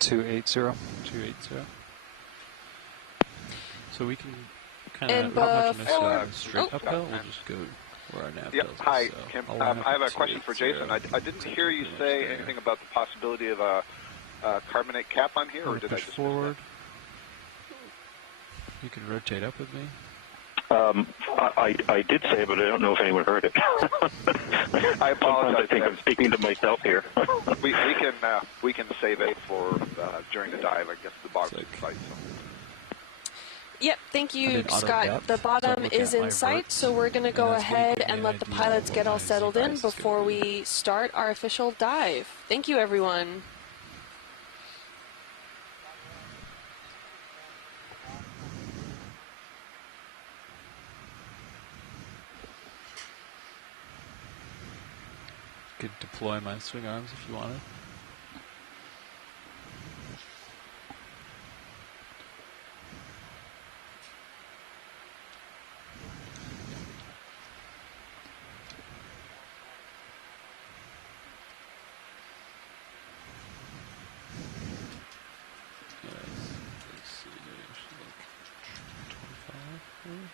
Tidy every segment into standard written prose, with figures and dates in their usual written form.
280. 280. So we can kind And of, we're not much before- of a straight uphill, we'll just go where our nav Yep. tells us. Hi, So Kim. I'll line up I have a at question for 280. Jason. I didn't hear you Pretty much say there. anything about the possibility of a carbonate cap on here, or did I push just forward? You can rotate up with me. I did say it, but I don't know if anyone heard it. I apologize. Sometimes I think I'm speaking to myself here. we can save it for during the dive. I guess the bottom Like- is site. So. Yep, thank I you, did auto Scott. depth, The so bottom look is at in my sight, verts, so we're going to and go that's gonna ahead give me and an let the idea pilots of get what all my settled in Z-bias is gonna before be. we start our official dive. Thank you, everyone. Could deploy my swing arms if you wanted. Let's see here, should look 25 maybe?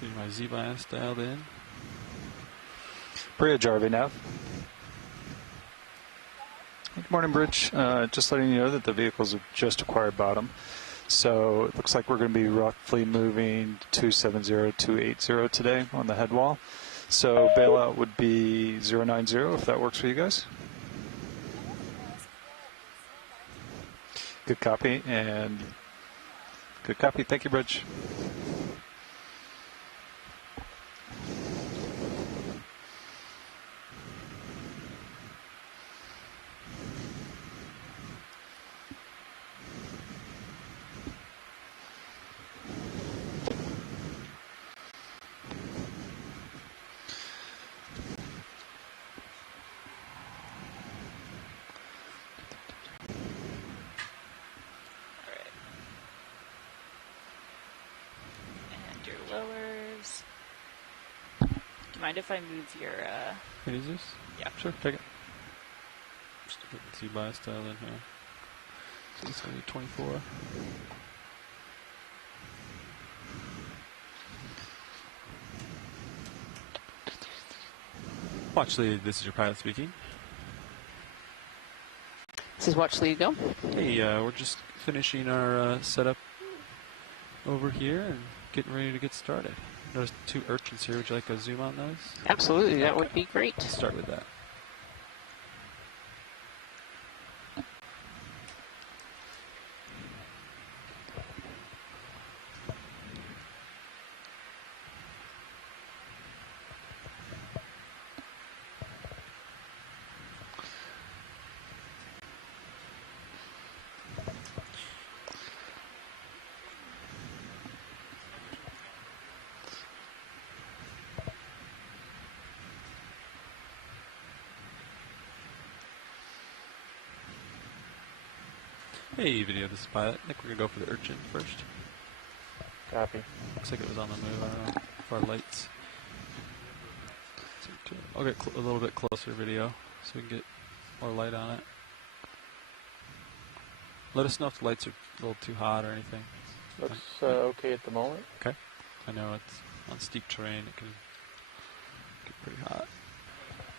Getting my Z-bias dialed in. Bridge, RV nav. Good morning, Bridge. Just letting you know that the vehicles have just acquired bottom. So it looks like we're going to be roughly moving 270, 280 today on the head wall. So bailout would be 090 if that works for you guys. Good copy, and good copy. Thank you, Bridge. And your lowers. Do you mind if I move your, What is this? Yeah. Sure, take it. Just get the Z-bias dialed in here. So it's going to be 24. Watch lead, this is your pilot speaking. This is Watch Lead Go. Hey, we're just finishing our setup over here and getting ready to get started. Notice 2 urchins here. Would you like to zoom on those? Absolutely, that would be great. Let's start with that. Hey, video, this is Pilot. I think we're going to go for the urchin first. Copy. Looks like it was on the move. I don't know if our lights. I'll get a little bit closer video so we can get more light on it. Let us know if the lights are a little too hot or anything. Looks okay at the moment. Okay. I know it's on steep terrain. It can get pretty hot.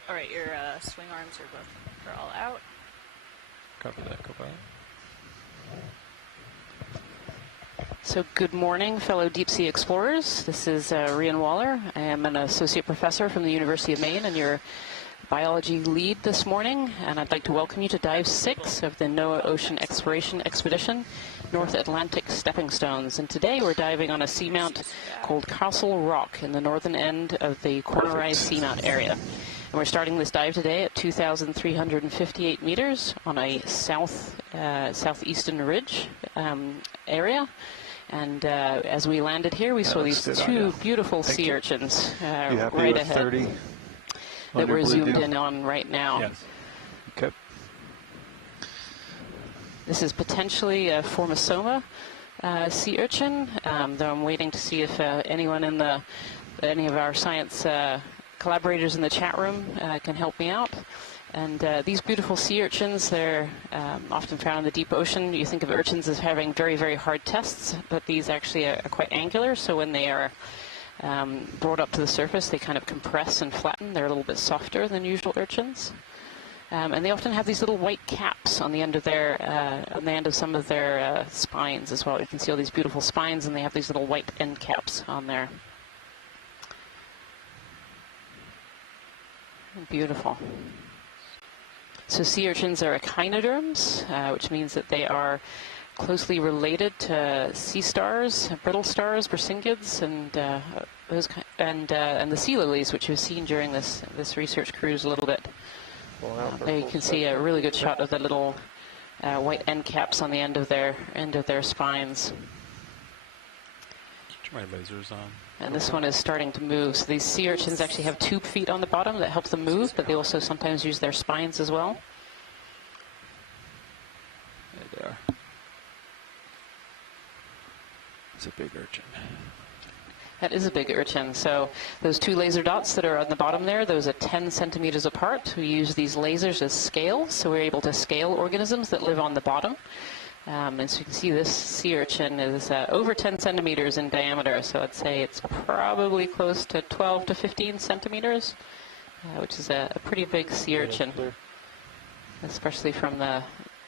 alright, your swing arms are all out. Copy that, co-pilot. So good morning, fellow deep sea explorers. This is Rian Waller. I am an associate professor from the University of Maine and your biology lead this morning. And I'd like to welcome you to Dive 6 of the NOAA Ocean Exploration Expedition, North Atlantic Stepping Stones. And today we're diving on a seamount called Castle Rock in the northern end of the Corner Rise Seamount area. And we're starting this dive today at 2,358 meters on a southeastern ridge area. And as we landed here, we saw these two beautiful sea urchins right ahead 30 that we're zoomed in on right now. Yes. Okay. This is potentially a Formosoma sea urchin, though I'm waiting to see if anyone in any of our science collaborators in the chat room can help me out. And these beautiful sea urchins, they're often found in the deep ocean. You think of urchins as having very, very hard tests, but these actually are quite angular, so when they are brought up to the surface, they kind of compress and flatten. They're a little bit softer than usual urchins. And they often have these little white caps on the end of some of their spines as well. You can see all these beautiful spines, and they have these little white end caps on there. Beautiful. So sea urchins are echinoderms, which means that they are closely related to sea stars, brittle stars, bersingids, and the sea lilies, which we've seen during this research cruise a little bit. There you can see a really good shot of the little white end caps on the end of their spines. My laser's on. And this one is starting to move. So these sea urchins actually have tube feet on the bottom that help them move, but they also sometimes use their spines as well. There they are. It's a big urchin. That is a big urchin. So those two laser dots that are on the bottom there, those are 10 centimeters apart. We use these lasers as scales, so we're able to scale organisms that live on the bottom. And so you can see this sea urchin is over 10 centimeters in diameter, so I'd say it's probably close to 12 to 15 centimeters, which is a pretty big sea urchin, especially from the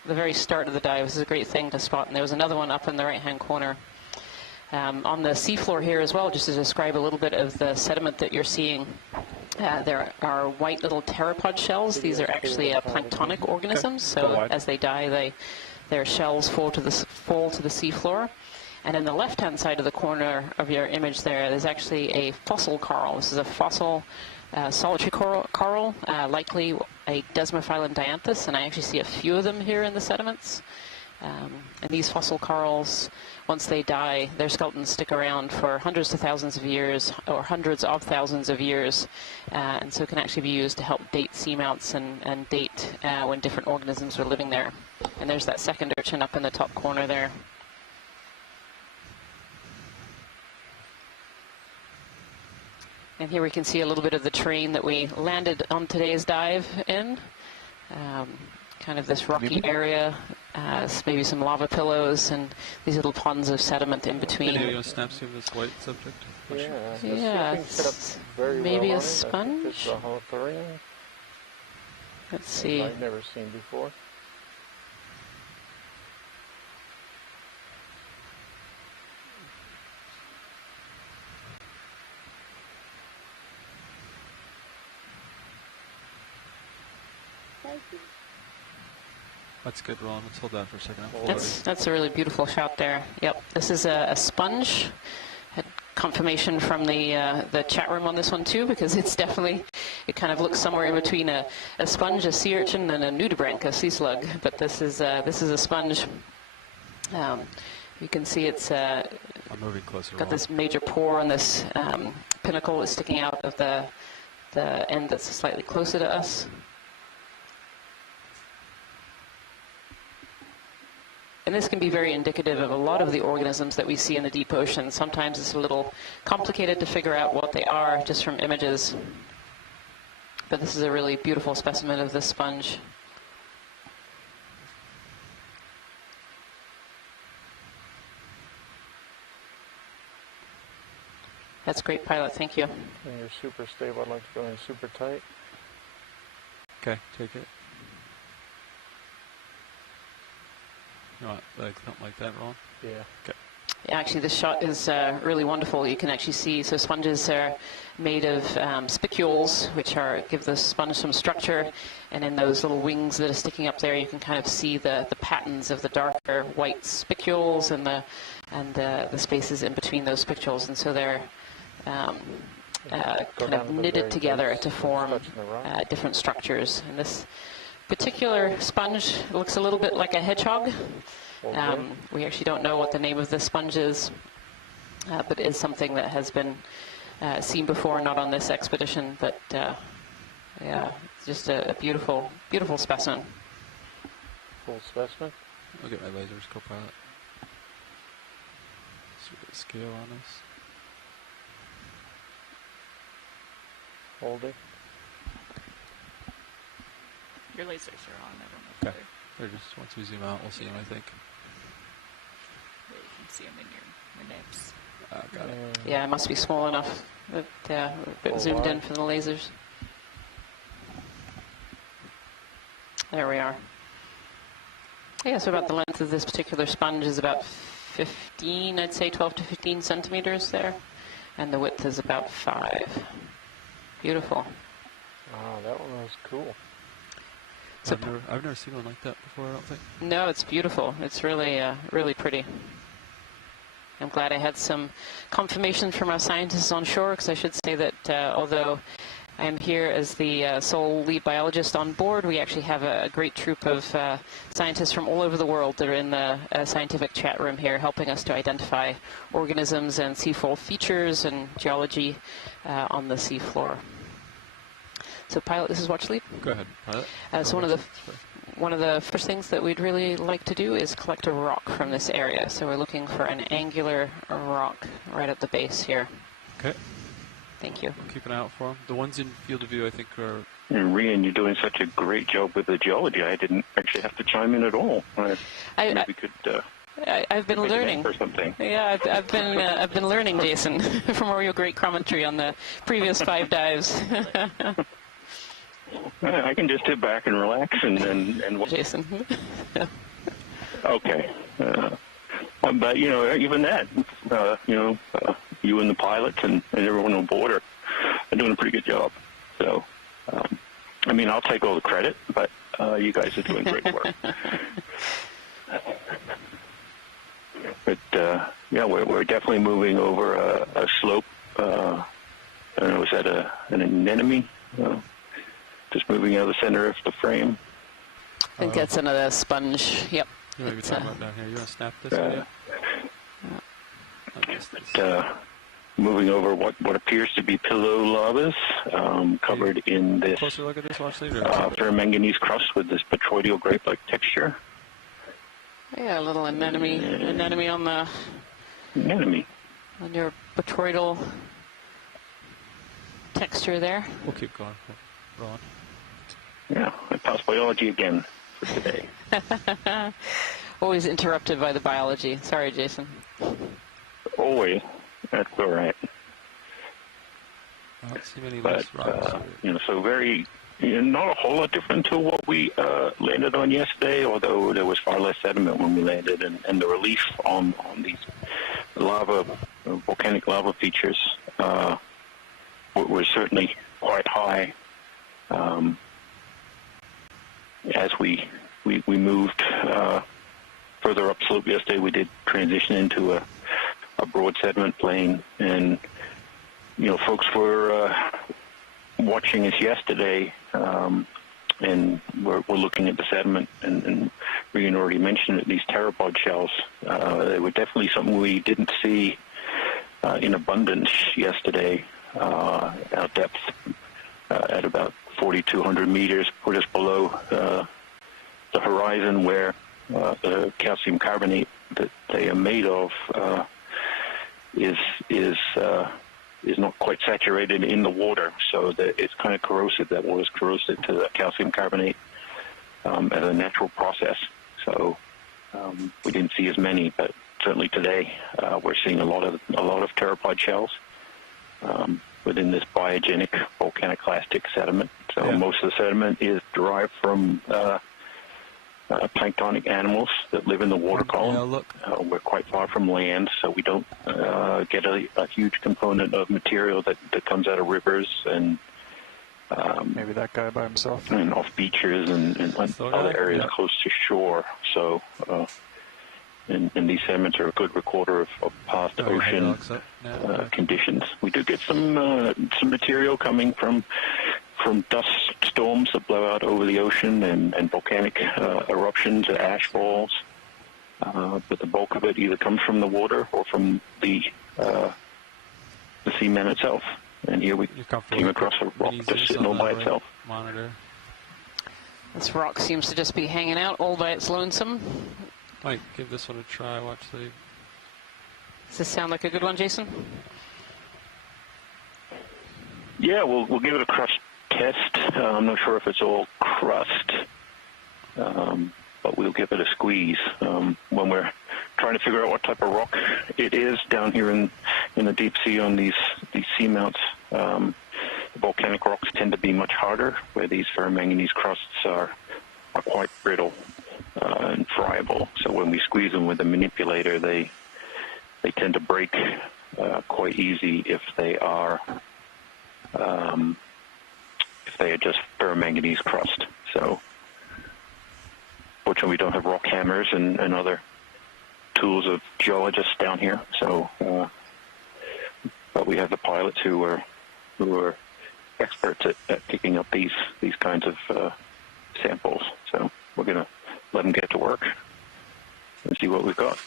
very start of the dive. This is a great thing to spot. And there was another one up in the right-hand corner. On the seafloor here as well, just to describe a little bit of the sediment that you're seeing, there are white little pteropod shells. These are actually planktonic organisms, so as they die, their shells fall to the seafloor. And in the left-hand side of the corner of your image there's actually a fossil coral. This is a fossil solitary coral, likely a Desmophyllum dianthus, and I actually see a few of them here in the sediments. And these fossil corals, once they die, their skeletons stick around for hundreds to thousands of years, or hundreds of thousands of years, and so can actually be used to help date seamounts and date when different organisms were living there. And there's that second urchin up in the top corner there. And here we can see a little bit of the terrain that we landed on today's dive in. Kind of this rocky area, maybe some lava pillows, and these little ponds of sediment in between. Can you snap zoom this white subject? Yeah, maybe a sponge. Let's see. I've never seen before. That's good, Ron. Let's hold that for a second. That's a really beautiful shot there. Yep, this is a sponge. Had confirmation from the chat room on this one too, because it's definitely, it kind of looks somewhere in between a sponge, a sea urchin, and a nudibranch, a sea slug. But this is a sponge. You can see it's I'm moving closer. got this major pore on this pinnacle that's sticking out of the end that's slightly closer to us. And this can be very indicative of a lot of the organisms that we see in the deep ocean. Sometimes it's a little complicated to figure out what they are just from images. But this is a really beautiful specimen of this sponge. That's great, pilot. Thank you. When you're super stable, I'd like to go in super tight. Okay, take it. You want something like that, Ron? Yeah. Okay. Yeah, actually, this shot is really wonderful. You can actually see, so sponges are made of spicules, which give the sponge some structure, and in those little wings that are sticking up there, you can kind of see the patterns of the darker white spicules and the spaces in between those spicules, and so they're kind of knitted together to form different structures. And this particular sponge looks a little bit like a hedgehog. We actually don't know what the name of this sponge is, but it is something that has been seen before, not on this expedition, but yeah, it's just a beautiful, beautiful specimen. Full specimen. I'll get my lasers, co-pilot. So we get scale on this. Holding. Your lasers are on. I don't know if Okay. They're just, once we zoom out, we'll see them, I think. you can see them in your nips. Got it. Yeah, it must be small enough that a bit zoomed in for the lasers. There we are. Yeah, so about the length of this particular sponge is about 15, I'd say 12 to 15 centimeters there, and the width is about 5. Beautiful. Wow, that one was cool. So I've never seen one like that before, I don't think. no, it's beautiful. It's really, really pretty. I'm glad I had some confirmation from our scientists on shore, because I should say that although I'm here as the sole lead biologist on board, we actually have a great troupe of scientists from all over the world that are in the scientific chat room here, helping us to identify organisms and seafloor features and geology on the seafloor. So, pilot, this is watch lead. Go ahead, pilot. So one of the first things that we'd really like to do is collect a rock from this area. So we're looking for an angular rock right at the base here. Okay. Thank you. Keep an eye out for them. The ones in field of view, I think, are... And Rian, you're doing such a great job with the geology. I didn't actually have to chime in at all. Maybe could... I've been learning. Or something. Yeah, I've been learning, Jason, from all your great commentary on the previous 5 dives. I can just sit back and relax and Jason. Okay. But, you know, even that, you and the pilots and everyone on board are doing a pretty good job. So, I mean, I'll take all the credit, but you guys are doing great work. But, yeah, we're definitely moving over a slope. I don't know, is that an anemone? Just moving out of the center of the frame. I think that's another sponge. Yep. You might be talking about down here. You want to snap this video? Moving over what appears to be pillow lavas, covered in this Closer look at this, watch later. ferromanganese crust with this petroleal grape-like texture. Yeah, a little anemone on the Anemone. on your botryoidal texture there. We'll keep going. Rolling. Yeah, I passed biology again for today. Always interrupted by the biology. Sorry, Jason. Always. That's all right. I don't see many But, loose rocks here. so very, not a whole lot different to what we landed on yesterday, although there was far less sediment when we landed, and the relief on these volcanic lava features was certainly quite high. As we moved further upslope yesterday, we did transition into a broad sediment plain, and folks were watching us yesterday, and we're looking at the sediment, and Rian already mentioned it, these pteropod shells. They were definitely something we didn't see in abundance yesterday. Our depth at about 4,200 meters put us below the horizon, where the calcium carbonate that they are made of is not quite saturated in the water, so that it's kind of corrosive. That water's corrosive to the calcium carbonate as a natural process. So we didn't see as many, but certainly today we're seeing a lot of pteropod shells within this biogenic volcaniclastic sediment. So most of the sediment is derived from planktonic animals that live in the water column. We're quite far from land, so we don't get a huge component of material that comes out of rivers and maybe that guy by himself, and off beaches and other areas close to shore. So and these sediments are a good recorder of past ocean conditions. We do get some material coming from dust storms that blow out over the ocean and volcanic eruptions, ash falls. but the bulk of it either comes from the water or from the seamount itself. And here we came across a rock just sitting all by itself. Monitor. This rock seems to just be hanging out all by its lonesome. Might give this one a try. Watch the. Does this sound like a good one, Jason? Yeah, we'll give it a crust test. I'm not sure if it's all crust, but we'll give it a squeeze when we're trying to figure out what type of rock it is down here in the deep sea on these seamounts. The volcanic rocks tend to be much harder, where these ferromanganese crusts are quite brittle and friable. So when we squeeze them with a manipulator, they tend to break quite easy if they are just ferromanganese crust. So fortunately, we don't have rock hammers and other tools of geologists down here. So, but we have the pilots who are experts at picking up these kinds of samples. So we're going to let them get to work and see what we've got.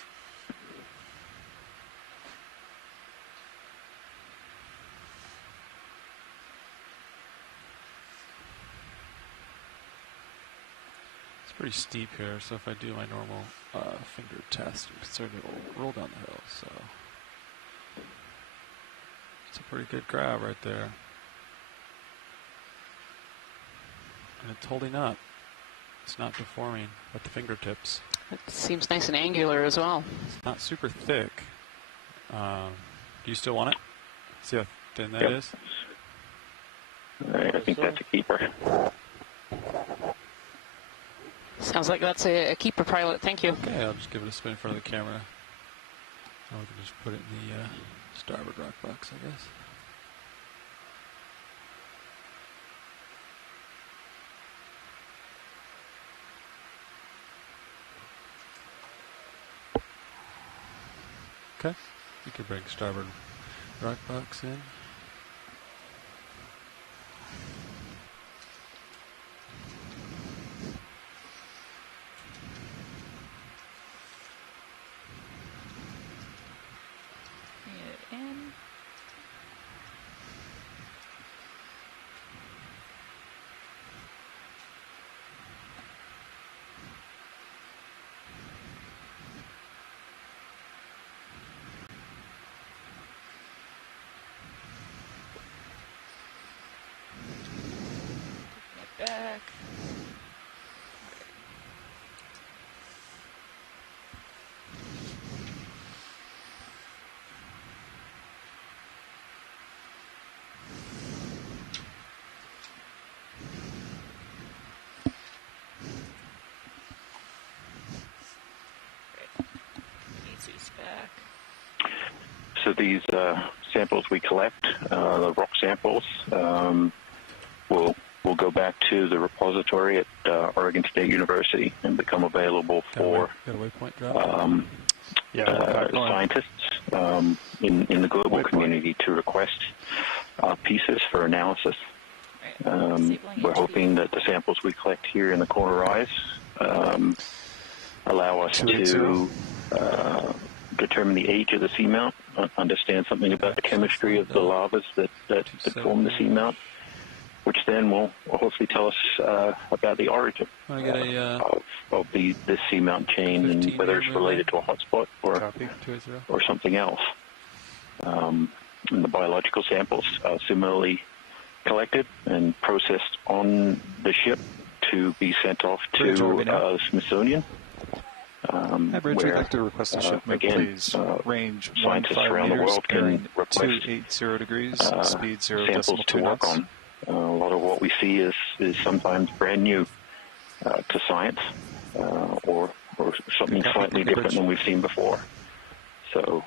It's pretty steep here, so if I do my normal finger test, I'm concerned it will roll down the hill. So it's a pretty good grab right there. And it's holding up. It's not deforming at the fingertips. It seems nice and angular as well. It's not super thick. Do you still want it? See how thin that is? I think that's a keeper. Sounds like that's a keeper pilot. Thank you. Okay, I'll just give it a spin in front of the camera. Or we can just put it in the starboard rock box, I guess. Okay, you can bring starboard rock box in. Back. Back. So these samples we collect, the rock samples, will go back to the repository at Oregon State University and become available for scientists in the global community to request pieces for analysis. We're hoping that the samples we collect here in the Corner Rise allow us to determine the age of the seamount, understand something about the chemistry of the lavas that form the seamount, which then will hopefully tell us about the origin of this seamount chain and whether it's related to a hotspot or something else. And the biological samples are similarly collected and processed on the ship to be sent off to the Smithsonian. Bridge, we'd like to request the shipment, please. Range 15 meters, bearing 280 degrees, speed 0 samples to work on. A lot of what we see is sometimes brand new to science or something slightly different than we've seen before. So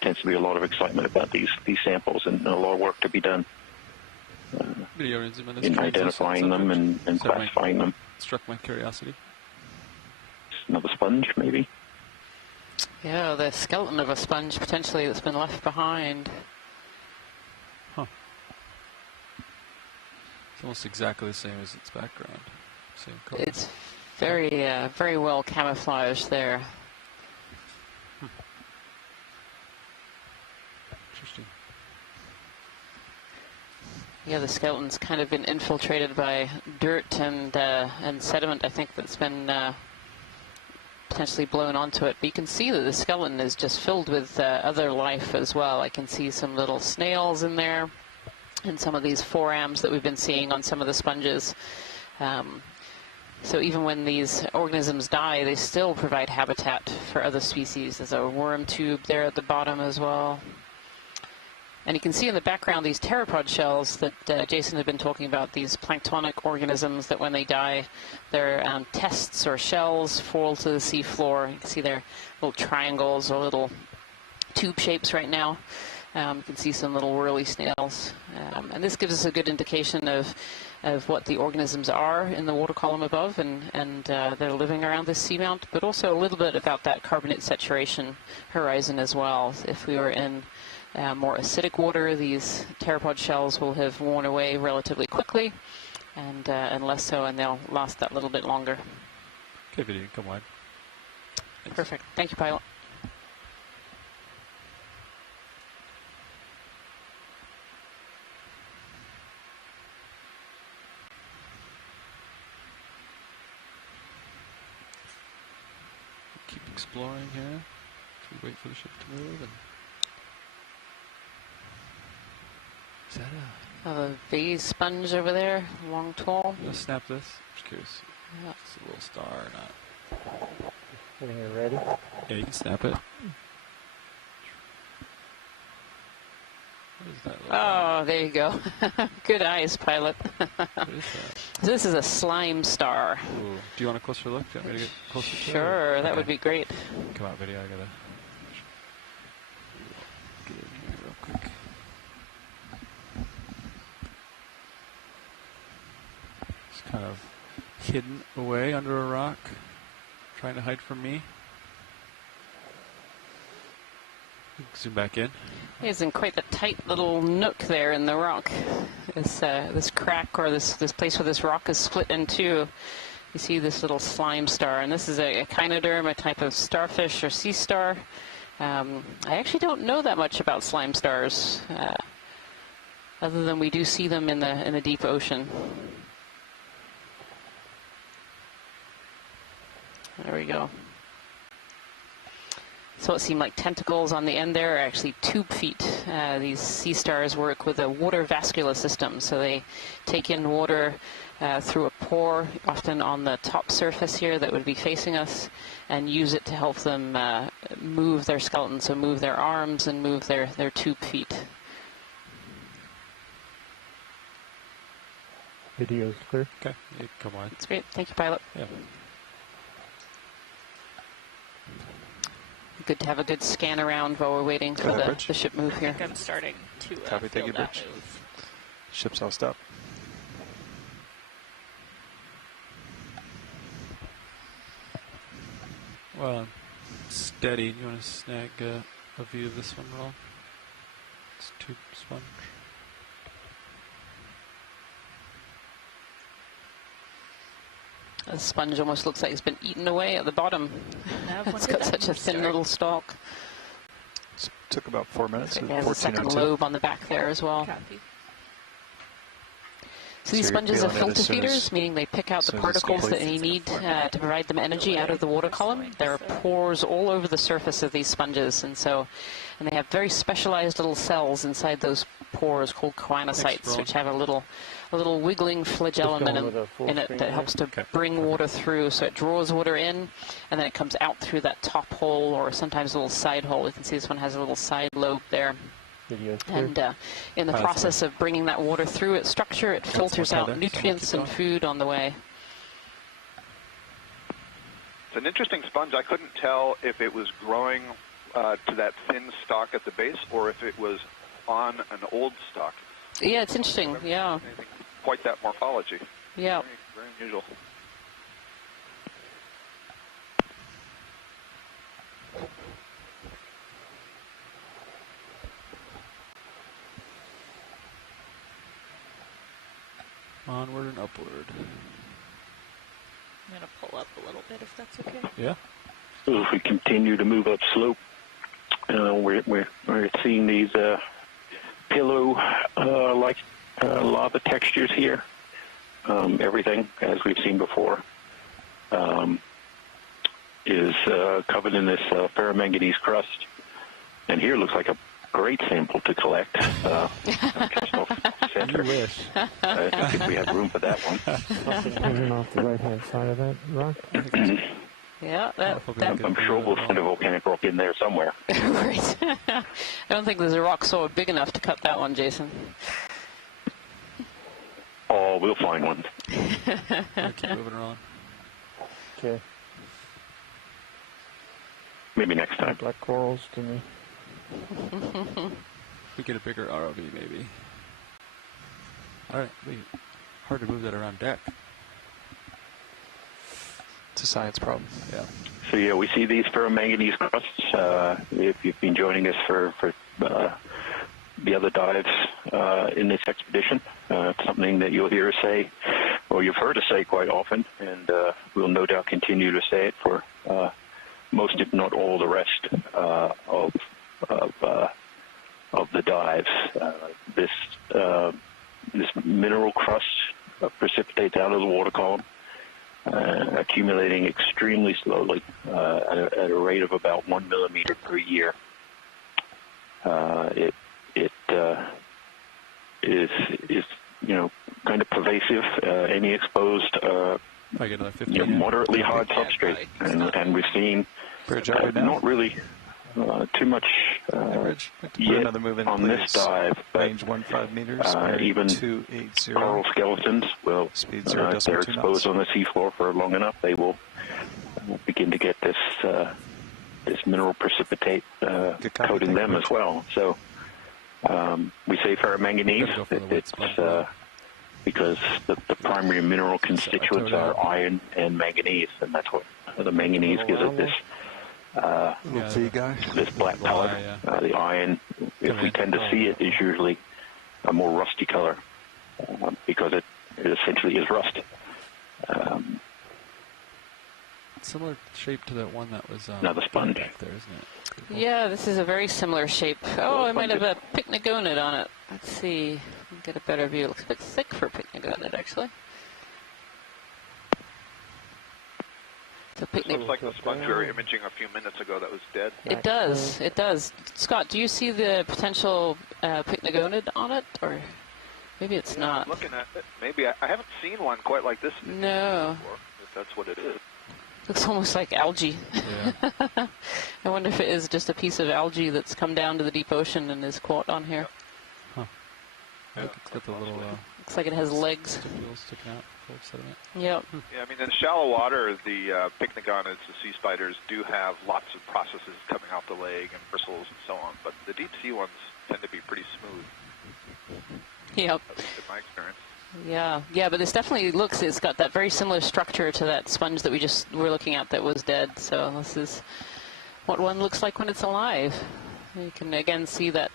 tends to be a lot of excitement about these samples and a lot of work to be done in identifying them and classifying them. Struck my curiosity. Another sponge, maybe? Yeah, the skeleton of a sponge potentially that's been left behind. Huh. It's almost exactly the same as its background. Same color. It's very, very well camouflaged there. Yeah, the skeleton's kind of been infiltrated by dirt and sediment, I think, that's been potentially blown onto it. But you can see that the skeleton is just filled with other life as well. I can see some little snails in there and some of these forams that we've been seeing on some of the sponges. So even when these organisms die, they still provide habitat for other species. There's a worm tube there at the bottom as well. And you can see in the background these pteropod shells that Jason had been talking about, these planktonic organisms that when they die, their tests or shells fall to the seafloor. You can see their little triangles or little tube shapes right now. You can see some little whirly snails. And this gives us a good indication of what the organisms are in the water column above, and they're living around this seamount, but also a little bit about that carbonate saturation horizon as well. If we were in more acidic water, these pteropod shells will have worn away relatively quickly, and less so, and they'll last that little bit longer. Okay, video, come wide. Thanks. Perfect. Thank you, pilot. Keep exploring here as we wait for the ship to move. And is that A vase sponge over there, long tall. I'm gonna snap this. Just curious. Yeah. It's a little star or not. Getting it ready. Yeah, you can snap it. What is that? Oh, there you go. Good eyes, pilot. What is that? This is a slime star. Ooh. Do you want a closer look? Do you want me to get closer to it? Sure, that would be great. Come out, video. I gotta get in here real quick. It's kind of hidden away under a rock, trying to hide from me. Zoom back in. It's in quite the tight little nook there in the rock. This crack, or this place where this rock is split in two. You see this little slime star, and this is a echinoderm, a type of starfish or sea star. I actually don't know that much about slime stars, other than we do see them in the deep ocean. There we go. So it seemed like tentacles on the end there are actually tube feet. These sea stars work with a water vascular system, so they take in water through a pore, often on the top surface here that would be facing us, and use it to help them move their skeleton, so move their arms and move their tube feet. Video's clear. Okay, you come on. That's great. Thank you, pilot. Yeah. Good to have a good scan around while we're waiting for the ship move I here. think I'm starting to Copy, thank you, feel that Bridge. move. Ship's all stopped. Well, steady. You want to snag a view of this one, Roll? It's tube sponge. The sponge almost looks like it's been eaten away at the bottom. It's got such a thin little stalk. Took about 4 minutes. It has a second lobe on the back there as well. Copy. So these So you're sponges are feeling it filter as soon feeders, as- meaning they pick out the soon as it's particles that complete. they need to provide them energy out of the water column. There are pores all over the surface of these sponges, and they have very specialized little cells inside those pores called choanocytes, which have a little wiggling flagellum in it that helps to bring water through. So it draws water in, and then it comes out through that top hole, or sometimes a little side hole. You can see this one has a little side lobe there. And in the process of bringing that water through its structure, it filters out nutrients and food on the way. It's an interesting sponge. I couldn't tell if it was growing to that thin stalk at the base or if it was on an old stalk. Yeah, it's interesting. Yeah. Anything quite that morphology. Yeah. Very unusual. Onward and upward. I'm going to pull up a little bit if that's okay. Yeah. So if we continue to move up slope, we're seeing these pillow like lava textures here. Everything, as we've seen before, is covered in this ferromanganese crust. And here looks like a great sample to collect. Just off the center. You wish. I don't think we have room for that one. Something hanging off the right-hand side of that rock. Yeah, that I'm sure we'll find a volcanic rock in there somewhere. right. I don't think there's a rock solid big enough to cut that one, Jason. Oh, we'll find one. Keep moving on. Okay. Maybe next time. Black corals to me. We get a bigger ROV, maybe. All right, hard to move that around deck. It's a science problem. Yeah. So yeah, we see these ferromanganese crusts. If you've been joining us for the other dives in this expedition, it's something that you'll hear us say, or you've heard us say quite often, and we'll no doubt continue to say it for most, if not all, the rest of the dives. This mineral crust precipitates out of the water column, accumulating extremely slowly at a rate of about 1 millimeter per year. It is kind of pervasive. Any exposed moderately hard substrate, and we've seen not really too much yet on this dive, but range 15 meters, even 280. coral skeletons will, if they're exposed on the seafloor for long enough, they will begin to get this mineral precipitate coating them as well. So we say ferromanganese. It's because the primary mineral constituents are iron and manganese, and that's what the manganese gives it this this black color. The iron, if we tend to see it, is usually a more rusty color because it essentially is rust. Similar shape to that one that was another sponge back there, isn't it? Yeah, this is a very similar shape. Oh, I might have a pycnogonid on it. Let's see. Get a better view. It looks a bit thick for pycnogonid, actually. Looks like the sponge we were imaging a few minutes ago that was dead. It does. It does. Scott, do you see the potential pycnogonid on it, or maybe it's not? I'm looking at it. Maybe I haven't seen one quite like this. No. Before, if that's what it is. Looks almost like algae. Yeah. I wonder if it is just a piece of algae that's come down to the deep ocean and is caught on here. Huh. Yeah, it's got the little... looks like it has legs. Wheels sticking out, full of sediment. Yep. Yeah, I mean, in shallow water, the pycnogonids, the sea spiders, do have lots of processes coming out the leg and bristles and so on, but the deep sea ones tend to be pretty smooth. Yep. At least in my experience. Yeah, but this definitely looks, it's got that very similar structure to that sponge that we just were looking at that was dead. So this is what one looks like when it's alive. You can again see that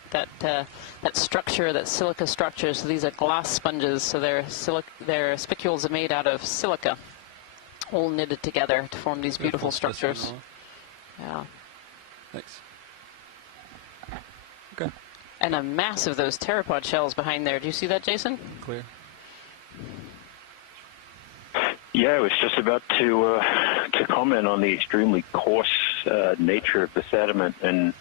structure, that silica structure. So these are glass sponges. So their spicules are made out of silica, all knitted together to form these beautiful structures. Yeah. Thanks. Okay. And a mass of those pteropod shells behind there. Do you see that, Jason? Clear. Yeah, I was just about to comment on the extremely coarse nature of the sediment, and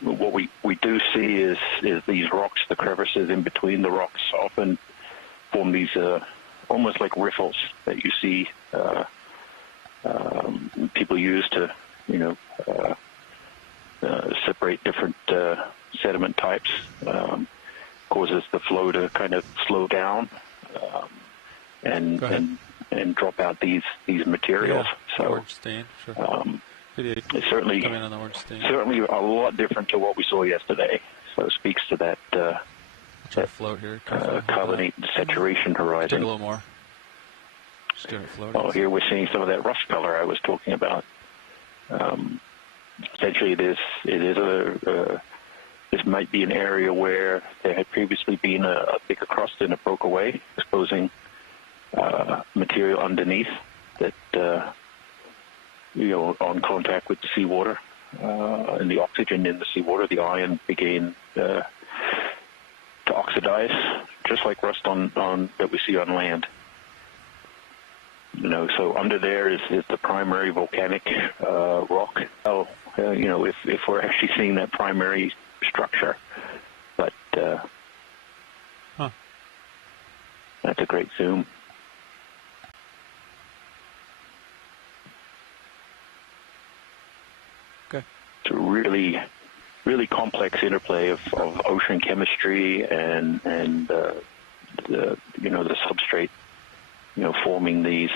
what we do see is these rocks, the crevices in between the rocks, often form these almost like riffles that you see people use to separate different sediment types. Causes the flow to kind of slow down. And drop out these materials. Yeah, so orange stain, sure. It's certainly come in on the orange stain. Certainly a lot different to what we saw yesterday. So it speaks to that try to float here. carbonate saturation horizon. Take a little more. Just doing it floating. Oh, here we're seeing some of that rust color I was talking about. Essentially, this might be an area where there had previously been a thicker crust and it broke away, exposing material underneath that, on contact with the seawater and the oxygen in the seawater, the iron began to oxidize, just like rust on that we see on land. So under there is the primary volcanic rock. If we're actually seeing that primary structure, but that's a great zoom. Okay. It's a really, really complex interplay of ocean chemistry and the substrate, forming these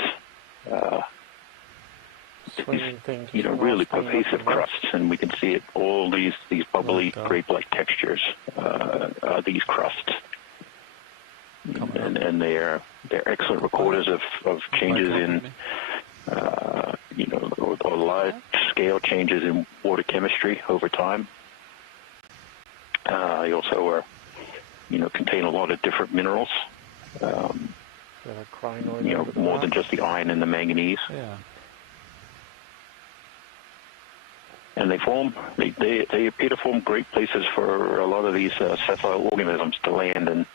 really pervasive crusts, and we can see it. All these bubbly grape-like textures are these crusts, and they're excellent recorders of changes in or large-scale changes in water chemistry over time. They also are, contain a lot of different minerals. More than just the iron and the manganese. Yeah. And they appear to form great places for a lot of these sessile organisms to land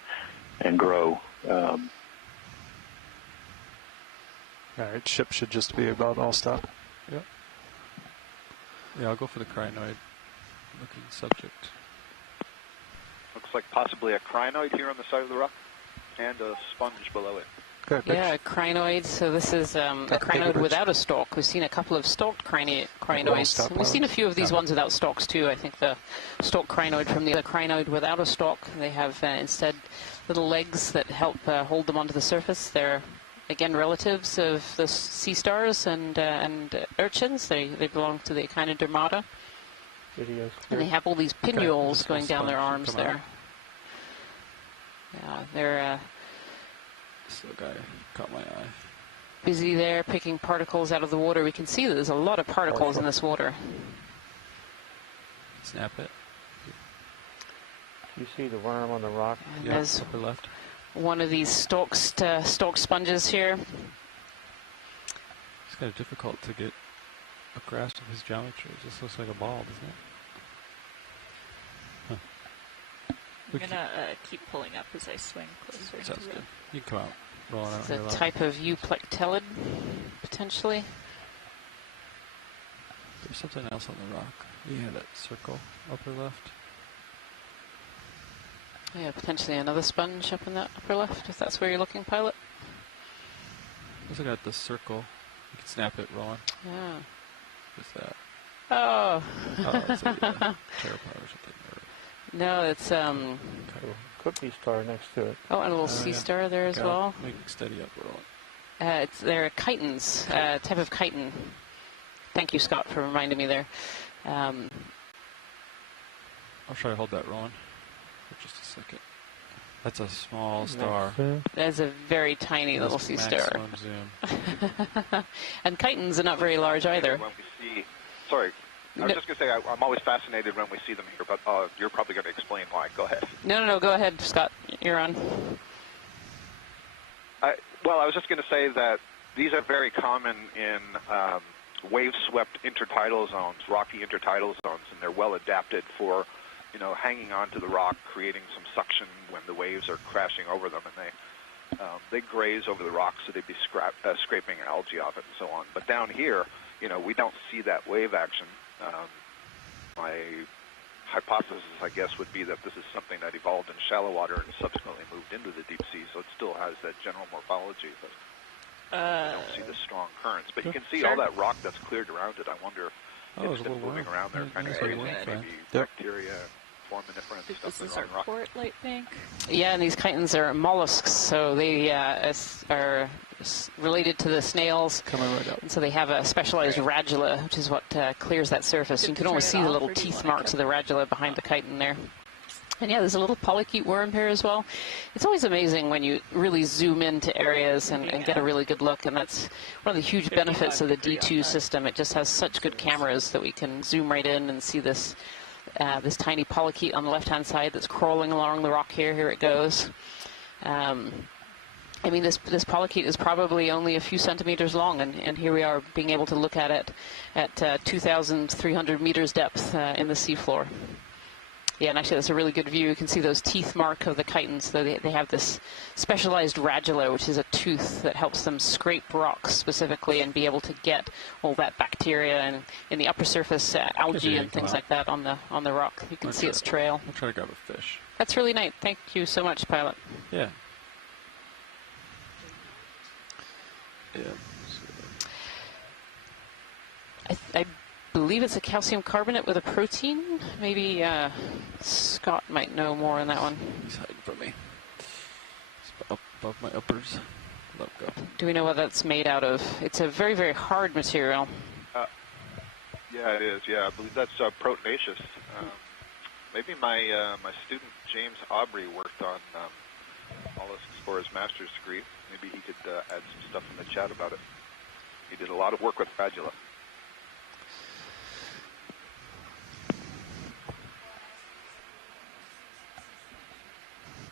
and grow. All right, ship should just be about all stop. Yep. Yeah, I'll go for the crinoid looking subject. Looks like possibly a crinoid here on the side of the rock and a sponge below it. Good. Yeah, a crinoid. So this is a crinoid without a stalk. We've seen a couple of stalked crinoids. We've seen a few of these ones without stalks too. I think the stalked crinoid from the other crinoid without a stalk. They have instead little legs that help hold them onto the surface. They're again relatives of the sea stars and urchins. They belong to the Echinodermata. And they have all these pinnules going down their arms there. Yeah, they're this little guy caught my eye. Busy there picking particles out of the water. We can see that there's a lot of particles in this water. Snap it. You see the worm on the rock? And yeah, there's upper left. one of these stalked sponges here. It's kind of difficult to get a grasp of his geometry. It just looks like a ball, doesn't it? I'm going to keep pulling up as I swing closer. Sounds good. You can come out, rolling out It's here. a type of euplectellid, potentially. There's something else on the rock. Yeah, that circle, upper left. Yeah, potentially another sponge up in that upper left, if that's where you're looking, pilot. Let's look at the circle. You can snap it, rolling. Yeah. What's that? Oh. Oh, it's a pteropod or something. No, it's Cookie star next to it. oh, and a little sea star there as well. Make it steady up, rolling. They're chitons, type of chitin. Thank you, Scott, for reminding me there. I'll try to hold that rolling for just a second. That's a small star. That's a very tiny little sea star. Zoom. And chitins are not very large either. When we see, sorry, I was just going to say I'm always fascinated when we see them here, but you're probably going to explain why. Go ahead. No, go ahead, Scott. You're on. Well, I was just going to say that these are very common in wave-swept intertidal zones, rocky intertidal zones, and they're well adapted for, hanging onto the rock, creating some suction when the waves are crashing over them, and they graze over the rock, so they'd be scraping algae off it and so on. But down here, we don't see that wave action. My hypothesis, I guess, would be that this is something that evolved in shallow water and subsequently moved into the deep sea, so it still has that general morphology, but I don't see the strong currents. But you can see all that rock that's cleared around it. I wonder if it's been moving around there, kind of grazing maybe bacteria, foraminiferous stuff. This is our port light bank. Yeah, and these chitins are mollusks, so they are related to the snails. Coming right up. And so they have a specialized radula, which is what clears that surface. You can almost see the little teeth marks of the radula behind the chitin there. And yeah, there's a little polychaete worm here as well. It's always amazing when you really zoom into areas and get a really good look, and that's one of the huge benefits of the D2 system. It just has such good cameras that we can zoom right in and see this this tiny polychaete on the left-hand side that's crawling along the rock here. Here it goes. I mean, this polychaete is probably only a few centimeters long, and here we are being able to look at it at 2,300 meters depth in the seafloor. Yeah, and actually that's a really good view. You can see those teeth mark of the chitons. So they have this specialized radula, which is a tooth that helps them scrape rocks specifically and be able to get all that bacteria and in the upper surface algae and things like that on the rock. You can see its trail. I'll try to grab a fish. That's really nice. Thank you so much, pilot. Yeah. Yeah. I believe it's a calcium carbonate with a protein. Maybe Scott might know more on that one. He's hiding from me. It's above my uppers. Let go. Do we know what that's made out of? It's a very, very hard material. Yeah, it is. Yeah, I believe that's proteinaceous. Maybe my student James Aubrey worked on Mollusk Explorer's master's degree. Maybe he could add some stuff in the chat about it. He did a lot of work with radula.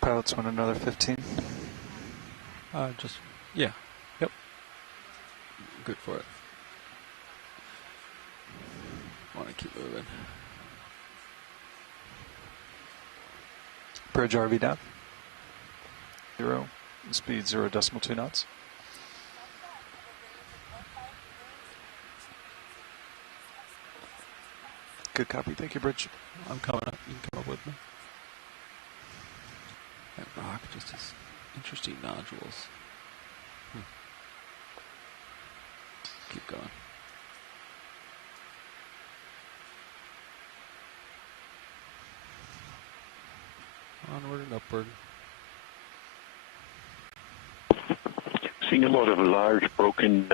Pilots want another 15. Yeah. Yep. Good for it. Want to keep moving. Bridge RV down. 0. Speed 0.2 knots. Good copy. Thank you, Bridge. I'm coming up. You can come up with me. That rock just has interesting nodules. Keep going. Onward and upward. Seeing a lot of large broken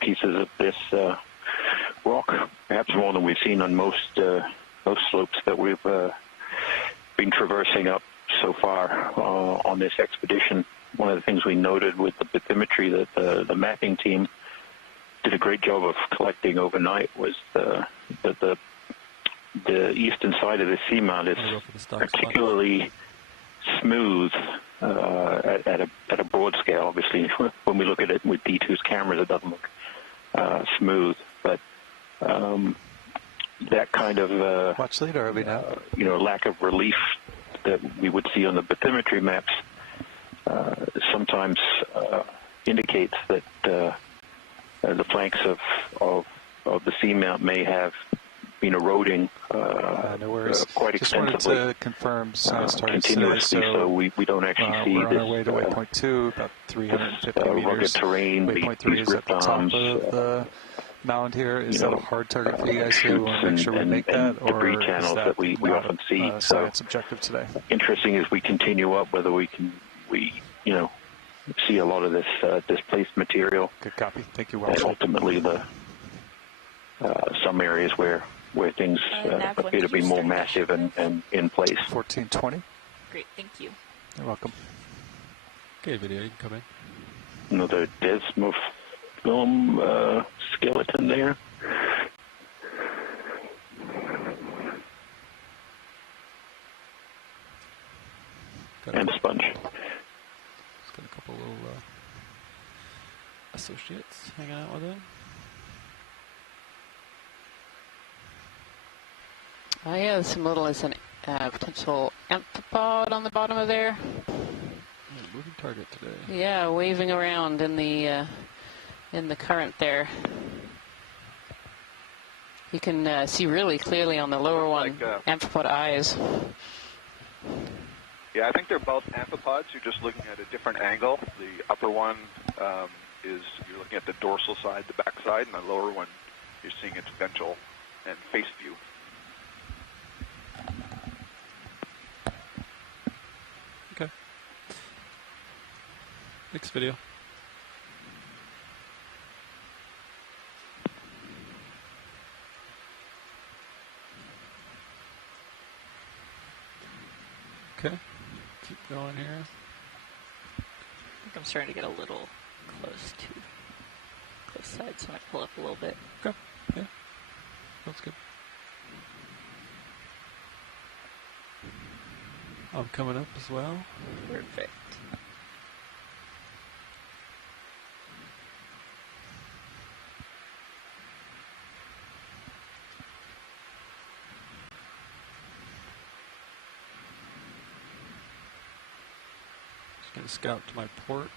pieces of this rock, perhaps more than we've seen on most slopes that we've been traversing up so far on this expedition. One of the things we noted with the bathymetry that the mapping team did a great job of collecting overnight was the eastern side of the seamount is particularly smooth at a broad scale. Obviously, when we look at it with D2's cameras, it doesn't look smooth, but that kind of watch later, are we now? Lack of relief that we would see on the bathymetry maps sometimes indicates that the flanks of the seamount may have been eroding no worries. quite Just extensively. wanted to confirm sound started continuously, today, so we don't actually see we're on this our way to waypoint 2, about 350 rugged meters. terrain. Waypoint 3 these is at the top arms, of the mound here. Is that a hard target for you guys here? We want to make sure we make that, or debris is channels that we not often see. a science objective today? Interesting as we continue up, whether we see a lot of this displaced material. Good copy. Thank you. And Well, ultimately, some areas where things appear to be more massive and in place. 1420. Great, thank you. You're welcome. Okay, video, you can come in. Another desmophyllum skeleton there. And sponge. Just got a couple little associates hanging out with it. Oh yeah, there's some little, there's an potential amphipod on the bottom of there. Moving target today. Yeah, waving around in the current there. You can see really clearly on the lower one, amphipod eyes. Yeah, I think they're both amphipods. You're just looking at a different angle. The upper one is you're looking at the dorsal side, the back side, and the lower one you're seeing its ventral and face view. Okay. Next video. Okay. Keep going here. I think I'm starting to get a little close side, so I might pull up a little bit. Okay. Yeah. That's good. I'm coming up as well. Perfect. Gonna scout to my port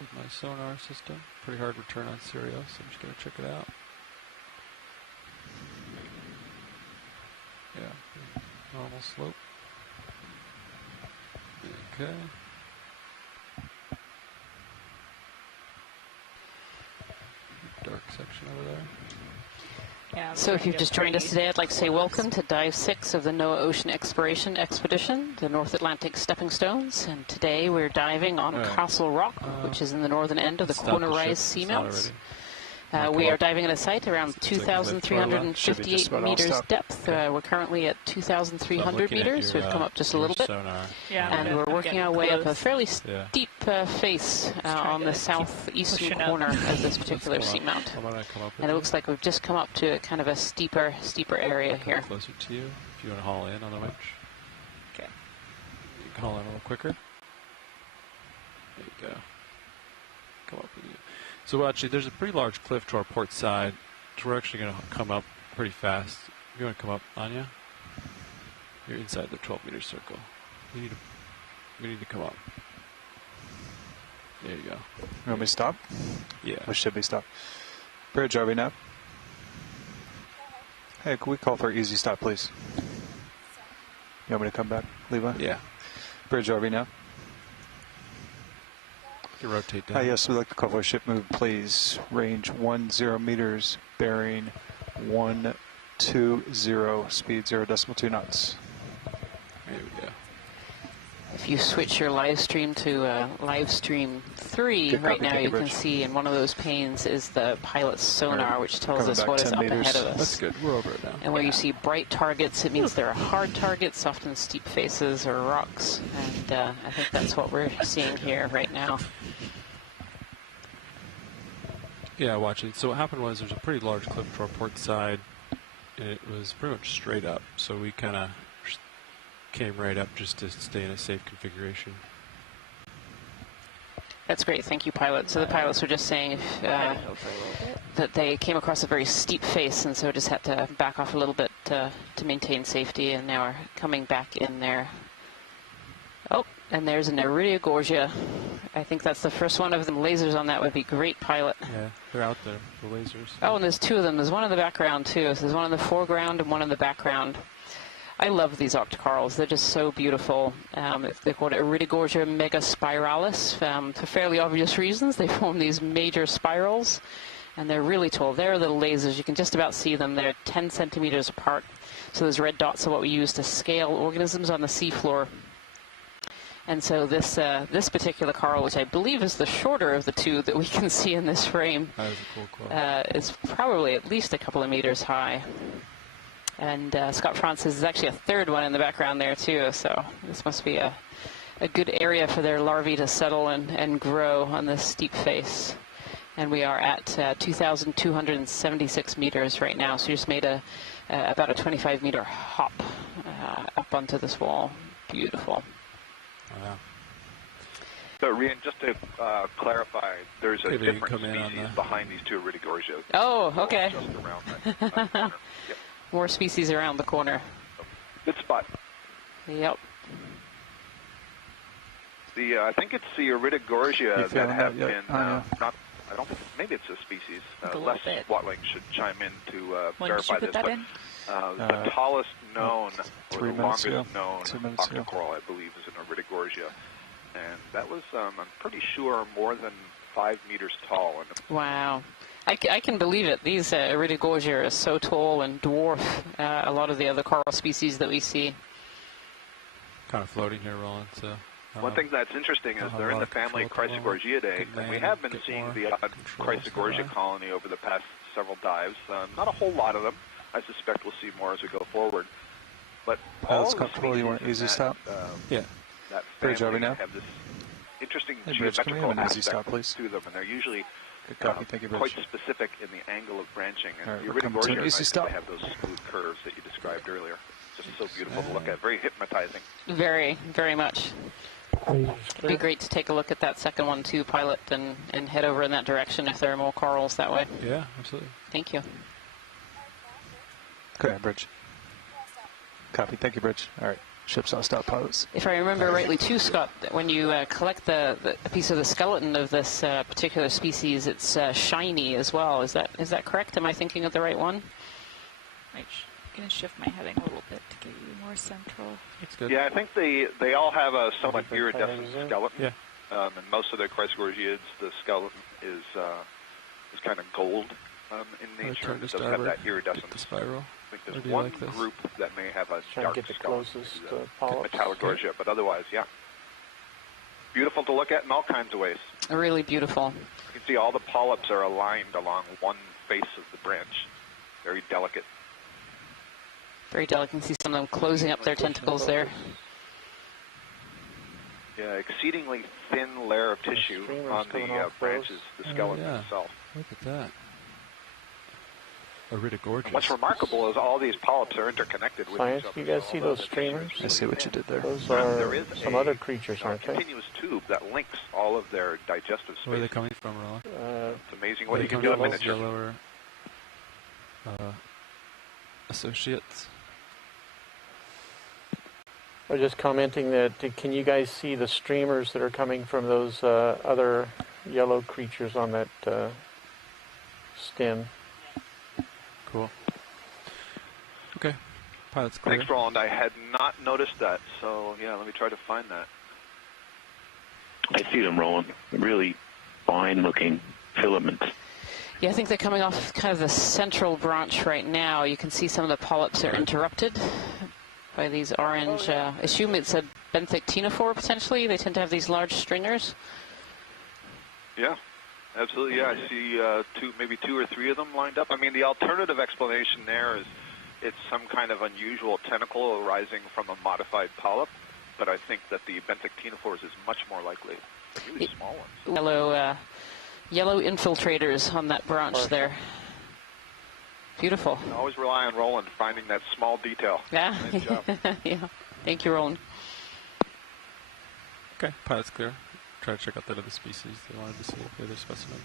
with my sonar system. Pretty hard return on Sirio, so I'm just gonna check it out. Yeah, normal slope. Okay. Dark section over there. Yeah, So if you've just joined us today, I'd like to say welcome to Dive 6 of the NOAA Ocean Exploration Expedition, the North Atlantic Stepping Stones. And today we're diving on Castle Rock, which is in the northern end of the Corner Rise Seamount. We are diving at a site around 2,358 meters depth. We're currently at 2,300 meters. We've come up just a little bit. And we're working our way up a fairly steep face on the southeastern corner of this particular seamount. And it looks like we've just come up to kind of a steeper area here. Closer to you, if you want to haul in on the winch. Okay. You can haul in a little quicker. There you go. Come up with you. So actually, there's a pretty large cliff to our port side, so we're actually going to come up pretty fast. You want to come up, Anya? You're inside the 12-meter circle. We need to come up. There you go. You want me to stop? Yeah. We should be stopped. Bridge, are we now? Hey, can we call for easy stop, please? You want me to come back, Levi? Yeah. Bridge, are we now? You rotate down. Yes, we'd like to call for a ship move, please. Range 10 meters, bearing 120, speed 0.2 knots. There we go. If you switch your live stream to live stream 3, right now you can see in one of those panes is the pilot's sonar, which tells us what is up ahead of us. That's good. We're over it now. And where you see bright targets, it means there are hard targets, often steep faces or rocks. And I think that's what we're seeing here right now. Yeah, watch it. So what happened was there's a pretty large cliff to our port side, and it was pretty much straight up. So we kind of came right up just to stay in a safe configuration. That's great. Thank you, pilot. So the pilots were just saying that they came across a very steep face, and so just had to back off a little bit to maintain safety, and now are coming back in there. Oh, and there's an Iridia Gorgia. I think that's the first one of them. Lasers on that would be great, pilot. Yeah, they're out there, the lasers. Oh, and there's two of them. There's one in the background, too. So there's one in the foreground and one in the background. I love these octocorals. They're just so beautiful. They're called Iridia Gorgia megaspiralis for fairly obvious reasons. They form these major spirals, and they're really tall. They're little lasers. You can just about see them. They're 10 centimeters apart. So those red dots are what we use to scale organisms on the seafloor. And so this particular coral, which I believe is the shorter of the two that we can see in this frame, that is a cool coral. is probably at least a couple of meters high. And Scott Francis is actually a third one in the background there too, so this must be a good area for their larvae to settle and grow on this steep face. And we are at 2,276 meters right now, so we just made about a 25-meter hop up onto this wall. Beautiful. Wow. So, Rian, just to clarify, there's a Maybe different species behind these two Iridia Gorgia. Oh, okay. Just around that corner. Yep. More species around the corner. Good spot. Yep. I think it's the Iridia Gorgia that have been not. I don't think maybe it's a species. Les Watling should chime in to verify this. But the tallest known or the longest known octocoral, I believe, is an Iridia Gorgia, and that was I'm pretty sure more than 5 meters tall. And wow. I can believe it. These Iridia Gorgia are so tall and dwarf a lot of the other coral species that we see. Kind of floating here, Roland. So one thing that's interesting is they're in the family Chrysogorgiidae, and we have been seeing the odd Chrysogorgia colony over the past several dives. Not a whole lot of them. I suspect we'll see more as we go forward. But all of the species you want easy stop? Yeah. That Bridge, are we family now? have this interesting Bridge, can we have geometrical an easy stop, please? aspect to them, and they're usually Good copy. Thank you, quite Bridge. specific in the angle of branching. And All right, the we're Iridia coming to an Gorgia, easy nice stop. they have those smooth curves that you described earlier. Just so beautiful to look at. Very hypnotizing. Very, very much. It'd be great to take a look at that second one too, pilot, and head over in that direction if there are more corals that way. Yeah, absolutely. Thank you. Go ahead, Bridge. Copy. Thank you, Bridge. All right. ship saw stop pilots. If I remember rightly too, Scott, when you collect a piece of the skeleton of this particular species, it's shiny as well. Is that correct? Am I thinking of the right one? I'm going to shift my heading a little bit to get you more central. That's good. Yeah, I think they all have a somewhat iridescent skeleton. Yeah. And most of the Chrysogorgiids, the skeleton is kind of gold in nature. It doesn't have that iridescent. The spiral. I think there's one group that may have a Trying dark to get the skeleton. closest polyps. Metallogorgia, but otherwise, yeah. Beautiful to look at in all kinds of ways. Really beautiful. You can see all the polyps are aligned along one face of the branch. Very delicate. Very delicate. You can see some of them closing up their tentacles there. Yeah, exceedingly thin layer of tissue on the branches, the skeleton itself. Look at that. Iridogorgeous. What's remarkable is all these polyps are interconnected with Science, each other. you guys see those streamers? I see what you did there. Those There are is some other creatures, aren't they? continuous tube that links all of their digestive Where are they space. coming from, Roland? It's amazing what you can do in miniature. Yellow associates. I was just commenting that, can you guys see the streamers that are coming from those other yellow creatures on that stem? Cool. Okay. Pilot's clear. Thanks, Roland. I had not noticed that, so yeah, let me try to find that. I see them rolling. Really fine-looking filaments. Yeah, I think they're coming off kind of the central branch right now. You can see some of the polyps are interrupted by these orange, I assume it's a benthic ctenophore potentially. They tend to have these large stringers. Yeah, absolutely. Yeah, I see maybe two or three of them lined up. I mean, the alternative explanation there is it's some kind of unusual tentacle arising from a modified polyp, but I think that the benthic ctenophores is much more likely. Really small ones. Yellow infiltrators on that branch there. Beautiful. You can always rely on Roland finding that small detail. Yeah. Nice job. Yeah. Thank you, Roland. Okay, pilot's clear. Try to check out that other species they wanted to see, the other specimen.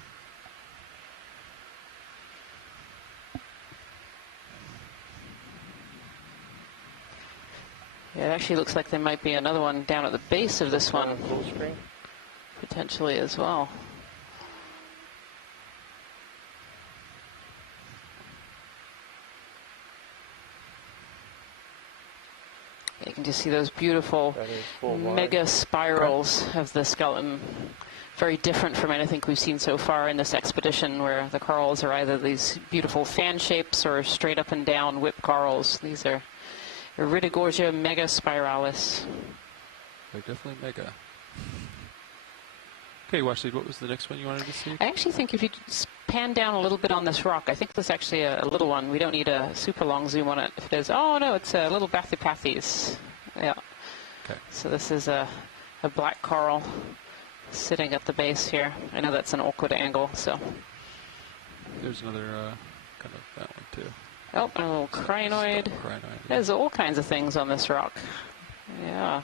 Yeah, it actually looks like there might be another one down at the base of this one, potentially as well. You can just see those beautiful mega spirals of the skeleton. Very different from anything we've seen so far in this expedition, where the corals are either these beautiful fan shapes or straight up and down whip corals. These are Iridogorgia mega spiralis. They're definitely mega. Okay, Washley, what was the next one you wanted to see? I actually think if you just pan down a little bit on this rock, I think there's actually a little one. We don't need a super long zoom on it. If there's, oh no, it's a little Bathypathes. Yeah. Okay. So this is a black coral sitting at the base here. I know that's an awkward angle, so. There's another kind of that one too. Oh, and a little crinoid. Yeah. There's all kinds of things on this rock. Yeah.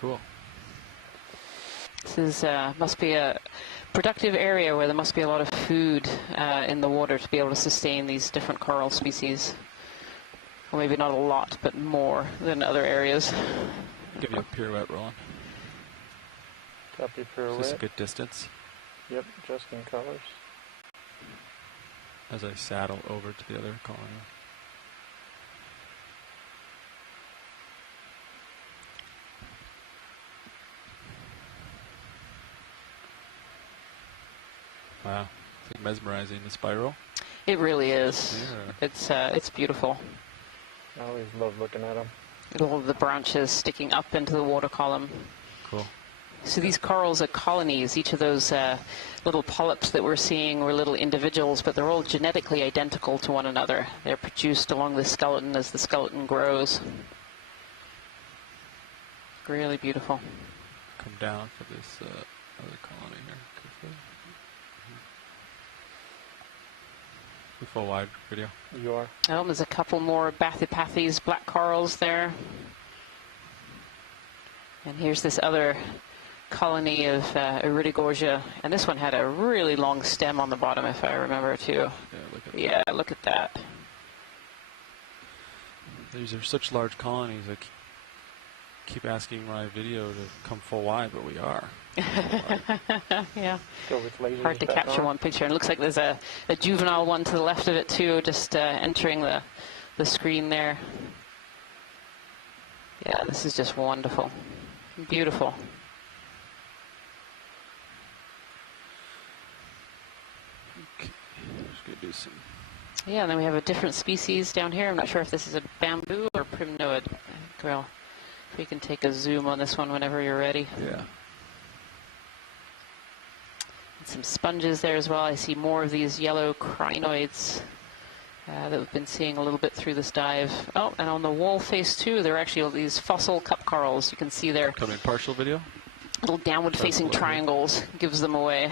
Cool. This is must be a productive area where there must be a lot of food in the water to be able to sustain these different coral species. Well, maybe not a lot, but more than other areas. Give you a pirouette, Roland. Copy Is pirouette. this a good distance? Yep, just in colors. As I saddle over to the other colony. Wow, it's like mesmerizing, the spiral. It really is. Yeah. It's beautiful. I always love looking at them. All of the branches sticking up into the water column. Cool. So these corals are colonies. Each of those little polyps that we're seeing were little individuals, but they're all genetically identical to one another. They're produced along the skeleton as the skeleton grows. Really beautiful. Come down for this other colony here. Full wide video. You are. Oh, there's a couple more Bathypathes black corals there. And here's this other colony of Iridogorgia. And this one had a really long stem on the bottom, if I remember, too. Yeah, look at that. Yeah, look at that. These are such large colonies. I keep asking my video to come full wide, but we are. Yeah. Go with lasers Hard to back capture on. one picture. And it looks like there's a juvenile one to the left of it too, just entering the screen there. Yeah, this is just wonderful. Beautiful. Okay, just gonna do some. Yeah, and then we have a different species down here. I'm not sure if this is a bamboo or primnoid. Well, if we can take a zoom on this one whenever you're ready. Yeah. And some sponges there as well. I see more of these yellow crinoids that we've been seeing a little bit through this dive. Oh, and on the wall face too, there are actually these fossil cup corals. You can see there. Coming partial video. Little downward facing triangles gives them away.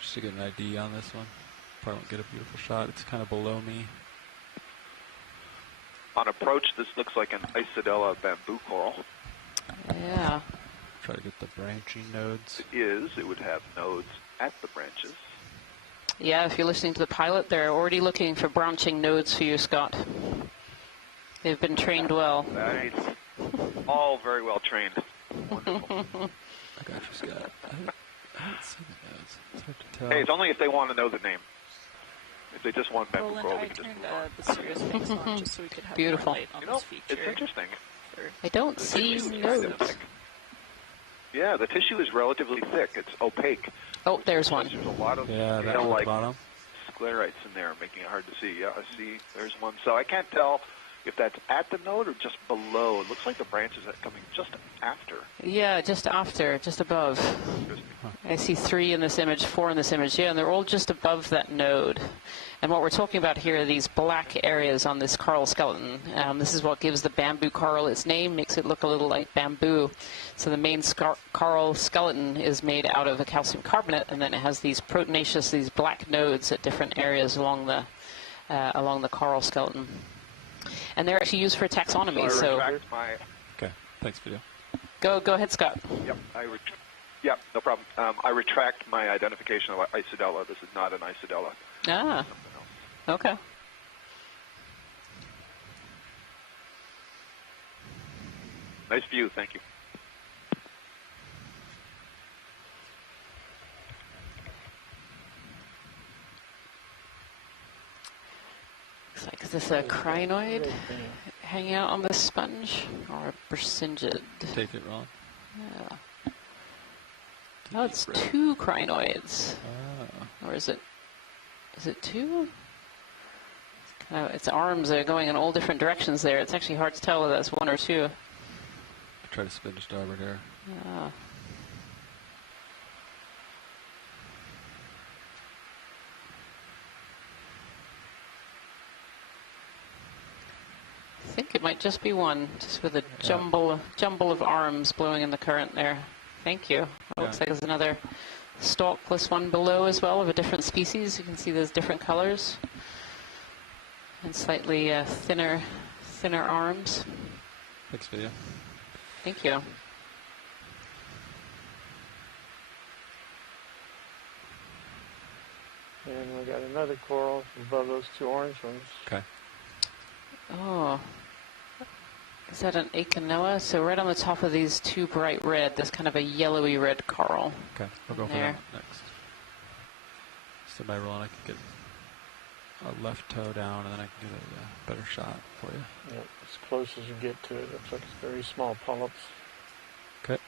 Just to get an ID on this one. Probably won't get a beautiful shot. It's kind of below me. On approach, this looks like an Isidella bamboo coral. Yeah. Try to get the branching nodes. It would have nodes at the branches. Yeah, if you're listening to the pilot, they're already looking for branching nodes for you, Scott. They've been trained well. Nice. All very well trained. Wonderful. I got you, Scott. I haven't seen the nodes. It's hard to tell. Hey, it's only if they want to know the name. If they just want bamboo Roland, coral, we I can just turned move on. the serious face on just so we could have Beautiful. more light on You know, this feature. it's interesting. I don't see tissue is kind of nodes. thick. Yeah, the tissue is relatively thick. It's opaque. Oh, there's one. There's a lot of Yeah, you that know, one at like the bottom. sclerites in there, making it hard to see. Yeah, I see. There's one. So I can't tell if that's at the node or just below. It looks like the branches are coming just after. Yeah, just after, just above. I see 3 in this image, 4 in this image. Yeah, and they're all just above that node. And what we're talking about here are these black areas on this coral skeleton. This is what gives the bamboo coral its name, makes it look a little like bamboo. So the main coral skeleton is made out of a calcium carbonate, and then it has these proteinaceous, these black nodes at different areas along the coral skeleton. And they're actually used for taxonomy. So I So retract my. Okay, thanks, video. go ahead, Scott. Yep, no problem. I retract my identification of Isidella. This is not an Isidella. Ah, okay. Nice view, thank you. Looks like, is this a crinoid hanging out on this sponge or a Bersingid? Take it, Ron. Yeah. Oh, it's 2 crinoids. Oh. Or is it 2? Its arms are going in all different directions there. It's actually hard to tell whether that's 1 or 2. Try to spin to starboard here. Yeah. I think it might just be 1, just with a jumble of arms blowing in the current there. Thank you. It looks like there's another stalkless one below as well of a different species. You can see there's different colors and slightly thinner arms. Thanks, video. Thank you. And we got another coral above those 2 orange ones. Okay. Oh. Is that an Okeanos? So right on the top of these 2 bright red, there's kind of a yellowy red coral. Okay, we'll go for There. that next. So by rolling, I can get a left toe down, and then I can get a better shot for you. Yep, as close as you get to it. Looks like it's very small polyps. Okay.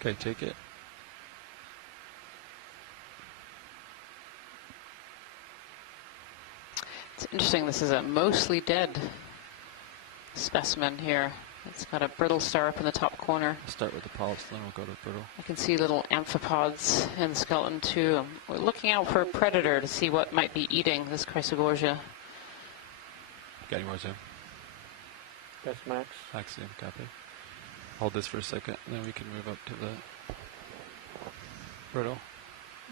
Okay, take it. It's interesting, this is a mostly dead specimen here. It's got a brittle star up in the top corner. Start with the polyps, then we'll go to brittle. I can see little amphipods in the skeleton too. We're looking out for a predator to see what might be eating this Chrysogorgia. Got any more zoom? That's max. Axiom, copy. Hold this for a second, and then we can move up to the brittle.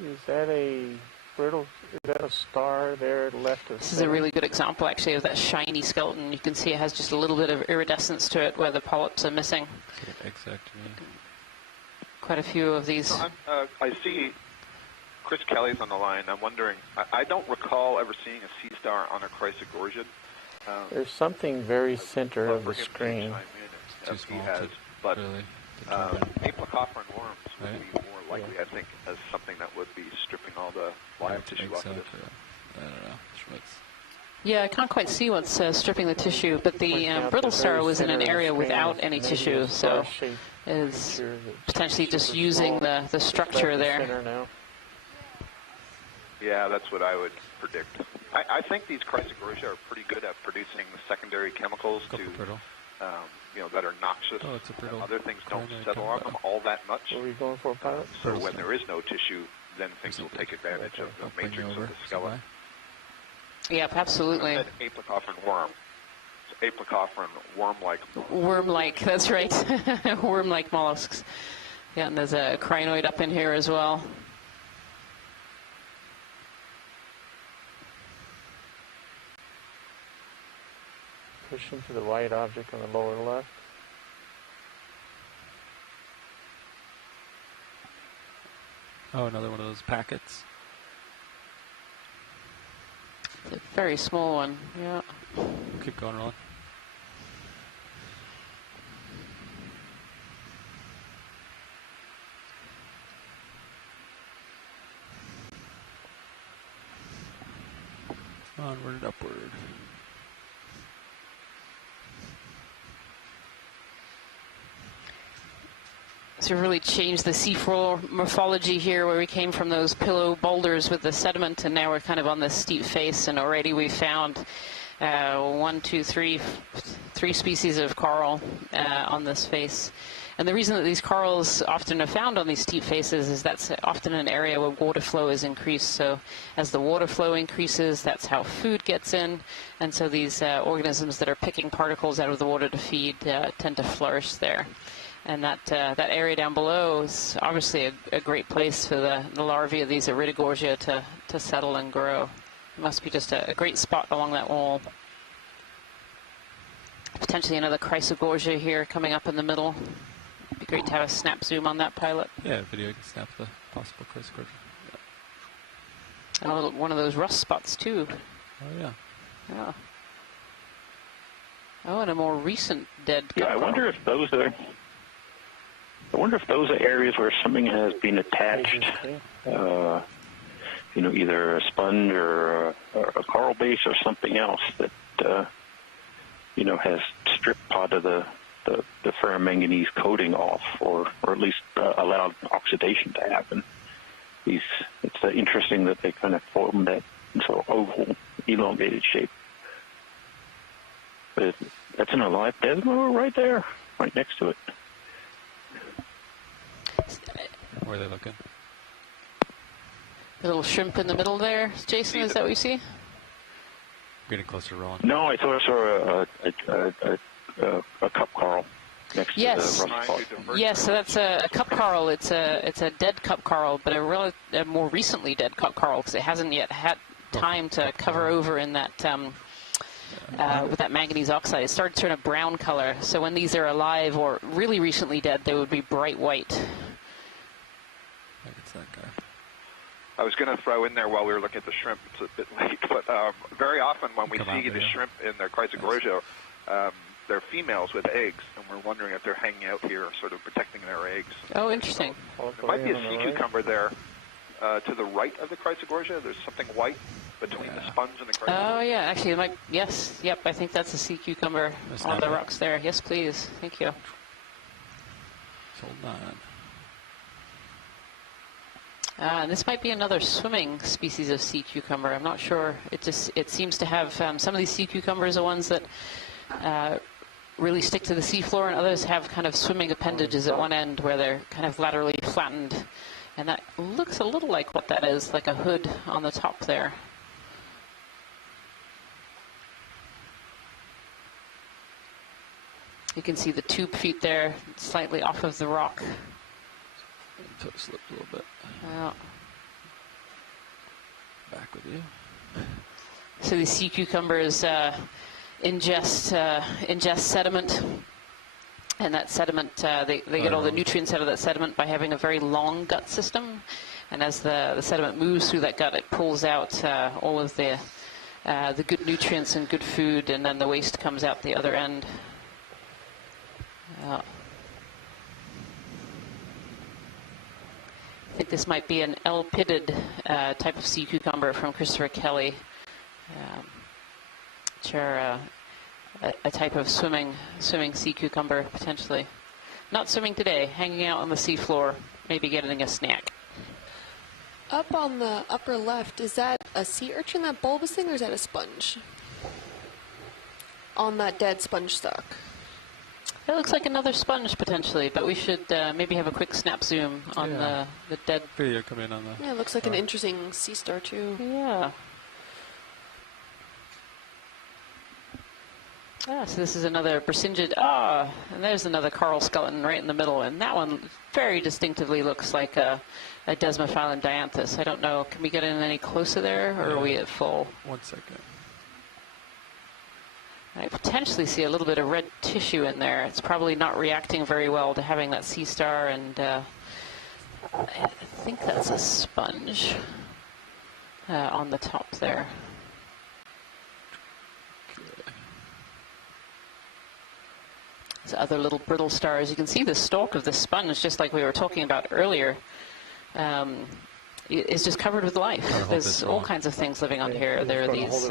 Is that a brittle, is that a star there left of This is a really good example, actually, of that shiny skeleton. You can see it has just a little bit of iridescence to it where the polyps are missing. Exactly. Quite a few of these. I see Chris Kelly's on the line. I'm wondering, I don't recall ever seeing a sea star on a Chrysogorgia. There's something very center of the screen. Too small to but really aplicopteran worms would Right. be more likely, I think, as something that would be stripping all the live tissue off of it. I don't know. Schmitz. Yeah, I can't quite see what's stripping the tissue, but the brittle star was in an area without any tissue, so is potentially just using the structure there. Yeah, that's what I would predict. I think these Chrysogorgia are pretty good at producing the secondary chemicals that are noxious. Oh, it's a brittle. Other things don't settle on them all that much. What are we going for, pilot? So when there is no tissue, then things will take advantage of the matrix of the skeleton. Yep, absolutely. Aplicopteran worm. It's aplicopteran worm-like. Worm-like, that's right. Worm-like mollusks. Yeah, and there's a crinoid up in here as well. Push into the white object on the lower left. Oh, another one of those packets. It's a very small one, yeah. Keep going, Ron. Onward and upward. So we've really changed the seafloor morphology here, where we came from those pillow boulders with the sediment, and now we're kind of on this steep face, and already we've found three species of coral on this face. And the reason that these corals often are found on these steep faces is that's often an area where water flow is increased. So as the water flow increases, that's how food gets in. And so these organisms that are picking particles out of the water to feed tend to flourish there. And that area down below is obviously a great place for the larvae of these Iridogorgia to settle and grow. It must be just a great spot along that wall. Potentially another Chrysogorgia here coming up in the middle. It'd be great to have a snap zoom on that, pilot. Yeah, video can snap the possible Chrysogorgia. Yeah. Oh, one of those rust spots too. Oh yeah. Yeah. Oh, and a more recent dead. Yeah, I wonder if those are areas where something has been attached. Either a sponge or a coral base or something else that has stripped part of the ferromanganese coating off, or at least allowed oxidation to happen. It's interesting that they kind of form that sort of oval, elongated shape. But that's an alive desmo right there, right next to it. Where are they looking? The little shrimp in the middle there, Jason, is that what you see? Getting closer to Roland. No, I thought I saw a cup coral next to the rust spot. Yes, so that's a cup coral. It's a dead cup coral, but a more recently dead cup coral, because it hasn't yet had time to cover over in that with that manganese oxide. It started to turn a brown color. So when these are alive or really recently dead, they would be bright white. I think it's that guy. I was going to throw in there while we were looking at the shrimp. It's a bit late, but very often when we see the shrimp in their Chrysogorgia, they're females with eggs, and we're wondering if they're hanging out here, sort of protecting their eggs. Oh, interesting. There might be a sea cucumber there to the right of the Chrysogorgia. There's something white between the sponge and the Chrysogorgia. Oh, yeah, actually, it might, yes, yep, I think that's a sea cucumber on the rocks there. Yes, please. Thank you. Hold on. And this might be another swimming species of sea cucumber. I'm not sure. It seems to have some of these sea cucumbers are ones that really stick to the seafloor, and others have kind of swimming appendages at one end where they're kind of laterally flattened. And that looks a little like what that is, like a hood on the top there. You can see the tube feet there, slightly off of the rock. Toe slipped a little bit. Yeah. Back with you. So these sea cucumbers ingest sediment, and that sediment, they get all the nutrients out of that sediment by having a very long gut system. And as the sediment moves through that gut, it pulls out all of the good nutrients and good food, and then the waste comes out the other end. I think this might be an L-pitted type of sea cucumber from Christopher Kelly, which are a type of swimming sea cucumber, potentially. Not swimming today, hanging out on the seafloor, maybe getting a snack. Up on the upper left, is that a sea urchin, that bulbous thing, or is that a sponge? On that dead sponge stalk. It looks like another sponge, potentially, but we should maybe have a quick snap zoom on the dead. Video come in on the... Yeah, it looks like an interesting sea star, too. Yeah. So this is another Brisingid. And there's another coral skeleton right in the middle, and that one very distinctively looks like a Desmophyllum dianthus. I don't know, can we get in any closer there, or are we at full? 1 second. I potentially see a little bit of red tissue in there. It's probably not reacting very well to having that sea star, and I think that's a sponge on the top there. There's other little brittle stars. You can see the stalk of the sponge, just like we were talking about earlier, is just covered with life. There's all kinds of things living on here. There are these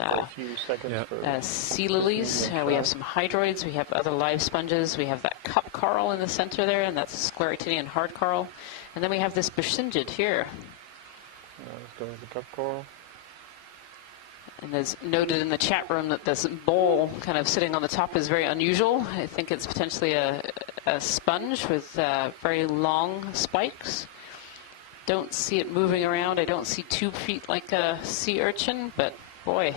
sea lilies. We have some hydroids. We have other live sponges. We have that cup coral in the center there, and that's scleractinian hard coral. And then we have this Brisingid here. Let's go with the cup coral. And there's noted in the chat room that this bowl kind of sitting on the top is very unusual. I think it's potentially a sponge with very long spikes. Don't see it moving around. I don't see 2 feet like a sea urchin, but boy,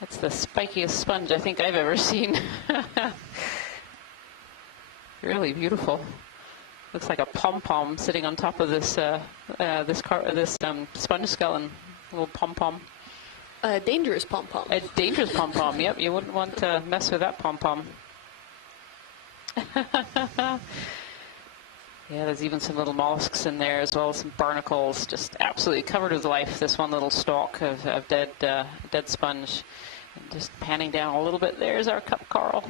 that's the spikiest sponge I think I've ever seen. Really beautiful. Looks like a pom-pom sitting on top of this sponge skeleton. A little pom-pom. A dangerous pom-pom. A dangerous pom-pom, yep. You wouldn't want to mess with that pom-pom. Yeah, there's even some little mollusks in there as well as some barnacles, just absolutely covered with life. This one little stalk of dead sponge. And just panning down a little bit, there's our cup coral.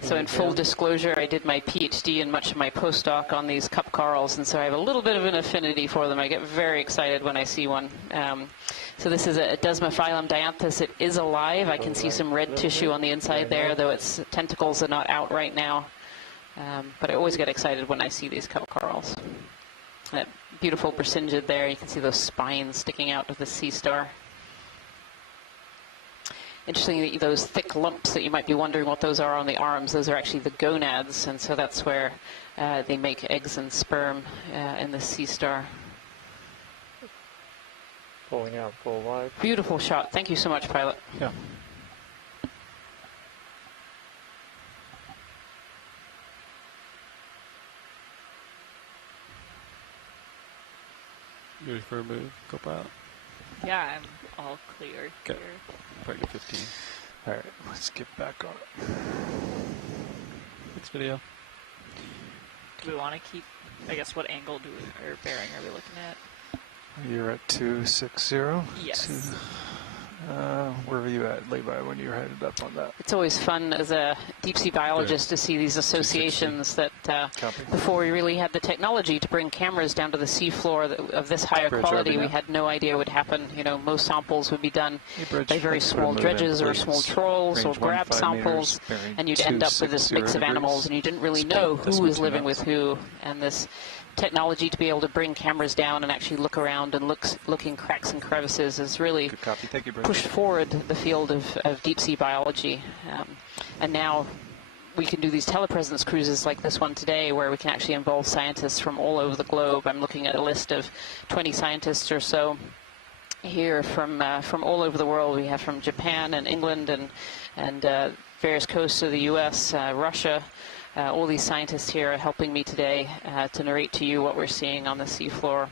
So in full disclosure, I did my PhD and much of my postdoc on these cup corals, and so I have a little bit of an affinity for them. I get very excited when I see one. So this is a Desmophyllum dianthus. It is alive. I can see some red tissue on the inside there, though its tentacles are not out right now. But I always get excited when I see these cup corals. That beautiful Brisingid there, you can see those spines sticking out of the sea star. Interestingly, those thick lumps that you might be wondering what those are on the arms, those are actually the gonads, and so that's where they make eggs and sperm in the sea star. Pulling out full live. Beautiful shot. Thank you so much, pilot. Yeah. You ready for a move? Go pilot. Yeah, I'm all clear here. Probably 15. All right, let's get back on it. Next video. Do we want to keep, I guess, what angle or bearing are we looking at? You're at 260? Yes. Where were you at, Levi, when you were headed up on that? It's always fun as a deep sea biologist to see these associations that before we really had the technology to bring cameras down to the seafloor of this higher quality, we had no idea would happen. You know, most samples would be done by very small dredges or small trawls or grab samples, and you'd end up with this mix of animals, and you didn't really know who was living with who. And this technology to be able to bring cameras down and actually look around and look in cracks and crevices has really pushed forward the field of deep sea biology. And now we can do these telepresence cruises like this one today, where we can actually involve scientists from all over the globe. I'm looking at a list of 20 scientists or so here from all over the world. We have from Japan and England and various coasts of the U.S., Russia, all these scientists here are helping me today to narrate to you what we're seeing on the seafloor.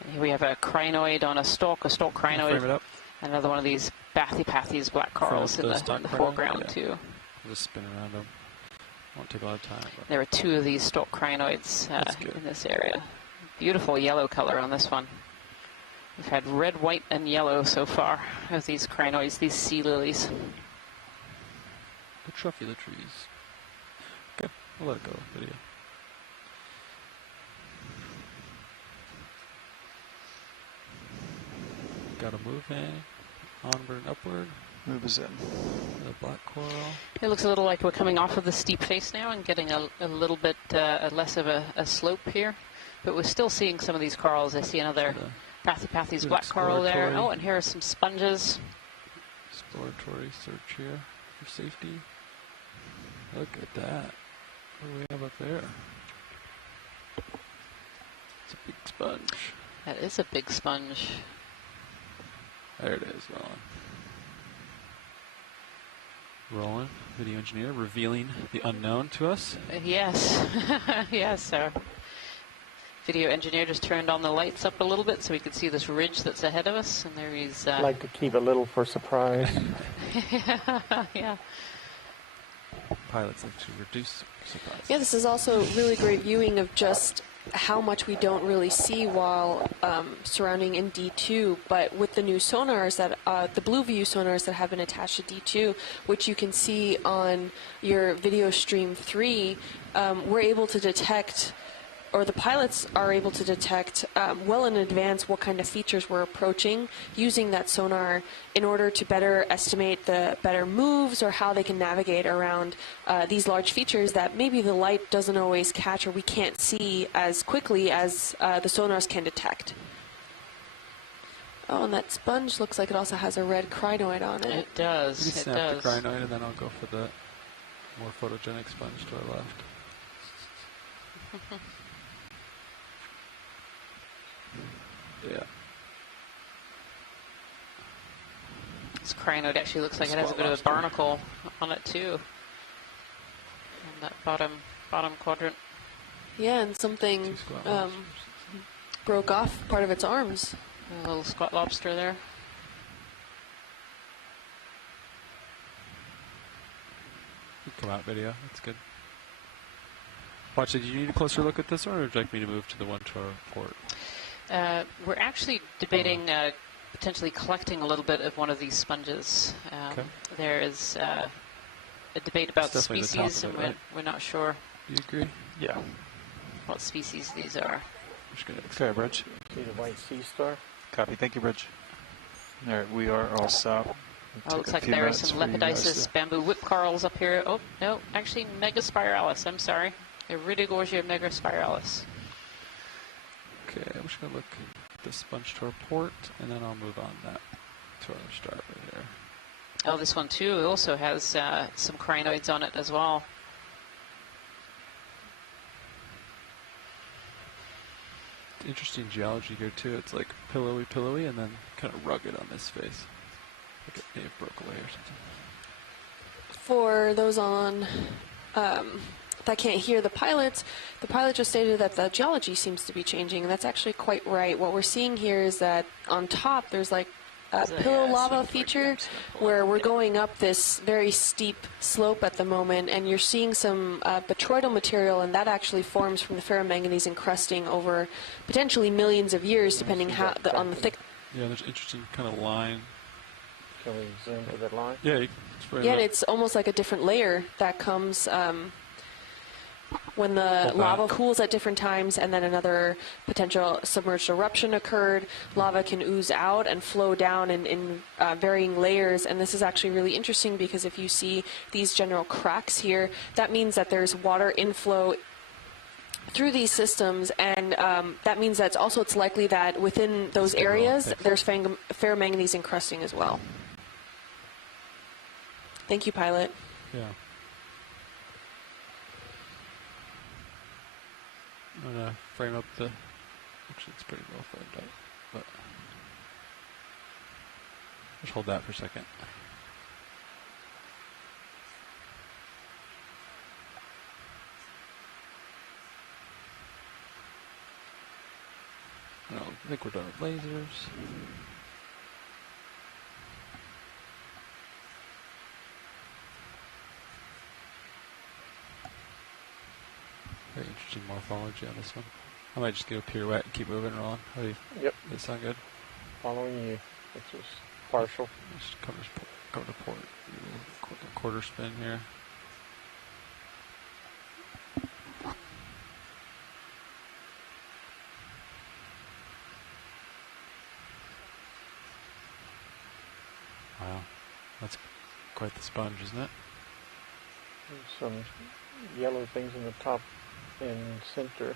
And here we have a crinoid on a stalk crinoid. Another one of these bathypathes, black corals in the foreground too. We'll just spin around them. Won't take a lot of time. There are 2 of these stalk crinoids in this area. Beautiful yellow color on this one. We've had red, white, and yellow so far of these crinoids, these sea lilies. The truffula trees. Okay, we'll let it go. Video. Got to move in, onward and upward. Move us in. The black coral. It looks a little like we're coming off of the steep face now and getting a little bit less of a slope here. But we're still seeing some of these corals. I see another bathypathes black coral there. Oh, and here are some sponges. Exploratory search here for safety. Look at that. What do we have up there? It's a big sponge. That is a big sponge. There it is, rolling. Video engineer revealing the unknown to us. Yes, yes, our video engineer just turned on the lights up a little bit so we could see this ridge that's ahead of us, and there he's... I'd like to keep a little for surprise. Yeah. Pilots like to reduce surprise. Yeah, this is also really great viewing of just how much we don't really see while surrounding in D2, but with the new sonars that the blue view sonars that have been attached to D2, which you can see on your video stream 3, we're able to detect, or the pilots are able to detect well in advance what kind of features we're approaching using that sonar in order to better estimate the better moves or how they can navigate around these large features that maybe the light doesn't always catch or we can't see as quickly as the sonars can detect. Oh, and that sponge looks like it also has a red crinoid on it. It does. You can snap the crinoid and then I'll go for the more photogenic sponge to our left. Yeah. This crinoid actually looks like it has a bit of a barnacle on it too. On that bottom quadrant. Yeah, and something broke off part of its arms. A little squat lobster there. Come out video, that's good. Watch, did you need a closer look at this one, or would you like me to move to the one to our port? We're actually debating potentially collecting a little bit of one of these sponges. Okay. There is a debate about the species, and we're not sure. You agree? Yeah. What species these are. Okay, Bridge. See the white sea star? Copy. Thank you, Bridge. All right, we are all set. Oh, looks like there are some Lepidopsis bamboo whip corals up here. Oh, no, actually Megaspiralis. I'm sorry. Iridogorgia megaspiralis. Okay, I'm just going to look at the sponge to our port, and then I'll move on that to our starboard here. Oh, this one too also has some crinoids on it as well. Interesting geology here too. It's like pillowy, and then kind of rugged on this face. Like it may have broke away or something. For those on that can't hear the pilot just stated that the geology seems to be changing, and that's actually quite right. What we're seeing here is that on top there's like a pillow lava feature where we're going up this very steep slope at the moment, and you're seeing some botryoidal material, and that actually forms from the ferromanganese encrusting over potentially millions of years, depending on the thick. Yeah, there's an interesting kind of line. Can we zoom to that line? Yeah, and it's almost like a different layer that comes when the lava cools at different times, and then another potential submerged eruption occurred. Lava can ooze out and flow down in varying layers, and this is actually really interesting because if you see these general cracks here, that means that there's water inflow through these systems, and that means that it's likely that within those areas there's ferromanganese encrusting as well. Thank you, pilot. Yeah. I'm going to frame up the... Actually, it's pretty well framed up, but... Just hold that for a second. I think we're done with lasers. Very interesting morphology on this one. I might just go pirouette and keep moving, Ron. How do you? Yep. Does that sound good? Following you. It's just partial. Just come to port. Quarter spin here. Wow, that's quite the sponge, isn't it? There's some yellow things in the top and center.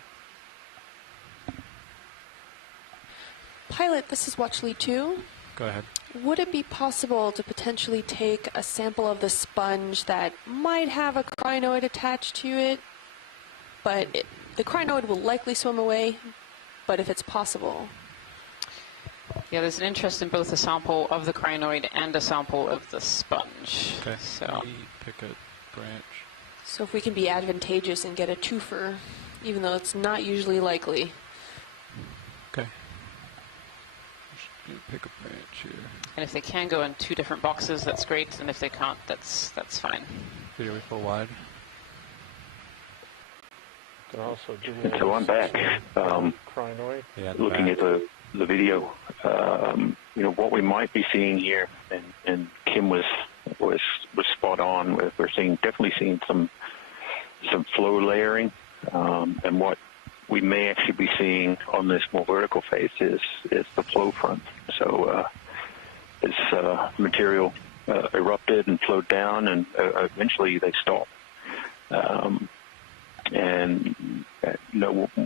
Pilot, this is Watch Lead 2. Go ahead. Would it be possible to potentially take a sample of the sponge that might have a crinoid attached to it, but the crinoid will likely swim away, but if it's possible? Yeah, there's an interest in both a sample of the crinoid and a sample of the sponge. Okay. So Pick a branch. So if we can be advantageous and get a twofer, even though it's not usually likely. Okay. Just pick a branch here. and if they can go in 2 different boxes, that's great, and if they can't, that's fine. Here we full wide. Can also do So I'm back. crinoid. Yeah, Looking at the video, what we might be seeing here, and Kim was spot on. We're definitely seeing some flow layering, and what we may actually be seeing on this more vertical face is the flow front. So this material erupted and flowed down, and eventually they stopped.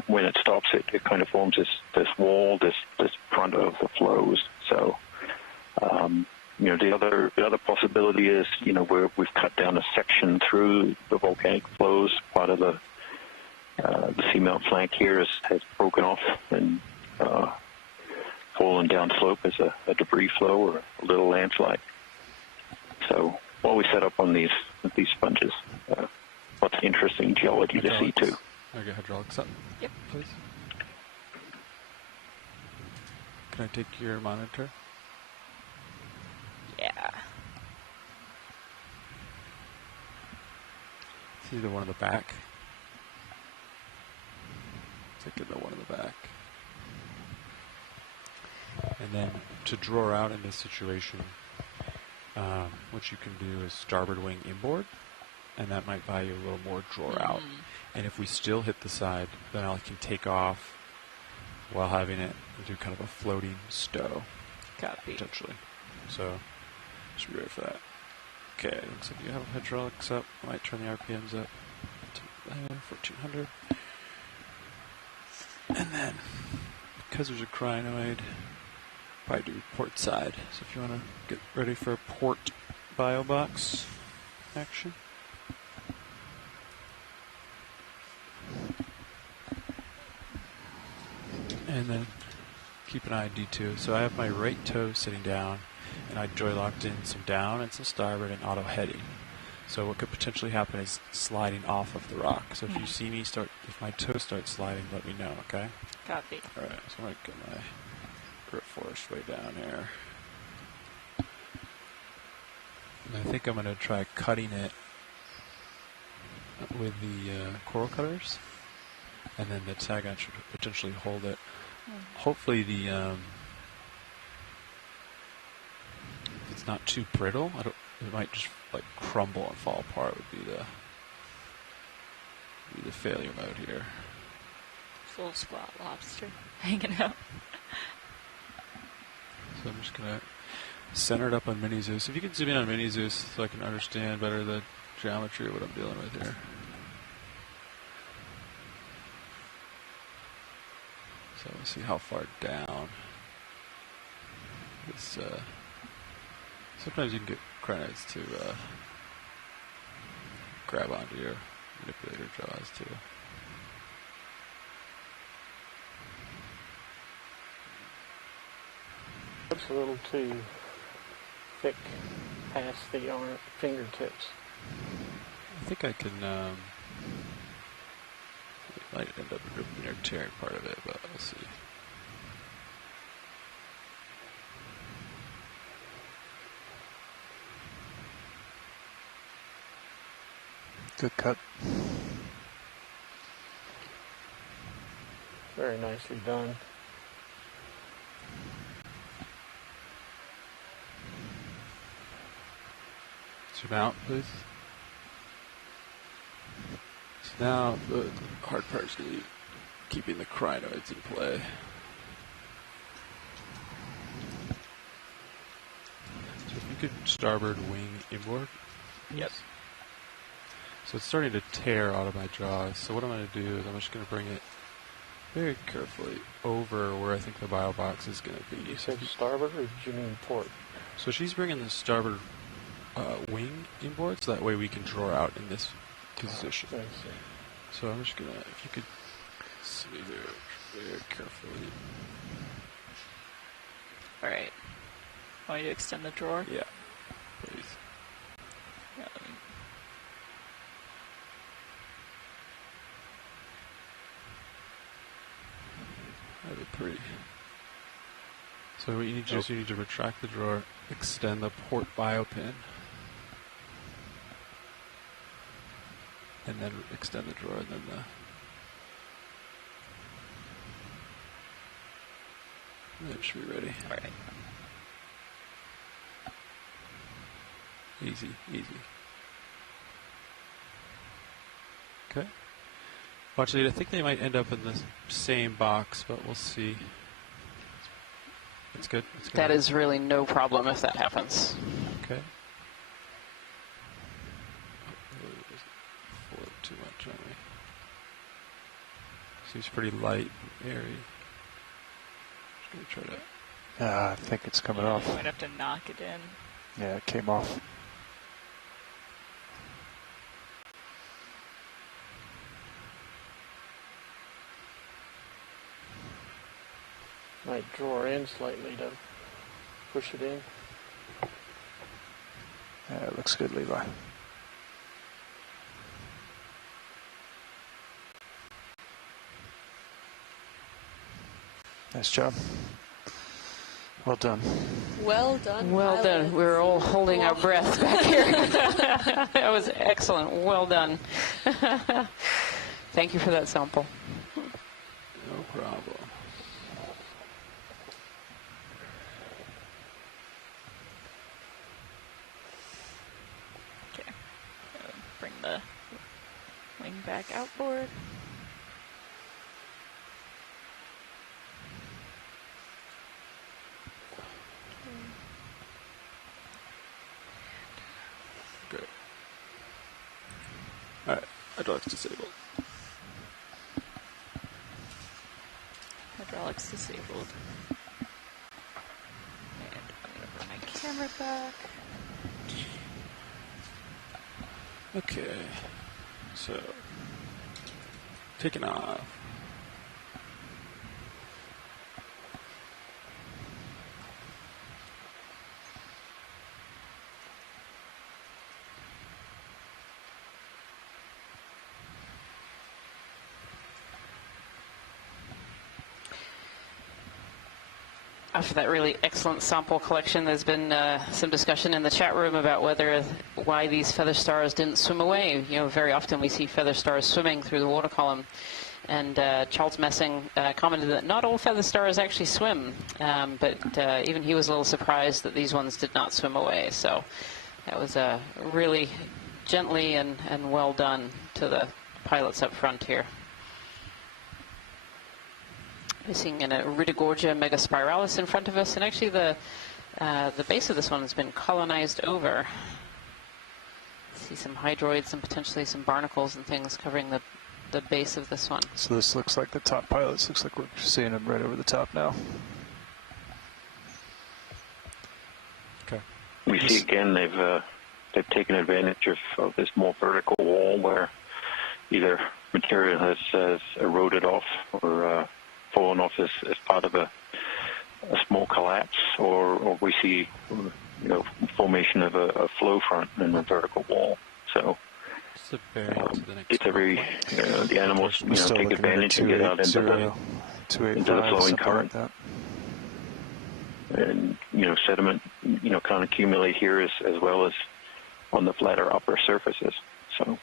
When it stops, it kind of forms this wall, this front of the flows. So, the other possibility is, where we've cut down a section through the volcanic flows. Part of the seamount flank here has broken off and fallen down slope as a debris flow or a little landslide. So, while we set up on these sponges, lots of interesting geology to see too. I'll get hydraulics up. Yep. Please. Can I take your monitor? Yeah. It's either one in the back. Take the one in the back. And then to draw out in this situation, what you can do is starboard wing inboard, and that might buy you a little more draw out. And if we still hit the side, then I can take off while having it and do kind of a floating stow. Copy. Potentially. So, just be ready for that. Okay, looks like you have hydraulics up. I might turn the RPMs up to 1400. And then, because there's a crinoid, probably do port side. So if you want to get ready for a port bio box action. And then keep an eye on D2. So I have my right toe sitting down, and I joy locked in some down and some starboard and auto heading. So what could potentially happen is sliding off of the rock. So if you see me if my toe starts sliding, let me know, okay? Copy. All right, so I'm going to get my grip force way down here. And I think I'm going to try cutting it with the coral cutters. And then the tag on should potentially hold it. Hopefully if it's not too brittle, it might just like crumble and fall apart would be the failure mode here. Full squat lobster hanging out. So I'm just gonna center it up on Mini Zeus. If you can zoom in on Mini Zeus so I can understand better the geometry of what I'm dealing with here. So we'll see how far down this. Sometimes you can get crinoids to grab onto your manipulator jaws too. Looks a little too thick past the fingertips. I think I can. It might end up ripping or tearing part of it, but we'll see. Good cut. Very nicely done. Zoom out, please. So now the hard part is going to be keeping the crinoids in play. So if you could starboard wing inboard. Yep. So it's starting to tear out of my jaws. So what I'm going to do is I'm just going to bring it very carefully over where I think the bio box is going to be. You said starboard, or did you mean port? So she's bringing the starboard wing inboard, so that way we can draw out in this position. I see. So I'm just going to, if you could see there very carefully. All right. Want you to extend the drawer? Yeah, please. Yeah, let me- That'd be pretty. So what you need to do is you need to retract the drawer, extend the port bio pin, and then extend the drawer, and then then it should be ready. All right. Easy, easy. Okay. Actually, I think they might end up in the same box, but we'll see. It's good. It's good. That is really no problem if that happens. Okay. Really doesn't float too much on me. Seems pretty light and airy. Just gonna try to. I think it's coming off. Might have to knock it in. Yeah, it came off. Might draw in slightly to push it in. Yeah, it looks good, Levi. Nice job. Well done. Well done. Well done. pilots. We were all holding our breath back here. That was excellent. Well done. Thank you for that sample. No problem. Okay. Bring the wing back outboard. Good. Alright, hydraulics disabled. Hydraulics disabled. And I'm going to bring my camera back. Okay. So, taking off. After that really excellent sample collection, there's been some discussion in the chat room about why these feather stars didn't swim away. You know, very often we see feather stars swimming through the water column. And Charles Messing commented that not all feather stars actually swim, but even he was a little surprised that these ones did not swim away. So that was really gently and well done to the pilots up front here. We're seeing a Ridogorgia megaspiralis in front of us, and actually the base of this one has been colonized over. See some hydroids and potentially some barnacles and things covering the base of this one. So this looks like the top pilots. Looks like we're seeing them right over the top now. Okay. We see again they've taken advantage of this more vertical wall where either material has eroded off or fallen off as part of a small collapse, or we see formation of a flow front in the vertical wall. So Just a bearing to the next it's every the animals We're still take looking at advantage and get out into the 285, flowing something current. like that. and sediment can't accumulate here as well as on the flatter upper surfaces. So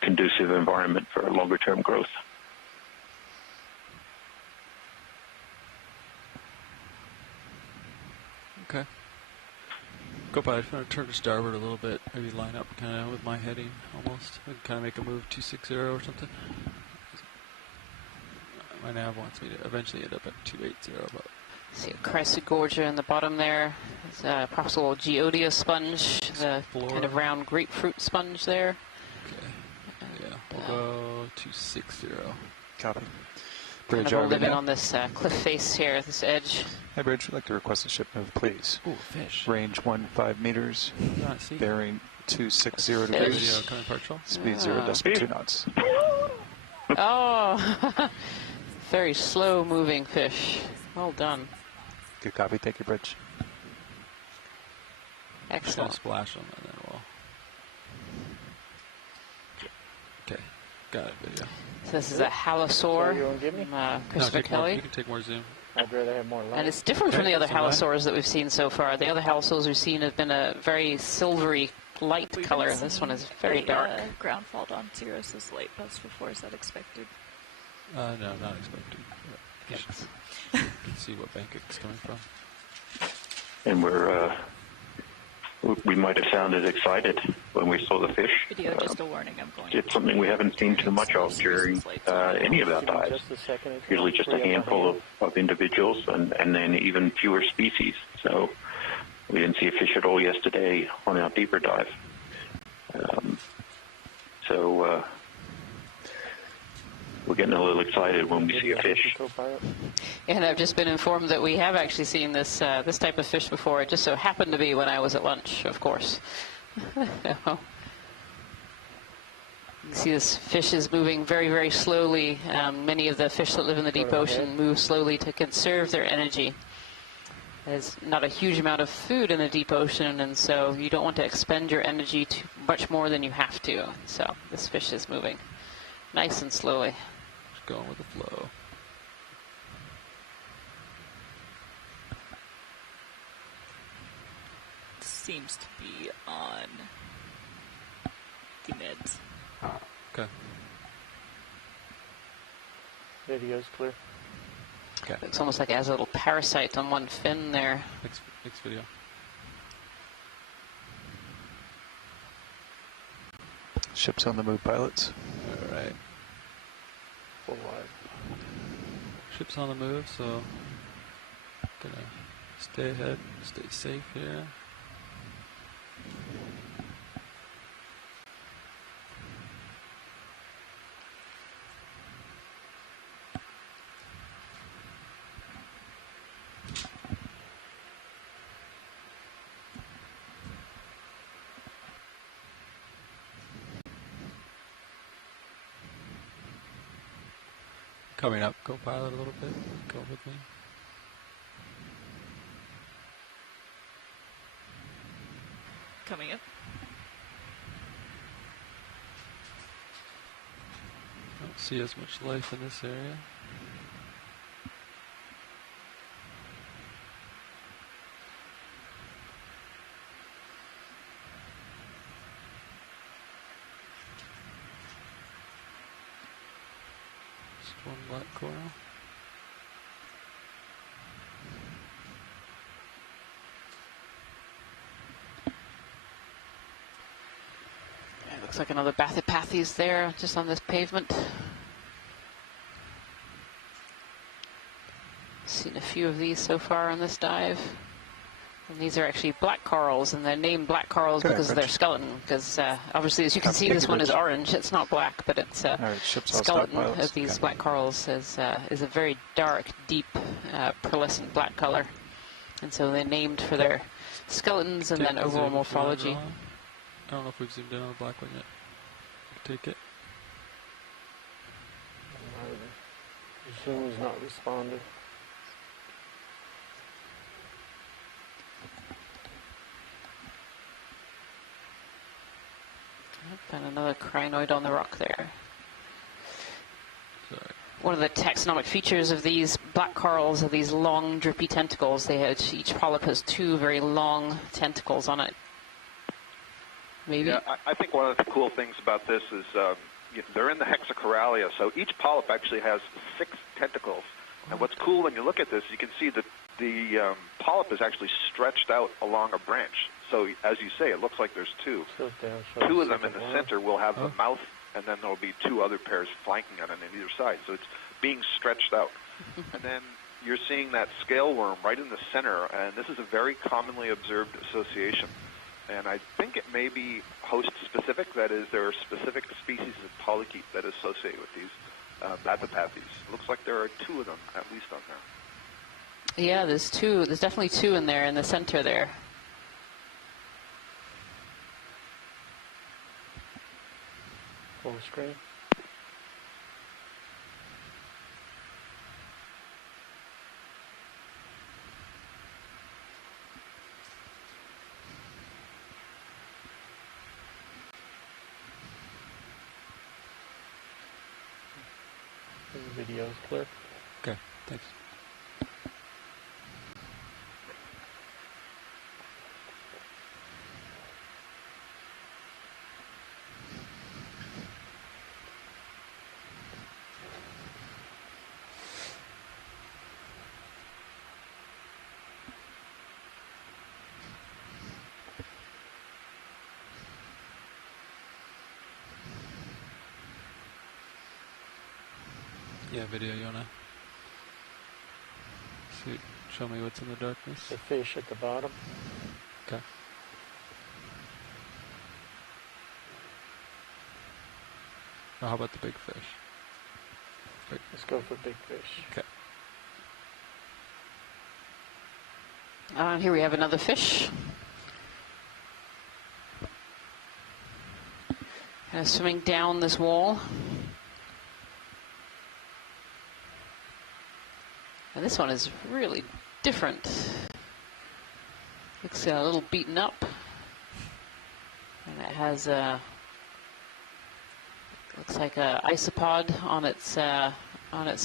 conducive environment for longer term growth. Okay. Go by. If I want to turn to starboard a little bit, maybe line up kind of with my heading almost. And kind of make a move 260 or something. My nav wants me to eventually end up at 280, but. See a Chrysogorgia in the bottom there. It's a possible Geodia sponge, the kind of round grapefruit sponge there. Okay. Yeah, we'll go 260. Copy. Kind Bridge of over living now. on this cliff face here, this edge. Hey, Bridge, I'd like to request a ship move, please. Ooh, fish. Range 15 meters, Not see. bearing 260 Fish. degrees, Coming partial. speed Ah. 0.2 knots. Oh, very slow moving fish. Well done. Good copy. Thank you, Bridge. Just gonna Excellent. splash them and then we'll. Okay, got it. Video. So this is a halosaur So you won't give me? from Christopher take more, Kelly. you can take more zoom. I'd rather have more light. And it's different from Okay, the other so that- halosaurs that we've seen so far. The other halosaurs we've seen have been a very silvery light We've color. been This one is seeing very a, dark. ground fault on Cirrus's light bus before. Is that expected? No, not expected. You can see what bank it's coming from. And we might have sounded excited when we saw the fish. Video, just a warning. I'm going. It's something we haven't seen too much of during any of our Give me dives. just a second. It's Usually just a free on my handful hand. of individuals and then even fewer species. So we didn't see a fish at all yesterday on our deeper dive. So we're getting a little excited when we see a fish. Co-pilot. And I've just been informed that we have actually seen this this type of fish before. It just so happened to be when I was at lunch, of course. So, you can see this fish is moving very, very slowly. Many of the fish that live in the deep ocean move slowly to conserve their energy. There's not a huge amount of food in the deep ocean, and so you don't want to expend your energy too much more than you have to. So this fish is moving nice and slowly. Just going with the flow. Seems to be on the mids. Okay. Video's clear. Okay. Looks almost like it has a little parasite on one fin there. Next video. Ships on the move, pilots. All right. Full wide. Ship's on the move, so gonna stay ahead, stay safe here. Coming up, go pilot a little bit. Go with me. Coming up. Don't see as much life in this area. Just one black coral. It looks like another Bathypathes there, just on this pavement. Seen a few of these so far on this dive. And these are actually black corals, and they're named black corals because of their skeleton. Because obviously, as you can see, this one is orange. It's not black, but it's All right, ships all skeleton stop, pilots. of these Okay. black corals is a very dark, deep, pearlescent black color. And so they're named for their skeletons and Take then the overall zoom if you want, morphology. Ron. I don't know if we've zoomed in on the black one yet. Take it. Zoom is not responded. And another crinoid on the rock there. Sorry. One of the taxonomic features of these black corals are these long, drippy tentacles. Each polyp has two very long tentacles on it. maybe. Yeah, I think one of the cool things about this is they're in the hexacoralia, so each polyp actually has 6 tentacles. And what's cool when you look at this, you can see that the polyp is actually stretched out along a branch. So as you say, it looks like there's 2. Two of them in the center will have the mouth, and then there'll be 2 other pairs flanking on it on either side. So it's being stretched out. And then you're seeing that scale worm right in the center, and this is a very commonly observed association. And I think it may be host-specific. That is, there are specific species of polychaete that associate with these bathypathes. It looks like there are 2 of them, at least on there. Yeah, there's 2. There's definitely 2 in there in the center there. Full screen. The video is clear. Okay, thanks. Yeah, video, you wanna see, show me what's in the darkness? The fish at the bottom. Okay. Oh, how about the big fish? Let's go for big fish. Okay. Here we have another fish. Kind of swimming down this wall. And this one is really different. Looks a little beaten up. And it has a, looks like a isopod on its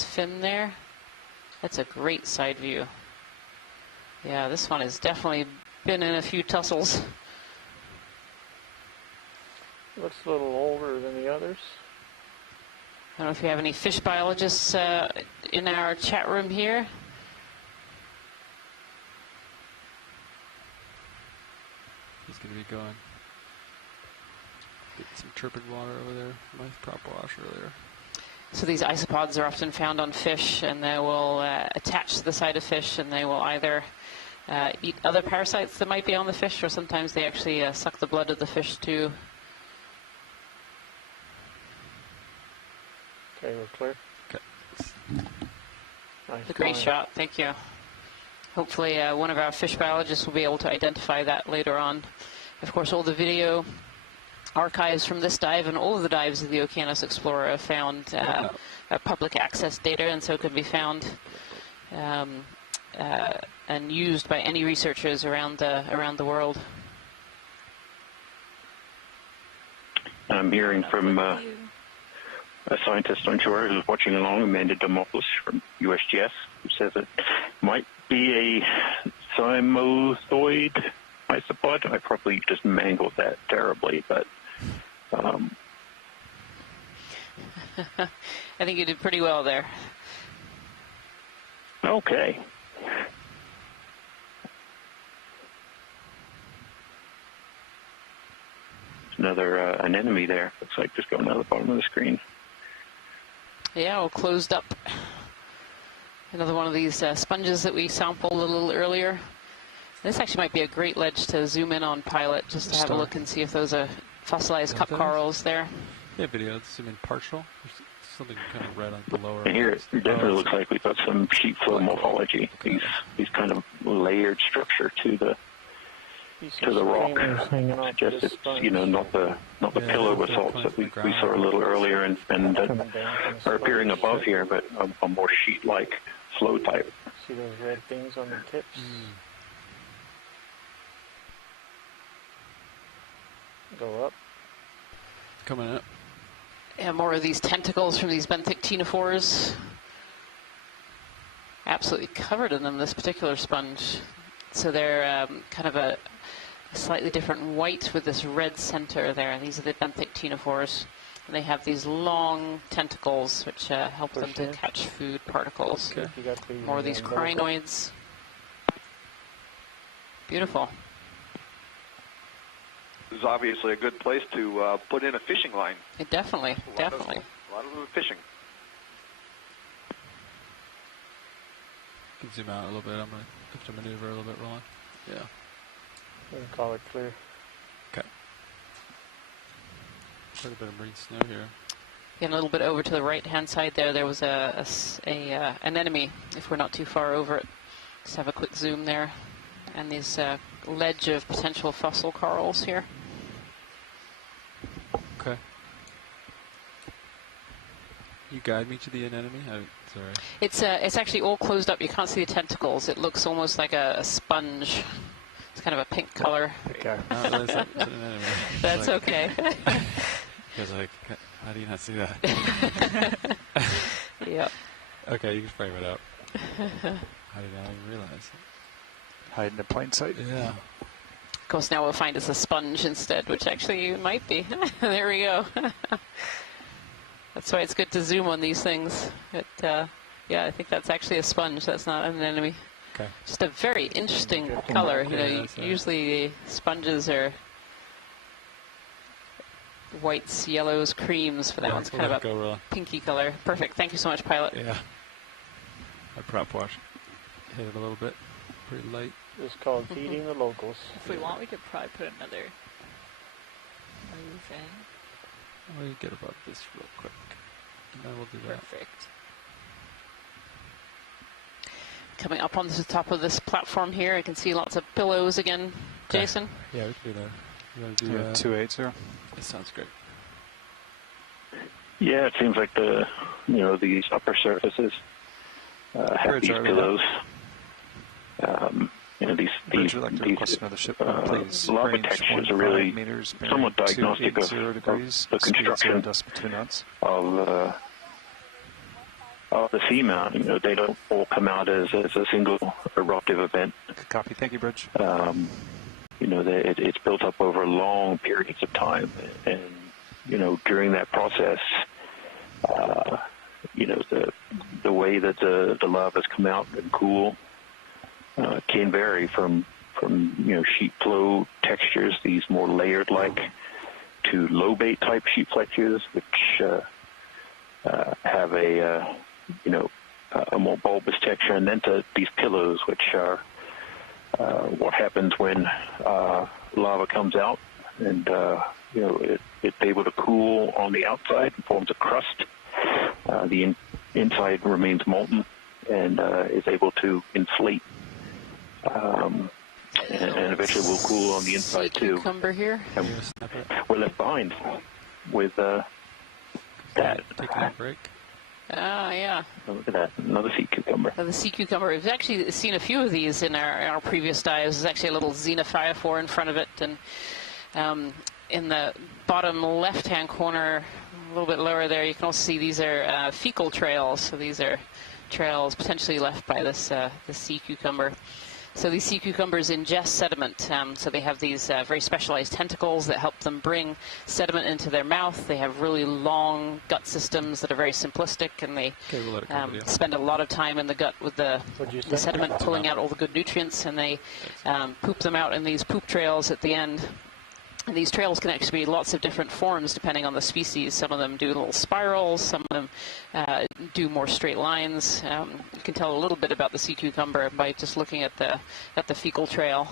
fin there. That's a great side view. Yeah, this one has definitely been in a few tussles. Looks a little older than the others. I don't know if you have any fish biologists in our chat room here. He's going to be going. Get some turbid water over there. Nice prop wash earlier. So these isopods are often found on fish, and they will attach to the side of fish, and they will either eat other parasites that might be on the fish, or sometimes they actually suck the blood of the fish too. Okay, we're clear. Okay. Nice A great dive. shot, thank you. Hopefully one of our fish biologists will be able to identify that later on. Of course, all the video archives from this dive and all of the dives of the Okeanos Explorer are found public access data, and so can be found and used by any researchers around the world. I'm hearing from a scientist on shore who's watching along, Amanda Demopoulos from USGS, who says it might be a cymothoid isopod. I probably just mangled that terribly, but I think you did pretty well there. okay. Another anemone there. Looks like just going down the bottom of the screen. Yeah, all closed up. Another one of these sponges that we sampled a little earlier. This actually might be a great ledge to zoom in on, Pilot, just to have a look and see if those are fossilized cup corals there. Yeah, video. Let's zoom in partial. There's something kind of red on the lower. And here it definitely looks like we've got some sheet flow morphology. These kind of layered structure to the rock. Suggests it's not the pillow basalts that we saw a little earlier and are appearing above here, but a more sheet-like flow type. See those red things on the tips? Go up. Coming up. Yeah, more of these tentacles from these benthic ctenophores. Absolutely covered in them, this particular sponge. So they're kind of a a slightly different white with this red center there. These are the benthic ctenophores. And they have these long tentacles which help them to catch food particles. Okay. More of these crinoids. Beautiful. This is obviously a good place to put in a fishing line. Definitely. A lot of them fishing. You can zoom out a little bit. I'm going to have to maneuver a little bit, Roland. Yeah. We'll call it clear. Okay. Quite a bit of marine snow here. Again, a little bit over to the right-hand side there was an anemone, if we're not too far over it. Just have a quick zoom there. And these ledge of potential fossil corals here. Okay. You guide me to the anemone? Sorry. It's actually all closed up. You can't see the tentacles. It looks almost like a sponge. It's kind of a pink color. Okay. No, that's an anemone. That's like, okay. Because like, how do you not see that? Yep. Okay, you can frame it up. How did I even realize? Hide in plain sight. Yeah. Of course, now we'll find it's a sponge instead, which actually might be. There we go. That's why it's good to zoom on these things. Yeah, I think that's actually a sponge. That's not an anemone. Okay. Just a very interesting color. You know, Yeah, usually the sponges are whites, yellows, creams. For that one's kind of a pinky color. Perfect. Thank you so much, pilot. Yeah. I prop wash. Hit it a little bit. Pretty light. It's called feeding the locals. If we want, we could probably put another move in. Let me get above this real quick. And then we'll do that. Perfect. Coming up on the top of this platform here, I can see lots of pillows again. Jason? Yeah, we can do that. You want to do 280? That sounds great. Yeah, it seems like these upper surfaces have these pillows. Bridge, would like to request another ship, please. Lava Range textures are 15 really meters, somewhat diagnostic of 280 degrees, the construction of the seamount. You know, they don't all come out as a single eruptive event. Good copy. Thank you, Bridge. It's built up over long periods of time, and during that process, the way that the lavas come out and cool can vary from sheet flow textures, these more layered like, to lobate type sheet flexures, which have a more bulbous texture, and then to these pillows, which are what happens when lava comes out, and it's able to cool on the outside and forms a crust. The inside remains molten and is able to inflate, and eventually will cool on the inside too. Cucumber here. And we're left behind with that. Taking a break. Yeah. Oh, look at that, another sea cucumber. The sea cucumber. We've actually seen a few of these in our previous dives. There's actually a little xenophyophore in front of it, and in the bottom left-hand corner, a little bit lower there, you can also see these are fecal trails. So these are trails potentially left by this sea cucumber. So these sea cucumbers ingest sediment, so they have these very specialized tentacles that help them bring sediment into their mouth. They have really long gut systems that are very simplistic, and they spend a lot of time in the gut with the sediment, pulling out all the good nutrients, and they poop them out in these poop trails at the end. And these trails can actually be lots of different forms depending on the species. Some of them do little spirals, some of them do more straight lines. You can tell a little bit about the sea cucumber by just looking at the fecal trail.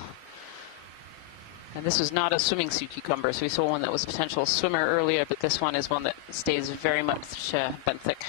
And this was not a swimming sea cucumber, so we saw one that was a potential swimmer earlier, but this one is one that stays very much benthic.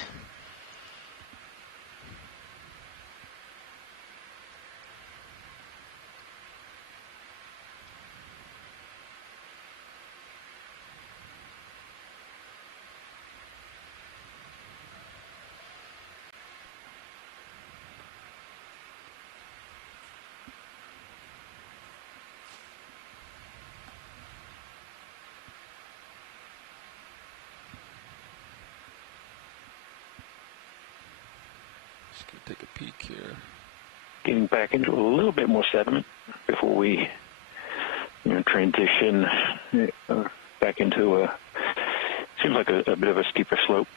Just gonna take a peek here. Getting back into a little bit more sediment before we, transition back into seems like a bit of a steeper slope.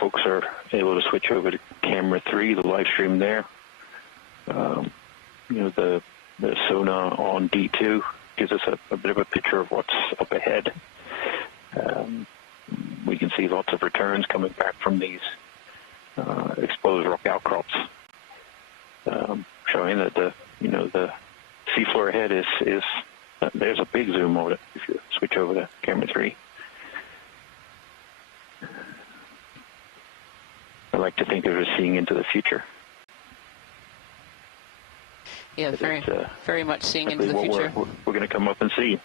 Folks are able to switch over to camera 3, the live stream there. The sonar on D2 gives us a bit of a picture of what's up ahead. We can see lots of returns coming back from these exposed rock outcrops, showing that the seafloor ahead is there's a big zoom on it if you switch over to camera 3. I like to think of it as seeing into the future. Yeah, very much seeing into the future. We're going to come up and see.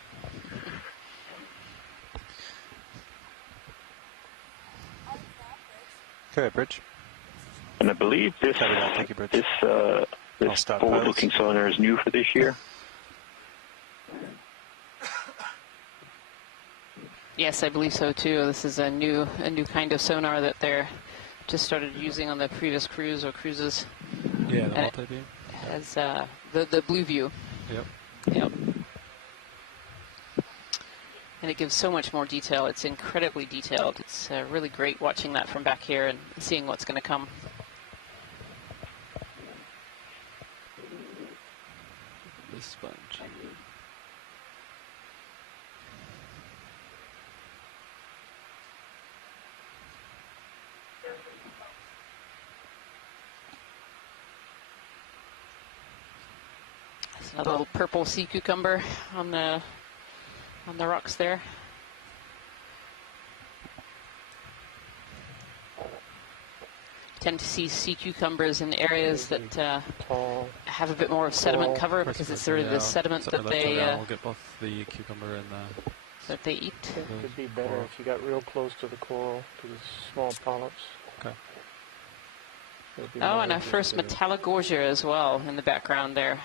Okay, Bridge. And I believe this Thank you, Bridge. this forward-looking sonar is new for this year. Yes, I believe so too. This is a new kind of sonar that they're just started using on the previous cruise or cruises. Yeah, the multi-beam. As the blue view. Yep. And it gives so much more detail. It's incredibly detailed. It's really great watching that from back here and seeing what's going to come. This sponge. There's another little purple sea cucumber on the rocks there. Tend to see sea cucumbers in areas that have a bit more of sediment cover because it's sort of the sediment that they we'll get both the cucumber and that they eat. It would be better if you got real close to the coral, to the small polyps. Okay. Oh, and our first metallogorgia as well in the background there.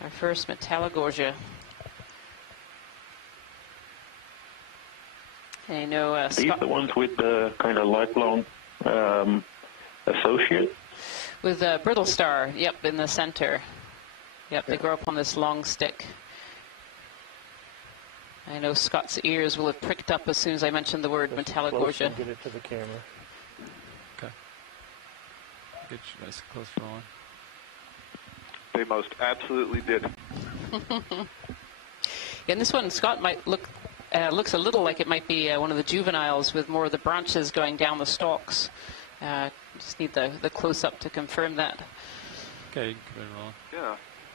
Our first metallogorgia. I know These are the ones with the kind of lifelong associate? With brittle star, yep, in the center. Yep, they grow up on this long stick. I know Scott's ears will have pricked up as soon as I mentioned the word metallogorgia. Get it to the camera. Okay. Get you nice and close for one. They most absolutely did. And this one, Scott, might looks a little like it might be one of the juveniles with more of the branches going down the stalks. Just need the close-up to confirm that. Okay, you can come in rolling.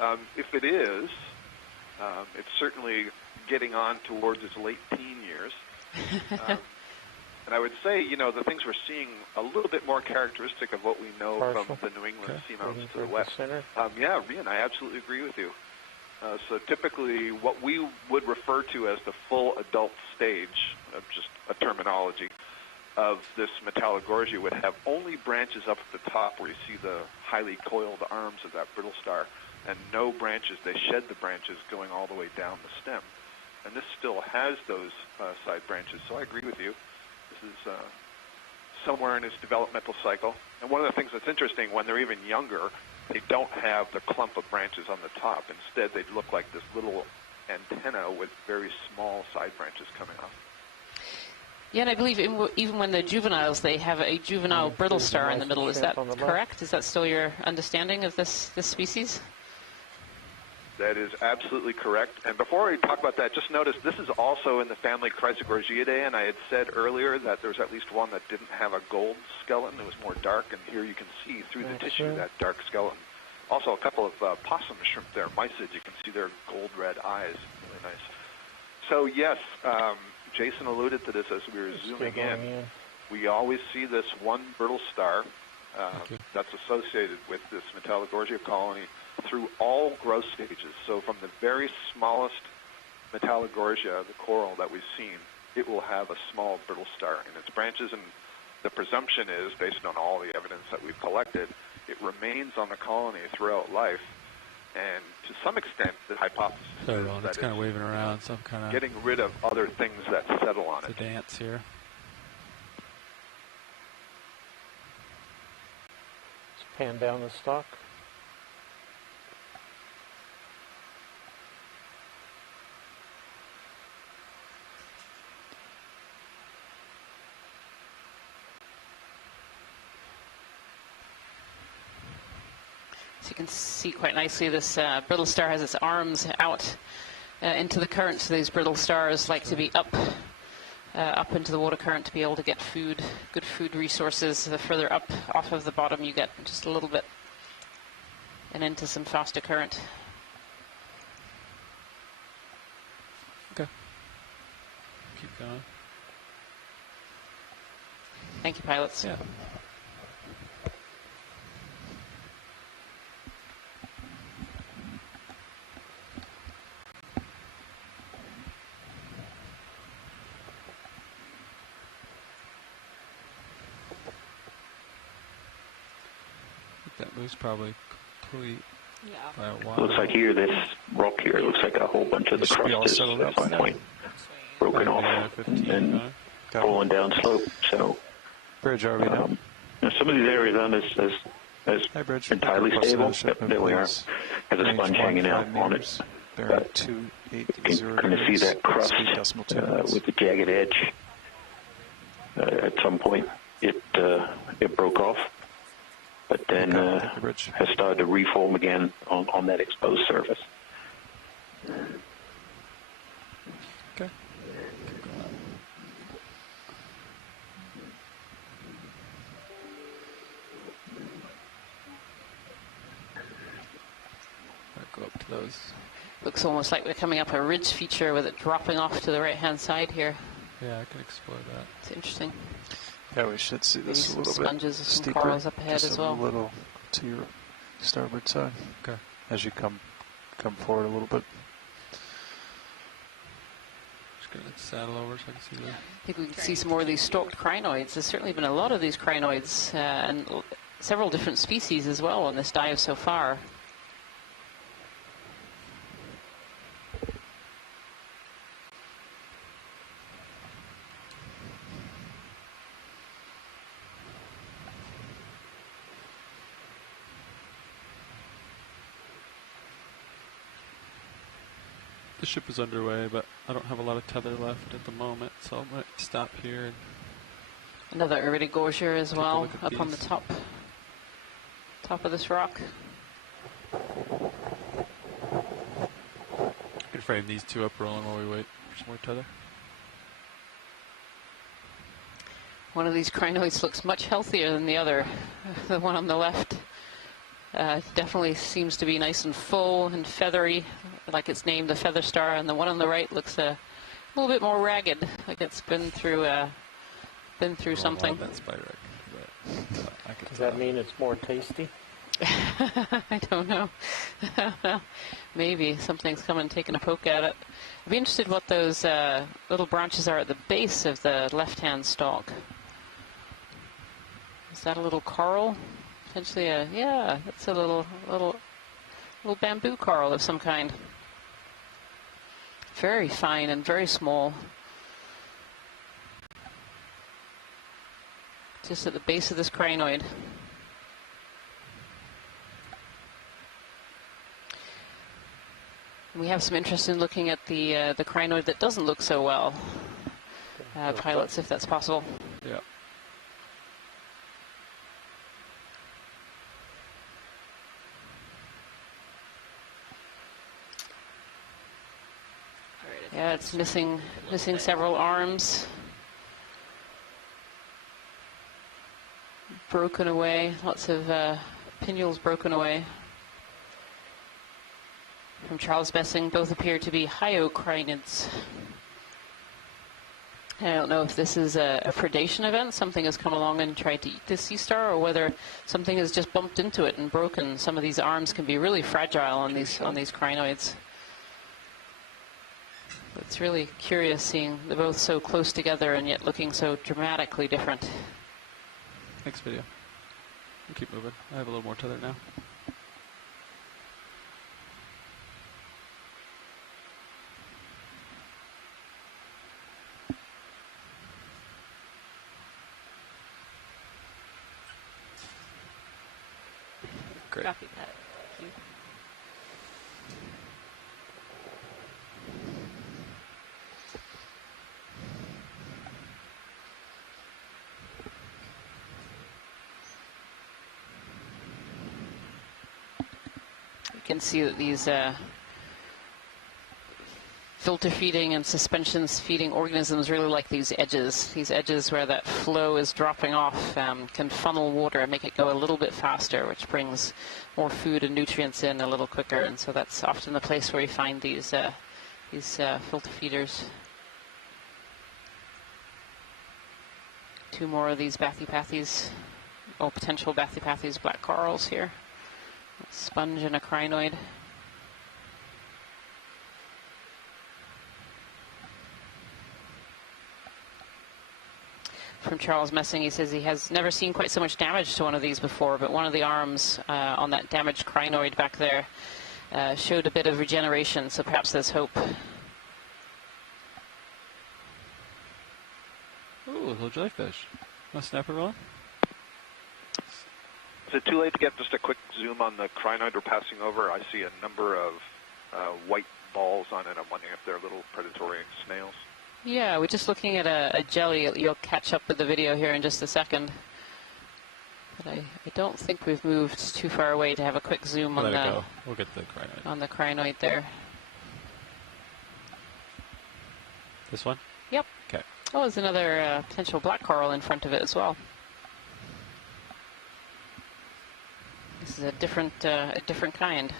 Yeah. If it is, it's certainly getting on towards its late teen years. And I would say, the things we're seeing a little bit more characteristic of what we know from the New England seamounts to the west. Yeah, Rian, I absolutely agree with you. So typically what we would refer to as the full adult stage, just a terminology, of this metallogorgia would have only branches up at the top where you see the highly coiled arms of that brittle star, and no branches. They shed the branches going all the way down the stem. And this still has those side branches, so I agree with you. This is somewhere in its developmental cycle. And one of the things that's interesting, when they're even younger, they don't have the clump of branches on the top. Instead, they look like this little antenna with very small side branches coming off. Yeah, and I believe even when they're juveniles, they have a juvenile brittle star in the middle. Is that correct? Is that still your understanding of this species? That is absolutely correct. And before we talk about that, just notice this is also in the family Chrysogorgiidae, and I had said earlier that there's at least one that didn't have a gold skeleton. It was more dark, and here you can see through the tissue that dark skeleton. Also, a couple of possum shrimp there, mysids. You can see their gold-red eyes. Really nice. So, yes, Jason alluded to this as we were zooming in. We always see this one brittle star that's associated with this metallogorgia colony through all growth stages. So from the very smallest metallogorgia, the coral that we've seen, it will have a small brittle star in its branches, and the presumption is, based on all the evidence that we've collected, it remains on the colony throughout life. And to some extent, the hypothesis is that it's kind of waving around, so I'm kind of getting rid of other things that settle on it. It's a dance here. Let's pan down the stalk. you can see quite nicely, this brittle star has its arms out into the current. So these brittle stars like to be up into the water current to be able to get food, good food resources. The further up off of the bottom you get just a little bit and into some faster current. Okay. Keep going. Thank you, pilots. Yeah. That move's probably complete by a while. Looks like here, this rock here, looks like a whole bunch of the Should be all crust is settled at up some now. point broken off and falling down slope. So Bridge, are we now? you know, some of these areas aren't as Hi, Bridge. entirely Request stable. shipment, There we are. please. Has a Range sponge hanging 15 out on it. meters. Bearing But 280 you can kind of see that crust speed decimal 2 minutes. with the jagged edge. At some point, it broke off, but then Okay, thank you, Bridge. has started to reform again on that exposed surface. Okay. Alright, go up to those. Looks almost like we're coming up a ridge feature with it dropping off to the right-hand side here. Yeah, I can explore that. It's interesting. Yeah, we should see this Maybe a little some bit sponges and some steeper, corals up ahead just as a well. little to your starboard side. Okay. As you come forward a little bit. Just gonna saddle over so I can see the. I think we can see some more of these stalked crinoids. There's certainly been a lot of these crinoids and several different species as well on this dive so far. The ship is underway, but I don't have a lot of tether left at the moment, so I might stop here. And Another Iridogorgia as Take a well, look at up on the these. top of this rock. I can frame these two up rolling while we wait for some more tether. One of these crinoids looks much healthier than the other. The one on the left definitely seems to be nice and full and feathery, like it's named the Feather Star, and the one on the right looks a little bit more ragged, like it's been through something. That spider egg, but I could Does that mean it's more tasty? I don't know. Maybe something's come and taken a poke at it. I'd be interested what those little branches are at the base of the left-hand stalk. Is that a little coral? Potentially yeah, that's a little bamboo coral of some kind. Very fine and very small. Just at the base of this crinoid. We have some interest in looking at the crinoid that doesn't look so well. Pilots, if that's possible. yeah. Yeah, it's missing several arms. Broken away, lots of pinnules broken away. From Charles Bessing, both appear to be hyocrinids. I don't know if this is a predation event, something has come along and tried to eat this sea star, or whether something has just bumped into it and broken. Some of these arms can be really fragile on these crinoids. It's really curious seeing they're both so close together and yet looking so dramatically different. Next video. We'll keep moving. I have a little more tether now. Great. Copy that. Thank you. can see that these filter feeding and suspensions feeding organisms really like these edges where that flow is dropping off, can funnel water and make it go a little bit faster, which brings more food and nutrients in a little quicker. And so that's often the place where you find these filter feeders. Two more of these bathypathes, or potential bathypathes, black corals here. A sponge and a crinoid. From Charles Messing, he says he has never seen quite so much damage to one of these before, but one of the arms on that damaged crinoid back there showed a bit of regeneration, so perhaps there's hope. Ooh, a little jellyfish. Want to snap it, Roland? Is it too late to get just a quick zoom on the crinoid we're passing over? I see a number of white balls on it. I'm wondering if they're little predatory snails. Yeah, we're just looking at a jelly. You'll catch up with the video here in just a second. But I don't think we've moved too far away to have a quick zoom on the, we'll get the crinoid. On the crinoid there. This one? Yep. Okay. Oh, there's another potential black coral in front of it as well. This is a different kind.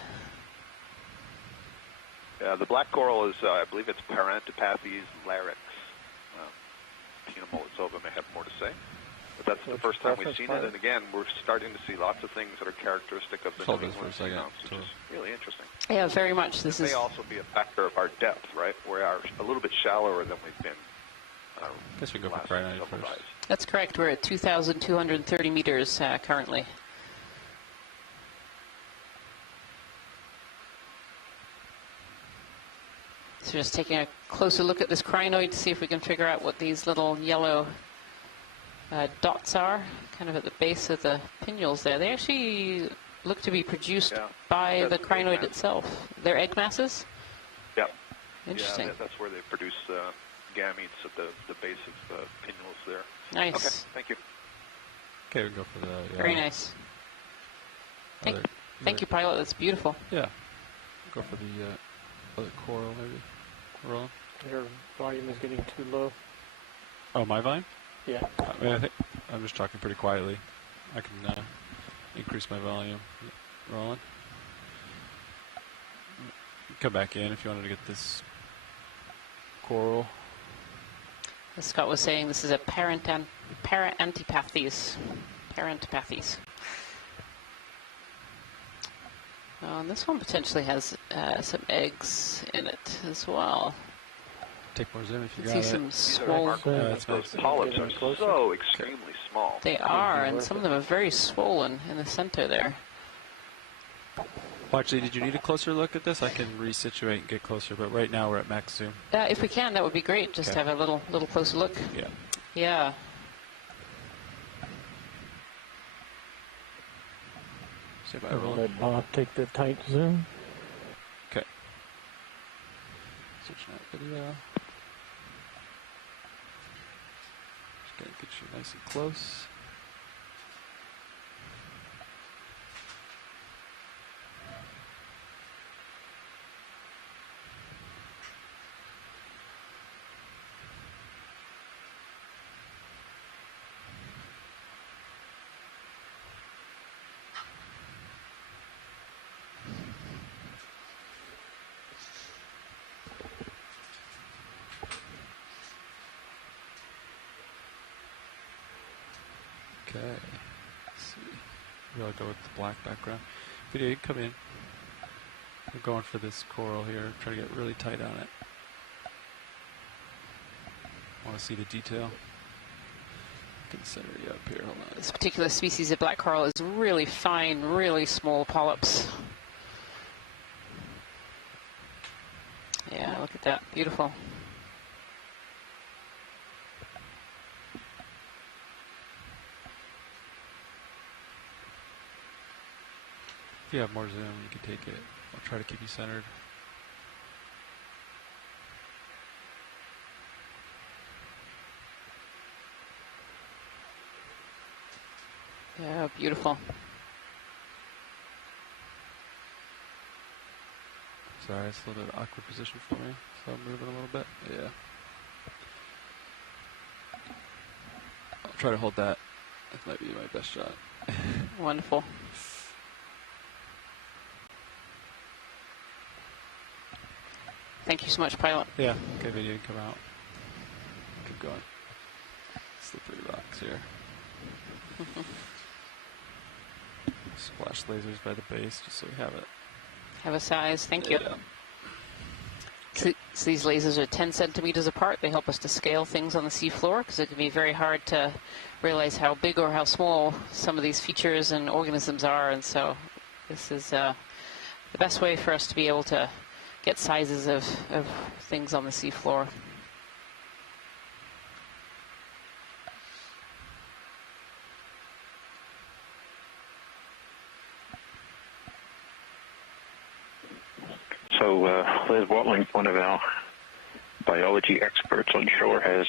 Yeah, the black coral is, I believe it's Parantipathes larynx. Tina Molitsova may have more to say. But that's the first time we've seen it, and again, we're starting to see lots of things that are characteristic of the New England seamounts, which is really interesting. Yeah, very much. This may also be a factor of our depth, right? We are a little bit shallower than we've been. I guess we go for crinoid first. That's correct. We're at 2,230 meters currently. So just taking a closer look at this crinoid to see if we can figure out what these little yellow dots are, kind of at the base of the pinnules there. They actually look to be produced by the crinoid itself. They're egg masses? Yeah. Interesting. Yeah, that's where they produce gametes at the base of the pinnules there. Nice. Okay, thank you. Okay, we can go for the... Very nice. Thank you, pilot. That's beautiful. Yeah. Go for the other coral, maybe. Roland? Your volume is getting too low. Oh, my volume? Yeah. I mean, I think I'm just talking pretty quietly. I can increase my volume. Roland? Come back in if you wanted to get this coral. As Scott was saying, this is a Parantipathes. Parantipathes. And this one potentially has some eggs in it as well. Take more zoom if you see got it. some swollen. Those polyps are so extremely small. They are, and some of them are very swollen in the center there. Well, actually, did you need a closer look at this? I can resituate and get closer, but right now we're at max zoom. If we can, that would be great. Just have a little closer look. Yeah. Yeah. Let Bob take the tight zoom. Okay. Switch that video. Just gotta get you nice and close. Okay, let's see. Maybe I'll go with the black background. Video, you can come in. We're going for this coral here. Try to get really tight on it. Want to see the detail? I can center you up here. Hold on. This particular species of black coral is really fine, really small polyps. Yeah, look at that. Beautiful. If you have more zoom, you can take it. I'll try to keep you centered. Yeah, beautiful. Sorry, it's a little bit of awkward position for me, so I'm moving a little bit. Yeah. I'll try to hold that. That might be my best shot. Wonderful. Thank you so much, pilot. Yeah. Okay, video can come out. Keep going. Slippery rocks here. Splash lasers by the base, just so we have it. Have a size. Thank you. Yeah. So these lasers are 10 centimeters apart. They help us to scale things on the seafloor because it can be very hard to realize how big or how small some of these features and organisms are. And so this is the best way for us to be able to get sizes of things on the seafloor. So Liz Watling, one of our biology experts on shore, has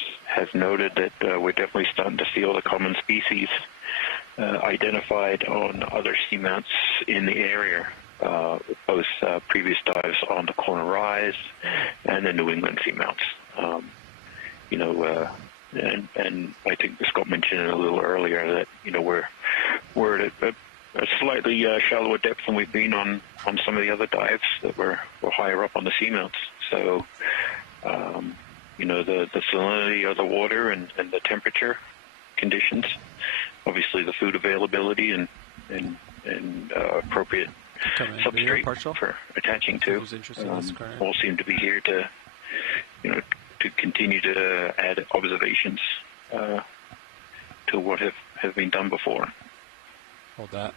noted that we're definitely starting to see all the common species identified on other seamounts in the area, both previous dives on the Corner Rise and the New England seamounts. And I think Scott mentioned it a little earlier that we're at a slightly shallower depth than we've been on some of the other dives that were higher up on the seamounts. So, the salinity of the water and the temperature conditions, obviously the food availability and appropriate substrate for attaching to, all seem to be here to continue to add observations to what have been done before. Hold that.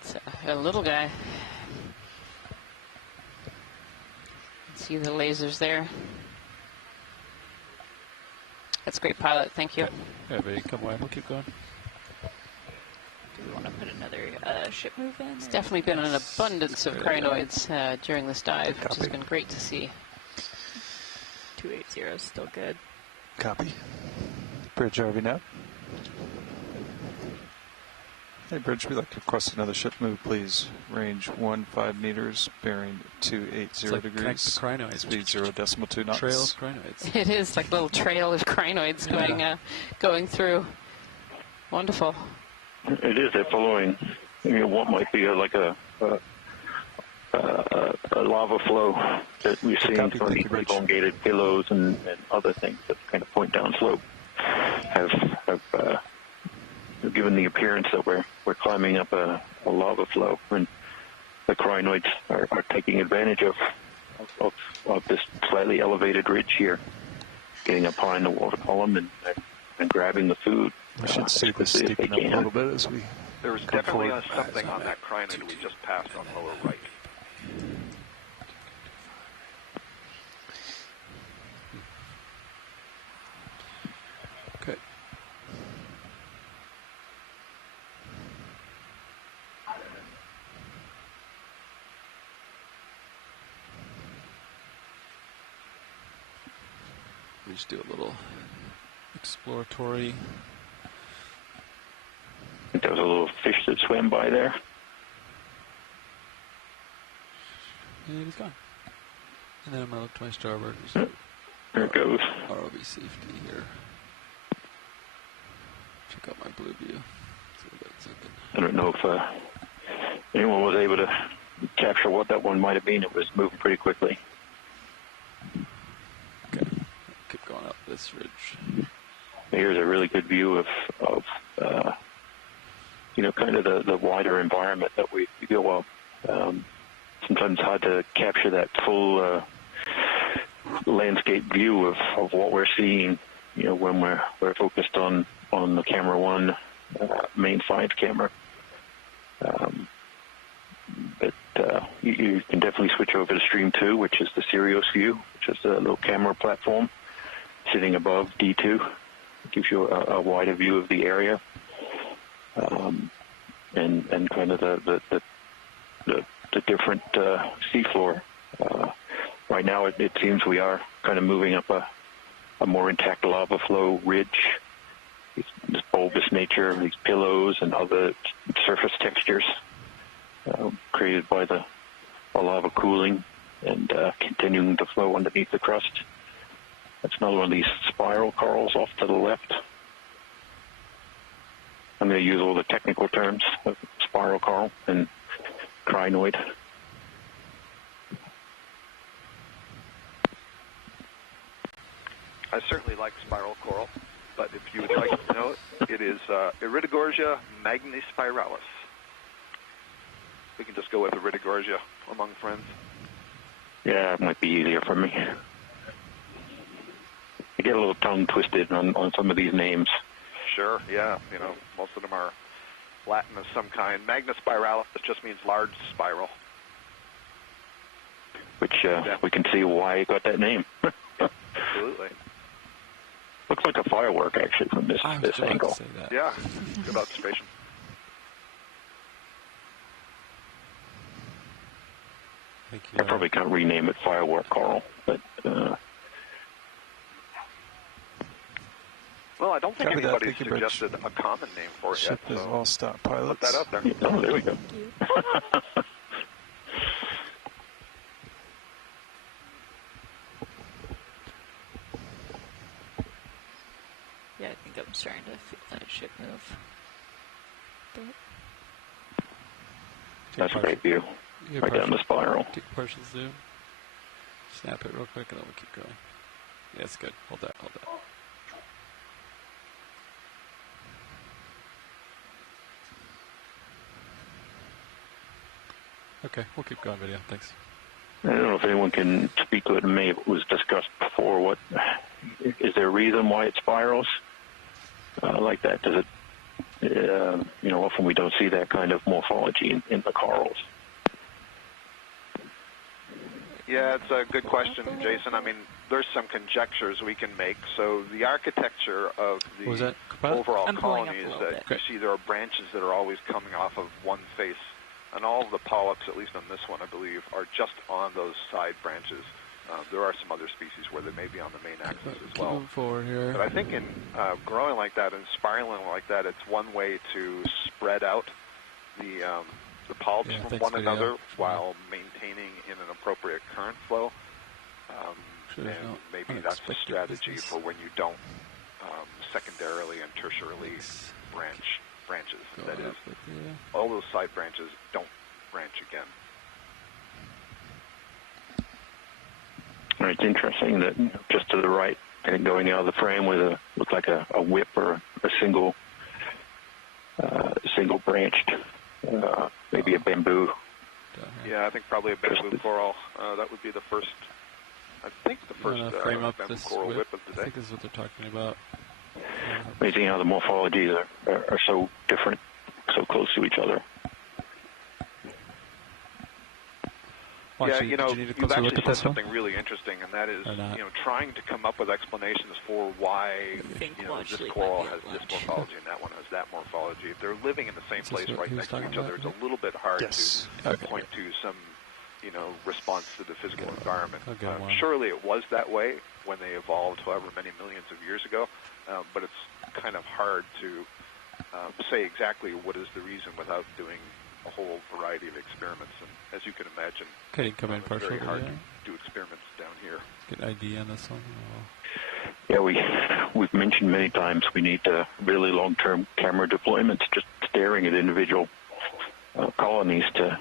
It's a little guy. See the lasers there. That's great, pilot. Thank you. Yeah, baby, come away. We'll keep going. Do we want to put another ship move in? It's definitely been an abundance of crinoids during this dive, which has been great to see. 280 is still good. Copy. Bridge RV now. Hey, Bridge, we'd like to request another ship move, please. Range 15 meters, bearing 280 degrees. Crinoids. Speed 0.2 knots. Trail of crinoids. It is like a little trail of crinoids going through. Wonderful. It is. They're following what might be like a lava flow that we've seen from these elongated pillows and other things that kind of point down slope have given the appearance that we're climbing up a lava flow, and the crinoids are taking advantage of this slightly elevated ridge here, getting up high in the water column and grabbing the food. We should see this steepen up a little bit as we There was definitely something on that crinoid we just passed on lower right. Okay. We just do a little exploratory. I think there was a little fish that swam by there. And he's gone. And then I'm going to look to my starboard. There it goes. ROV safety here. Check out my blue view. I don't know if anyone was able to capture what that one might have been. It was moving pretty quickly. Okay. Keep going up this ridge. Here's a really good view of kind of the wider environment that we go up. Sometimes it's hard to capture that full landscape view of what we're seeing, when we're focused on the camera one main 5 camera. But you can definitely switch over to stream 2, which is the Sirius view, which is a little camera platform sitting above D2. It gives you a wider view of the area, and kind of the different seafloor. Right now, it seems we are kind of moving up a more intact lava flow ridge. This bulbous nature of these pillows and other surface textures created by the lava cooling and continuing to flow underneath the crust. That's another one of these spiral corals off to the left. I'm going to use all the technical terms of spiral coral and crinoid. I certainly like spiral coral, but if you would like to know it, it is Iridogorgia magnispiralis. We can just go with Iridogorgia among friends. Yeah, it might be easier for me. I get a little tongue twisted on some of these names. Sure, yeah. You know, most of them are Latin of some kind. Magnispiralis just means large spiral. Which we can see why it got that name. Absolutely. Looks like a firework, actually, from this angle. To say that. Yeah, good observation. Thank you. I probably can't rename it firework coral, but... Well, I don't think Copy that. anybody's Thank you, Bridge. suggested a common name for it Ship yet, is so well stocked, put pilots. that out there. Oh, there we go. Yeah, I think I'm starting to feel that ship move. But That's a great view. Right down the spiral. Take partial zoom. Snap it real quick, and then we'll keep going. Yeah, it's good. Hold that, hold that. Okay, we'll keep going, video. Thanks. I don't know if anyone can speak to it. Maybe it was discussed before. What is there a reason why it spirals like that? Does it? Often we don't see that kind of morphology in the corals. Yeah, it's a good question, Jason. I mean, there's some conjectures we can make. So the architecture of the overall colony is that you see there are branches that are always coming off of one face. And all of the polyps, at least on this one, I believe, are just on those side branches. There are some other species where they may be on the main axis as well. Move forward here. But I think in growing like that and spiraling like that, it's one way to spread out the polyps from one another while maintaining in an appropriate current flow. And maybe that's a strategy for when you don't secondarily and tertiarily branches. That is, all those side branches don't branch again. It's interesting that just to the right, and going out of the frame with looks like a whip or a single branched, maybe a bamboo. Yeah, I think probably a bamboo coral. That would be the first. I think the first frame up bamboo this coral whip of the day. I think this is what they're talking about. Amazing how the morphologies are so different, so close to each other. Yeah, you've actually said something really interesting, and that is, trying to come up with explanations for why, this coral has this morphology and that one has that morphology. If they're living in the same place right next to each other, it's a little bit hard to point to some, response to the physical environment. Surely it was that way when they evolved however many millions of years ago, but it's kind of hard to say exactly what is the reason without doing a whole variety of experiments. And as you can imagine, it's very hard to do experiments down here. Get ID on this one? Yeah, we've mentioned many times we need really long-term camera deployments, just staring at individual colonies to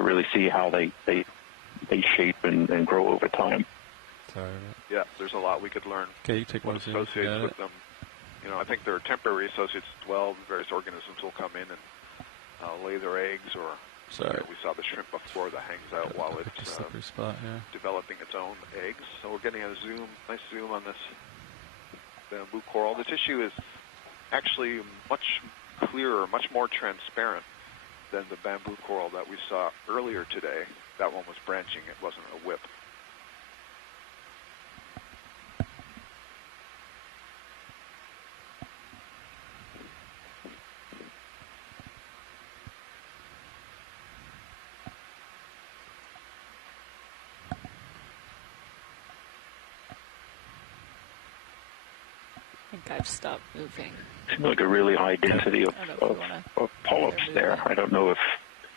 really see how they shape and grow over time. Sorry. Yeah, there's a lot we could learn. Okay, you take one associates with them. I think there are temporary associates as well. Various organisms will come in and lay their eggs, or we saw the shrimp before that hangs out while it's developing its own eggs. So we're getting a nice zoom on this bamboo coral. The tissue is actually much clearer, much more transparent than the bamboo coral that we saw earlier today. That one was branching, it wasn't a whip. I think I've stopped moving. Seems like a really high density of polyps there. I don't know if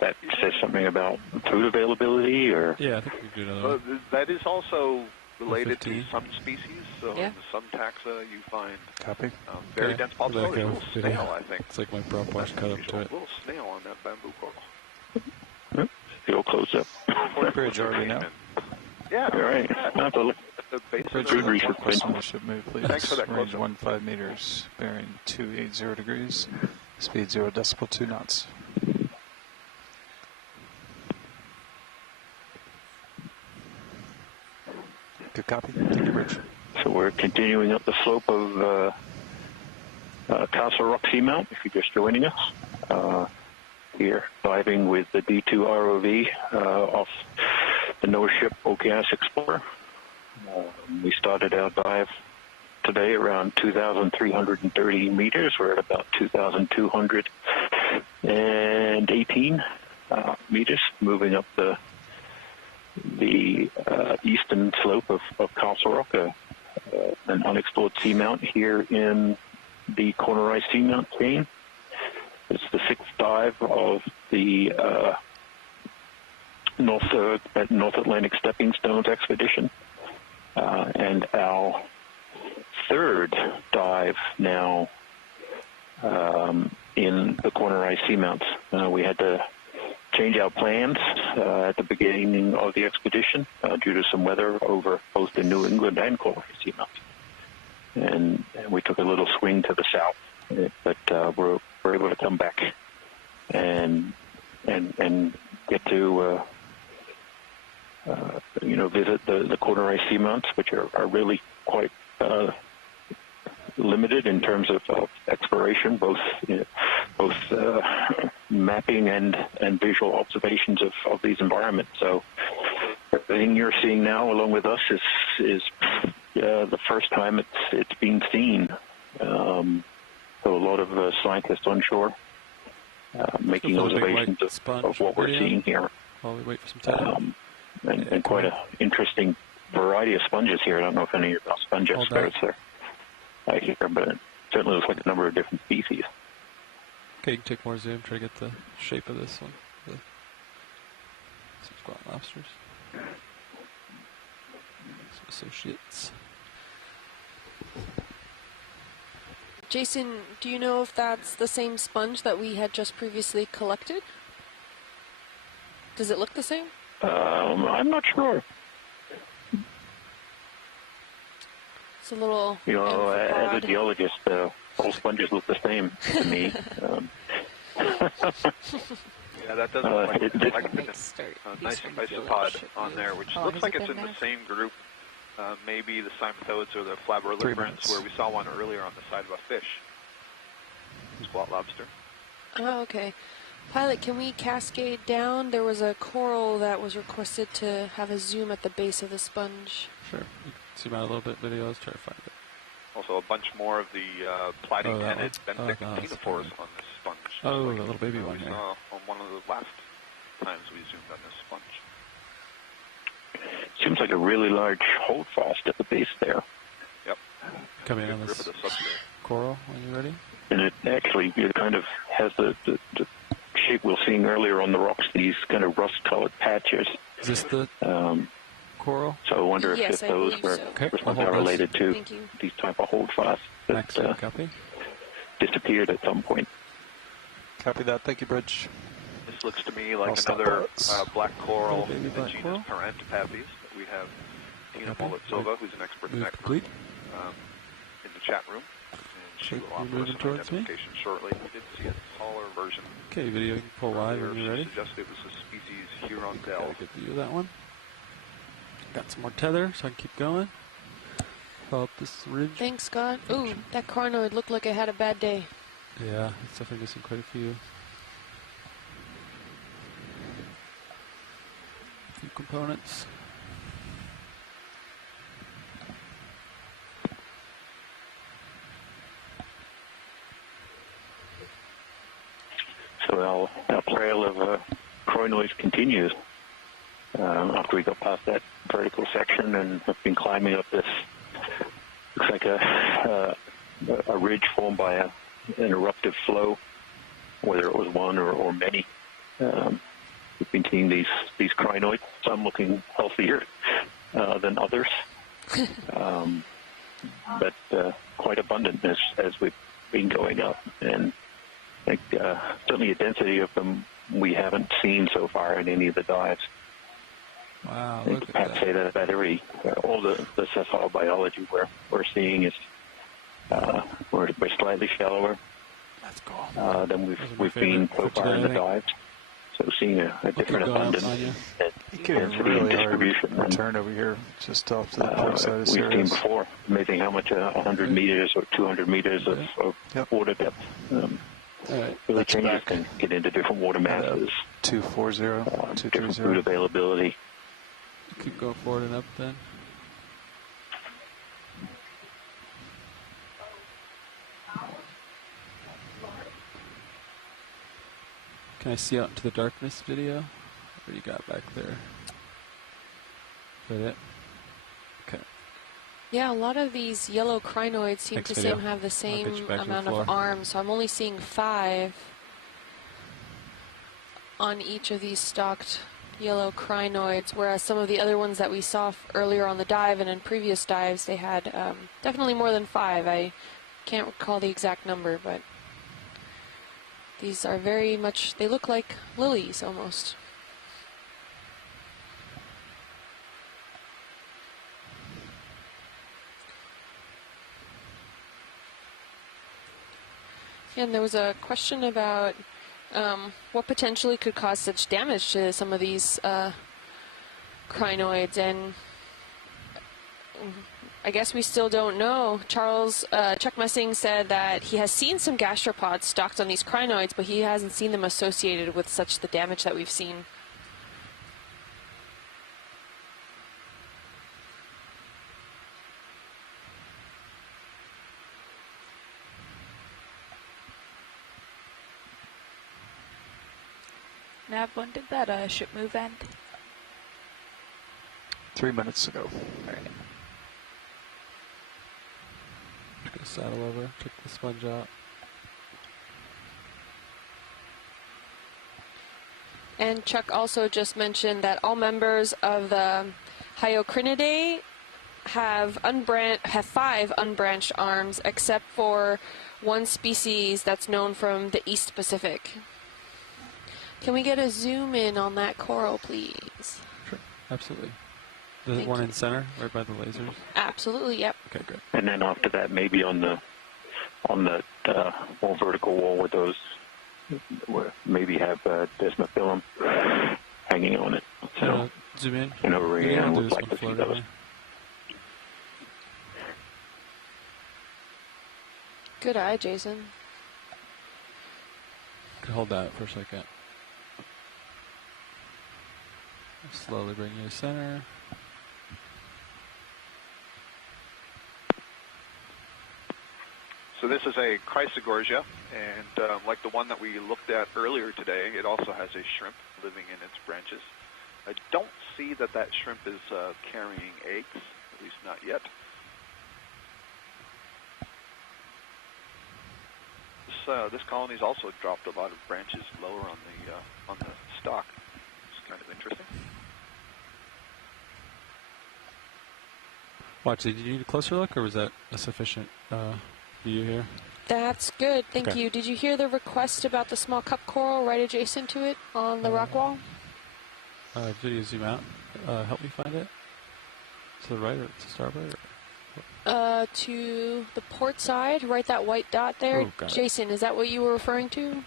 that says something about food availability, or? Yeah, I think we could do another one. That is also related to 15. some species. So Yeah. in some taxa, you find Copy. very Okay. dense pulp. Let Oh, there's a go. little snail, I think. It's like my prop wash cut up There's to a it. little snail on that bamboo coral. Real close up. Bridge already now. Yeah. All right. I'll have to look. The base of Bridge the Good for research, request on Vince. the ship move, please. Thanks for that Range close-up. 15 meters, bearing 280 degrees, speed 0 decibel 2 knots. Good copy. Thank you, Bridge. So we're continuing up the slope of Castle Rock Seamount, if you're just joining us. Here, diving with the D2 ROV off the nose ship Okeanos Explorer. We started our dive today around 2,330 meters. We're at about 2,218 meters, moving up the eastern slope of Castle Rock, an unexplored seamount here in the Corner Rise Seamount Chain. It's the sixth dive of the North Atlantic Stepping Stones expedition, and our third dive now in the Corner Rise Seamounts. We had to change our plans at the beginning of the expedition due to some weather over both the New England and Corner Rise Seamounts, and we took a little swing to the south, but we're able to come back and get to visit the Corner Rise Seamounts, which are really quite limited in terms of exploration, both mapping and visual observations of these environments. So everything you're seeing now, along with us, is the first time it's been seen. So a lot of scientists on shore making observations of what we're seeing here. While we wait for some time. And quite an interesting variety of sponges here. I don't know if any of our sponge experts are here, but it certainly looks like a number of different species. Okay, you can take more zoom, try to get the shape of this one. Some squat lobsters. Some associates. Jason, do you know if that's the same sponge that we had just previously collected? Does it look the same? I'm not sure. It's a little As a amphipod. geologist, all sponges look the same to me. Yeah, that does look like a nice isopod on there, which How long looks has like it it's in been the there? same group. Maybe the cymathodes or the flabberliferants, where we saw one earlier on the side of a fish. Squat lobster. Oh, okay. Pilot, can we cascade down? There was a coral that was requested to have a zoom at the base of the sponge. Sure. You can zoom out a little bit, video. Let's try to find it. Also, a bunch more of the platy-tended benthic that's ctenophores on this sponge. Oh, Like the little baby one we here. saw on one of the last times we zoomed on this sponge. Seems like a really large holdfast at the base there. Yep. Come in Good on grip this of the substrate. coral when you're ready. And it actually kind of has the shape we were seeing earlier on the rocks, these kind of rust-colored patches. Is this the coral? So I wonder Yes, if I those believe were so. Okay, I'll somehow hold this. related to Thank you. these type of holdfasts Max, that copy. disappeared at some point. Copy that. Thank you, Bridge. This looks to me like I'll stop another boats. black coral Baby in the black genus coral. Parantipathes. We have Tina Copy. Molitsova, who's an expert in Move that complete. group, in the chat room. And she Okay, will you're offer us moving an towards me? identification shortly. We did see a taller version. Okay, video, you can pull wide earlier. when you're She ready. suggested it was a species Got Hirondelle. a good view of that one. Got some more tether, so I can keep going. Follow up this ridge. Thanks, God. Ooh, that carnoid looked like it had a bad day. Yeah, it's definitely missing quite a few. Few components. So our trail of crinoids continues after we got past that vertical section and have been climbing up this, looks like a ridge formed by an eruptive flow, whether it was one or many. we've been seeing these crinoids. Some looking healthier than others, but quite abundant as we've been going up. And I think certainly a density of them we haven't seen so far in any of the dives. Wow, I look think at Pat say that about all the sessile biology we're seeing is we're slightly shallower than we've been so far in the dives. So seeing a different abundance and density and distribution. Return over here, just off to the port side of we've Sirius. seen before. Amazing how much 100 meters or 200 meters of water depth really changes and get into different water masses. 240, different food availability. Keep going forward and up then. Can I see out into the darkness video? What do you got back there? Is that it? Okay. Yeah, a lot of these yellow crinoids seem Next to video. have the same get you back to the amount floor. of arms, so I'm only seeing 5 on each of these stocked yellow crinoids, whereas some of the other ones that we saw earlier on the dive and in previous dives, they had definitely more than 5. I can't recall the exact number, but these are very much, they look like lilies almost. And there was a question about what potentially could cause such damage to some of these crinoids, and I guess we still don't know. Chuck Messing said that he has seen some gastropods stocked on these crinoids, but he hasn't seen them associated with such the damage that we've seen. Nav, when did that ship move end? 3 minutes ago. All right. Just gonna saddle over, take the sponge out. And Chuck also just mentioned that all members of the Hyocrinidae have 5 unbranched arms, except for one species that's known from the East Pacific. Can we get a zoom in on that coral, please? Sure, absolutely. The Thank one you. in center, right by the lasers? Absolutely, yep. Okay, great. And then after that, maybe on the more vertical wall with those, maybe have desmophyllum hanging on it. So zoom in. in over here, I do would this like one to see floating those. there. Good eye, Jason. Could hold that for a second. Slowly bring you to center. So this is a Chrysogorgia, and like the one that we looked at earlier today, it also has a shrimp living in its branches. I don't see that shrimp is carrying eggs, at least not yet. This colony's also dropped a lot of branches lower on the stalk. It's kind of interesting. Watch, did you need a closer look, or was that a sufficient view here? That's good, thank Okay. you. Did you hear the request about the small cup coral right adjacent to it on the rock wall? Video zoom out. Help me find it. To the right or to starboard? To the port side, right that white dot there. Oh, got it. Jason, is that what you were referring to?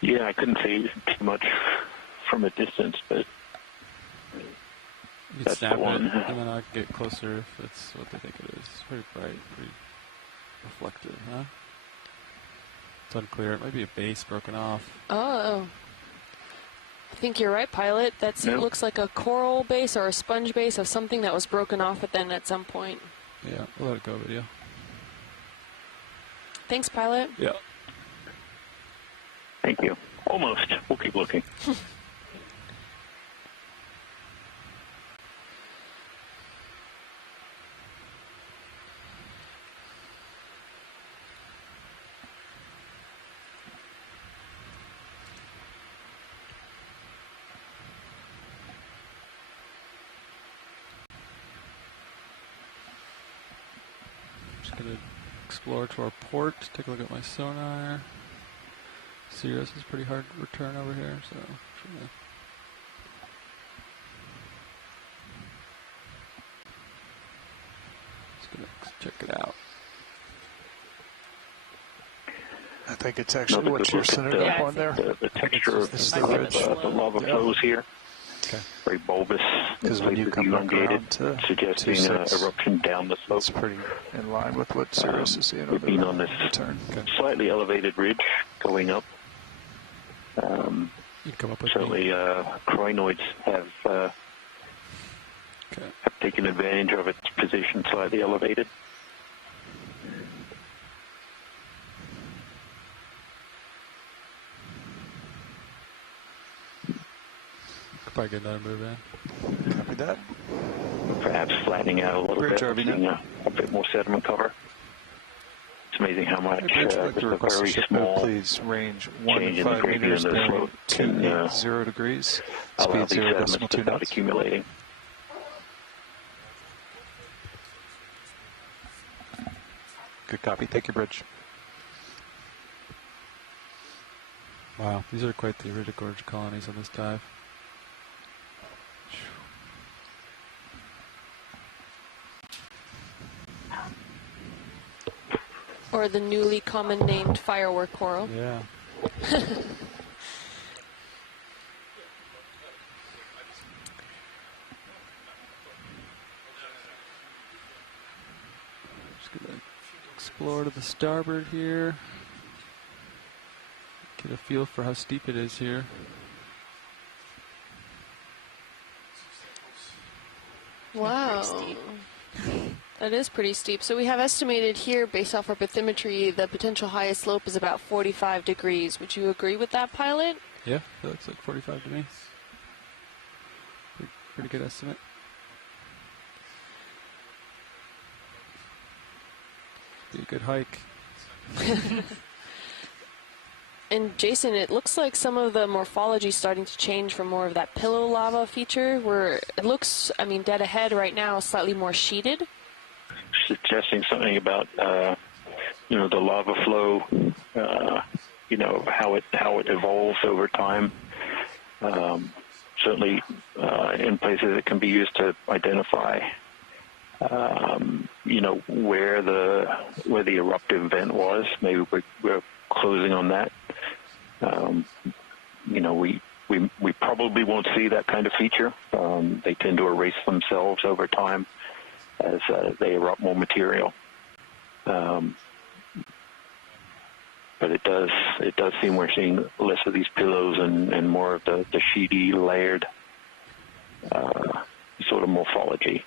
Yeah, I couldn't see too much from a distance, but You can that's snap the it, one. and then I'll get closer if it's what they think it is. It's pretty bright, pretty reflective, huh? It's unclear. It might be a base broken off. Oh. I think you're right, pilot. That No. looks like a coral base or a sponge base of something that was broken off at some point. Yeah, we'll let it go, video. Thanks, pilot. Yeah. Thank you. Almost. We'll keep looking. Just going to explore to our port, take a look at my sonar. Sirius is pretty hard to return over here, so just going to check it out. I think it's actually what you're centered up on there. The texture of the lava flows here. Okay. Very bulbous. Because when you come back around to suggesting eruption down the slope. it's pretty in line with what Sirius is seeing over We've been there on this slightly elevated ridge going up. You can come up with certainly, crinoids have taken advantage of its position slightly elevated. Probably get another move in. Copy that. Perhaps flattening out a little bit, seeing a bit more sediment cover. It's amazing how much Bridge, just a very small please range 1 change to in the 5 gradient meters, of the bearing slope can 280 degrees, allow speed these 0 sediments decimal to 2 start knots. accumulating. Good copy. Thank you, Bridge. Wow, these are quite the iridogorge colonies on this dive. Or the newly common named firework coral. Yeah. Just gonna explore to the starboard here. Get a feel for how steep it is here. Wow. That is pretty steep. So we have estimated here, based off our bathymetry, the potential highest slope is about 45 degrees. Would you agree with that, pilot? Yeah, that looks like 45 to me. Pretty good estimate. Be a good hike. And Jason, it looks like some of the morphology is starting to change from more of that pillow lava feature, where it looks, I mean, dead ahead right now, slightly more sheeted. Suggesting something about the lava flow, how it evolves over time. Certainly, in places it can be used to identify, where the eruptive vent was. Maybe we're closing on that. We probably won't see that kind of feature. They tend to erase themselves over time as they erupt more material. But it does seem we're seeing less of these pillows and more of the sheety, layered sort of morphology.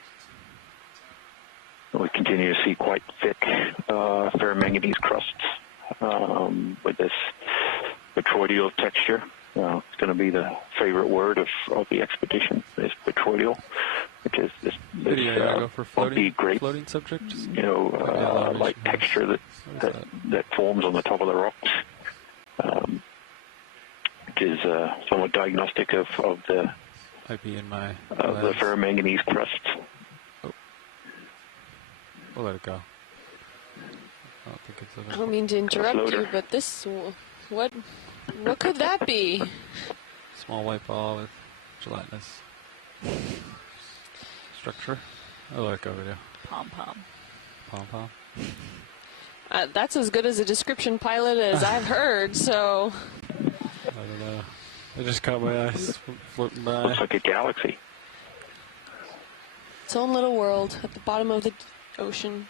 We continue to see quite thick ferromanganese crusts with this petroidal texture. It's going to be the favorite word of the expedition, is petroidal, which is this bumpy, great, floating subject? like texture that forms on the top of the rocks, which is somewhat diagnostic of the ferromanganese crust. Oh. We'll let it go. I don't think it's I don't mean to interrupt you, but this, what could that be? Small white ball with gelatinous structure. I'll let it go, video. Pom-pom. Pom-pom. That's as good as a description, pilot, as I've heard, so... I don't know. It just caught my eyes floating by. Looks like a galaxy. Its own little world at the bottom of the ocean.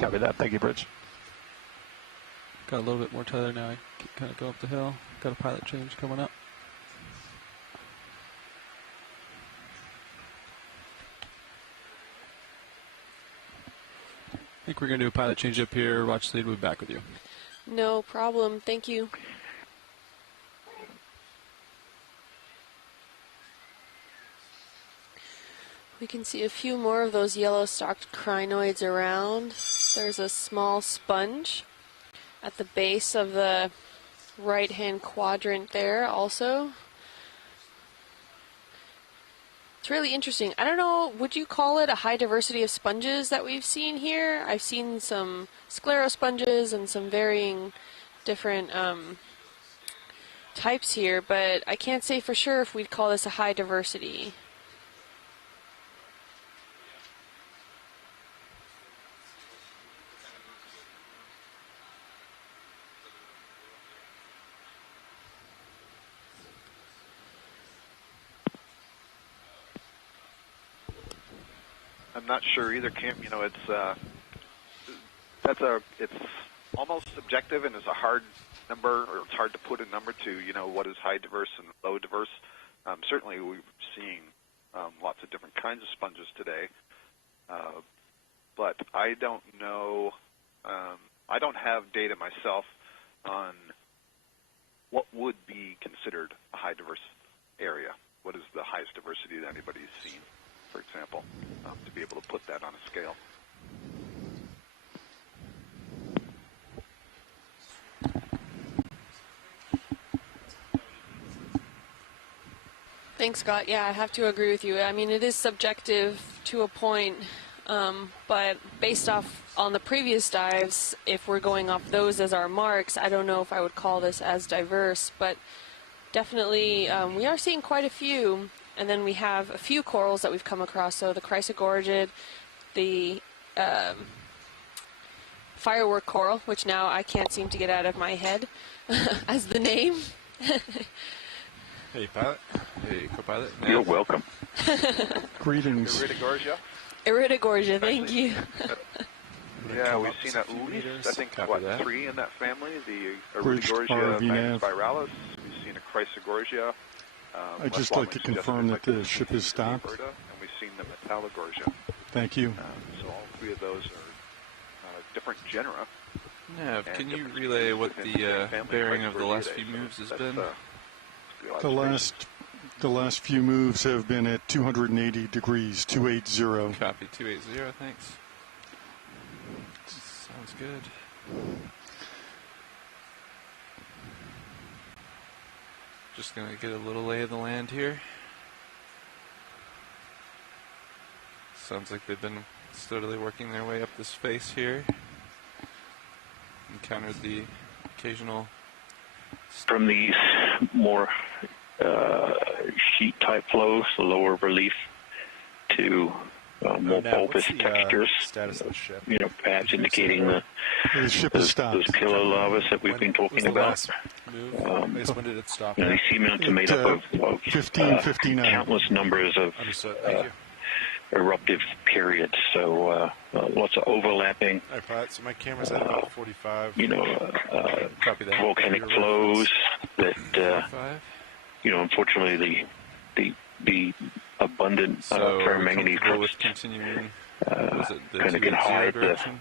Copy that. Thank you, Bridge. Got a little bit more tether now. I can kind of go up the hill. Got a pilot change coming up. I think we're going to do a pilot change up here. Watch the lead. We'll be back with you. No problem. Thank you. We can see a few more of those yellow-stalked crinoids around. There's a small sponge at the base of the right-hand quadrant there also. It's really interesting. I don't know, would you call it a high diversity of sponges that we've seen here? I've seen some sclerosponges and some varying different types here, but I can't say for sure if we'd call this a high diversity. I'm not sure either, Kim. You know, it's almost subjective, and it's a hard number, or it's hard to put a number to. You know, what is high diverse and low diverse? Certainly, we're seeing lots of different kinds of sponges today, but I don't know. I don't have data myself on what would be considered a high diverse area. What is the highest diversity that anybody's seen, for example, to be able to put that on a scale. Thanks, Scott. Yeah, I have to agree with you. I mean, it is subjective to a point, but based off on the previous dives, if we're going off those as our marks, I don't know if I would call this as diverse, but definitely we are seeing quite a few. And then we have a few corals that we've come across. So the chrysogorgid, the firework coral, which now I can't seem to get out of my head as the name. Hey, pilot. Hey, co-pilot. You're welcome. Greetings. Iridogorgia? Iridogorgia, thank you. Yeah, we've seen at least, I think, Copy that. 3 in that family. The Bridge Iridogorgia ROV nav. spiralis. We've seen a chrysogorgia. I'd just like to confirm that the ship is stopped. And we've seen the metallogorgia. Thank you. So all 3 of those are different genera. Nav, can you relay what the bearing of the last few moves has been? The last few moves have been at 280 degrees, 280. Copy, 280, thanks. Sounds good. Just gonna get a little lay of the land here. Sounds like they've been steadily working their way up this face here. Encountered the occasional... From these more sheet-type flows, the lower relief, to more bulbous textures, status of the ship? You know, perhaps indicating The ship is stopped. those pillar lavas that we've been talking about. When did it stop? You know, these seamounts are made up of 1559. countless numbers of Understood. Thank you. eruptive periods, so lots of overlapping, All right, Pat. So my camera's at about 45. you know, Copy that. volcanic For your flows that, 5. you know, unfortunately the abundant So ferromanganese comfortable crust with continuing. Was it the kind of can 280 hide direction?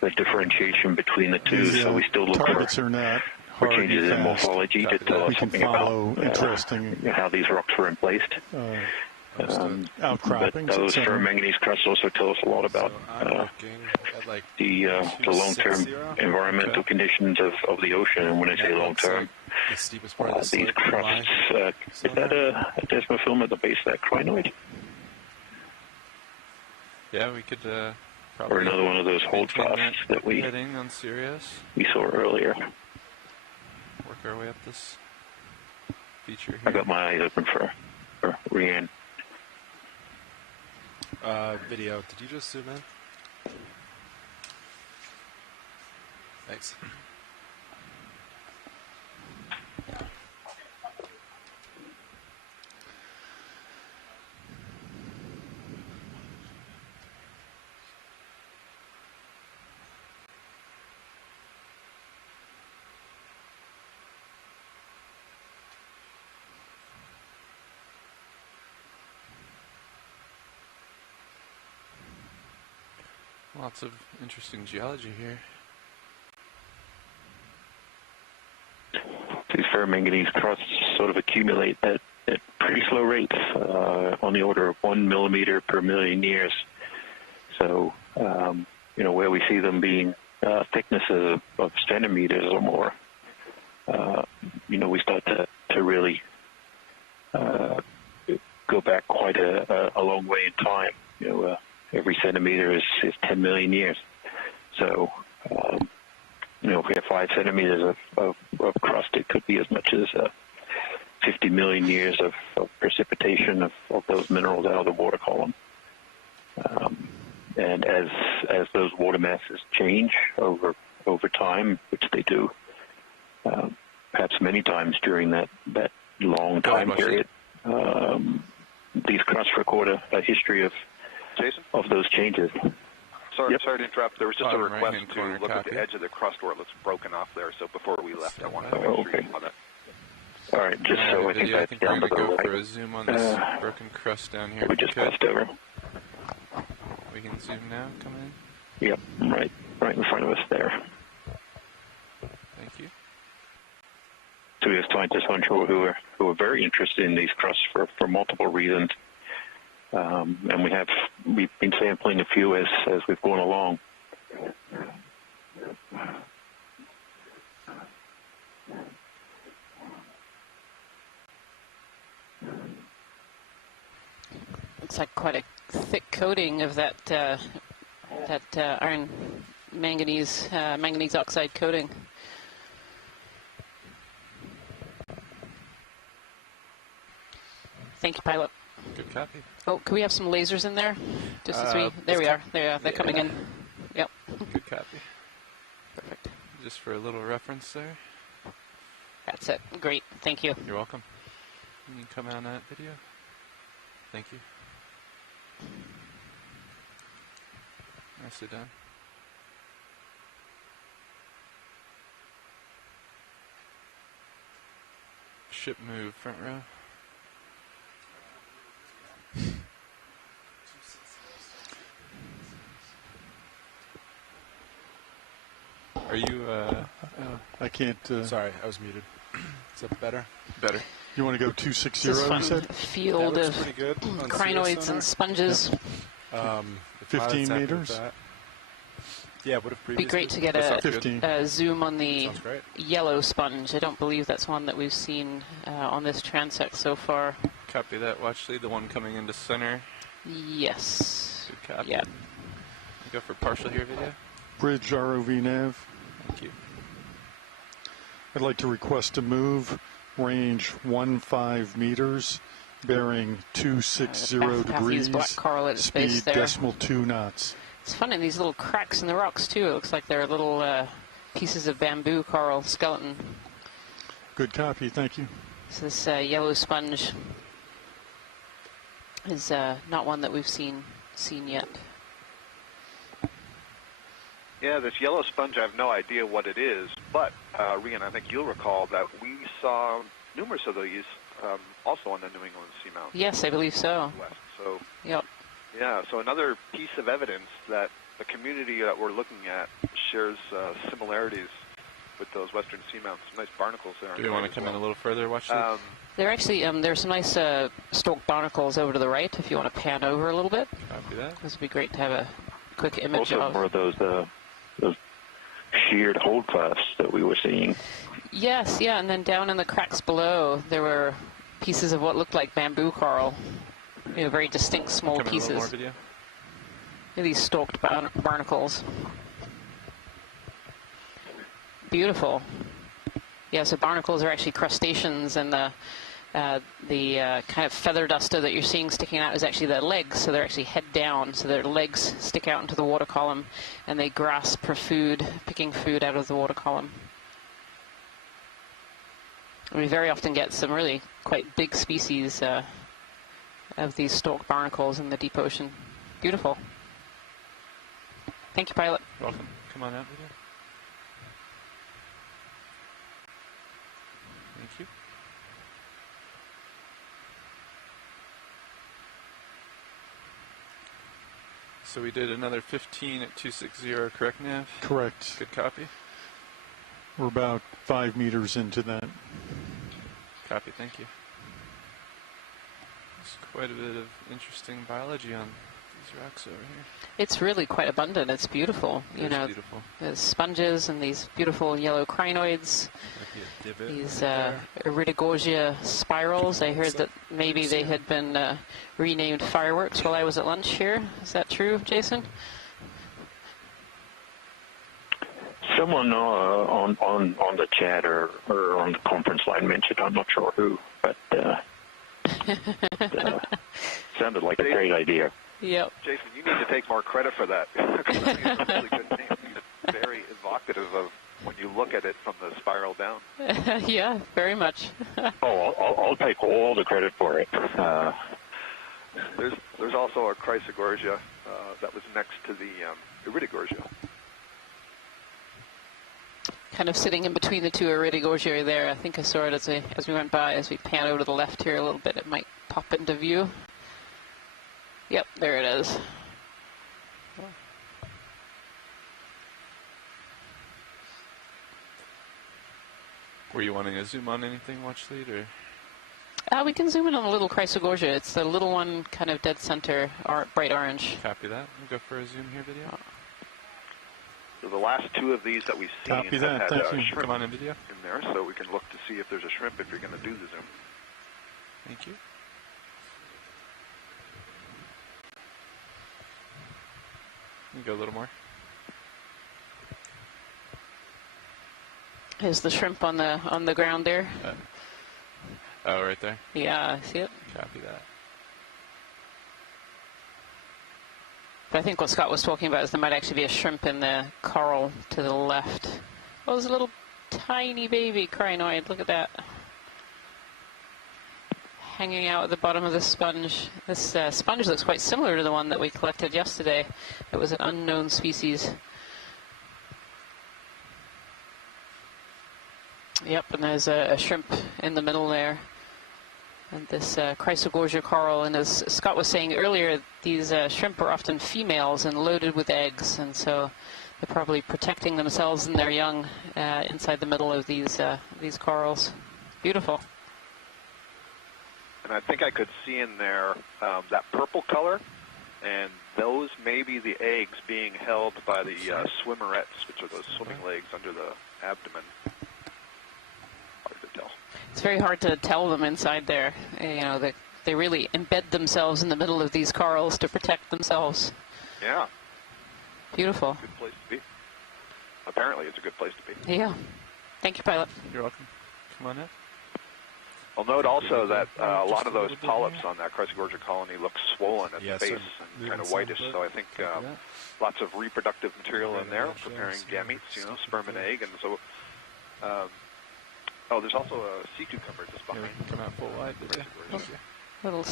the differentiation between the two, The so we still look targets are not for hard changes and in fast. morphology to tell We us can something follow about interesting how these rocks were emplaced. But outcroppings, those etc. ferromanganese crusts also tell us a lot about So I'm looking at like the long-term 260. environmental conditions of the ocean. And when I say That looks long-term, like the steepest part of the these slope. crusts, is that a desmophyllum at the base of that crinoid? Yeah, we could probably... Or another one of those holdfasts that we heading on Sirius. saw earlier. Work our way up this feature here. I got my eyes open for Rianne. Video. Did you just zoom in? Thanks. Lots of interesting geology here. These ferromanganese crusts sort of accumulate at pretty slow rates, on the order of 1 millimeter per million years. So, you know, where we see them being thicknesses of centimeters or more, you know, we start to really go back quite a long way in time. Every centimeter is 10 million years. So, if we have 5 centimeters of crust, it could be as much as 50 million years of precipitation of those minerals out of the water column. And as those water masses change over time, which they do, perhaps many times during that long time period, these crusts record a history of Jason? Of those changes. Sorry, Yep. sorry to interrupt. There was just a request right-hand to corner, look at copy. the edge of the crust where it looks broken off there. So before we left, I wanted to Oh, make sure okay. you saw that. All right, just so I think video. I that's think we're down to going to the go for right. a zoom on this broken crust down here. We if we just could. passed over. We can zoom now. Come in. Yep, right in front of us there. Thank you. So we have scientists onshore who are very interested in these crusts for multiple reasons, and we've been sampling a few as we've gone along. Looks like quite a thick coating of that iron manganese oxide coating. Thank you, pilot. Good copy. Oh, could we have some lasers in there? Just as we, there we are. They're coming in. Yep. Good copy. Perfect. Just for a little reference there. That's it. Great. Thank you. You're welcome. You can come on that video. Thank you. Nicely done. Ship move, front row. Are you, I can't. sorry, I was muted. Is that better? Better. You want to go 260? This You fun said field That of looks pretty good on crinoids sonar. and sponges. If 15 Pilot's happy with meters? that. Yeah, would have Be previously. great to get That a, sounds good. 15. a zoom on the Sounds great. yellow sponge. I don't believe that's one that we've seen on this transect so far. Copy that. Watch lead, the one coming into center. Yes. Good copy. Yeah. You go for partial here video. bridge ROV nav. Thank you. I'd like to request a move, range 15 meters, bearing 260 Half degrees, these black coral at its base speed there. decimal 2 knots. It's fun in these little cracks in the rocks too. It looks like they're little pieces of bamboo coral skeleton. Good copy, thank you. So this yellow sponge is not one that we've seen yet. Yeah, this yellow sponge, I have no idea what it is, but, Rian, I think you'll recall that we saw numerous of these also on the New England Seamount. Yes, I believe so. West. So, Yep. yeah, so another piece of evidence that the community that we're looking at shares similarities with those western seamounts. Some nice barnacles there. Do we want to come in a little further? Watch lead. There actually there's some nice stalked barnacles over to the right. If you want to pan over a little bit, Copy that. this would be great to have a quick image Also, of. more of those sheared holdfasts that we were seeing. Yes, yeah, and then down in the cracks below, there were pieces of what looked like bamboo coral. Very distinct small Come in a little more pieces. video. These stalked barnacles. Beautiful. Yeah, so barnacles are actually crustaceans, and the kind of feather duster that you're seeing sticking out is actually their legs. So they're actually head down, so their legs stick out into the water column, and they grasp for food, picking food out of the water column. We very often get some really quite big species of these stalked barnacles in the deep ocean. Beautiful. Thank you, pilot. Welcome. Come on out video. Thank you. So we did another 15 at 260, correct, Nav? Correct. Good copy. We're about 5 meters into that. Copy, thank you. There's quite a bit of interesting biology on these rocks over here. It's really quite abundant. It's beautiful. It is beautiful. There's sponges and these beautiful yellow crinoids. Might be a these Iridigogia spirals. I heard that maybe they had been renamed fireworks while I was at lunch here. Is that true, Jason? Someone on the chat or on the conference line mentioned, I'm not sure who, but sounded like a great idea. Yep. Jason, you need to take more credit for that. I think it's a really good name. It's very evocative of when you look at it from the spiral down. Yeah, very much. I'll take all the credit for it. There's also a Chrysogorgia that was next to the Iridigorgia. Kind of sitting in between the two Iridigorgia there. I think I saw it as we went by. As we pan over to the left here a little bit, it might pop into view. Yep, there it is. Were you wanting to zoom on anything, watch lead, or? We can zoom in on the little Chrysogorgia. It's the little one, kind of dead center, bright orange. Copy that. We'll go for a zoom here video. So the last two of these that we've seen Copy have that. had Thank you. shrimp Come on in video. in there, so we can look to see if there's a shrimp if you're going to do the zoom. Thank you. You go a little more. Is the shrimp on the ground there? Oh, right there. Yeah, I see it. Copy that. But I think what Scott was talking about is there might actually be a shrimp in the coral to the left. Oh, there's a little tiny baby crinoid. Look at that. Hanging out at the bottom of the sponge. This sponge looks quite similar to the one that we collected yesterday. It was an unknown species. Yep, and there's a shrimp in the middle there. And this Chrysogorgia coral, and as Scott was saying earlier, these shrimp are often females and loaded with eggs, and so they're probably protecting themselves and their young inside the middle of these corals. Beautiful. And I think I could see in there that purple color, and those may be the eggs being held by the swimmerettes, which are those swimming legs under the abdomen. Hard to tell. It's very hard to tell them inside there. You know, they really embed themselves in the middle of these corals to protect themselves. Yeah. Beautiful. Good place to be. Apparently, it's a good place to be. Yeah. Thank you, pilot. You're welcome. Come on in. I'll note also that a lot of those polyps on that Chrysogorgia colony look swollen at the base and kind of whitish. So I think lots of reproductive material in there, preparing gametes, sperm and egg. And so, there's also a sea cucumber just behind. Come out full wide. Little.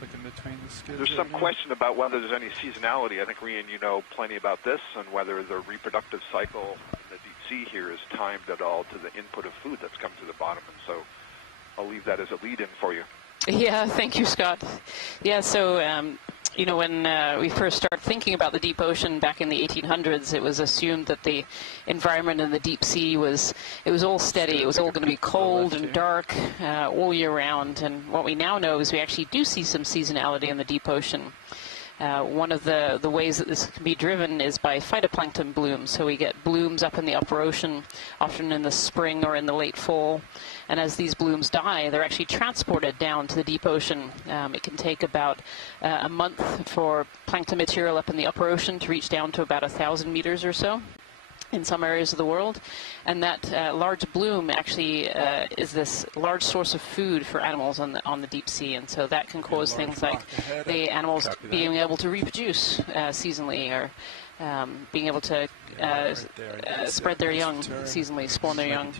Look in between the skids. There's some question about whether there's any seasonality. I think, Rian, you know plenty about this, and whether the reproductive cycle in the deep sea here is timed at all to the input of food that's come to the bottom. And so I'll leave that as a lead-in for you. Yeah, thank you, Scott. Yeah, so, when we first started thinking about the deep ocean back in the 1800s, it was assumed that the environment in the deep sea was all steady. It was all going to be cold and dark all year round. And what we now know is we actually do see some seasonality in the deep ocean. One of the ways that this can be driven is by phytoplankton blooms. So we get blooms up in the upper ocean, often in the spring or in the late fall. And as these blooms die, they're actually transported down to the deep ocean. It can take about a month for plankton material up in the upper ocean to reach down to about 1,000 meters or so in some areas of the world. And that large bloom actually is this large source of food for animals on the deep sea. And so that can cause things like the animals being able to reproduce seasonally, or being able to spread their young seasonally, spawn their young.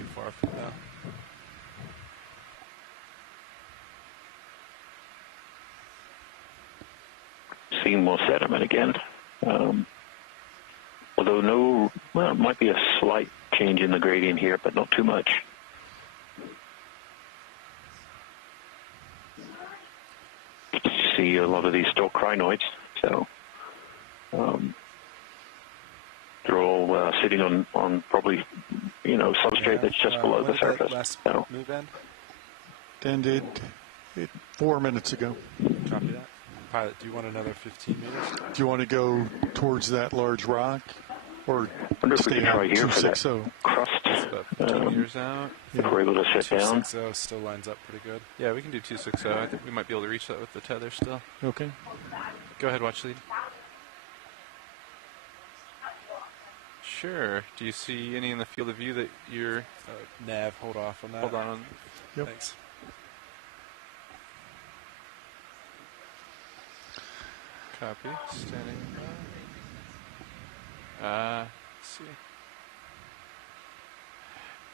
Seeing more sediment again. Although it might be a slight change in the gradient here, but not too much. You see a lot of these stalk crinoids, so they're all sitting on probably substrate that's just below the surface. So. Move end. Ended 4 minutes ago. Copy that. Pilot, do you want another 15 meters? Do you want to go towards that large rock, or I wonder if we stay can try out here for that 260? crust. about 15 meters out. If we're able to sit down. 260 still lines up pretty good. Yeah, we can do 260. I think we might be able to reach that with the tether still. Okay. Go ahead, watch lead. Sure. Do you see any in the field of view that you're... Nav, hold off on that. Hold on. Yep. Thanks. Copy. Standing by. See.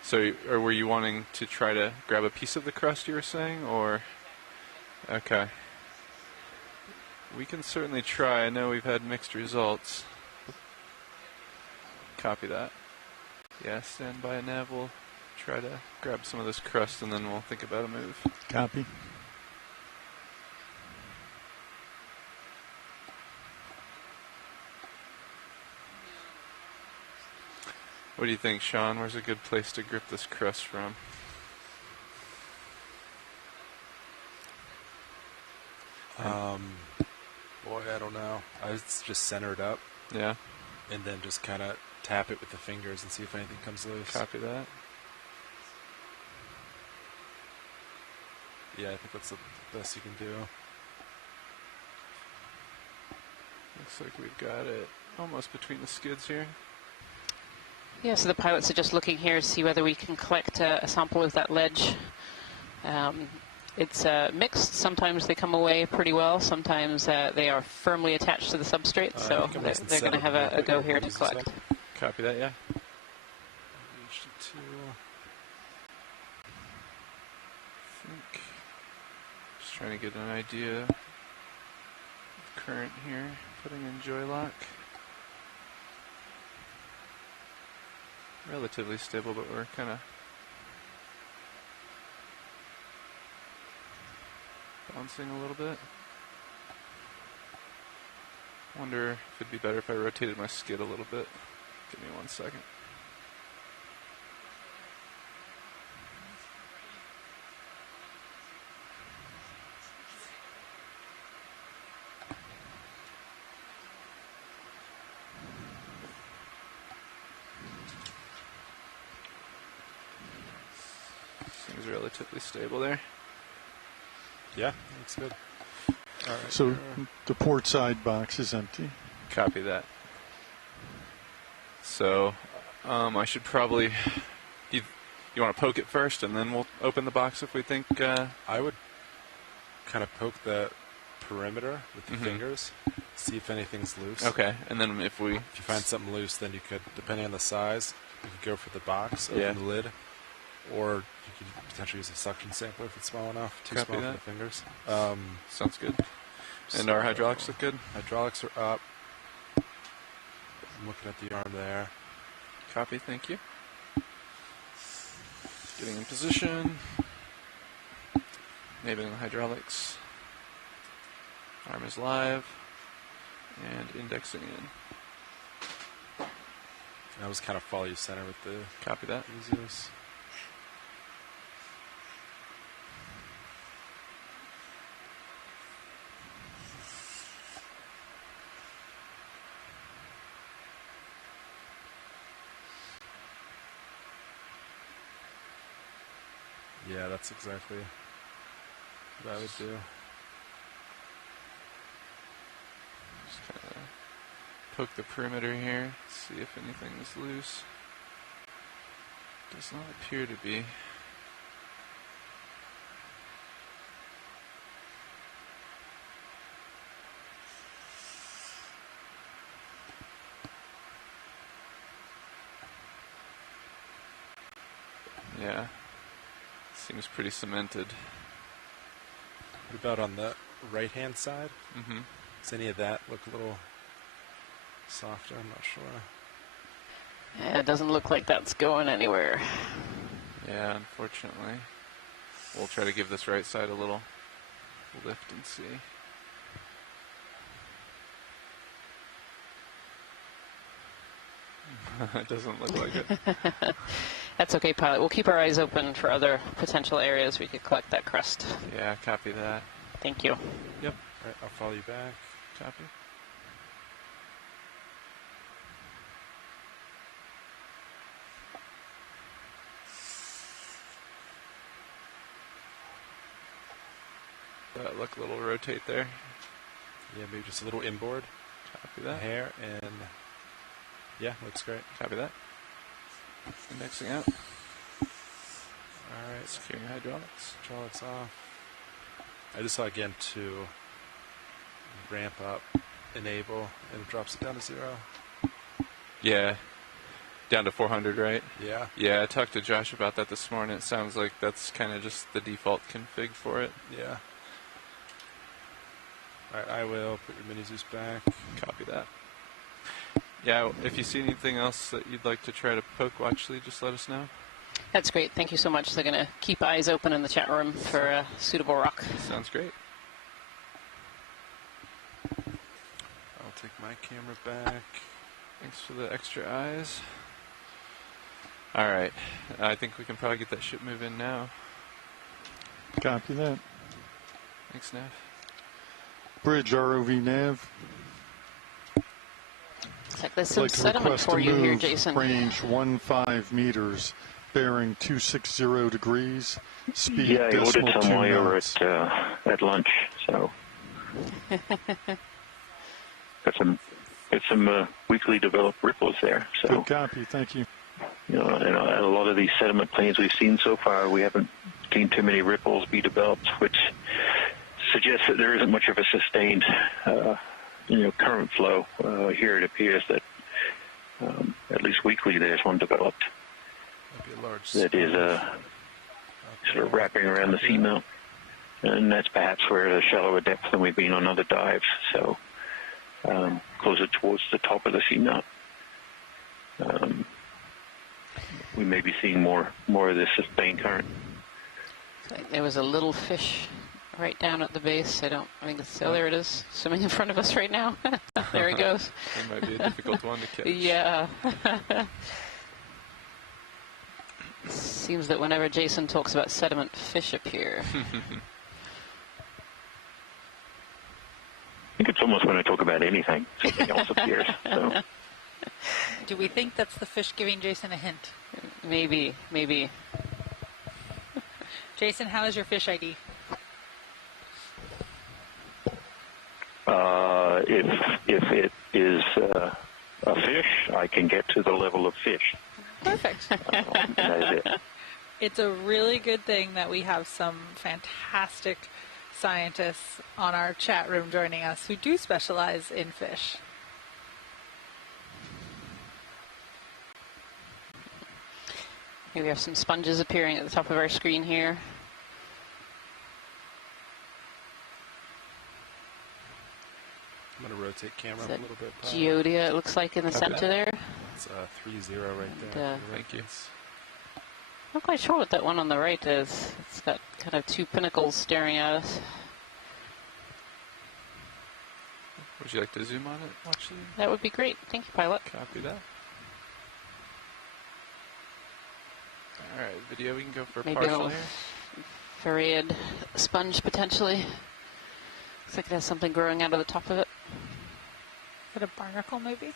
So, or were you wanting to try to grab a piece of the crust you were saying, or? Okay. We can certainly try. I know we've had mixed results. Copy that. Yeah, stand by, Nav. We'll try to grab some of this crust and then we'll think about a move. Copy. What do you think, Sean? Where's a good place to grip this crust from? Boy, I don't know. I would just center it up. Yeah. And then just kind of tap it with the fingers and see if anything comes loose. Copy that. Yeah, I think that's the best you can do. Looks like we've got it almost between the skids here. Yeah, so the pilots are just looking here to see whether we can collect a sample of that ledge. It's mixed. Sometimes they come away pretty well. Sometimes they are firmly attached to the substrate, so they're going to have a go here to collect. Copy that, yeah. Just trying to get an idea of current here. Putting in joy lock. Relatively stable, but we're kind of bouncing a little bit. Wonder if it'd be better if I rotated my skid a little bit. Give me 1 second. Seems relatively stable there. Yeah, looks good. All right. So the port side box is empty. Copy that. So I should probably... You want to poke it first, and then we'll open the box if we think... I would kind of poke the perimeter with the fingers, see if anything's loose. Okay, and then if you find something loose, then you could, depending on the size, you could go for the box, open the lid, or you could potentially use a suction sampler if it's small enough. Too small for the fingers. Sounds good. And our hydraulics look good? Hydraulics are up. I'm looking at the arm there. Copy, thank you. Getting in position. Enabling the hydraulics. Arm is live. And indexing in. I was kind of follow you center with the... Copy that. Easiest. Yeah, that's exactly what I would do. Just kind of poke the perimeter here, see if anything is loose. Does not appear to be. Yeah. Seems pretty cemented. What about on the right-hand side? Mm-hmm. Does any of that look a little softer? I'm not sure. Yeah, it doesn't look like that's going anywhere. Yeah, unfortunately. We'll try to give this right side a little lift and see. It doesn't look like it. That's okay, pilot. We'll keep our eyes open for other potential areas we could collect that crust. Yeah, copy that. Thank you. Yep. All right, I'll follow you back. Copy. Look a little rotate there. Yeah, maybe just a little inboard. Copy that. Hair and yeah, looks great. Copy that. Indexing out. All right. Securing hydraulics. Hydraulics off. I just saw again to ramp up, enable, and it drops it down to 0. Yeah. Down to 400, right? Yeah. Yeah, I talked to Josh about that this morning. It sounds like that's kind of just the default config for it. Yeah. All right, I will put your mini Zeus back. Copy that. Yeah, if you see anything else that you'd like to try to poke watch, Lee, just let us know. That's great. Thank you so much. They're going to keep eyes open in the chat room for a suitable rock. Sounds great. I'll take my camera back. Thanks for the extra eyes. All right. I think we can probably get that ship moving now. Copy that. Thanks, Nav. Bridge ROV nav. Looks like there's some sediment for you here, Jason. Range 15 meters, bearing 260 degrees. Speed yeah, I ordered some while you were at lunch, so got some weakly developed ripples there. So good copy, thank you. You know, and a lot of these sediment plains we've seen so far, we haven't seen too many ripples be developed, which suggests that there isn't much of a sustained, current flow. Here it appears that at least weekly there's one developed that is sort of wrapping around the seamount, and that's perhaps where at a shallower depth than we've been on other dives, so closer towards the top of the seamount. We may be seeing more of this sustained current. There was a little fish right down at the base. There it is, swimming in front of us right now. There he goes. It might be a difficult one to catch. Yeah. Seems that whenever Jason talks about sediment, fish appear. I think it's almost when I talk about anything, something else appears. So. Do we think that's the fish giving Jason a hint? Maybe. Jason, how is your fish ID? If it is a fish, I can get to the level of fish. Perfect. That is it. It's a really good thing that we have some fantastic scientists on our chat room joining us who do specialize in fish. Here we have some sponges appearing at the top of our screen here. I'm going to rotate camera a little bit. Geodia, it looks like, in the center there. It's 3-0 right there. Thank you. I'm not quite sure what that one on the right is. It's got kind of two pinnacles staring at us. Would you like to zoom on it, watch it? That would be great. Thank you, pilot. Copy that. All right, video, we can go for maybe partial a here. Farreid sponge, potentially. Looks like it has something growing out of the top of it. Is it a barnacle, maybe?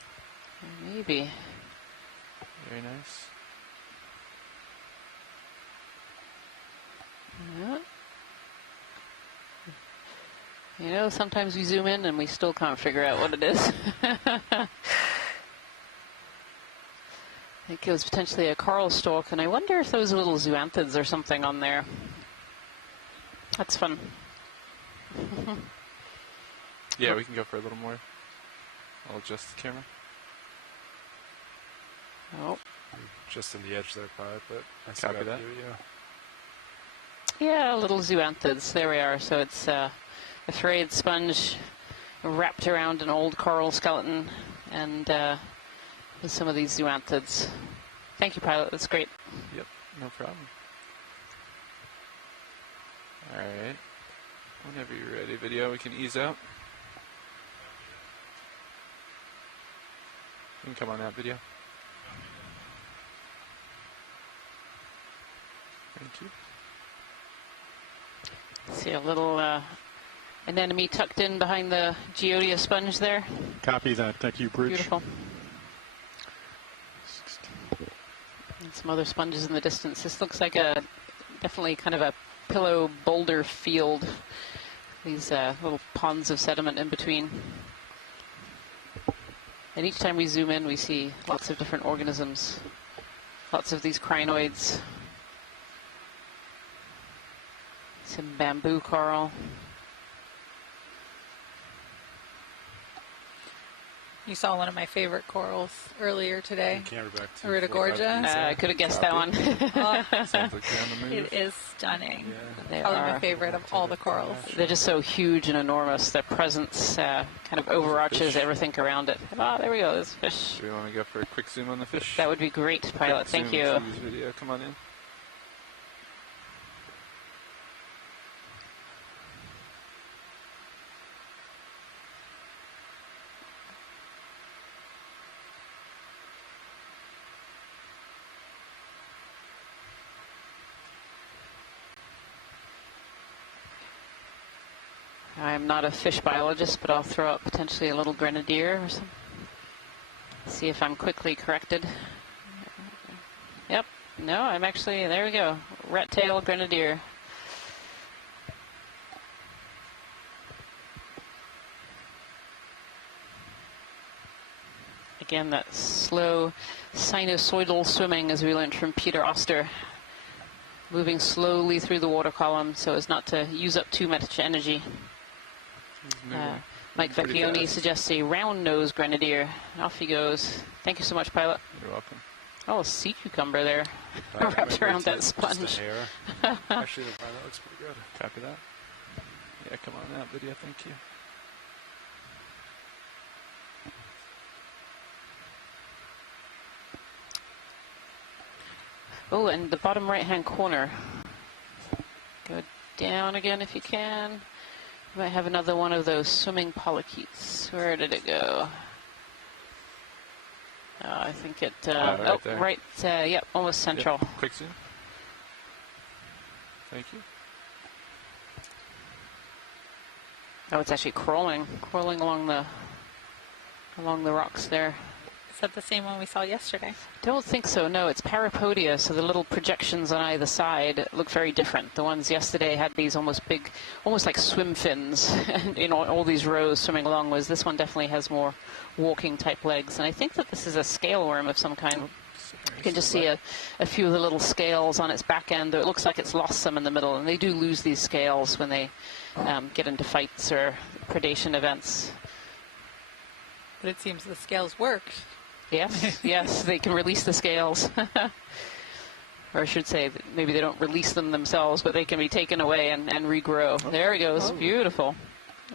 Maybe. Very nice. Yeah. You know, sometimes we zoom in and we still can't figure out what it is. I think it was potentially a coral stalk, and I wonder if those little zoanthids or something on there. That's fun. Yeah, we can go for a little more. I'll adjust the camera. Oh. Just on the edge there, pilot, but I still Copy got that. you, Yeah, little zoanthids. There we are. So it's a farreid sponge wrapped around an old coral skeleton, and with some of these zoanthids. Thank you, pilot. That's great. Yep, no problem. All right. Whenever you're ready, video, we can ease out. You can come on out, video. Thank you. See a little anemone tucked in behind the Geodia sponge there. Copy that. Thank you, Bridge. Beautiful. And some other sponges in the distance. This looks like definitely kind of a pillow boulder field. These little ponds of sediment in between. And each time we zoom in, we see lots of different organisms. Lots of these crinoids. Some bamboo coral. You saw one of my favorite corals earlier today. Gorgia. I could have guessed that one. Sounds like they're on the move. It is stunning. They Probably are. my favorite of all the corals. They're just so huge and enormous. Their presence kind of overarches everything around it. Oh, there we go. There's a fish. Do we want to go for a quick zoom on the fish? That would be great, Pilot. Quick Thank zoom you. through this video. Come on in. I'm not a fish biologist, but I'll throw up potentially a little grenadier or something. See if I'm quickly corrected. Yep. No, I'm actually, there we go. Rat tail grenadier. Again, that slow sinusoidal swimming, as we learned from Peter Oster. Moving slowly through the water column so as not to use up too much energy. Mike Vecchione suggests a round-nosed grenadier. Off he goes. Thank you so much, Pilot. You're welcome. Oh, a sea cucumber there, wrapped around that sponge. Just a hair. Actually, the pilot looks pretty good. Copy that. Yeah, come on out, video. Thank you. Oh, and the bottom right-hand corner. Go down again if you can. You might have another one of those swimming polychaetes. Where did it go? I think it, yep, almost central. Yep. Quick zoom. Thank you. Oh, it's actually crawling along the rocks there. Is that the same one we saw yesterday? Don't think so, no. It's parapodia, so the little projections on either side look very different. The ones yesterday had these almost big, almost like swim fins, and in all these rows swimming along, whereas this one definitely has more walking type legs. And I think that this is a scale worm of some kind. You can just see a few of the little scales on its back end, though it looks like it's lost some in the middle, and they do lose these scales when they get into fights or predation events. But it seems the scales work. Yes, yes, they can release the scales. Or I should say, that maybe they don't release them themselves, but they can be taken away and regrow. Oh, there he goes. Oh. Beautiful.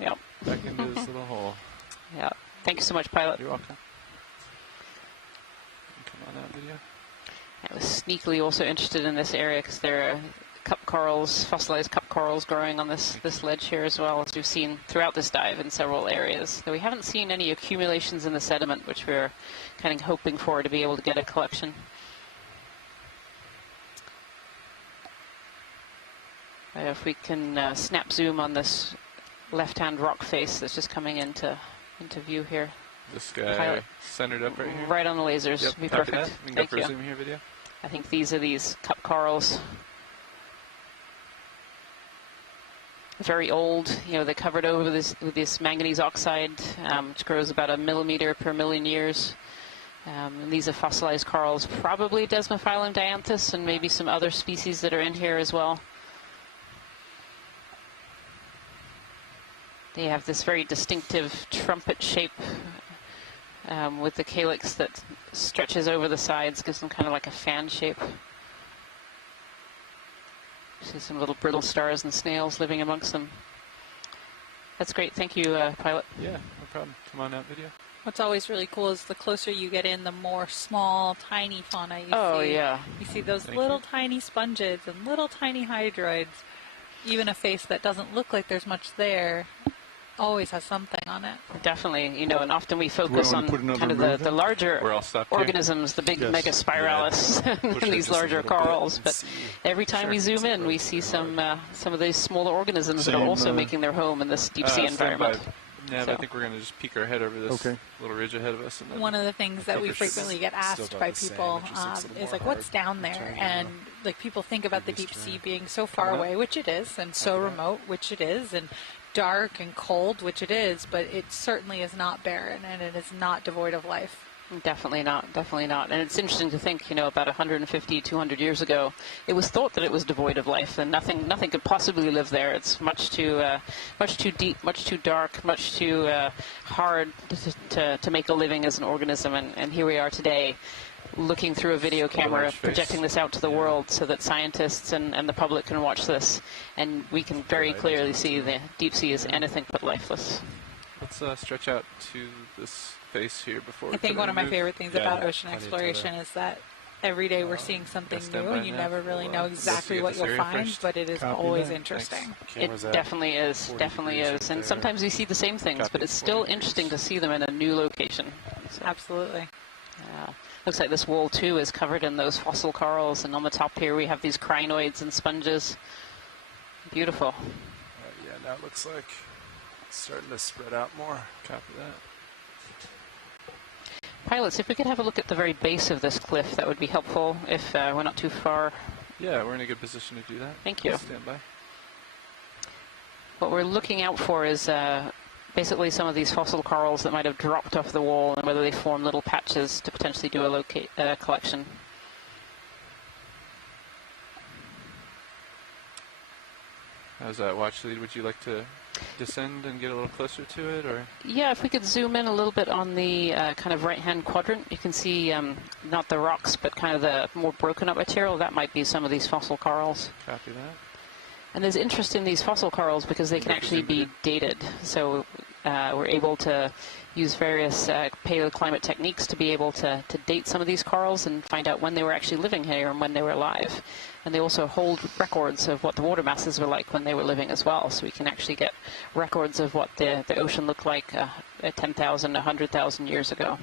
Yep. Back into this little hole. Yeah. Thank you so much, Pilot. You're welcome. Come on out, video. I was sneakily also interested in this area because there are cup corals, fossilized cup corals growing on this ledge here as well, as we've seen throughout this dive in several areas. Though we haven't seen any accumulations in the sediment, which we're kind of hoping for to be able to get a collection. If we can snap zoom on this left-hand rock face that's just coming into view here. This guy centered up right here? Right on the lasers. Yep, be perfect. We can go for a zoom here, video. I think these are these cup corals. Very old, you know, they're covered over with this manganese oxide, which grows about 1 millimeter per million years. And these are fossilized corals, probably Desmophyllum dianthus, and maybe some other species that are in here as well. They have this very distinctive trumpet shape with the calyx that stretches over the sides, gives them kind of like a fan shape. See some little brittle stars and snails living amongst them. That's great. Thank you, Pilot. Yeah, no problem. Come on out, video. What's always really cool is the closer you get in, the more small, tiny fauna you see. Oh, yeah. You see those little tiny sponges and little tiny hydroids. Even a face that doesn't look like there's much there always has something on it. Definitely, you know, and often we focus on kind of the larger organisms, the big megaspiralis, and these larger corals. But every time we zoom in, we see some of these smaller organisms that are also making their home in this deep sea environment. Yeah, but I think we're going to just peek our head over this little ridge ahead of us. And one of the things that we frequently get asked by people is like, what's down there? And like people think about the deep sea being so far away, which it is, and so remote, which it is, and dark and cold, which it is, but it certainly is not barren, and it is not devoid of life. Definitely not, definitely not. And it's interesting to think, you know, about 150, 200 years ago, it was thought that it was devoid of life, and nothing could possibly live there. It's much too deep, much too dark, much too hard to make a living as an organism. And here we are today, looking through a video camera, projecting this out to the world so that scientists and the public can watch this, and we can very clearly see the deep sea is anything but lifeless. Let's stretch out to this face here before we I think one of my favorite things about ocean exploration is that every day we're seeing something new, and you never really know exactly what you'll find, but it is always interesting. It definitely is, and sometimes you see the same things, but it's still interesting to see them in a new location. So, absolutely. Looks like this wall too is covered in those fossil corals, and on the top here we have these crinoids and sponges. Beautiful. Yeah, now it looks like it's starting to spread out more. Copy that. Pilots, if we could have a look at the very base of this cliff, that would be helpful if we're not too far. Yeah, we're in a good position to do that. Thank you. Stand by. What we're looking out for is basically some of these fossil corals that might have dropped off the wall, and whether they form little patches to potentially do a collection. How's that watch lead? Would you like to descend and get a little closer to it, or? Yeah, if we could zoom in a little bit on the kind of right-hand quadrant, you can see not the rocks, but kind of the more broken up material. That might be some of these fossil corals. Copy that. And there's interest in these fossil corals because they can actually be dated. So we're able to use various paleoclimate techniques to be able to date some of these corals and find out when they were actually living here and when they were alive. And they also hold records of what the water masses were like when they were living as well. So we can actually get records of what the ocean looked like 10,000, 100,000 years ago.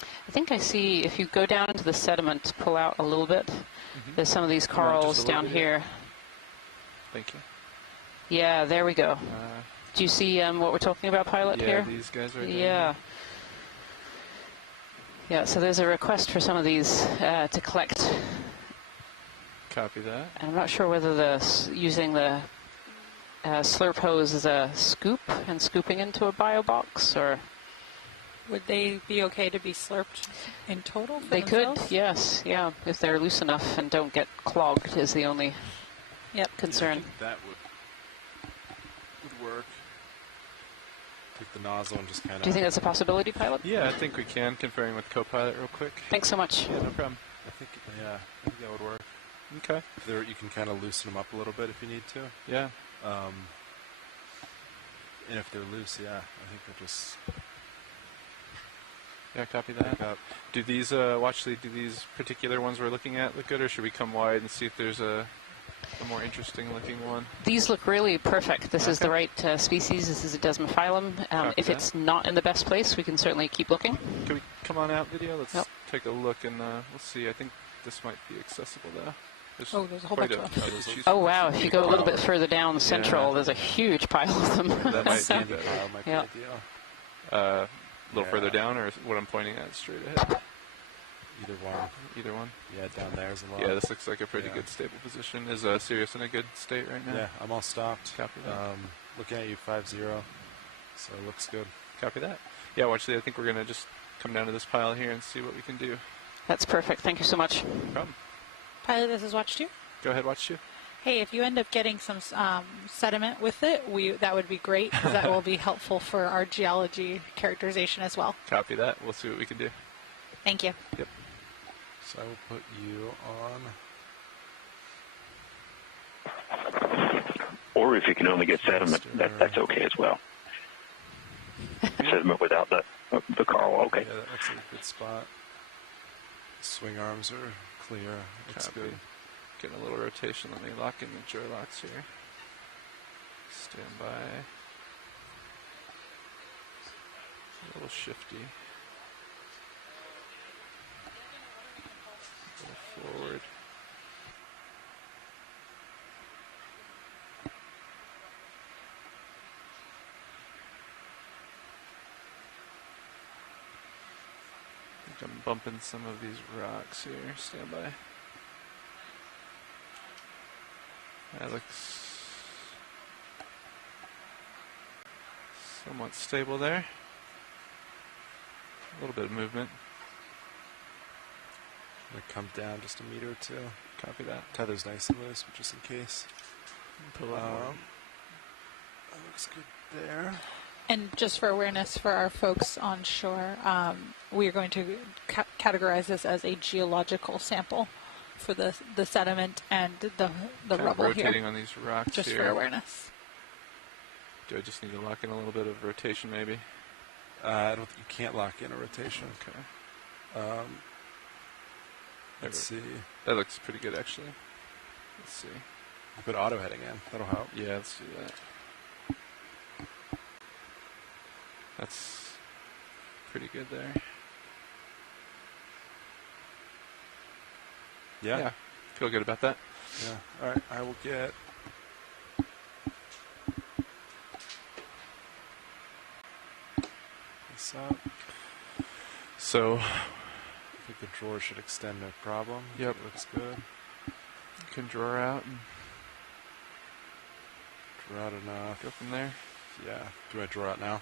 I think I see, if you go down into the sediment, pull out a little bit, there's some of these corals down here. Thank you. Yeah, there we go. Do you see what we're talking about, pilot, here? Yeah, these guys right there. Yeah. Yeah, so there's a request for some of these to collect. Copy that. And I'm not sure whether using the slurp hose is a scoop and scooping into a bio box, or... Would they be okay to be slurped in total for They themselves? could, yes, yeah, if they're loose enough and don't get clogged is the only concern. I think that would work. Take the nozzle and just kind of... Do you think that's a possibility, pilot? Yeah, I think we can. Conferring with co-pilot real quick. Thanks so much. Yeah, no problem. I think that would work. Okay. You can kind of loosen them up a little bit if you need to. Yeah. And if they're loose, yeah, I think they're just... Yeah, copy that. Do these do these particular ones we're looking at look good, or should we come wide and see if there's a more interesting looking one? These look really perfect. This is the right species. This is a desmophyllum. If it's not in the best place, we can certainly keep looking. Can we come on out, video? Let's take a look, and we'll see. I think this might be accessible, though. There's a whole bunch of them. Oh, wow. If you go a little bit further down central, there's a huge pile of them. That might be the pile might be ideal. A little further down, or what I'm pointing at straight ahead? Either one. Either one? Yeah, down there's a lot. Yeah, this looks like a pretty good stable position. Is Sirius in a good state right now? Yeah, I'm all stopped. Copy that. Looking at you 5-0, so it looks good. Copy that. Yeah, actually, I think we're going to just come down to this pile here and see what we can do. That's perfect. Thank you so much. No problem. Pilot, this is Watch 2. Go ahead, Watch 2. Hey, if you end up getting some sediment with it, that would be great, because that will be helpful for our geology characterization as well. Copy that. We'll see what we can do. Thank you. Yep. So I will put you on... Or if you can only get sediment, that's okay as well. Sediment without the coral, okay. Yeah, that's a good spot. Swing arms are clear. Looks good. Getting a little rotation. Let me lock in the joy locks here. Stand by. A little shifty. A little forward. I think I'm bumping some of these rocks here. Stand by. That looks Somewhat stable there. A little bit of movement. I'm gonna come down just a meter or two. Copy that. Tether's nice and loose, but just in case. Put a lot more. That looks good there. And just for awareness for our folks on shore, we are going to categorize this as a geological sample for the sediment and the rubble rotating here. on these rocks just here. for awareness. Do I just need to lock in a little bit of rotation, maybe? I don't think you can't lock in a rotation. Okay. Let's see. That looks pretty good, actually. Let's see. You put auto heading in. That'll help. Yeah, let's do that. That's pretty good there. Yeah. Feel good about that. Yeah. All right. I will get. This up. So, I think the drawer should extend no problem. Yep. It looks good. You can draw out and Draw out enough. go from there. Yeah. Do I draw out now?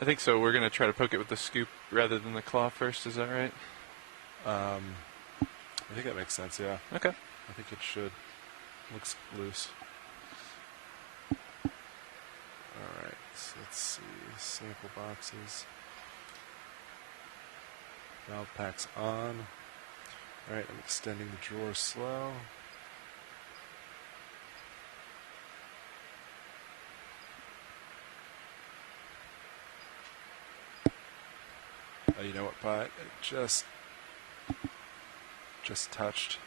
I think so. We're going to try to poke it with the scoop rather than the claw first. Is that right? I think that makes sense, yeah. Okay. I think it should. Looks loose. Alright, so let's see. Sample boxes. Valve packs on. Alright, I'm extending the drawer slow. You know what, Pat? It just touched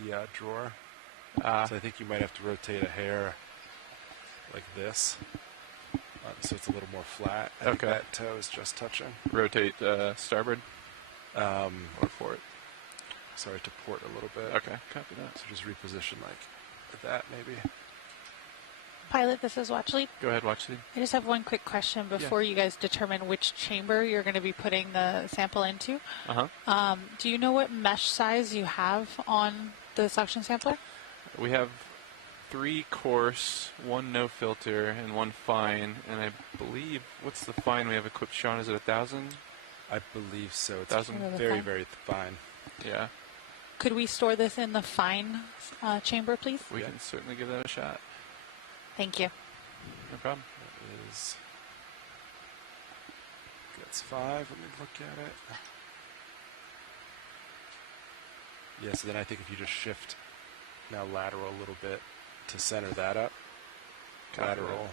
the drawer. So I think you might have to rotate a hair like this, so it's a little more flat. I think that toe is just touching. Rotate starboard or port. Sorry, to port a little bit. Okay, copy that. So just reposition like that, maybe. Pilot, this is Watchley. Go ahead, Watchley. I just have one quick question before you guys determine which chamber you're going to be putting the sample into. Do you know what mesh size you have on the suction sampler? We have 3 coarse, 1 no filter, and 1 fine. And I believe, what's the fine we have equipped, Sean? Is it 1,000? I believe so. It's 1,000? very, very fine. Yeah. Could we store this in the fine chamber, please? We can certainly give that a shot. Thank you. No problem. That is. That's 5. Let me look at it. Yeah, so then I think if you just shift now lateral a little bit to center that up. Copy lateral,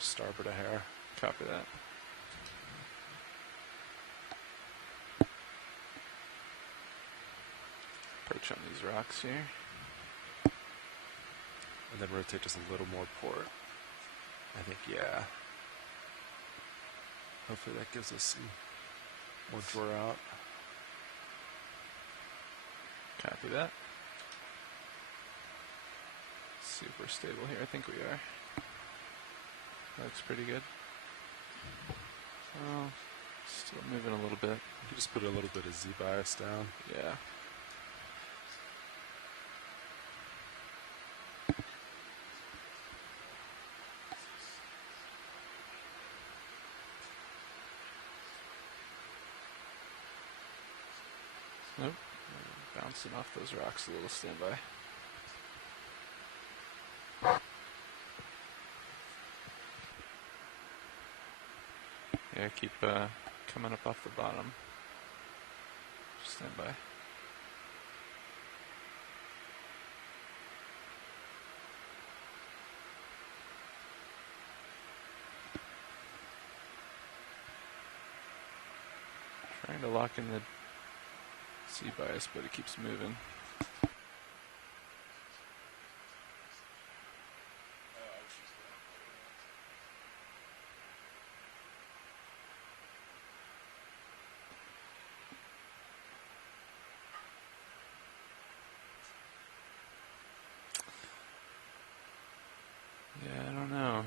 starboard a hair. Copy that. Perch on these rocks here. And then rotate just a little more port. I think, yeah. Hopefully that gives us some more draw out. Copy that. Super stable here. I think we are. Looks pretty good. Oh, still moving a little bit. You just put a little bit of Z bias down. Yeah. Nope. Bouncing off those rocks a little. Standby. Yeah, keep coming up off the bottom. Stand by. Trying to lock in the C bias, but it keeps moving. Yeah, I don't know.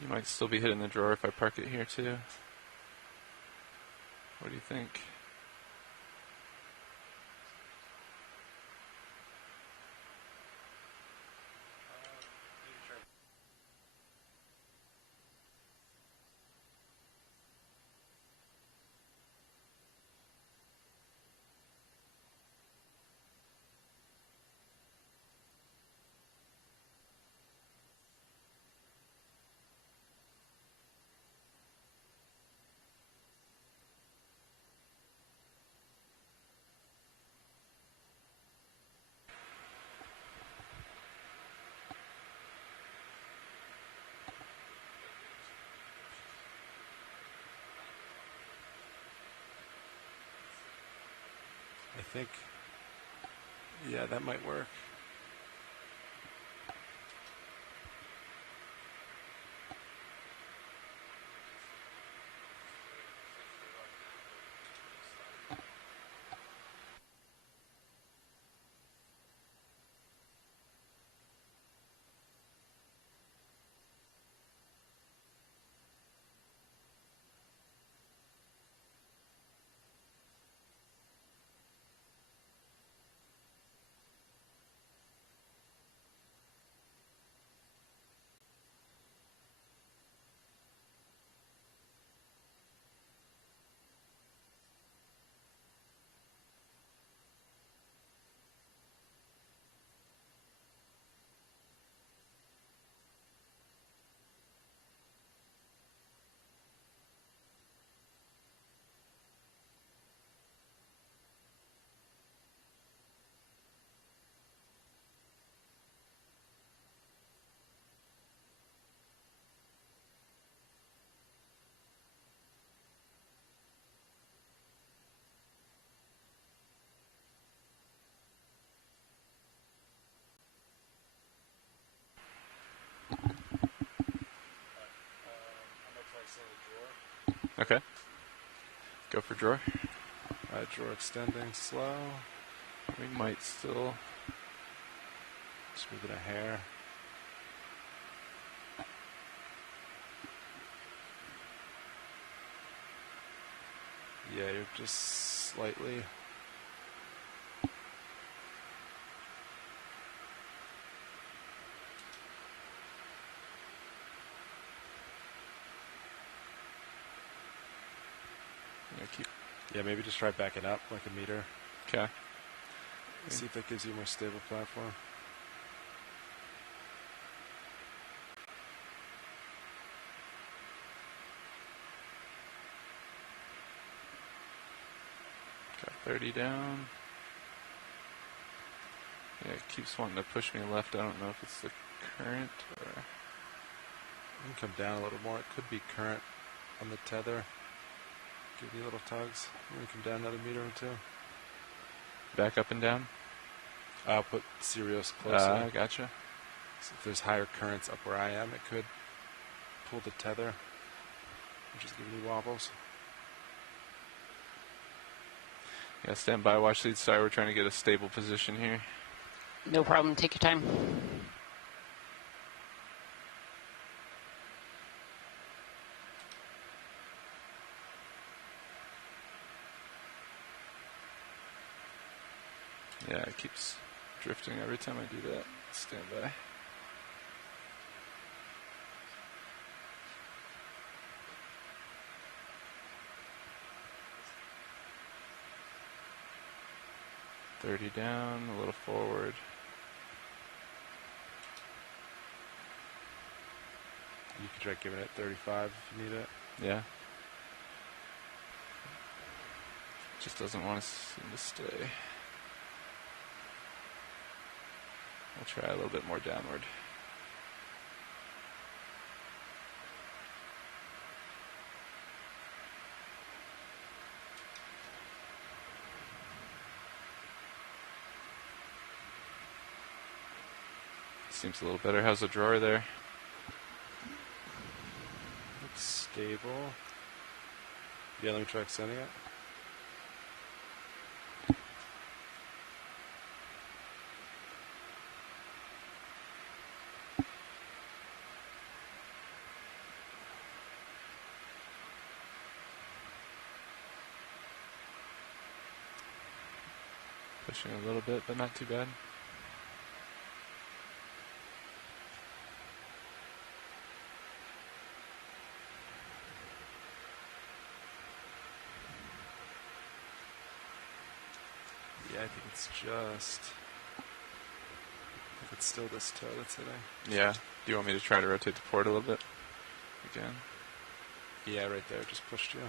You might still be hitting the drawer if I park it here too. What do you think? think, yeah, that might work. Okay. Go for drawer. Drawer extending slow. We might still. Just moving a hair. Yeah, you're just slightly. Yeah, maybe just try backing up like a meter. Okay. See if that gives you a more stable platform. Got 30 down. Yeah, it keeps wanting to push me left. I don't know if it's the current or... You can come down a little more. It could be current on the tether. Give you little tugs. You can come down another meter or two. Back up and down? I'll put Sirius closer. Gotcha. So if there's higher currents up where I am, it could pull the tether, which is giving you wobbles. Yeah, stand by, watch lead side. We're trying to get a stable position here. No problem. Take your time. Yeah, it keeps drifting every time I do that. Stand by. $30 down, a little forward. You could try giving it 35 if you need it. Yeah. Just doesn't want to seem to stay. I'll try a little bit more downward. Seems a little better. How's the drawer there? Looks stable. Yeah, let me try extending it. Pushing a little bit, but not too bad. Yeah, I think it's just... I think it's still this toe that's hitting. Yeah. Do you want me to try to rotate the port a little bit? Again? Yeah, right there. Just pushed you.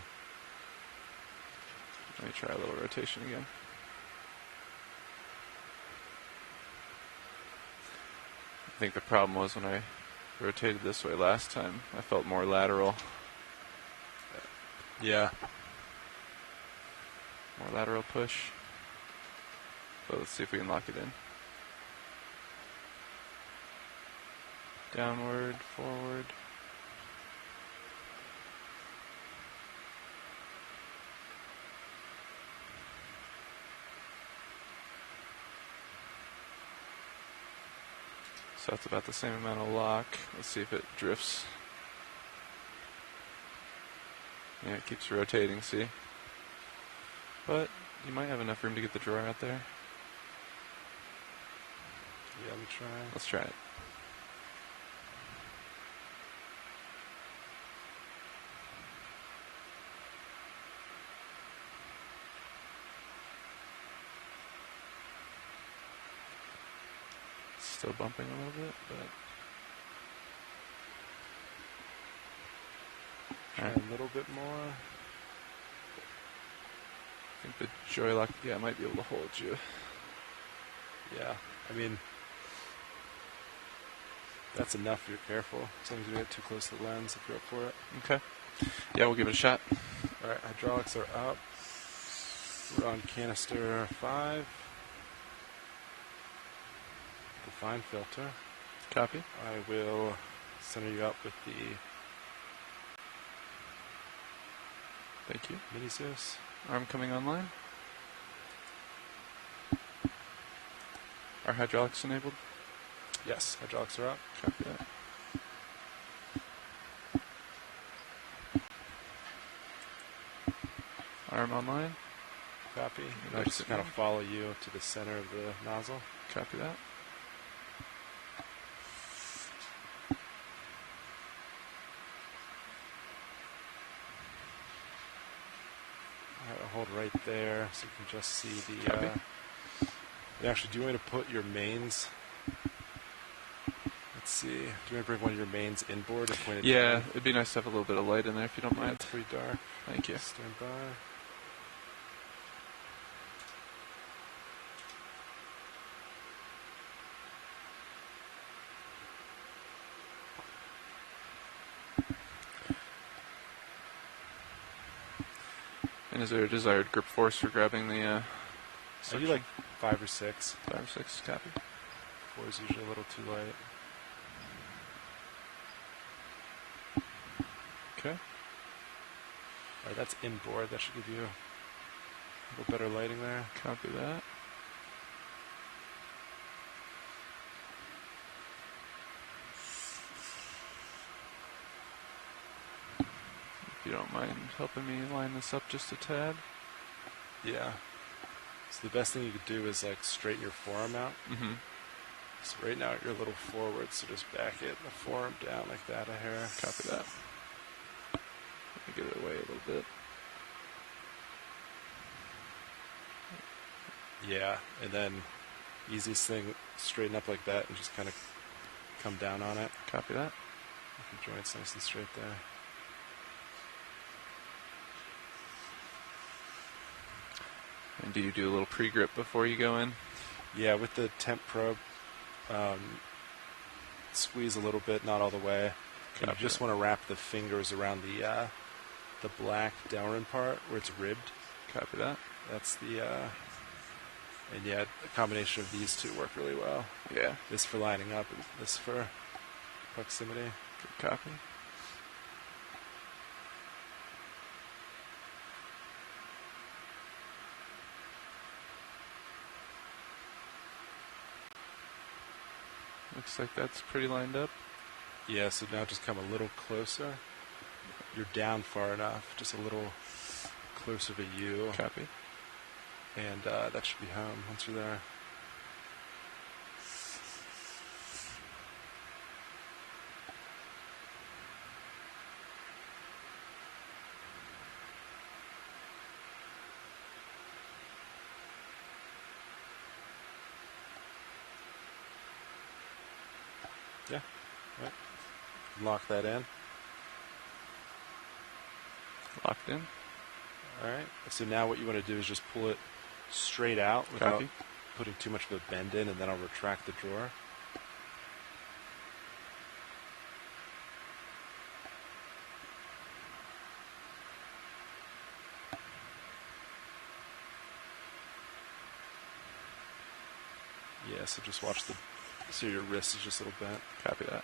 Let me try a little rotation again. I think the problem was when I rotated this way last time, I felt more lateral. Yeah. More lateral push. So let's see if we can lock it in. Downward, forward. So that's about the same amount of lock. Let's see if it drifts. Yeah, it keeps rotating, see? But you might have enough room to get the drawer out there. Yeah, let me try. Let's try it. Still bumping a little bit, but try a little bit more. I think the joy lock, yeah, might be able to hold you. Yeah, I mean, that's enough if you're careful. As long as you don't get too close to the lens if you're up for it. Okay. Yeah, we'll give it a shot. All right, hydraulics are up. We're on canister 5. The fine filter. Copy. I will center you up with the Thank you. Mini Zeus. Arm coming online. Are hydraulics enabled? Yes, hydraulics are up. Copy that. Arm online. Copy. And I just kind of follow you to the center of the nozzle. Copy that. I'll hold right there so you can just see the... actually, do you want me to put your mains... Let's see. Do you want to bring one of your mains inboard? Or point it down? It'd be nice to have a little bit of light in there if you don't mind. It's pretty dark. Thank you. Stand by. And is there a desired grip force for grabbing the So you like 5 or 6. 5 or 6, copy. 4 is usually a little too light. Okay. Alright, that's inboard. That should give you a little better lighting there. Copy that. If you don't mind helping me line this up just a tad. Yeah. So the best thing you could do is like straighten your forearm out. Mm-hmm. So right now you're a little forward, so just back it, the forearm down like that a hair. Copy that. Let me get it away a little bit. Yeah, and then easiest thing, straighten up like that and just kind of come down on it. Copy that. Make your joints nice and straight there. And do you do a little pre-grip before you go in? Yeah, with the temp probe, squeeze a little bit, not all the way. And you just want to wrap the fingers around the black downwind part where it's ribbed. Copy that. That's the, and yeah, the combination of these two work really well. Yeah. This for lining up and this for proximity. Good copy. Looks like that's pretty lined up. Yeah, so now just come a little closer. You're down far enough, just a little closer to you. Copy. And that should be home once you're there. Yeah. Right. Lock that in. Locked in. Alright. So now what you want to do is just pull it straight out without Copy. putting too much of a bend in, and then I'll retract the drawer. Yeah, so just watch so your wrist is just a little bent. Copy that.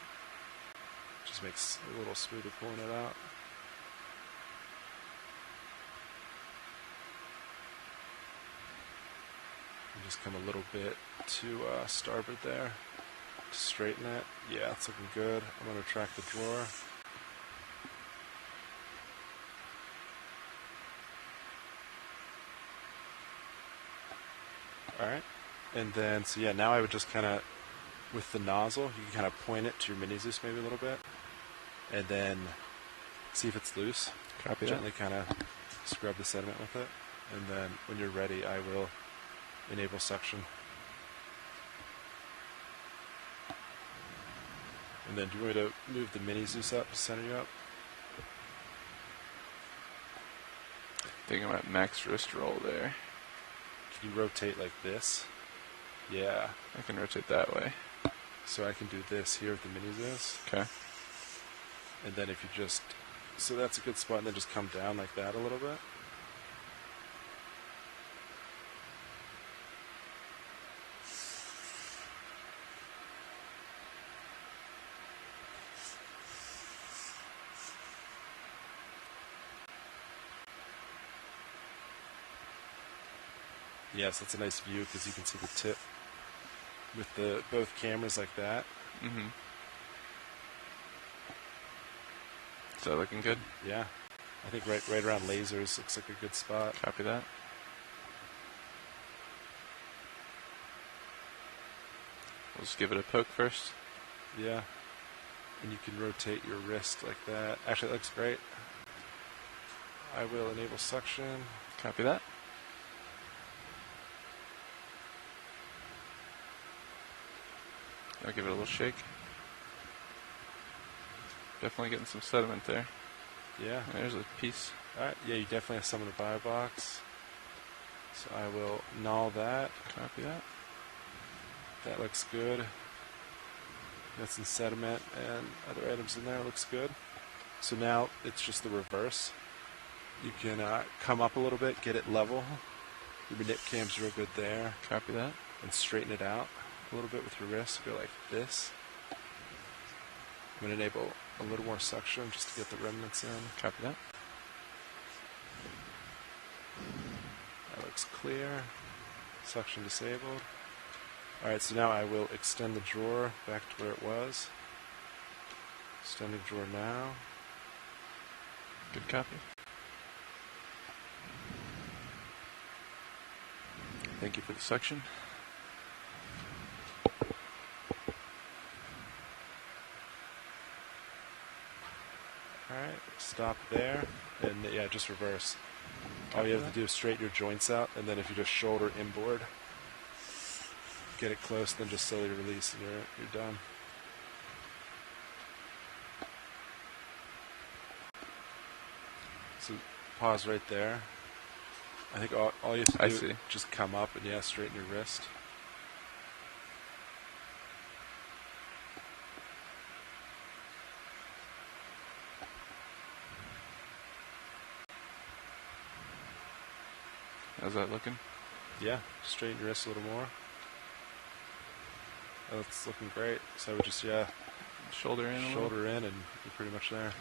Just makes it a little smoother pulling it out. And just come a little bit to starboard there to straighten it. Yeah, it's looking good. I'm going to track the drawer. Alright, and then, so yeah, now I would just kind of, with the nozzle, you can kind of point it to your mini Zeus maybe a little bit, and then see if it's loose. Copy that. Gently kind of scrub the sediment with it, and then when you're ready, I will enable suction. And then do you want me to move the mini Zeus up to center you up? Thinking about max wrist roll there. Can you rotate like this? Yeah. I can rotate that way. So I can do this here with the mini Zeus. Okay. And then if you just, so that's a good spot, and then just come down like that a little bit. Yes, that's a nice view because you can see the tip with both cameras like that. Mm-hmm. Is that looking good? Yeah. I think right around lasers looks like a good spot. Copy that. We'll just give it a poke first. Yeah. And you can rotate your wrist like that. Actually, it looks great. I will enable suction. Copy that. I'll give it a little shake. Definitely getting some sediment there. Yeah. There's a piece. Alright, yeah, you definitely have some in the bio box. So I will null that. Copy that. That looks good. Got some sediment and other items in there. Looks good. So now it's just the reverse. You can come up a little bit, get it level. Your nip cam's real good there. Copy that. And straighten it out a little bit with your wrist. Go like this. I'm going to enable a little more suction just to get the remnants in. Copy that. That looks clear. Suction disabled. Alright, so now I will extend the drawer back to where it was. Extending drawer now. Good copy. Thank you for the suction. Alright, stop there, and yeah, just reverse. All you have to do is straighten your joints out, and then if you just shoulder inboard, get it close, then just slowly release, and you're done. So pause right there. I think all you have to do is just come up and yeah, straighten your wrist. How's that looking? Yeah, straighten your wrist a little more. Oh, it's looking great. So I would just, yeah, shoulder in and you're pretty much there.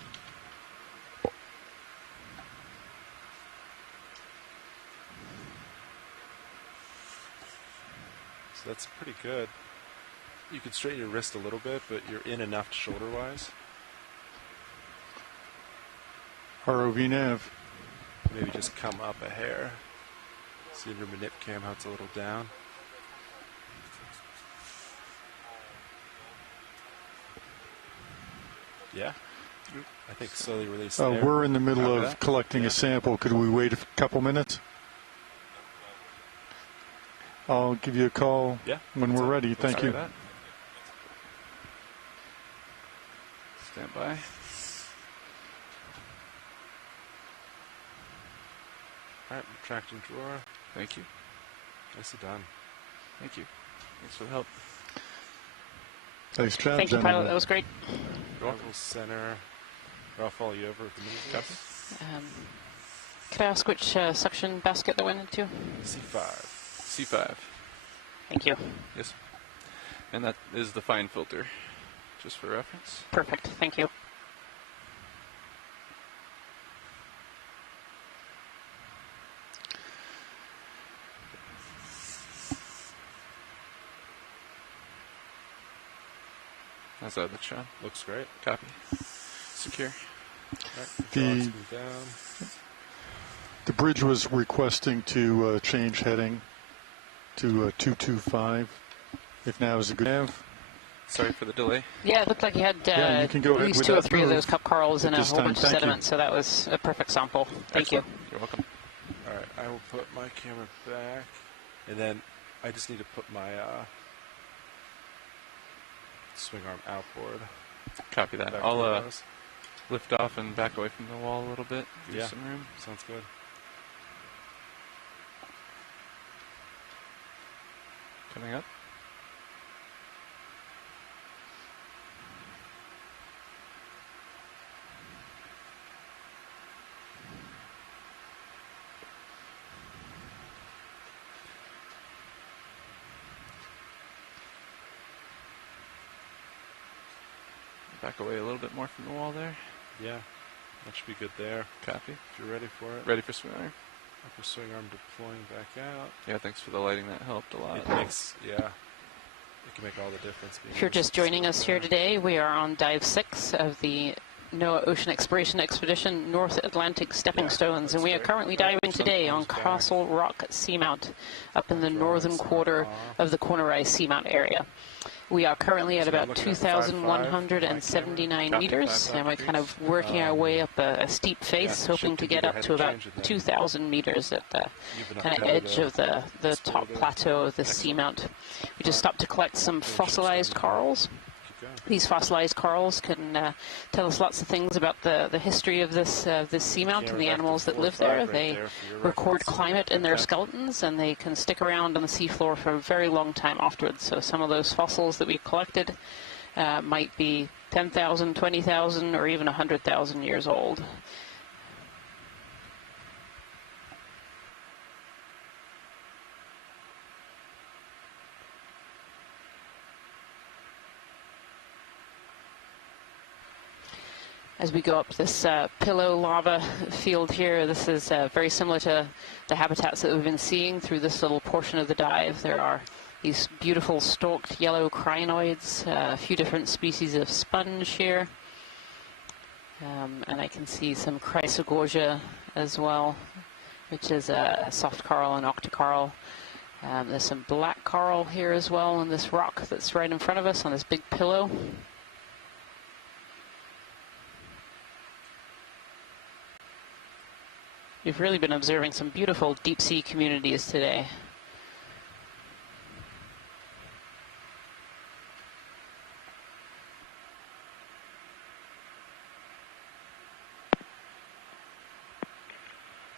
So that's pretty good. You can straighten your wrist a little bit, but you're in enough shoulder-wise. ROV nav. Maybe just come up a hair. See your manip cam how it's a little down. Yeah. I think slowly release there. We're in the middle of collecting a sample. Could we wait a couple minutes? I'll give you a call when we're ready. Thank you. Stand by. Alright, retracting drawer. Thank you. Nicely done. Thank you. Thanks for the help. Nice job, Thank you, pilot. That was great. Level center. Or I'll follow you over at the middle. Could I ask which suction basket that went into? C5. C5. Thank you. Yes. And that is the fine filter, just for reference. Perfect. Thank you. How's that look, Sean? Looks great. Copy. Secure. Right, The bridge was requesting to change heading to 225. If now is a good nav. Sorry for the delay. Yeah, it looked like you had Yeah, you can go at ahead least with 2 or that 3 of move those cup corals at and a this whole time. bunch of Thank you. sediment, so that was a perfect sample. Thank you. You're welcome. All right, I will put my camera back, and then I just need to put my swing arm outboard. Copy that. Back I'll to those. lift off and back away from the wall a little bit. Give you Yeah. some room. Sounds good. Coming up. Back away a little bit more from the wall there. Yeah, that should be good there. Copy. If you're ready for it. Ready for swing arm? Upper swing arm deploying back out. Yeah, thanks for the lighting. That helped a lot. It makes, yeah, it can make all the difference. If you're just joining us here today, we are on dive 6 of the NOAA Ocean Exploration Expedition North Atlantic Stepping Stones, and we are currently diving today on Castle Rock Seamount up in the northern quarter of the Corner Rise Seamount area. We are currently at about 2,179 meters, and we're kind of working our way up a steep face, hoping to get up to about 2,000 meters at the kind of edge of the top plateau of the seamount. We just stopped to collect some fossilized corals. These fossilized corals can tell us lots of things about the history of this seamount and the animals that live there. They record climate in their skeletons, and they can stick around on the seafloor for a very long time afterwards. So some of those fossils that we collected might be 10,000, 20,000, or even 100,000 years old. As we go up this pillow lava field here, this is very similar to the habitats that we've been seeing through this little portion of the dive. There are these beautiful stalked yellow crinoids, a few different species of sponge here, and I can see some chrysogorgia as well, which is a soft coral and octocoral. There's some black coral here as well on this rock that's right in front of us on this big pillow. We've really been observing some beautiful deep sea communities today.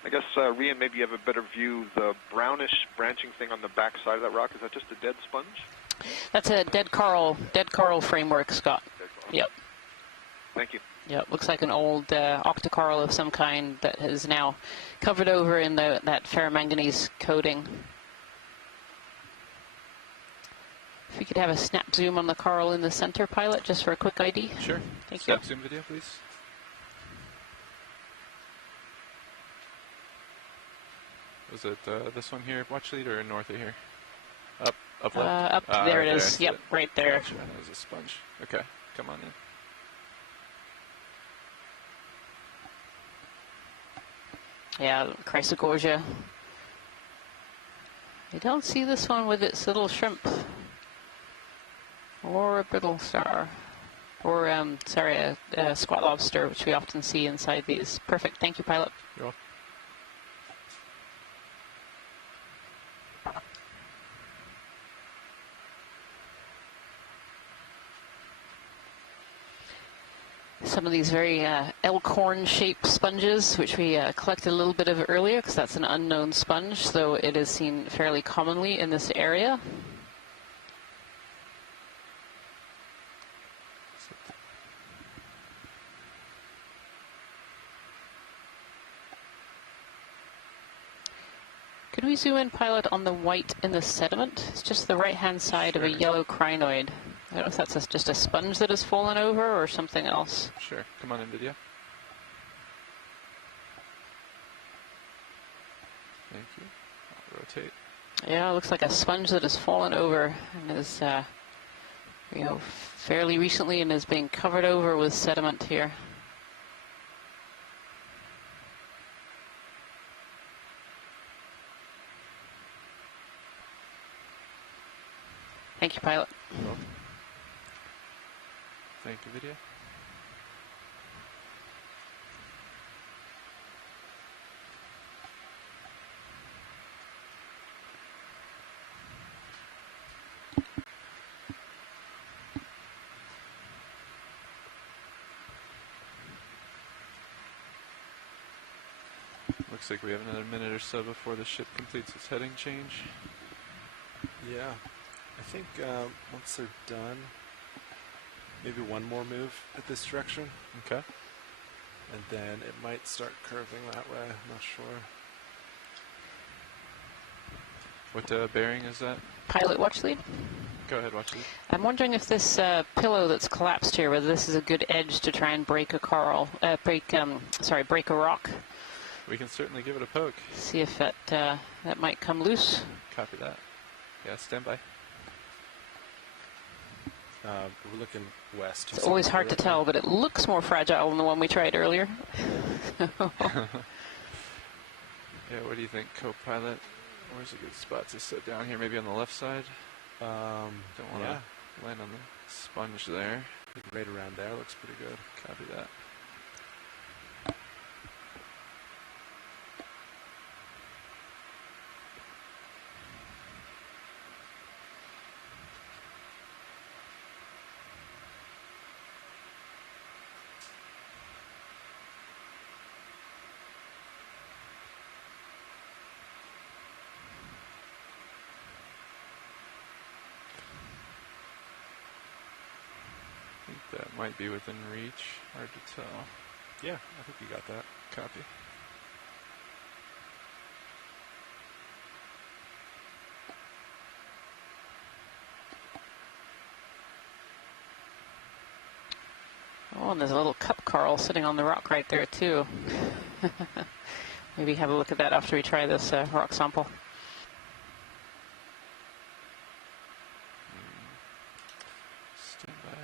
I guess, Rian, maybe you have a better view. The brownish branching thing on the back side of that rock, is that just a dead sponge? That's a dead coral framework, Scott. Yep. Thank you. Yeah, it looks like an old octocoral of some kind that is now covered over in that ferromanganese coating. If we could have a snap zoom on the coral in the center, pilot, just for a quick ID. Sure. Thank you. Snap zoom video, please. Was it this one here, watch lead, or north of here? Up left? Up, there right it is. there. Yep, right there. Gotcha. That was a sponge. Okay, come on in. Yeah, chrysogorgia. I don't see this one with its little shrimp. Or a brittle star. Or, sorry, a squat lobster, which we often see inside these. Perfect. Thank you, pilot. You're welcome. Some of these very elkhorn-shaped sponges, which we collected a little bit of earlier, because that's an unknown sponge, though it is seen fairly commonly in this area. Could we zoom in, pilot, on the white in the sediment? It's just the right-hand side of a yellow crinoid. I don't know if that's just a sponge that has fallen over or something else. Sure. Come on in, video. Thank you. I'll rotate. Yeah, it looks like a sponge that has fallen over and is, you know, fairly recently and is being covered over with sediment here. Thank you, pilot. You're welcome. Thank you, video. Looks like we have another minute or so before the ship completes its heading change. Yeah. I think once they're done, maybe one more move at this direction. Okay. And then it might start curving that way. I'm not sure. What bearing is that? Pilot watch lead. Go ahead, watch lead. I'm wondering if this pillow that's collapsed here, whether this is a good edge to try and break a break a rock. We can certainly give it a poke. See if that might come loose. Copy that. Yeah, stand by. We're looking west. It's always hard to tell, but it looks more fragile than the one we tried earlier. Yeah, what do you think, co-pilot? Where's a good spot to sit down here? Maybe on the left side? Don't want to land on the sponge there. Right around there looks pretty good. Copy that. That might be within reach. Hard to tell. Yeah, I think you got that. Copy. Oh, and there's a little cup coral sitting on the rock right there, too. Maybe have a look at that after we try this rock sample. Stand by.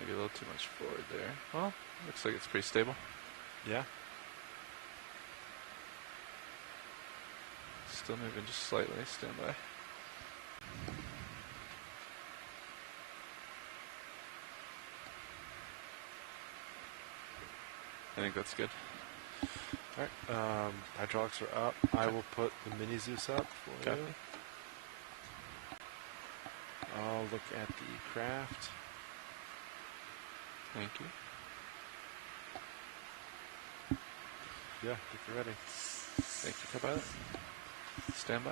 Maybe a little too much forward there. Well, looks like it's pretty stable. Yeah. Still moving just slightly. Stand by. I think that's good. All right. Hydraulics are up. Okay. I will put the mini Zeus up for you. I'll look at the craft. Thank you. Yeah, I think you're ready. Thank you, co-pilot. Stand by.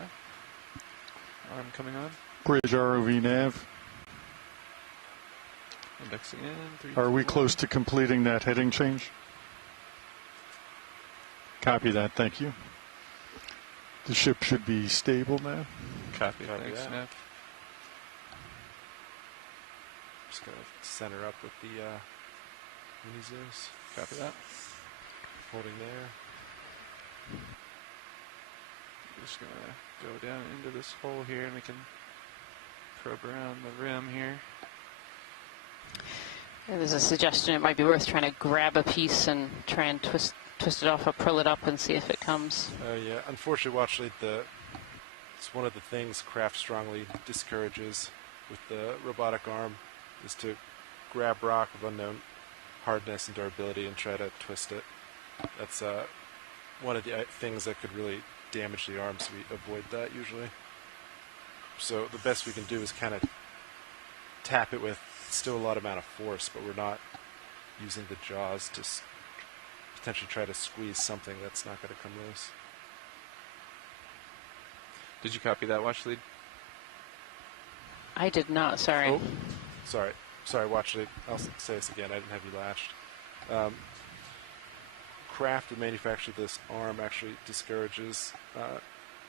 Arm coming on. Bridge ROV nav. Indexing in. 3, Are 2, we 1. close to completing that heading change? Copy that, thank you. The ship should be stable now. Copy thanks, that. Nav. Just going to center up with the mini Zeus. Copy that. Holding there. Just going to go down into this hole here and we can probe around the rim here. Yeah, there's a suggestion it might be worth trying to grab a piece and try and twist it off or pull it up and see if it comes. Yeah, unfortunately, Watchley, it's one of the things Craft strongly discourages with the robotic arm is to grab rock of unknown hardness and durability and try to twist it. That's one of the things that could really damage the arm, so we avoid that usually. So the best we can do is kind of tap it with still a lot amount of force, but we're not using the jaws to potentially try to squeeze something that's not going to come loose. Did you copy that watch lead? I did not, sorry. Oh, sorry, watch lead. I'll say this again, I didn't have you latched. Craft that manufactured this arm actually discourages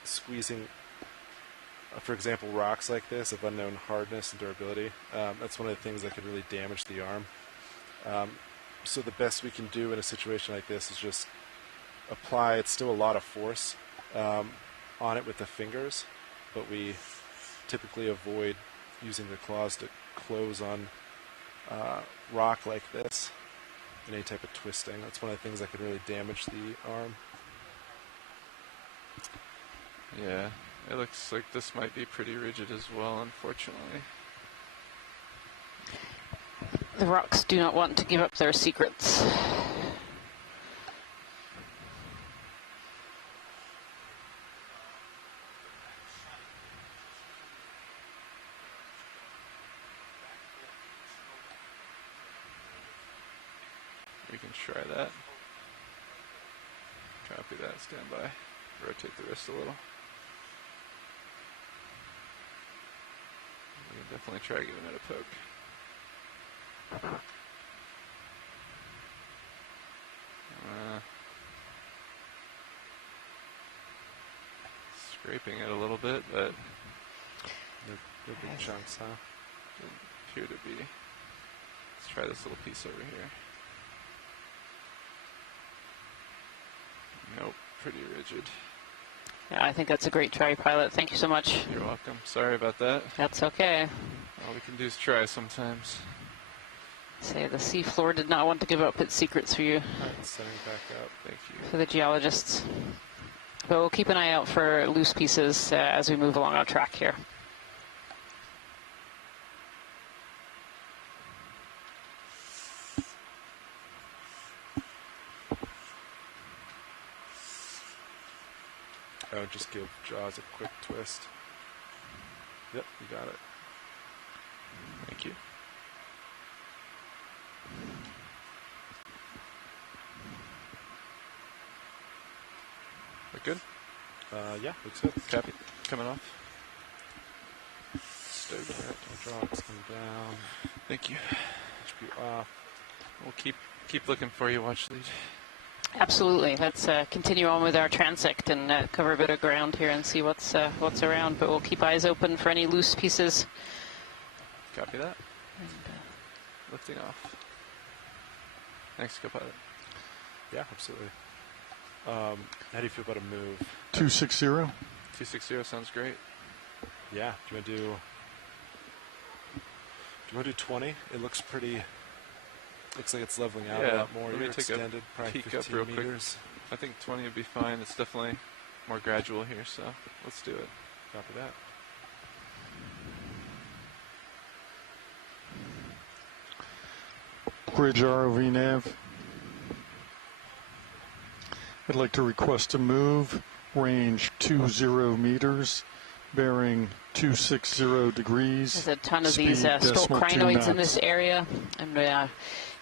squeezing, for example, rocks like this of unknown hardness and durability. That's one of the things that could really damage the arm. So the best we can do in a situation like this is just apply, it's still a lot of force on it with the fingers, but we typically avoid using the claws to close on rock like this in any type of twisting. That's one of the things that could really damage the arm. Yeah, it looks like this might be pretty rigid as well, unfortunately. The rocks do not want to give up their secrets. We can try that. Copy that, stand by. Rotate the wrist a little. We can definitely try giving it a poke. Scraping it a little bit, but no big chunks, huh? Doesn't appear to be. Let's try this little piece over here. Nope, pretty rigid. Yeah, I think that's a great try, pilot. Thank you so much. You're welcome. Sorry about that. That's okay. All we can do is try sometimes. Say the seafloor did not want to give up its secrets for you. Alright, setting back up. Thank you. For the geologists. But we'll keep an eye out for loose pieces as we move along our track here. I would just give jaws a quick twist. Yep, you got it. Thank you. Look good? Yeah, looks good. Copy. Coming off. Stay there. Jaws come down. Thank you. HB off. We'll keep looking for you, watch lead. Absolutely. Let's continue on with our transect and cover a bit of ground here and see what's around. But we'll keep eyes open for any loose pieces. Copy that. And, lifting off. Thanks, co-pilot. Yeah, absolutely. How do you feel about a move? 260. 260 sounds great. Yeah. Do you want to do 20? It looks pretty. Looks like it's leveling out a lot more. Let me take extended, a peek up real quick. I think 20 would be fine. It's definitely more gradual here, so let's do it. Copy that. Bridge ROV nav. I'd like to request a move, range 20 meters, bearing 260 degrees. There's a ton of these stalk crinoids in this area. And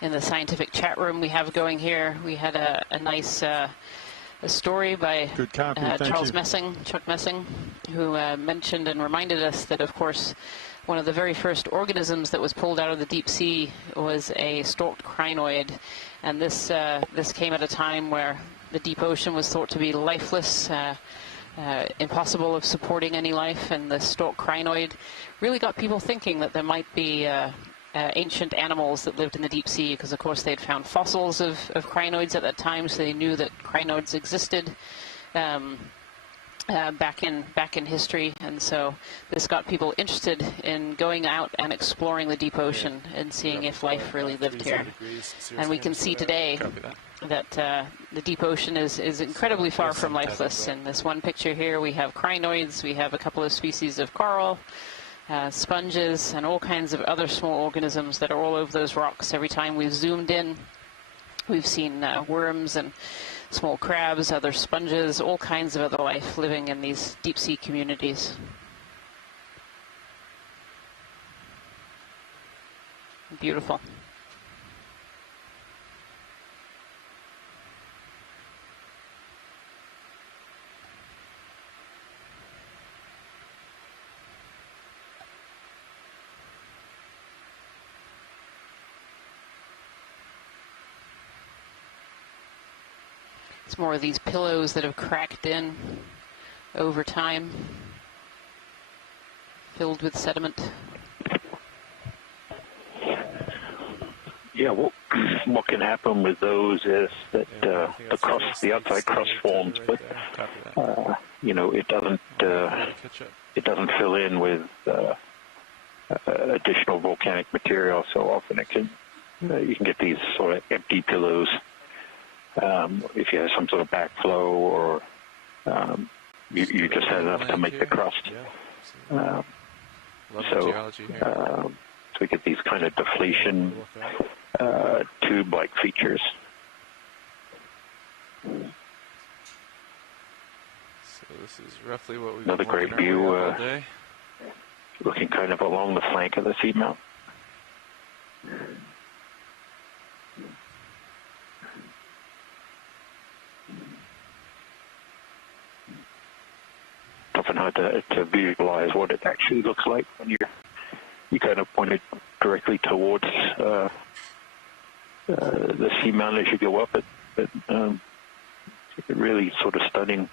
in the scientific chat room we have going here, we had a nice a story by Chuck Messing, who mentioned and reminded us that, of course, one of the very first organisms that was pulled out of the deep sea was a stalked crinoid. And this came at a time where the deep ocean was thought to be lifeless, impossible of supporting any life, and the stalked crinoid really got people thinking that there might be ancient animals that lived in the deep sea, because of course they'd found fossils of crinoids at that time, so they knew that crinoids existed back in history. And so this got people interested in going out and exploring the deep ocean and seeing if life really lived here. And we can see today that the deep ocean is incredibly far from lifeless. In this one picture here, we have crinoids, we have a couple of species of coral, sponges, and all kinds of other small organisms that are all over those rocks. Every time we've zoomed in, we've seen worms and small crabs, other sponges, all kinds of other life living in these deep sea communities. Beautiful. It's more of these pillows that have cracked in over time, filled with sediment. Yeah, what can happen with those is that the outside crust forms, but it doesn't fill in with additional volcanic material. So often you can get these sort of empty pillows if you have some sort of backflow, or you just had enough to make the crust. So we get these kind of deflation tube-like features. So this is roughly what we've Another been great working view, all day. Looking kind of along the flank of the seamount. Often hard to visualize what it actually looks like when you kind of point it directly towards the seamount as you go up it. Really sort of stunning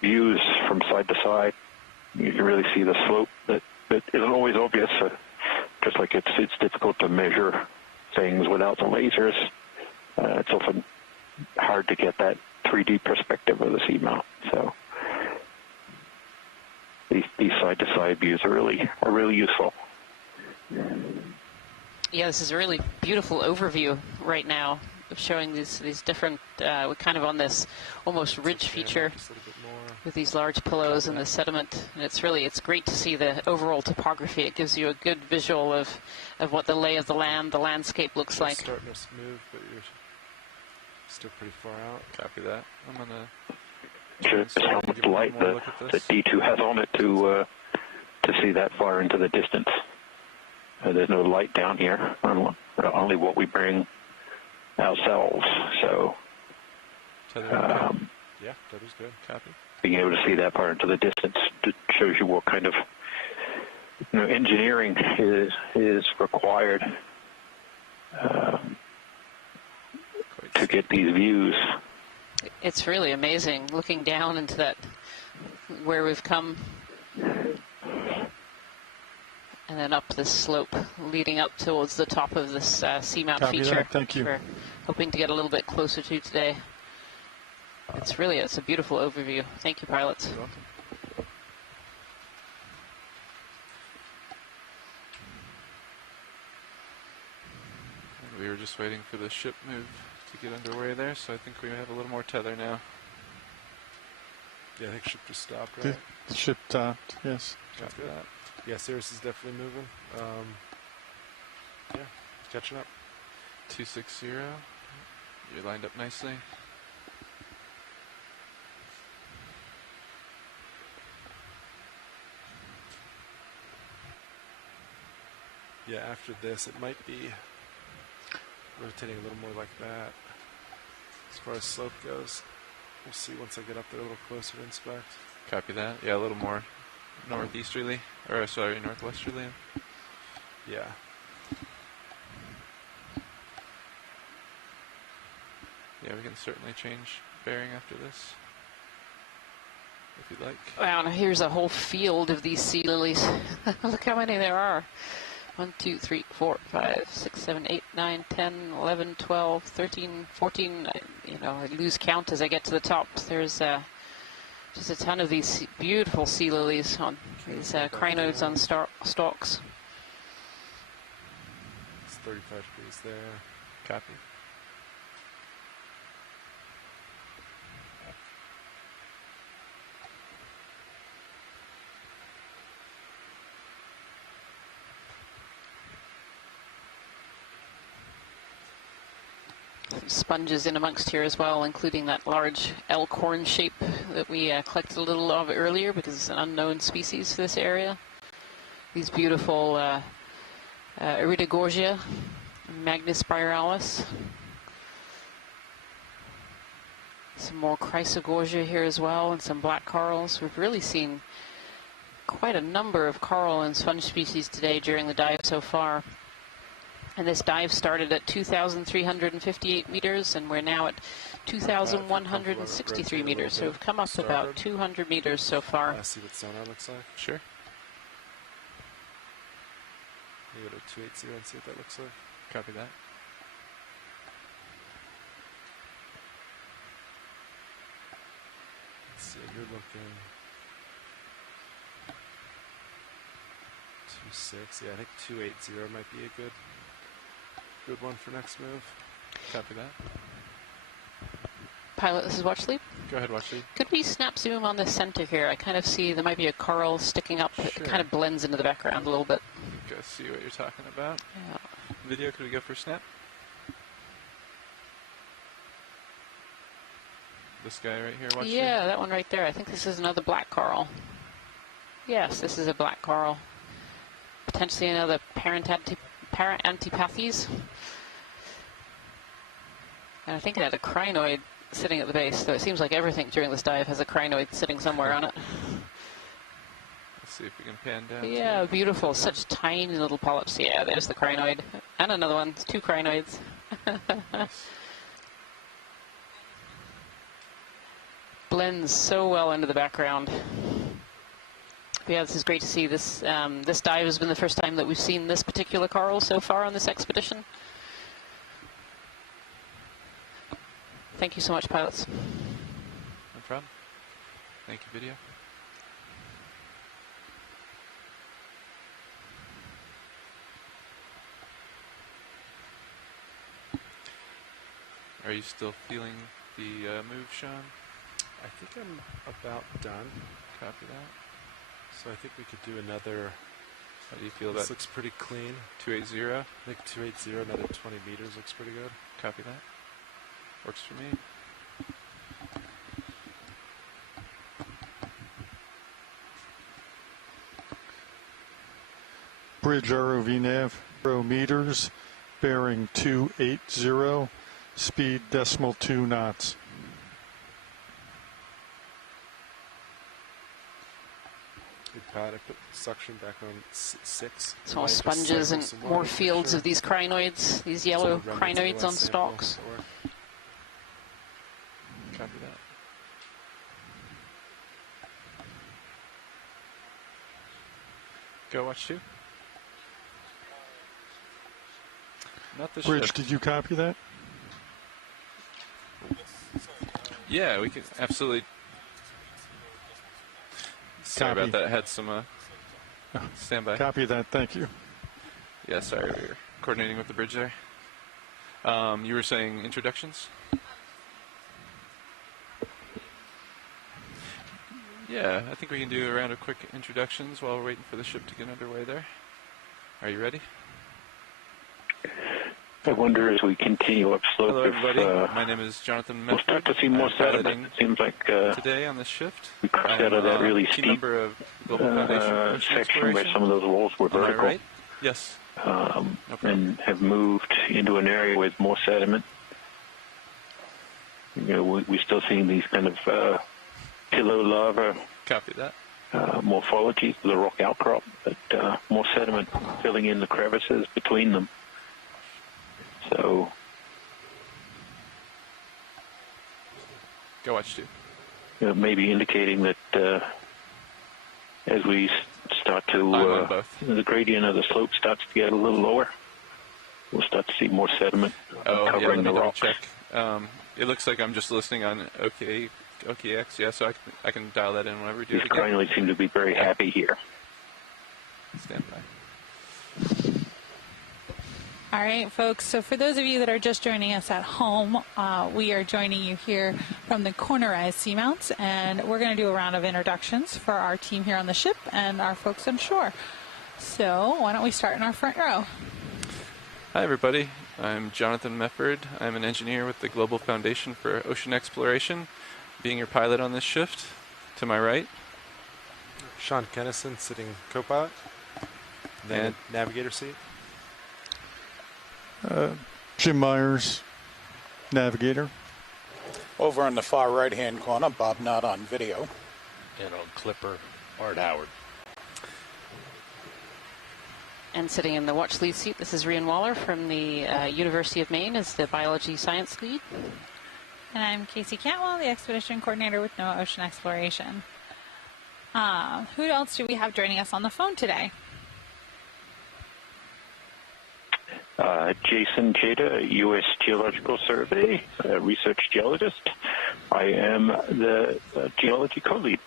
views from side to side. You can really see the slope that isn't always obvious. Just like it's difficult to measure things without the lasers. It's often hard to get that 3D perspective of the seamount. So these side-to-side views are really useful. Yeah, this is a really beautiful overview right now of showing these different, we're kind of on this almost ridge feature with these large pillows and the sediment. And it's great to see the overall topography. It gives you a good visual of what the lay of the land, the landscape looks like. Starting to move, but you're still pretty far out. Copy that. I'm going to... Just how much light the D2 has on it to see that far into the distance. There's no light down here, only what we bring ourselves. So yeah, that is good. Copy. Being able to see that far into the distance shows you what kind of engineering is required to get these views. It's really amazing looking down into that, where we've come, and then up this slope leading up towards the top of this seamount feature. That. Thank you. We're hoping to get a little bit closer to today. It's a beautiful overview. Thank you, pilots. You're welcome. We were just waiting for the ship move to get underway there, so I think we have a little more tether now. Yeah, I think ship just stopped, right? The ship stopped, yes. That's good. Yeah, Cirrus is definitely moving. Yeah, catching up. 260. You're lined up nicely. Yeah, after this, it might be rotating a little more like that. As far as slope goes, we'll see once I get up there a little closer to inspect. Copy that. Yeah, a little more northeasterly, or sorry, northwesterly. Yeah. Yeah, we can certainly change bearing after this, if you'd like. Wow, now here's a whole field of these sea lilies. Look how many there are. 1, 2, 3, 4, 5, 6, 7, 8, 9, 10, 11, 12, 13, 14. I lose count as I get to the top. There's just a ton of these beautiful sea lilies on these crinoids on stalks. It's 35 degrees there. Copy. some sponges in amongst here as well, including that large elkhorn shape that we collected a little of earlier because it's an unknown species for this area. These beautiful Iridogorgia, Magnispiralis. Some more Chrysogorgia here as well, and some black corals. We've really seen quite a number of coral and sponge species today during the dive so far. And this dive started at 2,358 meters, and we're now at 2,163 meters. So we've come up about 200 meters so far. See what sonar looks like? Sure. You go to 280 and see what that looks like. Copy that. Let's see, you're looking 2.6. Yeah, I think 280 might be a good one for next move. Copy that. Pilot, this is Watchleap. Go ahead, Watchleap. Could we snap zoom on the center here? I kind of see there might be a coral sticking up. It kind of blends into the background a little bit. Go see what you're talking about. Yeah. Video, could we go for snap? This guy right here, Watchleap? Yeah, that one right there. I think this is another black coral. Yes, this is a black coral. Potentially another Parantipathes. And I think it had a crinoid sitting at the base, so it seems like everything during this dive has a crinoid sitting somewhere on it. Let's see if we can pan down. Yeah, beautiful. Such tiny little polyps. Yeah, there's the crinoid. And another one. It's 2 crinoids. Nice. Blends so well into the background. Yeah, this is great to see. This this dive has been the first time that we've seen this particular coral so far on this expedition. Thank you so much, pilots. No problem. Thank you, video. Are you still feeling the move, Sean? I think I'm about done. Copy that. So I think we could do another. How do you feel This about looks pretty clean. 280? I think 280, another 20 meters looks pretty good. Copy that. Works for me. Bridge ROV nav, 0 meters, bearing 280, speed 0.2 knots. I put suction back on 6. Some more sponges and more fields of these crinoids, these yellow crinoids on stalks. Copy that. Go watch 2. Not the Bridge, ship. did you copy that? Yeah, we can absolutely. Sorry about that. I had some standby. Copy that. Thank you. Yeah, sorry. We were coordinating with the bridge there. You were saying introductions? Yeah, I think we can do a round of quick introductions while we're waiting for the ship to get underway there. Are you ready? I wonder as we continue upslope. Hello, everybody. My name is Jonathan We'll Medford. start to see more sediment. It seems like today on this shift, we crossed out of that really key steep member of Global Foundation for Ocean section where Exploration. some of those walls were Am I vertical. right? Yes. No problem. And have moved into an area with more sediment. You know, we're still seeing these kind of pillow lava Copy that. morphologies of the rock outcrop, but more sediment filling in the crevices between them. So, Go watch 2. you know, maybe indicating that as we start I'm on to, both. the gradient of the slope starts to get a little lower, we'll start to see more sediment Oh, yeah, covering let me the double rocks. check. It looks like I'm just listening on OKX, yeah, so I can dial that in whenever we do These it again. crinoids seem to be very happy here. Stand by. All right, folks. So for those of you that are just joining us at home, we are joining you here from the Corner Rise Seamount, and we're going to do a round of introductions for our team here on the ship and our folks on shore. So why don't we start in our front row? Hi, everybody. I'm Jonathan Mefford. I'm an engineer with the Global Foundation for Ocean Exploration, being your pilot on this shift. To my right. Sean Kennison, sitting co-pilot. Then And navigator seat. Jim Myers, navigator. Over on the far right-hand corner, Bob Knott on video. And on Clipper, Art Howard. And sitting in the watch lead seat, this is Rian Waller from the University of Maine as the biology science lead. And I'm Casey Cantwell, the expedition coordinator with NOAA Ocean Exploration. Who else do we have joining us on the phone today? Jason Jada, U.S. Geological Survey, research geologist. I am the geology co-lead.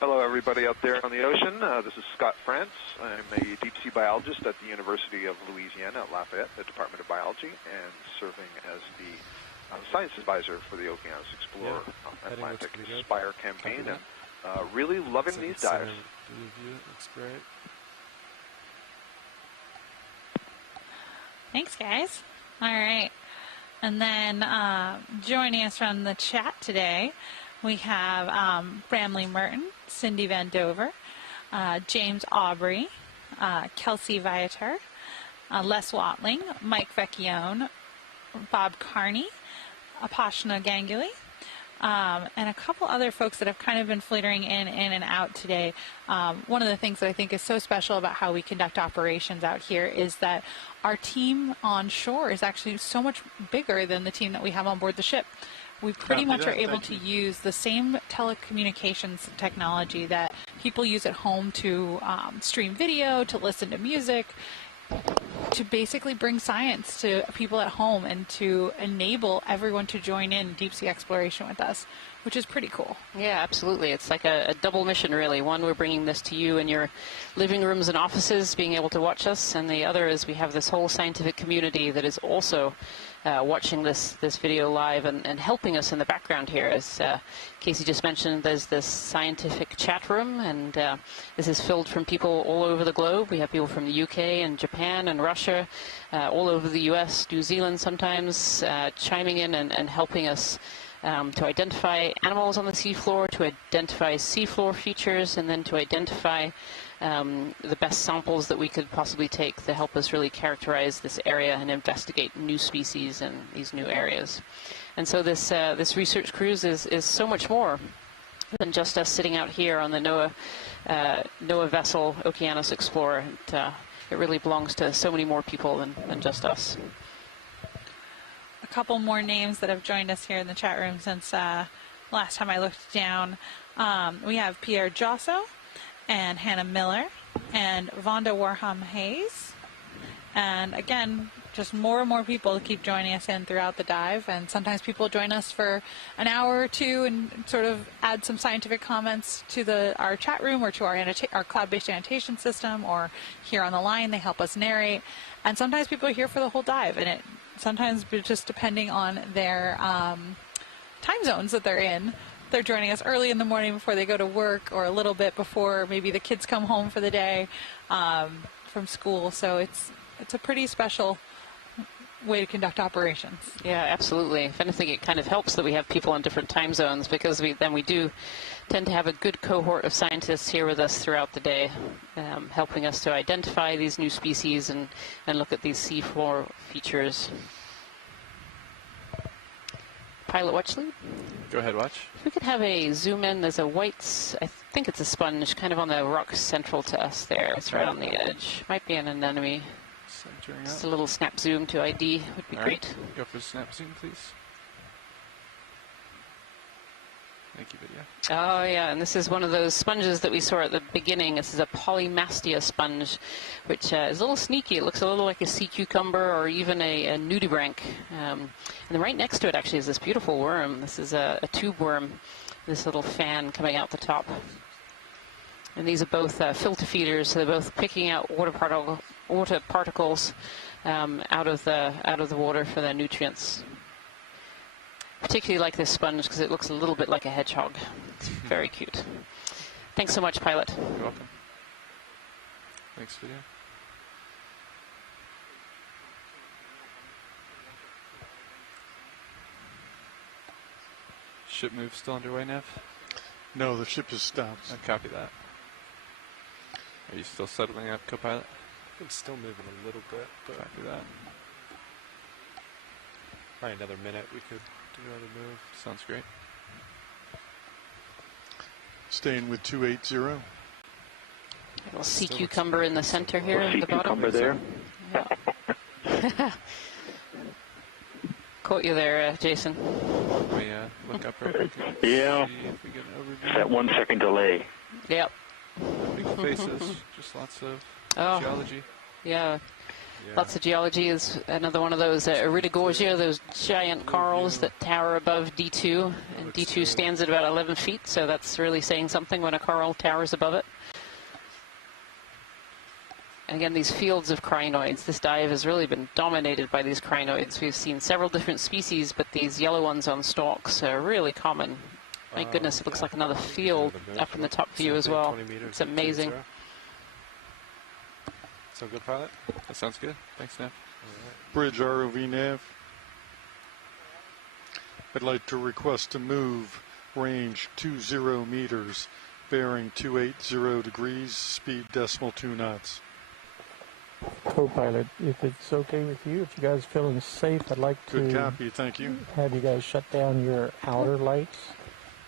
Hello, everybody out there on the ocean. This is Scott France. I'm a deep sea biologist at the University of Louisiana at Lafayette, the Department of Biology, and serving as the science advisor for the Okeanos Explorer Atlantic Spire campaign, and really loving these dives. Looks great. Thanks, guys. All right. And then joining us from the chat today, we have Bramley Merton, Cindy Van Dover, James Aubrey, Kelsey Viator, Les Watling, Mike Vecchione, Bob Carney, Apashna Ganguly, and a couple other folks that have kind of been flittering in and out today. One of the things that I think is so special about how we conduct operations out here is that our team on shore is actually so much bigger than the team that we have on board the ship. We pretty much are able to use the same telecommunications technology that people use at home to stream video, to listen to music, to basically bring science to people at home and to enable everyone to join in deep sea exploration with us, which is pretty cool. Yeah, absolutely. It's like a double mission, really. One, we're bringing this to you in your living rooms and offices, being able to watch us, and the other is we have this whole scientific community that is also watching this video live and helping us in the background here. As Casey just mentioned, there's this scientific chat room, and this is filled from people all over the globe. We have people from the UK and Japan and Russia, all over the US, New Zealand sometimes, chiming in and helping us to identify animals on the seafloor, to identify seafloor features, and then to identify the best samples that we could possibly take to help us really characterize this area and investigate new species in these new areas. And so this research cruise is so much more than just us sitting out here on the NOAA vessel, Okeanos Explorer. It really belongs to so many more people than just us. A couple more names that have joined us here in the chat room since last time I looked down. We have Pierre Josso and Hannah Miller and Vonda Warham Hayes. And again, just more and more people keep joining us in throughout the dive. And sometimes people join us for an hour or two and sort of add some scientific comments to our chat room or to our cloud-based annotation system, or here on the line they help us narrate. And sometimes people are here for the whole dive, and sometimes just depending on their time zones that they're in. They're joining us early in the morning before they go to work, or a little bit before maybe the kids come home for the day from school. So it's a pretty special way to conduct operations. Yeah, absolutely. If anything, it kind of helps that we have people on different time zones, because we do tend to have a good cohort of scientists here with us throughout the day, helping us to identify these new species and look at these seafloor features. Pilot watch lead? Go ahead, watch. If we could have a zoom in, there's a white, I think it's a sponge, kind of on the rock central to us there. It's right on the edge. Might be an anemone. Just a little snap zoom to ID would be great. Go for snap zoom, please. Thank you, video. Oh, yeah, and this is one of those sponges that we saw at the beginning. This is a polymastia sponge, which is a little sneaky. It looks a little like a sea cucumber or even a nudibranch. And then right next to it actually is this beautiful worm. This is a tube worm, this little fan coming out the top. And these are both filter feeders, so they're both picking out water particles out of the water for their nutrients. Particularly like this sponge because it looks a little bit like a hedgehog. It's very cute. Thanks so much, pilot. You're welcome. Thanks, video. Ship move still underway, Nev? No, the ship is stopped. I copy that. Are you still settling up, co-pilot? I'm still moving a little bit, but Copy that. probably another minute we could do another move. Sounds great. Staying with 280. A little sea cucumber in the center here at the bottom. Cucumber there. Yeah. Caught you there, Jason. We look up real quick. Yeah. See if we get an overview. That 1 second delay. Yep. Big faces, just lots of Oh. geology. Yeah. Lots of geology is another one of those Iridogorgia, those giant corals that tower above D2. And D2 stands at about 11 feet, so that's really saying something when a coral towers above it. And again, these fields of crinoids. This dive has really been dominated by these crinoids. We've seen several different species, but these yellow ones on stalks are really common. My goodness, it looks like another field up in the top view as well. It's amazing. So good, pilot? That sounds good. Thanks, Nev. Bridge ROV nav. I'd like to request a move, range 20 meters, bearing 280 degrees, speed decimal 2 knots. Co-pilot, if it's okay with you, if you guys feeling safe, I'd like to Good copy, thank you. have you guys shut down your outer lights.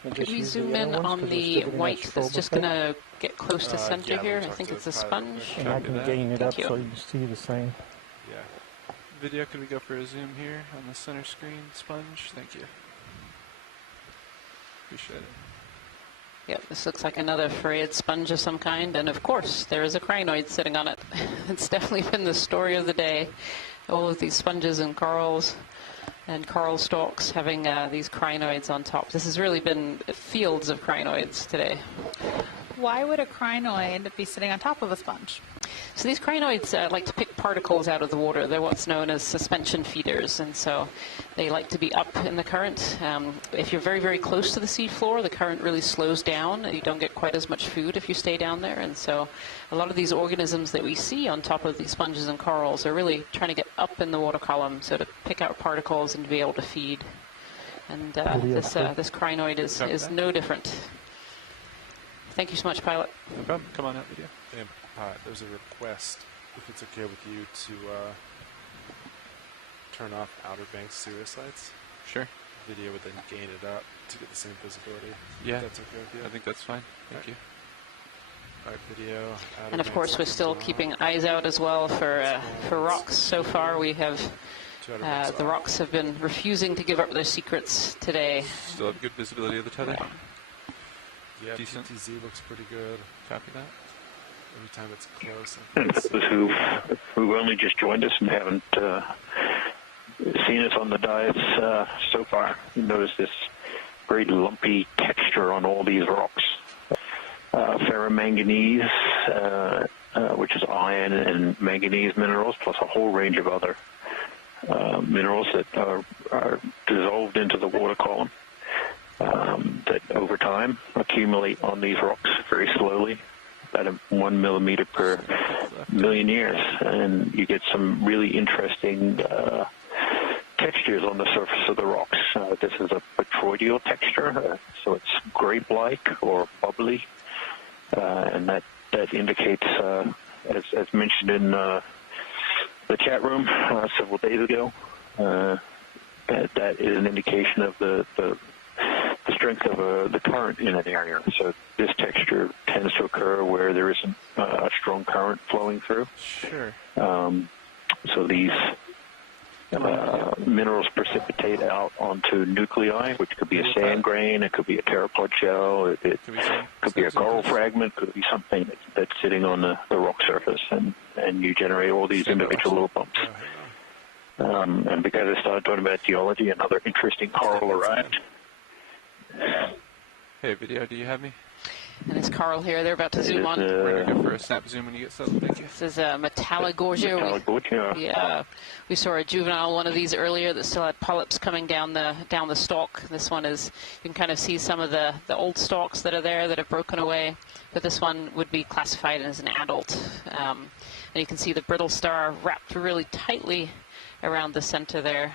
And Could just we use the zoom inner in ones, on 'cause we're the still getting that white that's strobe just effect. going to get close to center yeah, here? we'll I talk think to it's a the pilot. sponge. And I Copy can that. gain it up Thank so you. you can see the same. Yeah. Video, could we go for a zoom here on the center screen sponge? Thank you. Appreciate it. Yep, this looks like another frayed sponge of some kind, and of course, there is a crinoid sitting on it. It's definitely been the story of the day. All of these sponges and corals and coral stalks having these crinoids on top. This has really been fields of crinoids today. Why would a crinoid be sitting on top of a sponge? So these crinoids like to pick particles out of the water. They're what's known as suspension feeders, and so they like to be up in the current. If you're very, very close to the seafloor, the current really slows down. You don't get quite as much food if you stay down there, and so a lot of these organisms that we see on top of these sponges and corals are really trying to get up in the water column, so to pick out particles and to be able to feed. And this crinoid is no different. Thank you so much, pilot. No problem. Come on out, video. And there's a request, if it's okay with you, to turn off Outer Banks Cirrus lights. Sure. Video would then gain it up to get the same visibility. Yeah. If that's okay with you. I think that's fine. Thank you. All right, video. Outer And of Banks course, we're still on. keeping eyes out as well for rocks. So far, we have the rocks have been refusing to give up their secrets today. Still have good visibility of the tether. Yeah, Decent. PTZ looks pretty good. Copy that. Every time it's close. And those who've only just joined us and haven't seen us on the dives so far, you notice this very lumpy texture on all these rocks. Ferromanganese, which is iron and manganese minerals, plus a whole range of other minerals that are dissolved into the water column. That over time accumulate on these rocks very slowly, about 1 millimeter per million years, and you get some really interesting textures on the surface of the rocks. This is a petroidal texture, so it's grape-like or bubbly, and that indicates, as mentioned in the chat room several days ago, that is an indication of the strength of the current in an area. So this texture tends to occur where there isn't a strong current flowing through. Sure. So these minerals precipitate out onto nuclei, which could be a sand grain, it could be a pteropod shell, it could be a coral fragment, could be something that's sitting on the rock surface, and you generate all these individual little bumps. And because I started talking about geology, another interesting coral arrived. Hey, video, do you have me? And there's Carl here. They're about to zoom on. We're going to go for a snap zoom when you get settled. Thank you. This is Metallogorgia. Yeah. We saw a juvenile one of these earlier that still had polyps coming down the stalk. This one is, you can kind of see some of the old stalks that are there that have broken away. But this one would be classified as an adult. And you can see the brittle star wrapped really tightly around the center there.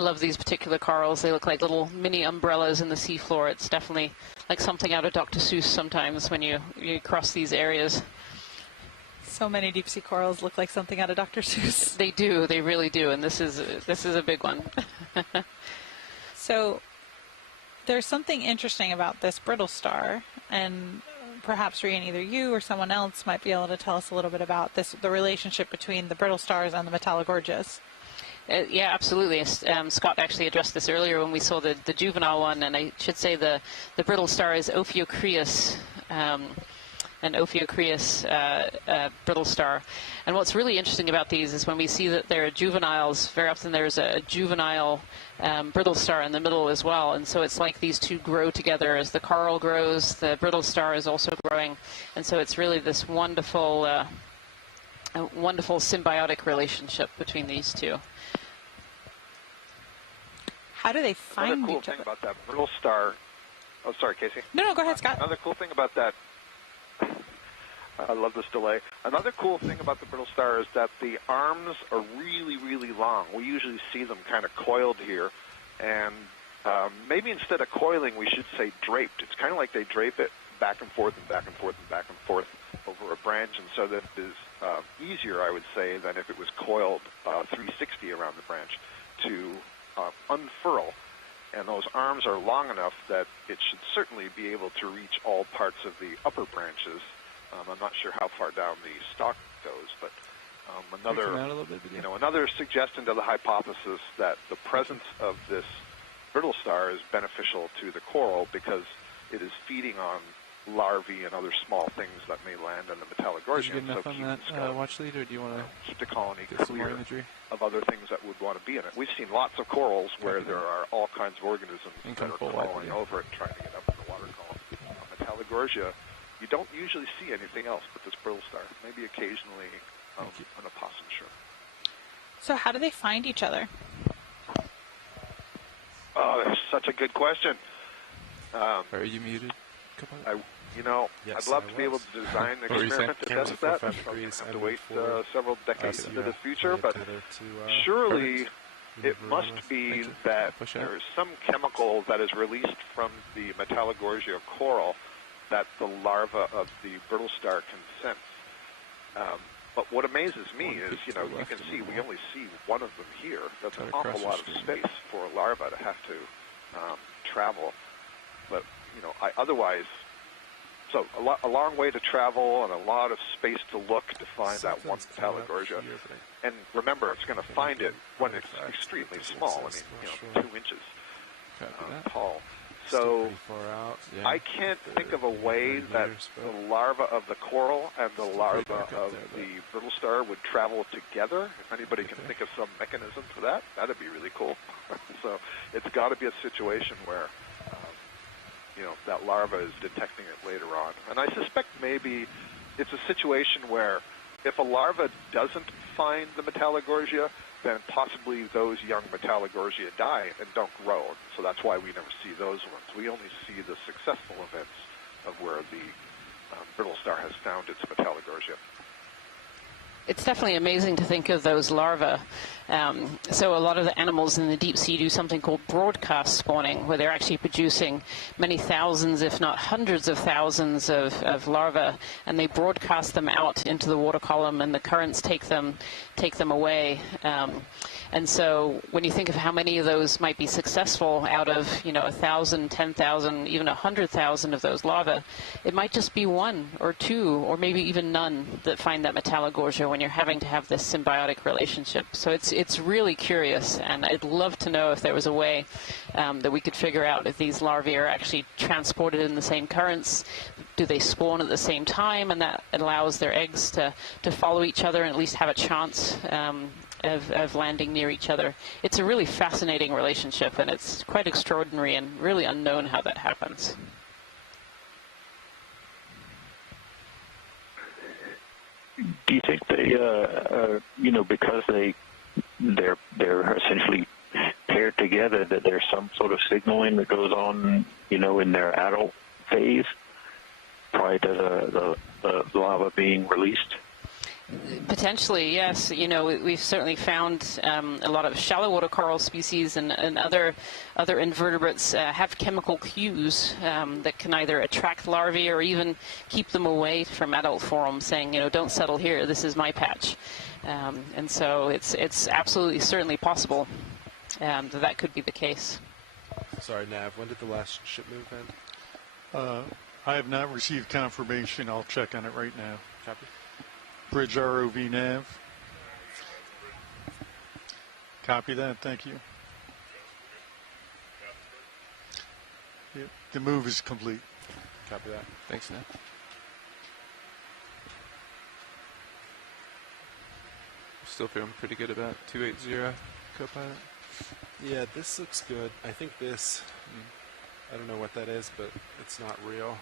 love these particular corals. They look like little mini umbrellas in the seafloor. It's definitely like something out of Dr. Seuss sometimes when you cross these areas. So many deep sea corals look like something out of Dr. Seuss. They do. They really do. And this is a big one. So there's something interesting about this brittle star, and perhaps Rian, either you or someone else might be able to tell us a little bit about this, the relationship between the brittle stars and the Metallogorgias. Yeah, absolutely. Scott actually addressed this earlier when we saw the juvenile one, and I should say the brittle star is Ophiocrius, an Ophiocrius brittle star. And what's really interesting about these is when we see that they're juveniles, very often there's a juvenile brittle star in the middle as well. And so it's like these two grow together. As the coral grows, the brittle star is also growing. And so it's really this wonderful, wonderful symbiotic relationship between these two. How do they find Another cool each thing other? about that brittle star. Oh, sorry, Casey. No, go ahead, Scott. Another cool thing about that. I love this delay. Another cool thing about the brittle star is that the arms are really, really long. We usually see them kind of coiled here, and maybe instead of coiling, we should say draped. It's kind of like they drape it back and forth and back and forth and back and forth over a branch, and so that is easier, I would say, than if it was coiled 360 around the branch to unfurl. And those arms are long enough that it should certainly be able to reach all parts of the upper branches. I'm not sure how far down the stalk goes, but another suggestion to the hypothesis that the presence of this brittle star is beneficial to the coral because it is feeding on larvae and other small things that may land in the Metallogorgia. Did you get enough on that watch lead, or do you want to keep the colony get some more clear imagery of other things that would want to be in it? We've seen lots of corals where there are all kinds of organisms that are crawling over it and trying to get up in the water column. Metallogorgia, you don't usually see anything else but this brittle star. Maybe occasionally an opossum shrimp. So how do they find each other? Oh, that's such a good question. Are you muted? I'd love to be able to design an experiment to test that. I'll have to wait several decades into the future, but surely it must be that there is some chemical that is released from the Metallogorgia coral that the larva of the brittle star can sense. But what amazes me is, you can see, we only see one of them here. That's an awful lot of space for a larva to have to travel. But, so a long way to travel and a lot of space to look to find that one Metallogorgia. And remember, it's going to find it when it's extremely small. 2 inches tall. So I can't think of a way that the larva of the coral and the larva of the brittle star would travel together. If anybody can think of some mechanism for that, that'd be really cool. So it's got to be a situation where that larva is detecting it later on. And I suspect maybe it's a situation where if a larva doesn't find the Metallogorgia, then possibly those young Metallogorgia die and don't grow. So that's why we never see those ones. We only see the successful events of where the brittle star has found its Metallogorgia. It's definitely amazing to think of those larvae. So a lot of the animals in the deep sea do something called broadcast spawning, where they're actually producing many thousands, if not hundreds of thousands of larvae, and they broadcast them out into the water column, and the currents take them away. And so when you think of how many of those might be successful out of 1,000, 10,000, even 100,000 of those larvae, it might just be one or two or maybe even none that find that Metallogorgia when you're having to have this symbiotic relationship. So it's really curious, and I'd love to know if there was a way that we could figure out if these larvae are actually transported in the same currents. Do they spawn at the same time, and that allows their eggs to follow each other and at least have a chance of landing near each other. It's a really fascinating relationship, and it's quite extraordinary and really unknown how that happens. Do you think they, because they're essentially paired together, that there's some sort of signaling that goes on, in their adult phase prior to the larva being released? Potentially, yes. You know, we've certainly found a lot of shallow water coral species and other invertebrates have chemical cues that can either attract larvae or even keep them away from adult forms, saying, you know, don't settle here, this is my patch. And so it's absolutely certainly possible that could be the case. Sorry, Nav, when did the last ship move in? I have not received confirmation. I'll check on it right now. Copy. Bridge ROV nav. Copy that. Thank you. Yep, the move is complete. Copy that. Thanks, Nav. Still feeling pretty good about 280 Copilot. Yeah, this looks good. I think this, I don't know what that is, but it's not real.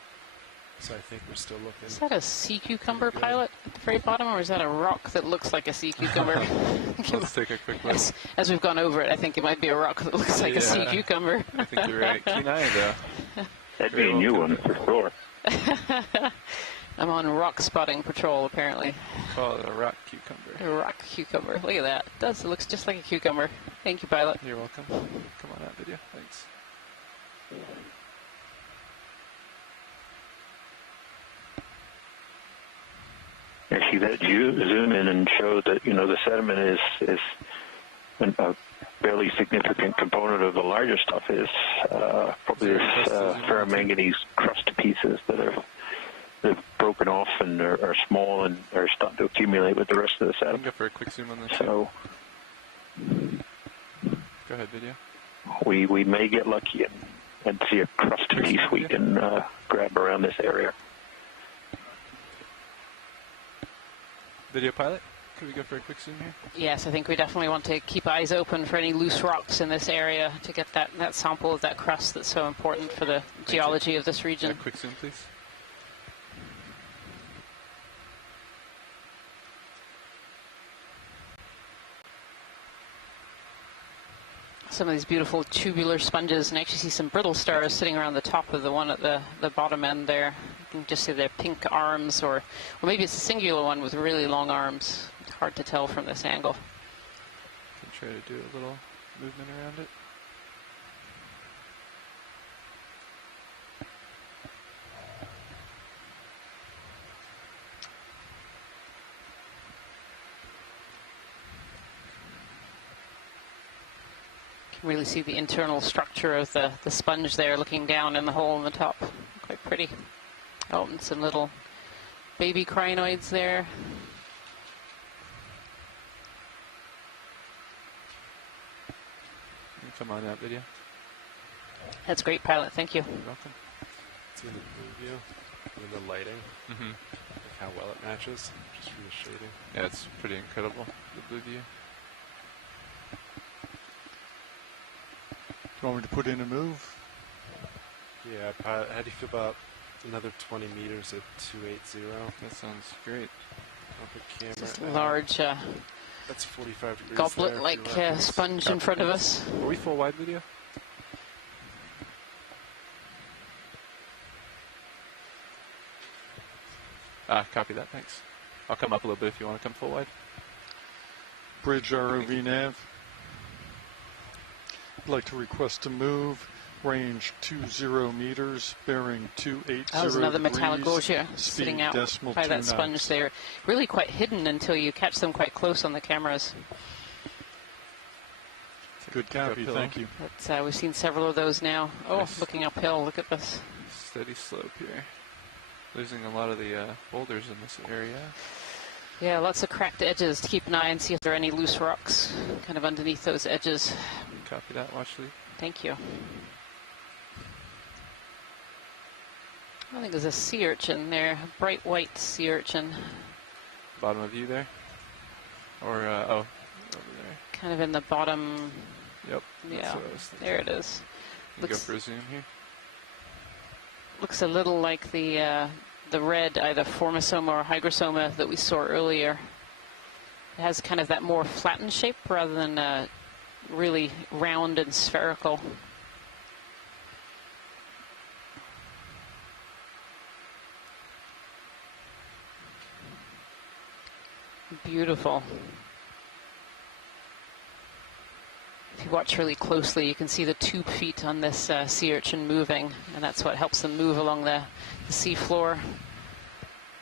So I think we're still looking. Is that a sea cucumber pilot at the very bottom, or is that a rock that looks like a sea cucumber? Let's take a quick look. As we've gone over it, I think it might be a rock that looks like a sea cucumber. I think you're right. Keen eye, though. That'd be a new one for sure. I'm on rock spotting patrol, apparently. Call it a rock cucumber. A rock cucumber. Look at that. It looks just like a cucumber. Thank you, pilot. You're welcome. Come on out, video. Thanks. Actually, that you zoom in and show that, you know, the sediment is a fairly significant component of the larger stuff is probably this ferromanganese crust pieces that have broken off and are small and are starting to accumulate with the rest of the sediment. Go for a quick zoom on this. So, go ahead, video. We may get lucky and see a crust piece we can grab around this area. Video pilot, could we go for a quick zoom here? Yes, I think we definitely want to keep eyes open for any loose rocks in this area to get that sample of that crust that's so important for the geology of this region. Yeah, quick zoom, please. Some of these beautiful tubular sponges, and actually see some brittle stars sitting around the top of the one at the bottom end there. You can just see their pink arms, or maybe it's a singular one with really long arms. It's hard to tell from this angle. Can try to do a little movement around it. Can really see the internal structure of the sponge there looking down in the hole in the top. Quite pretty. Oh, and some little baby crinoids there. Come on out, video. That's great, pilot. Thank you. You're welcome. See the blue view and the lighting, like how well it matches, just from the shading. Yeah, it's pretty incredible, the blue view. Do you want me to put in a move? Yeah, pilot, how do you feel about another 20 meters at 280? That sounds great. I'll put camera. Just a large that's 45 degrees goblet-like sponge in front of us. Are we full wide, video? Copy that, thanks. I'll come up a little bit if you want to come full wide. Bridge ROV nav. I'd like to request a move. Range 20 meters, bearing 280 That was another degrees, Metallogogia sitting out by that sponge there. Really quite hidden until you catch them quite close on the cameras. Good copy, thank you. But, we've seen several of those now. Oh, Nice. Looking uphill, look at this. Steady slope here. Losing a lot of the boulders in this area. Yeah, lots of cracked edges to keep an eye and see if there are any loose rocks kind of underneath those edges. Copy that, watch lead. Thank you. I think there's a sea urchin there, a bright white sea urchin. Bottom of you there? Or, over there. Kind of in the bottom. Yep. Yeah, there it is. Go for a zoom here. Looks a little like the red, either formosoma or hygrosoma that we saw earlier. It has kind of that more flattened shape rather than really round and spherical. Beautiful. If you watch really closely, you can see the tube feet on this sea urchin moving, and that's what helps them move along the sea floor.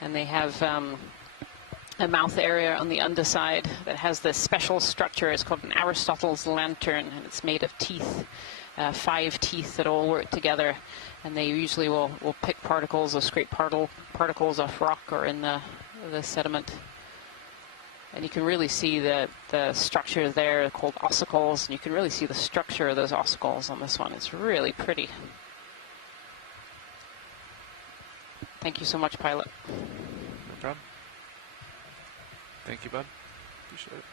And they have a mouth area on the underside that has this special structure. It's called an Aristotle's lantern, and it's made of teeth, 5 teeth that all work together. And they usually will pick particles or scrape particles off rock or in the sediment. And you can really see the structure there called ossicles, and you can really see the structure of those ossicles on this one. It's really pretty. Thank you so much, pilot. No problem. Thank you, bud. Appreciate it.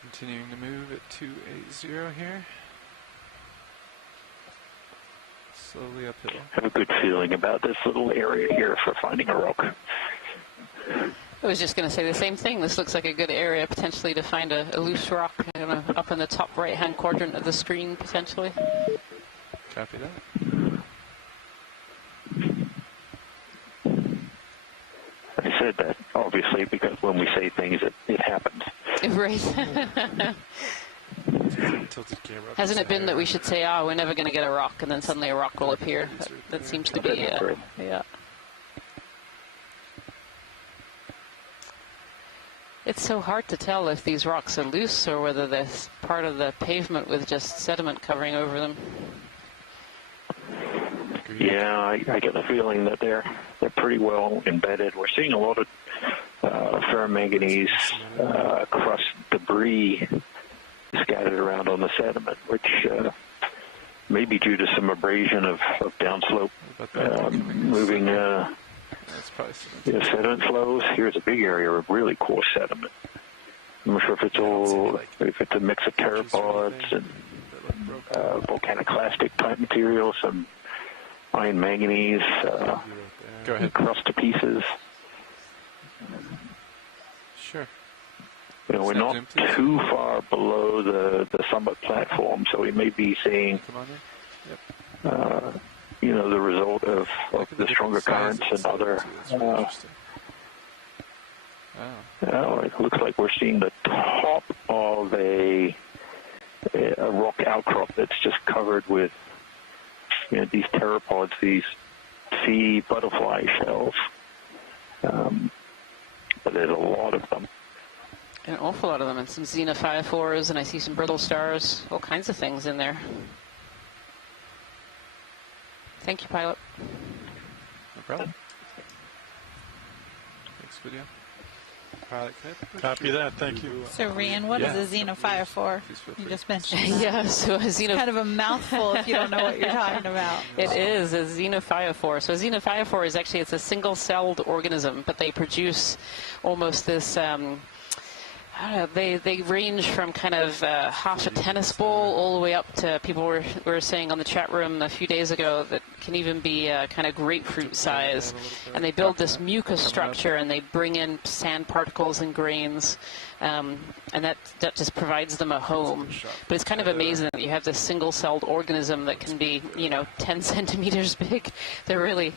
Continuing to move at 280 here. Slowly uphill. I have a good feeling about this little area here for finding a rock. I was just going to say the same thing. This looks like a good area potentially to find a loose rock, I don't know, up in the top right-hand quadrant of the screen potentially. Copy that. I said that, obviously, because when we say things, it happens. Right. Hasn't it been that we should say, we're never going to get a rock, and then suddenly a rock will appear? That seems to be, yeah. It's so hard to tell if these rocks are loose or whether they're part of the pavement with just sediment covering over them. Yeah, I get the feeling that they're pretty well embedded. We're seeing a lot of ferromanganese crust debris scattered around on the sediment, which may be due to some abrasion of downslope moving sediment flows. Here's a big area of really coarse sediment. I'm not sure if it's a mix of pteropods and volcaniclastic type material, some iron manganese, crust to pieces. Sure. You know, we're not too far below the summit platform, so we may be seeing, you know, the result of the stronger currents and other. It looks like we're seeing the top of a rock outcrop that's just covered with, you know, these pteropods, these sea butterfly shells. But there's a lot of them. An awful lot of them, and some xenophophores, and I see some brittle stars, all kinds of things in there. Thank you, pilot. No problem. Thanks, video. Pilot, copy that. Thank you. So, Rian, what is a xenophophore? You just mentioned that. Yeah, so a it's kind of a mouthful if you don't know what you're talking about. It is a xenophophore. So a xenophophore is actually, it's a single-celled organism, but they produce almost this, I don't know, they range from kind of half a tennis ball all the way up to, people were saying on the chat room a few days ago that can even be kind of grapefruit size. And they build this mucus structure, and they bring in sand particles and grains, and that just provides them a home. But it's kind of amazing that you have this single-celled organism that can be, you know, 10 centimeters big. They're really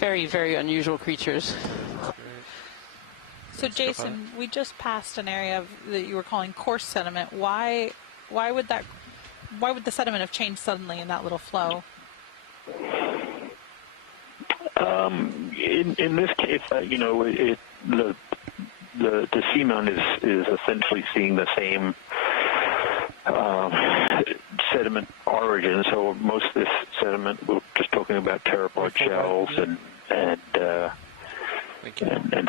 very, very unusual creatures. So, Jason, we just passed an area that you were calling coarse sediment. Why would the sediment have changed suddenly in that little flow? In this case, you know, the seamount is essentially seeing the same sediment origin. So most of this sediment, we're just talking about pteropod shells and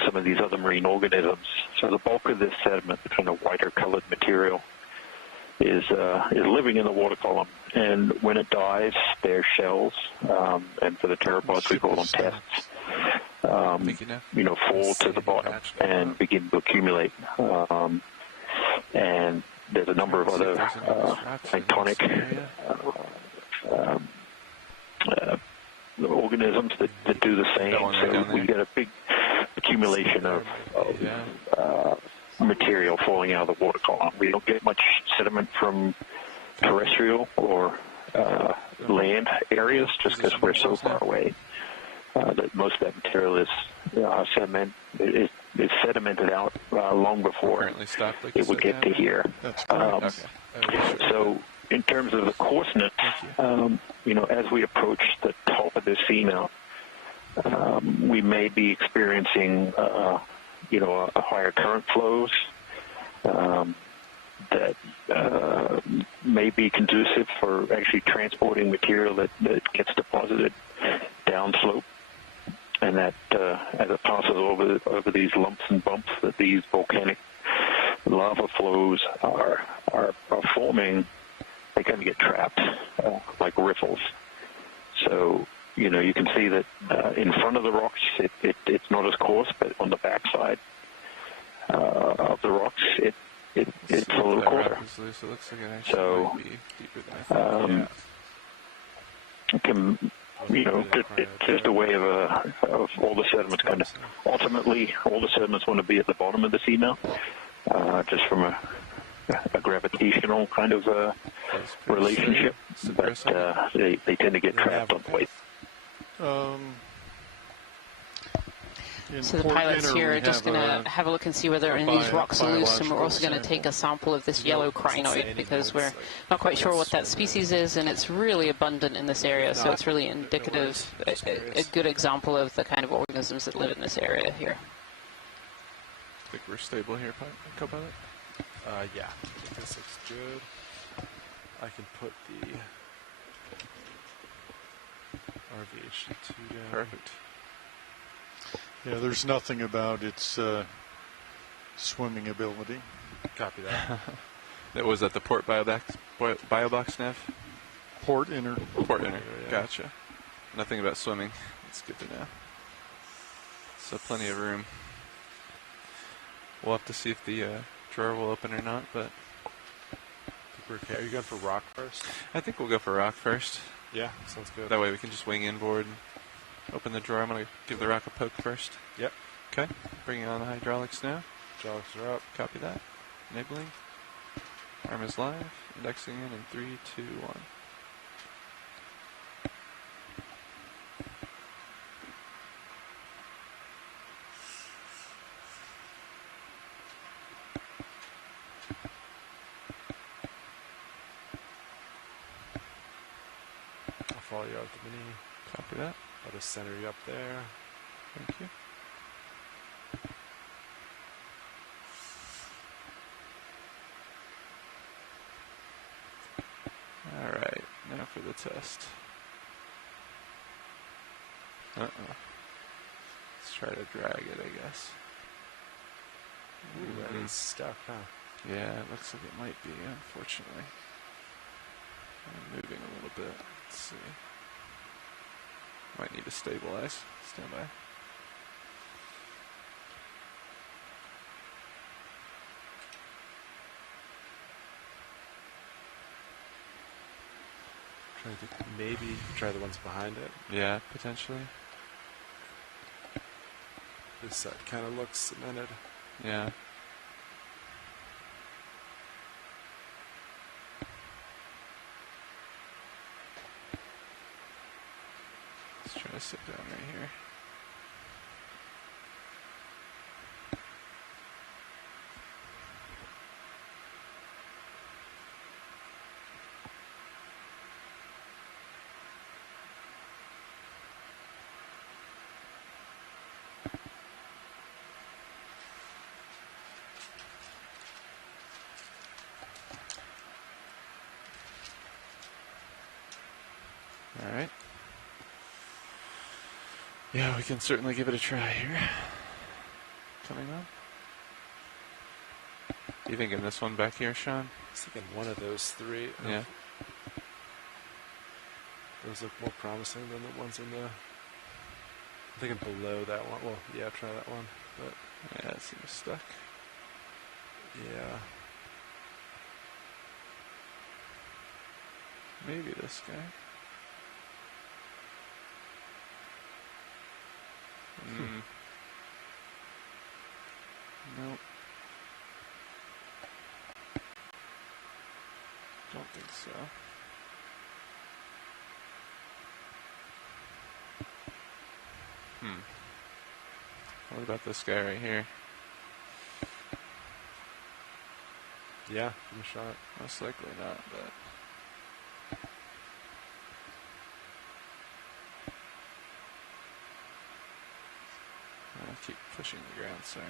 some of these other marine organisms. So the bulk of this sediment, the kind of whiter colored material, is living in the water column. And when it dies, they're shells, and for the pteropods we call them tests, you know, fall to the bottom and begin to accumulate. And there's a number of other planktonic organisms that do the same. So we get a big accumulation of material falling out of the water column. We don't get much sediment from terrestrial or land areas just because we're so far away. That most of that material is sedimented out long before it would get to here. So in terms of the coarseness, as we approach the top of this seamount, we may be experiencing, a higher current flows that may be conducive for actually transporting material that gets deposited downslope, and that as it passes over these lumps and bumps that these volcanic lava flows are forming, they kind of get trapped like riffles. So you can see that in front of the rocks it's not as coarse, but on the backside of the rocks it's a little coarser. So it's just a way of all the sediments kind of, ultimately all the sediments want to be at the bottom of the seamount, just from a gravitational kind of relationship, but they tend to get trapped on plate. So the pilots here are just going to have a look and see whether any of these rocks are loose, and we're also going to take a sample of this yellow crinoid because we're not quite sure what that species is, and it's really abundant in this area, so it's really indicative, a good example of the kind of organisms that live in this area here. I think we're stable here, co-pilot? Yeah, I think this looks good. I can put the RVH2 down. Perfect. Yeah, there's nothing about its swimming ability. Copy that. That was at the port biobox, Nev? Port inner. Port inner, yeah. Gotcha. Nothing about swimming. That's good to know. So plenty of room. We'll have to see if the drawer will open or not, but... Are you going for rock first? I think we'll go for rock first. Yeah, sounds good. That way we can just wing inboard and open the drawer. I'm going to give the rock a poke first. Yep. Okay. Bringing on the hydraulics now. Hydraulics are up. Copy that. Enabling. Arm is live. Indexing in 3, 2, 1. I'll follow you out the mini. Copy that. I'll just center you up there. Thank you. Alright, now for the test. Let's try to drag it, I guess. Ooh, that is stuck, huh? Yeah, it looks like it might be, unfortunately. I'm moving a little bit. Let's see. Might need to stabilize. Stand by. Maybe try the ones behind it. Yeah, potentially. This side kind of looks cemented. Yeah. Let's try to sit down right here. All right. Yeah, we can certainly give it a try here. Coming on. You thinking this one back here, Sean? I was thinking one of those three. Yeah. Those look more promising than the ones in the... I'm thinking below that one. Well, yeah, try that one. But yeah, it seems stuck. Yeah. Maybe this guy. Don't think so. What about this guy right here? Yeah, give him a shot. Most likely not, but... I'll keep pushing the ground, sorry.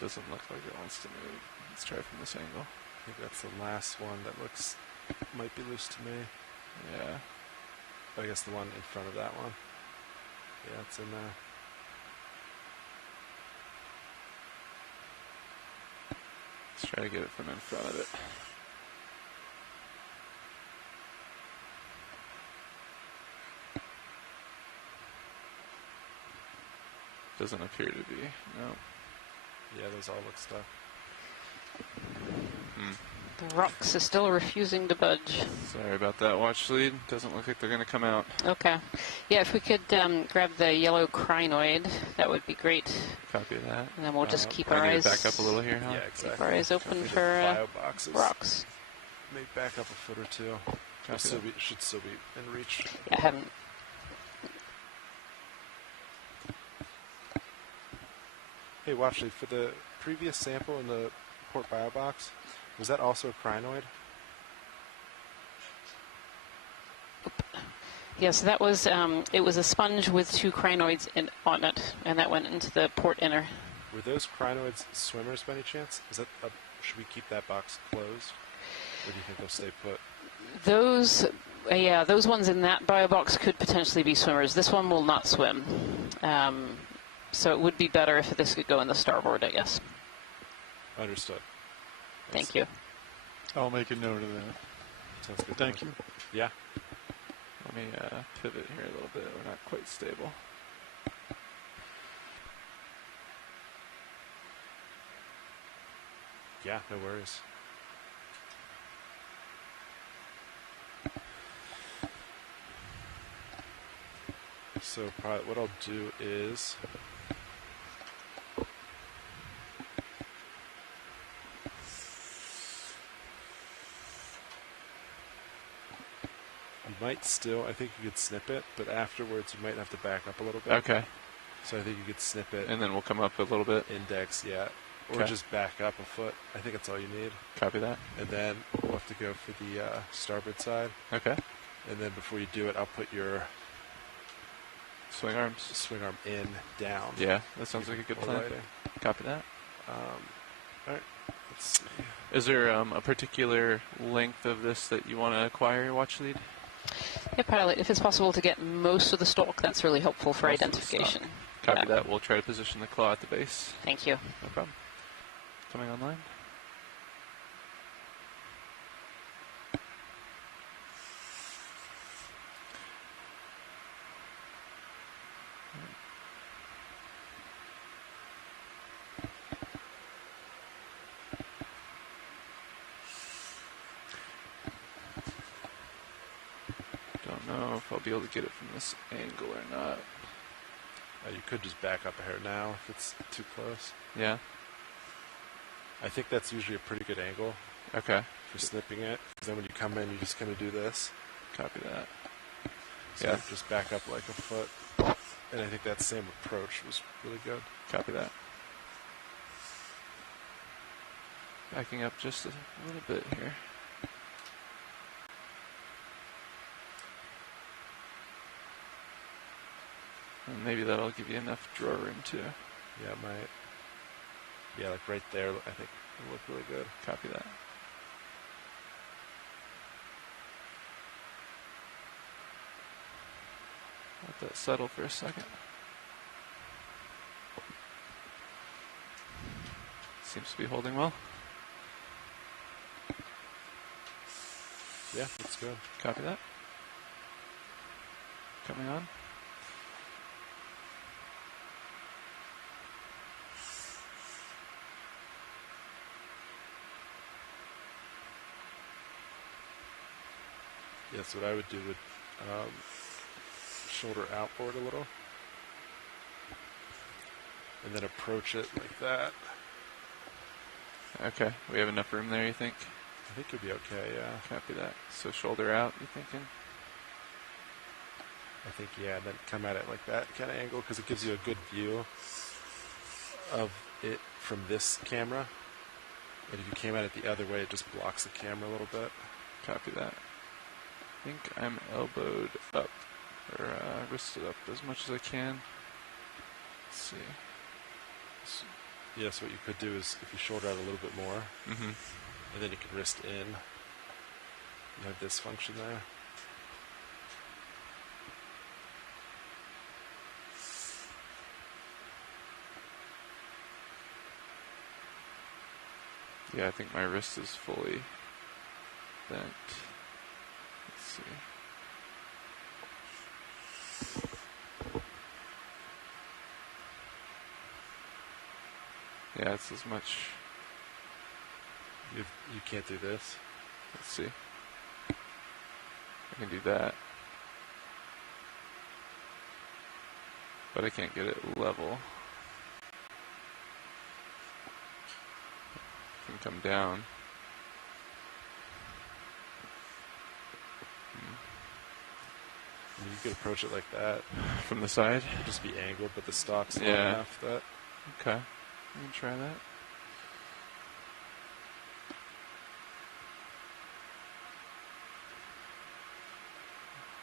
Doesn't look like it wants to move. Let's try from this angle. I think that's the last one that looks might be loose to me. Yeah. I guess the one in front of that one. Yeah, it's in there. Let's try to get it from in front of it. Doesn't appear to be. No. Yeah, those all look stuck. The rocks is still refusing to budge. Sorry about that, watch lead. Doesn't look like they're going to come out. Okay. Yeah, if we could grab the yellow crinoid, that would be great. Copy that. And then we'll just keep I our need eyes... to back up a little here, huh? Yeah, exactly. Keep our eyes open Copy for bio boxes. rocks. Maybe back up a foot or two. Should still be in reach. Yeah, I haven't... Hey, watch lead. For the previous sample in the port bio box, was that also a crinoid? Yes, that was, it was a sponge with 2 crinoids on it, and that went into the port inner. Were those crinoids swimmers by any chance? Is that should we keep that box closed? Or do you think they'll stay put? Those, yeah, those ones in that bio box could potentially be swimmers. This one will not swim. So it would be better if this could go in the starboard, I guess. Understood. Thank you. I'll make a note of that. Sounds good. Thank you. Yeah. Let me pivot here a little bit. We're not quite stable. Yeah, no worries. So probably what I'll do is you might still, I think you could snip it, but afterwards you might have to back up a little bit. Okay. So I think you could snip it. And then we'll come up a little bit. Index, yeah. Or just back up a foot. I think that's all you need. Copy that. And then we'll have to go for the starboard side. Okay. And then before you do it, I'll put your swing arm in, down. Yeah, that sounds like a good plan. Copy that. All right. Let's see. Is there a particular length of this that you want to acquire, watch lead? Yeah, pilot, if it's possible to get most of the stalk, that's really helpful for identification. Copy that. We'll try to position the claw at the base. Thank you. No problem. Coming online. Don't know if I'll be able to get it from this angle or not. You could just back up a hair now if it's too close. Yeah. I think that's usually a pretty good angle. Okay. For snipping it. Because then when you come in, you're just going to do this. Copy that. So yeah. Just back up like a foot. And I think that same approach was really good. Copy that. Backing up just a little bit here. And maybe that'll give you enough draw room too. Yeah, it might. Yeah, like right there, I think it'll look really good. Copy that. Let that settle for a second. Seems to be holding well. Yeah, that's good. Copy that. Coming on. Yes, what I would do would shoulder outboard a little. And then approach it like that. Okay, we have enough room there, you think? I think it'll be okay, yeah. Copy that. So shoulder out, you thinking? I think, yeah, and then come at it like that kind of angle because it gives you a good view of it from this camera. But if you came at it the other way, it just blocks the camera a little bit. Copy that. I think I'm elbowed up, or wristed up as much as I can. Let's see. So, yeah, so what you could do is if you shoulder out a little bit more, and then you can wrist in, you have this function there. Yeah, I think my wrist is fully bent. Let's see. Yeah, it's as much. You can't do this. Let's see. I can do that. But I can't get it level. I can come down. You could approach it like that. From the side? It'd just be angled, but the stock's long Yeah. enough that. Okay. We can try that.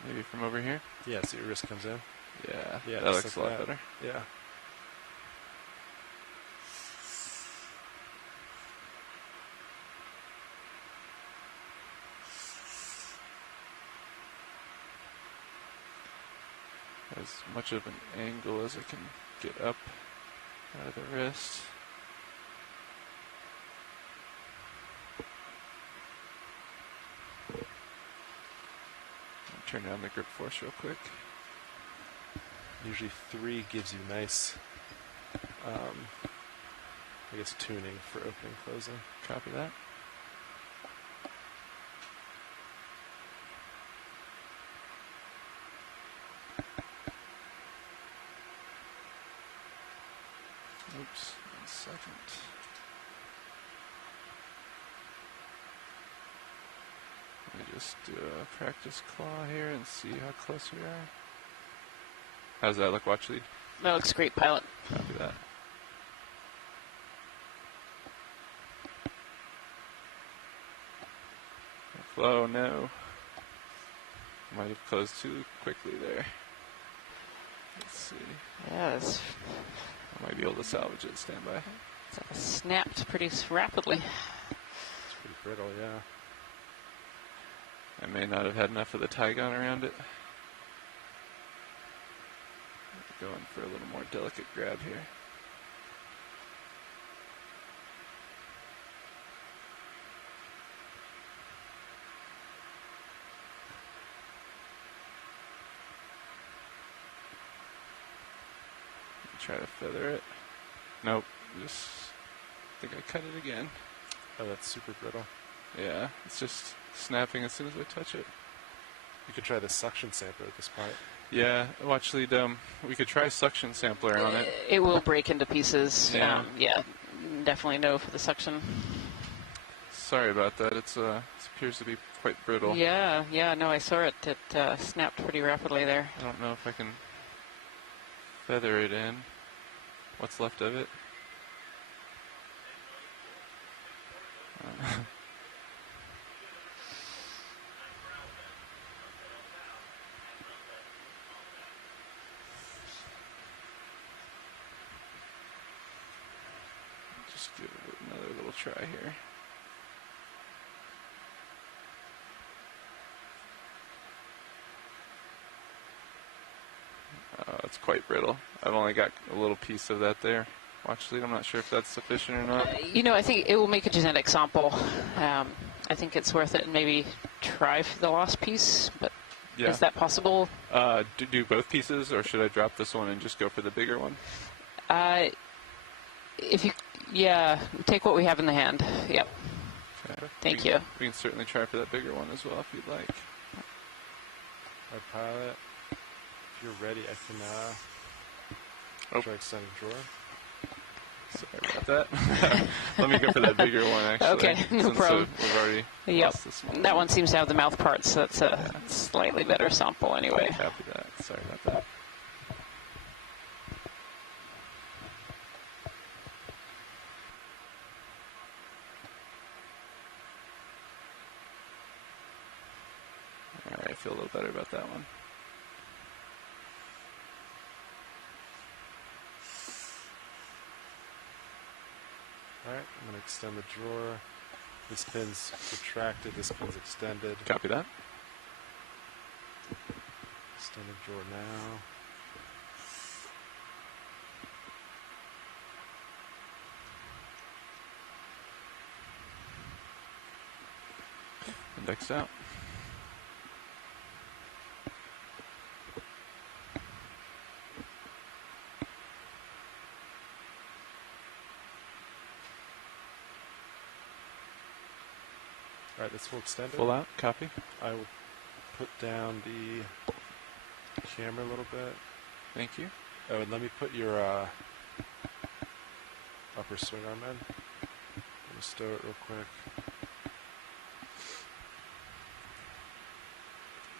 Maybe from over here? Yeah, so your wrist comes in. Yeah, Yeah, that just looks a like lot that. better. Yeah. As much of an angle as I can get up out of the wrist. Turn down the grip force real quick. Usually 3 gives you nice, I guess, tuning for opening, closing. Copy that. Oops, 1 second. Let me just do a practice claw here and see how close we are. How does that look, watch lead? That looks great, pilot. Copy that. Flow, no. Might have closed too quickly there. Let's see. Yes. I might be able to salvage it. Stand by. Snapped pretty rapidly. It's pretty brittle, yeah. I may not have had enough of the tie gun around it. Going for a little more delicate grab here. Try to feather it. Nope, just think I cut it again. Oh, that's super brittle. Yeah, it's just snapping as soon as I touch it. You could try the suction sampler at this point. Yeah, well, actually, we could try suction sampler on it. It will break into pieces. Yeah. Yeah, definitely no for the suction. Sorry about that. It appears to be quite brittle. Yeah, no, I saw it. It snapped pretty rapidly there. I don't know if I can feather it in. What's left of it? Just give it another little try here. It's quite brittle. I've only got a little piece of that there. Watch lead, I'm not sure if that's sufficient or not. You know, I think it will make a genetic sample. I think it's worth it and maybe try for the lost piece, but Yeah. is that possible? Do both pieces, or should I drop this one and just go for the bigger one? If you, yeah, take what we have in the hand. Yep. Okay. Thank you. We can certainly try for that bigger one as well if you'd like. Our pilot. If you're ready, I can try extending drawer. Sorry about that. Let me go for that bigger one, actually. Okay, no problem. We've already lost this one. That one seems to have the mouth parts, so that's a slightly better sample anyway. Copy that. Sorry about that. All right, I feel a little better about that one. Alright, I'm going to extend the drawer. This pin's retracted, this pin's extended. Copy that. Extend the drawer now. Index out. Alright, that's full extended. Full out, copy. I will put down the camera a little bit. Thank you. Oh, and let me put your upper swing arm in. Let me stow it real quick.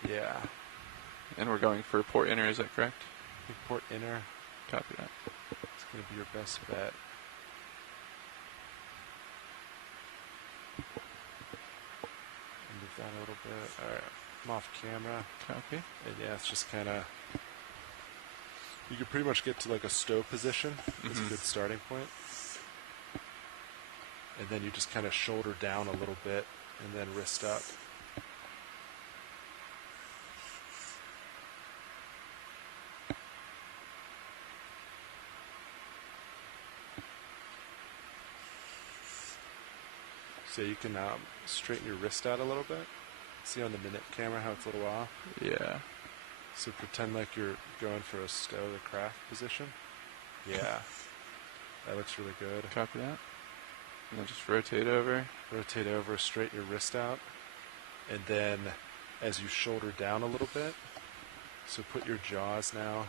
Yeah. And we're going for port inner, is that correct? Port inner. Copy that. It's going to be your best bet. Move that a little bit. Alright, I'm off camera. Copy. And yeah, it's just kind of, you can pretty much get to like a stow position. It's a good starting point. And then you just kind of shoulder down a little bit and then wrist up. So you can straighten your wrist out a little bit. See on the minute camera how it's a little off? Yeah. So pretend like you're going for a stow the craft position. Yeah. That looks really good. Copy that. And then just rotate over. Rotate over, straighten your wrist out. And then as you shoulder down a little bit, so put your jaws now.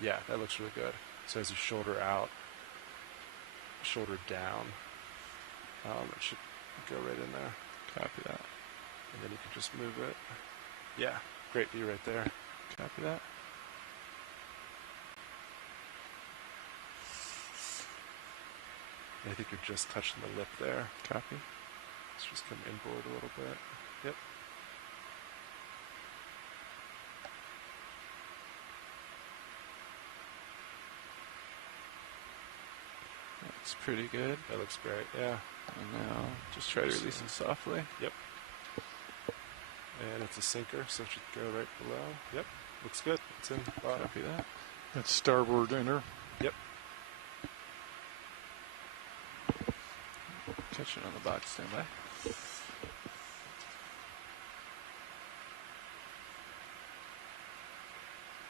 Yeah, that looks really good. So as you shoulder out, shoulder down, it should go right in there. Copy that. And then you can just move it. Yeah, great view right there. Copy that. And I think you're just touching the lip there. Copy. Let's just come inboard a little bit. Yep. That's pretty good. That looks great, yeah. And now just try to release it softly. Yep. And it's a sinker, so it should go right below. Yep, looks good. It's in bottom. Copy that. That's starboard inner. Yep. Catch it on the box, stand by.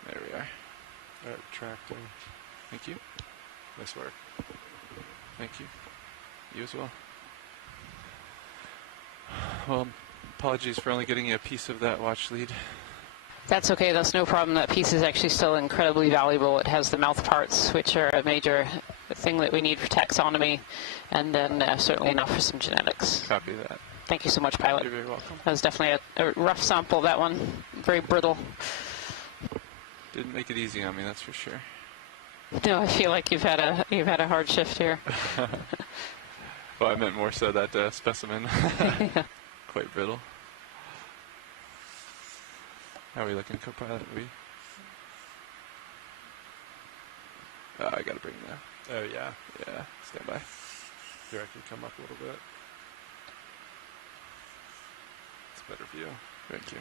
There we are. Alright, retracting. Thank you. Nice work. Thank you. You as well. Well, apologies for only getting you a piece of that watch lead. That's okay, that's no problem. That piece is actually still incredibly valuable. It has the mouth parts, which are a major thing that we need for taxonomy, and then certainly enough for some genetics. Copy that. Thank you so much, pilot. You're very welcome. That was definitely a rough sample, that one. Very brittle. Didn't make it easy on me, that's for sure. No, I feel like you've had a hard shift here. Well, I meant more so that specimen. Yeah. Quite brittle. How are we looking, co-pilot? I gotta bring that. Oh, yeah. Yeah, stand by. Here, I can come up a little bit. It's a better view. Thank you.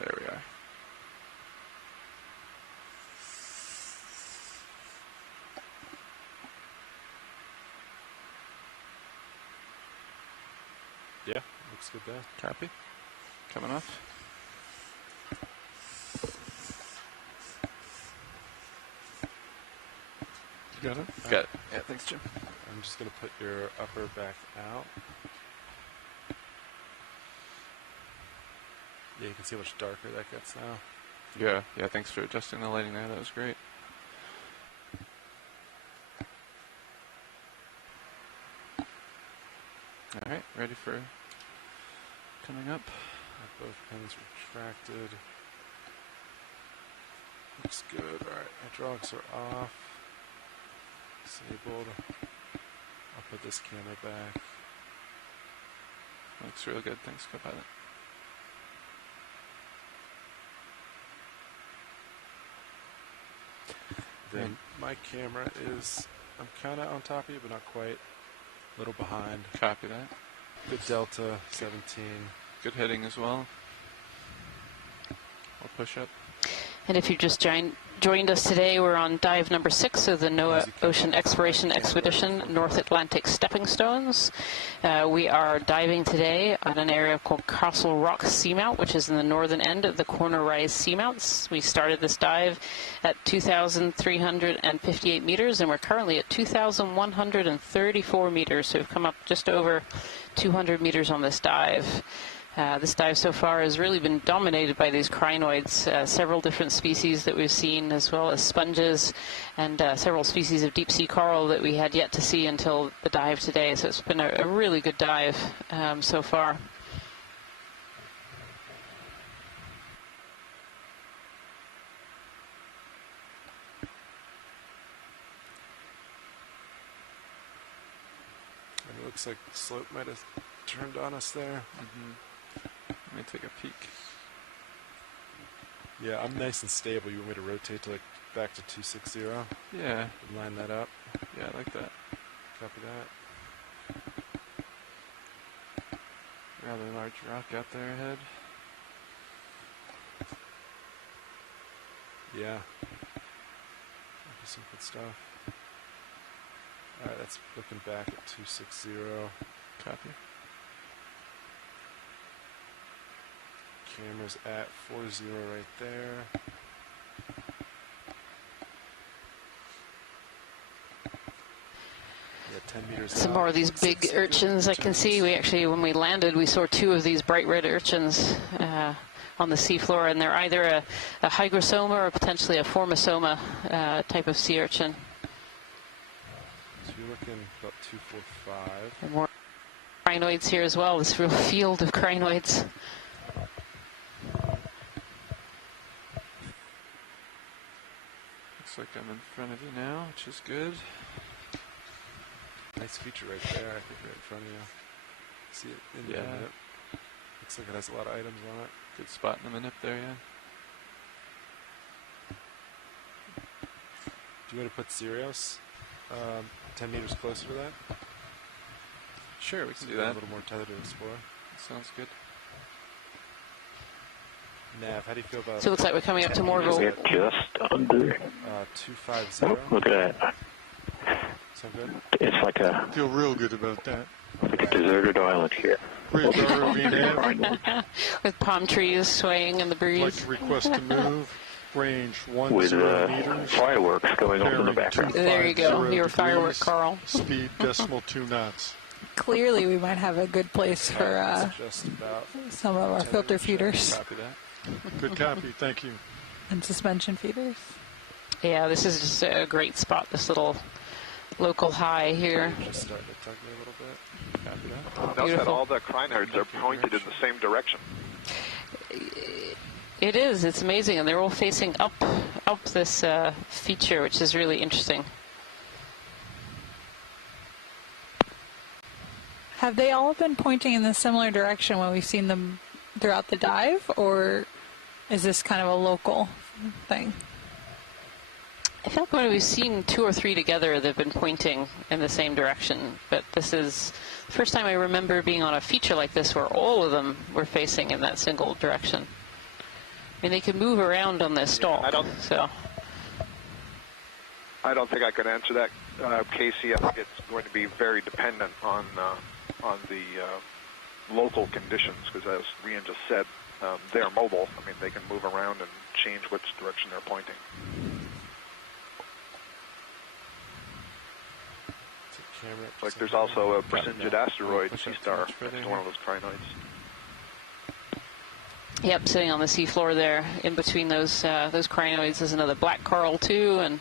There we are. Yeah, looks good there. Copy. Coming off. Got it? Got it. Yeah, thanks, Jim. I'm just going to put your upper back out. Yeah, you can see how much darker that gets now. Yeah, thanks for adjusting the lighting there. That was great. All right, ready for coming up. Both pins retracted. Looks good. All right, hydraulics are off. Disabled. I'll put this camera back. Looks real good. Thanks, Copilot. Then my camera is, I'm kind of on top of you, but not quite. A little behind. Copy that. Good delta, 17. Good heading as well. I'll push up. And if you just joined us today, we're on dive number 6 of the NOAA Ocean Exploration Expedition, North Atlantic Stepping Stones. We are diving today on an area called Castle Rock Seamount, which is in the northern end of the Corner Rise Seamounts. We started this dive at 2,358 meters, and we're currently at 2,134 meters. So we've come up just over 200 meters on this dive. This dive so far has really been dominated by these crinoids, several different species that we've seen, as well as sponges and several species of deep sea coral that we had yet to see until the dive today. So it's been a really good dive so far. And it looks like the slope might have turned on us there. Let me take a peek. Yeah, I'm nice and stable. You want me to rotate to back to 260? Yeah. And line that up. Yeah, I like that. Copy that. Rather large rock out there ahead. Yeah. Some good stuff. Alright, that's looking back at 260. Copy. Camera's at 40 right there. Yeah, 10 meters Some out. more of these big urchins I can see. We actually, when we landed, we saw 2 of these bright red urchins on the seafloor, and they're either a hygrosoma or potentially a formosoma type of sea urchin. So you're looking about 245. And more crinoids here as well, this real field of crinoids. Looks like I'm in front of you now, which is good. Nice feature right there, I think, right in front of you. See it in the minute. Looks like it has a lot of items on it. Good spot in the minute there, yeah. Do you want to put Sirius 10 meters closer to that? Sure, we can do A that. little more tether to explore. Sounds good. Nav, how do you feel about So it looks like we're coming up to more of We're a... just under. 250? Oh, look at that. Sound good? It's like a, Feel real good about that. like a deserted island here. Bridge ROV nav. with palm trees swaying in the breeze. Like to request to move. Range 10 With meters. fireworks going off in the Bearing background. There you go, 250 your firework, degrees, Carl. Speed decimal 2 knots. Clearly, we might have a good place for It's just about some of our 10 filter meters shy. feeders Copy that. Good copy. Thank you. and suspension feeders. Yeah, this is just a great spot, this little local high here. Just starting to tug me a little bit. Copy that. Notice that Beautiful. all the crinoids are pointed in the same direction. It is, it's amazing, and they're all facing up this feature, which is really interesting. Have they all been pointing in a similar direction when we've seen them throughout the dive, or is this kind of a local thing? I feel like when we've seen 2 or 3 together, they've been pointing in the same direction, but this is the first time I remember being on a feature like this where all of them were facing in that single direction. I mean, they can move around on their stalk, so... I don't think I could answer that, Casey. I think it's going to be very dependent on the local conditions, because as Rian just said, they're mobile. I mean, they can move around and change which direction they're pointing. camera. Like there's also a Persingid asteroid sea star next to one of those crinoids. Yep, sitting on the seafloor there, in between those crinoids, is another black coral too, and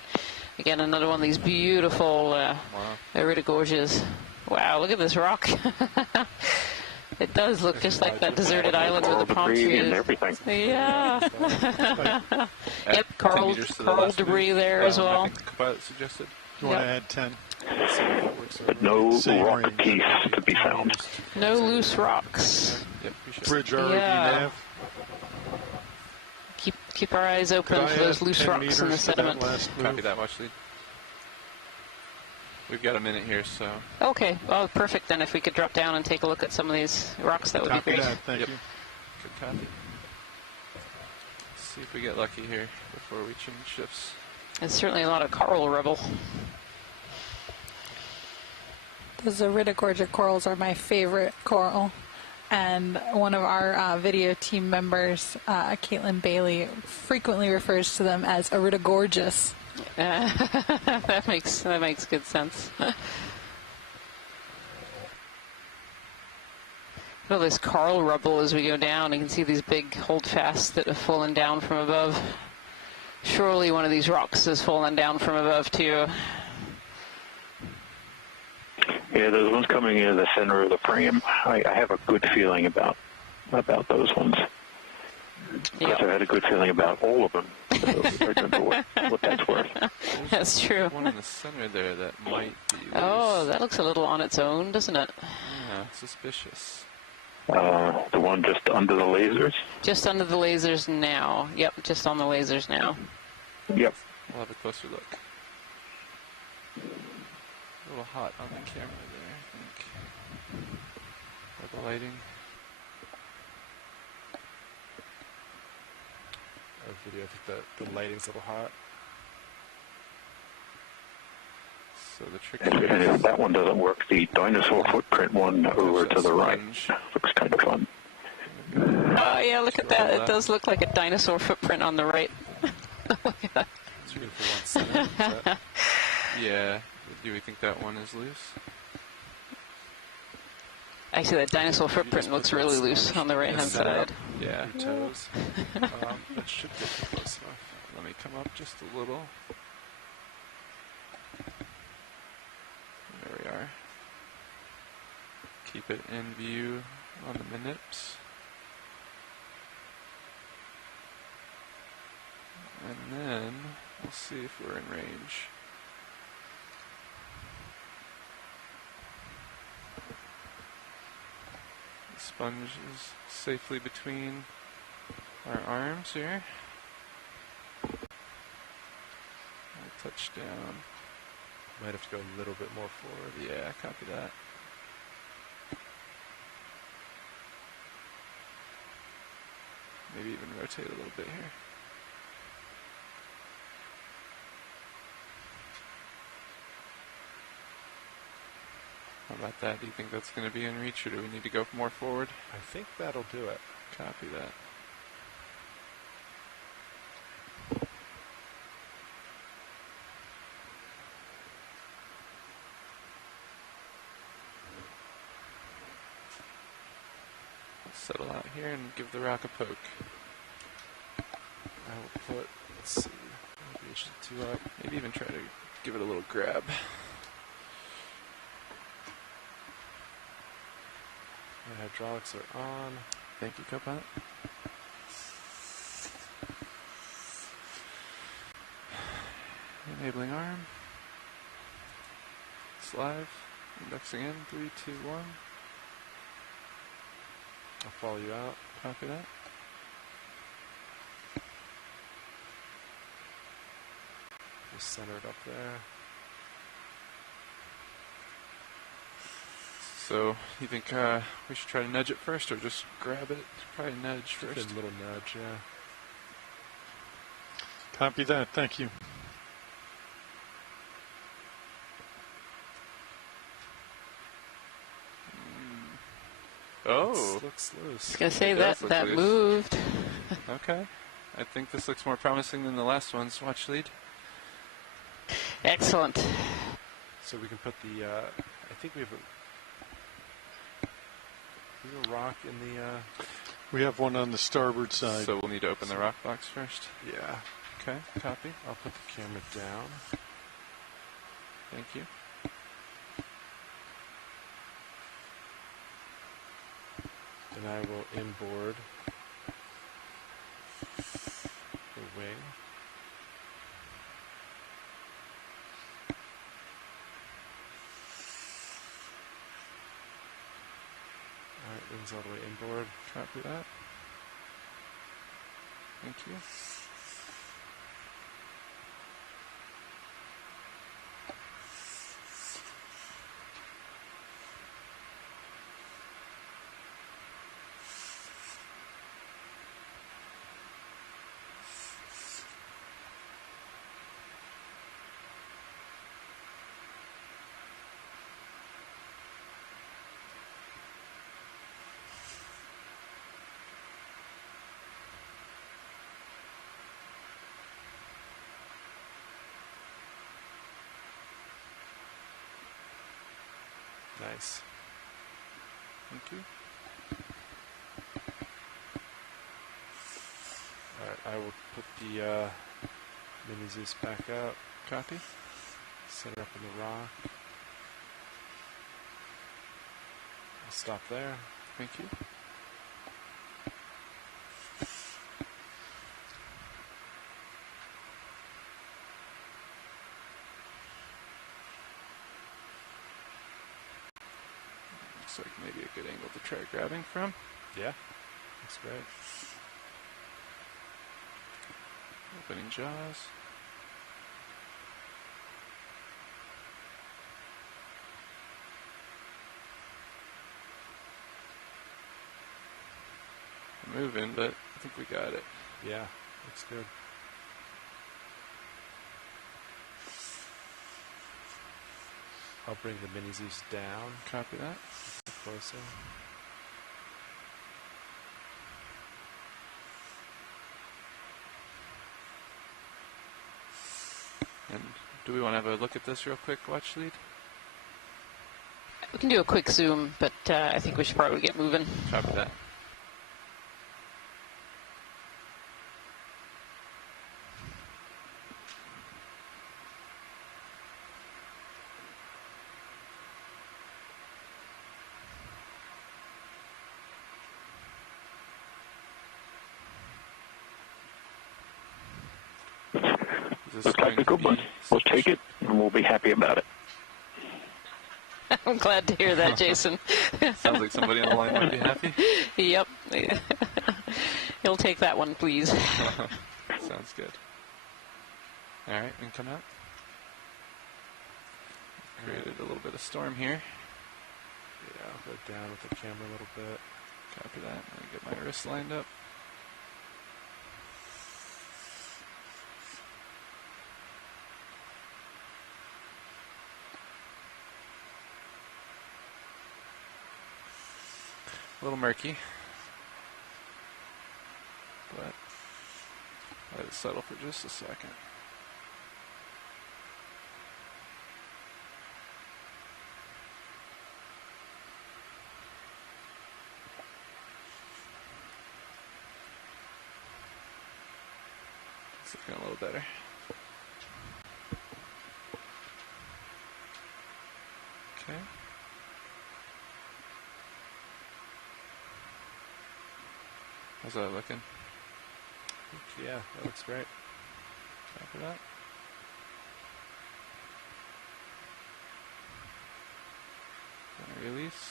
again another one of these beautiful iridogorges. Wow, look at this rock! It does look just like that deserted island with the palm trees. And everything. Yeah. Yep, coral debris there as well. Pilot suggested. You want to add 10? But no rock piece to be found. No loose rocks. Yep, Bridge ROV nav. Keep our eyes open for those loose rocks in the sediment. Copy that, watch lead. We've got a minute here, so. Okay, well, perfect then. If we could drop down and take a look at some of these rocks, that would be great. That, thank you. Good copy. Let's see if we get lucky here before we change shifts. There's certainly a lot of coral rubble. Those iridogorgia corals are my favorite coral. And one of our video team members, Caitlin Bailey, frequently refers to them as iridogorgeous. That makes good sense. Well, this coral rubble as we go down, you can see these big holdfasts that have fallen down from above. Surely one of these rocks has fallen down from above too. Yeah, those ones coming in the center of the frame, I have a good feeling about those ones. Because I had a good feeling about all of them. So I don't know what that's worth. That's true. One in the center there that might be loose. Oh, that looks a little on its own, doesn't it? Yeah, suspicious. The one just under the lasers? Just under the lasers now. Yep, just on the lasers now. Yep. We'll have a closer look. A little hot on the camera there, I think. Or the lighting. Video, I think the lighting's a little hot. So the trick And if that one doesn't work, the dinosaur footprint one over to the right looks kind of fun. Oh yeah, look at that. It does look like a dinosaur footprint on the right. Look at that. Yeah. Do we think that one is loose? Actually, that dinosaur footprint looks really loose on the right-hand side. Yeah. Your toes. That should get close enough. Let me come up just a little. There we are. Keep it in view on the minutes. And then we'll see if we're in range. Sponge is safely between our arms here. Touch down. Might have to go a little bit more forward. Yeah, copy that. Maybe even rotate a little bit here. How about that? Do you think that's going to be in reach, or do we need to go more forward? I think that'll do it. Copy that. Settle out here and give the rock a poke. I will put, let's see, maybe H2 up. Maybe even try to give it a little grab. The hydraulics are on. Thank you, co-pilot. Enabling arm. It's live. Indexing in. 3, 2, 1. I'll follow you out. Copy that. Just center it up there. So, you think we should try to nudge it first, or just grab it? Probably nudge first. Just a little nudge, yeah. Copy that, thank you. Oh, looks loose. I was gonna say that moved. Okay, I think this looks more promising than the last one's. Watch lead. Excellent. So we can put the I think we have a rock in the... We have one on the starboard side. So we'll need to open the rock box first. Yeah. Okay, copy. I'll put the camera down. Thank you. And I will inboard the wing. Alright, wings all the way inboard. Copy that. Thank you. Nice. Thank you. Alright, I will put the mini Zeus back up. Copy. Set it up in the rock. I'll stop there. Thank you. Looks like maybe a good angle to try grabbing from. Yeah, that's great. Opening jaws. We're moving, but I think we got it. Yeah, looks good. I'll bring the mini Zeus down. Copy that. Closer. And do we want to have a look at this real quick, watch lead? We can do a quick zoom, but I think we should probably get moving. Copy that. Looks like a good one. We'll take it, and we'll be happy about it. I'm glad to hear that, Jason. Sounds like somebody on the line might be happy. Yep. He'll take that one, please. Sounds good. All right, and come out. Created a little bit of storm here. Yeah, I'll go down with the camera a little bit. Copy that. I'm going to get my wrist lined up. A little murky, but let it settle for just a second. It's looking a little better. Okay. How's that looking? Yeah, that looks great. Copy that. Gonna release.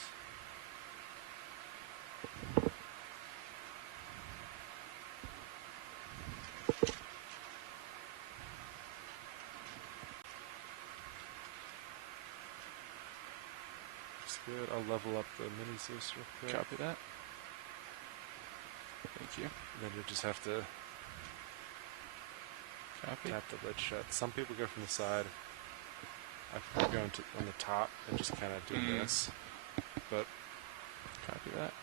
Looks good. I'll level up the mini Zeus real quick. Copy that. Thank you. And then you'll just have to Copy. tap the lid shut. Some people go from the side. I prefer going on the top and just kind of doing this. But copy that.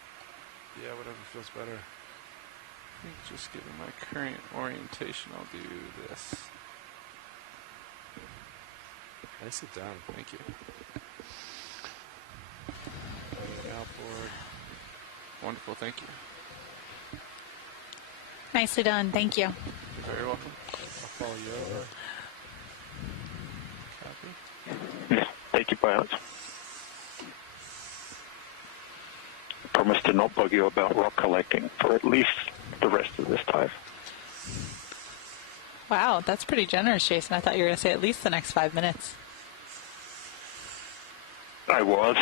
Yeah, whatever feels better. I think just given my current orientation, I'll do this. Nicely done. Thank you. forward. Wonderful, thank you. Nicely done. Thank you. You're very welcome. I'll follow you over. Copy. Yeah, thank you, pilots. Promise to not bug you about rock collecting for at least the rest of this dive. Wow, that's pretty generous, Jason. I thought you were going to say at least the next 5 minutes. I was.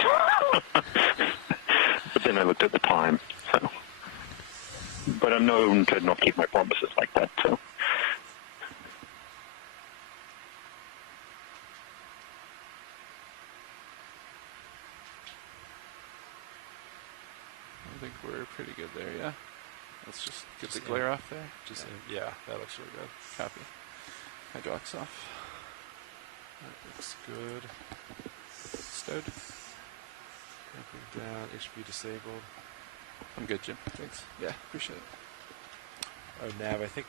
But then I looked at the time, so. But I'm known to not keep my promises like that, so. I think we're pretty good there, yeah? Let's just get the glare off there. Yeah, that looks really good. Copy. Hydraulics off. That looks good. Stowed. Ramping down, HB disabled. I'm good, Jim. Thanks. Yeah, appreciate it. Oh, Nav, I think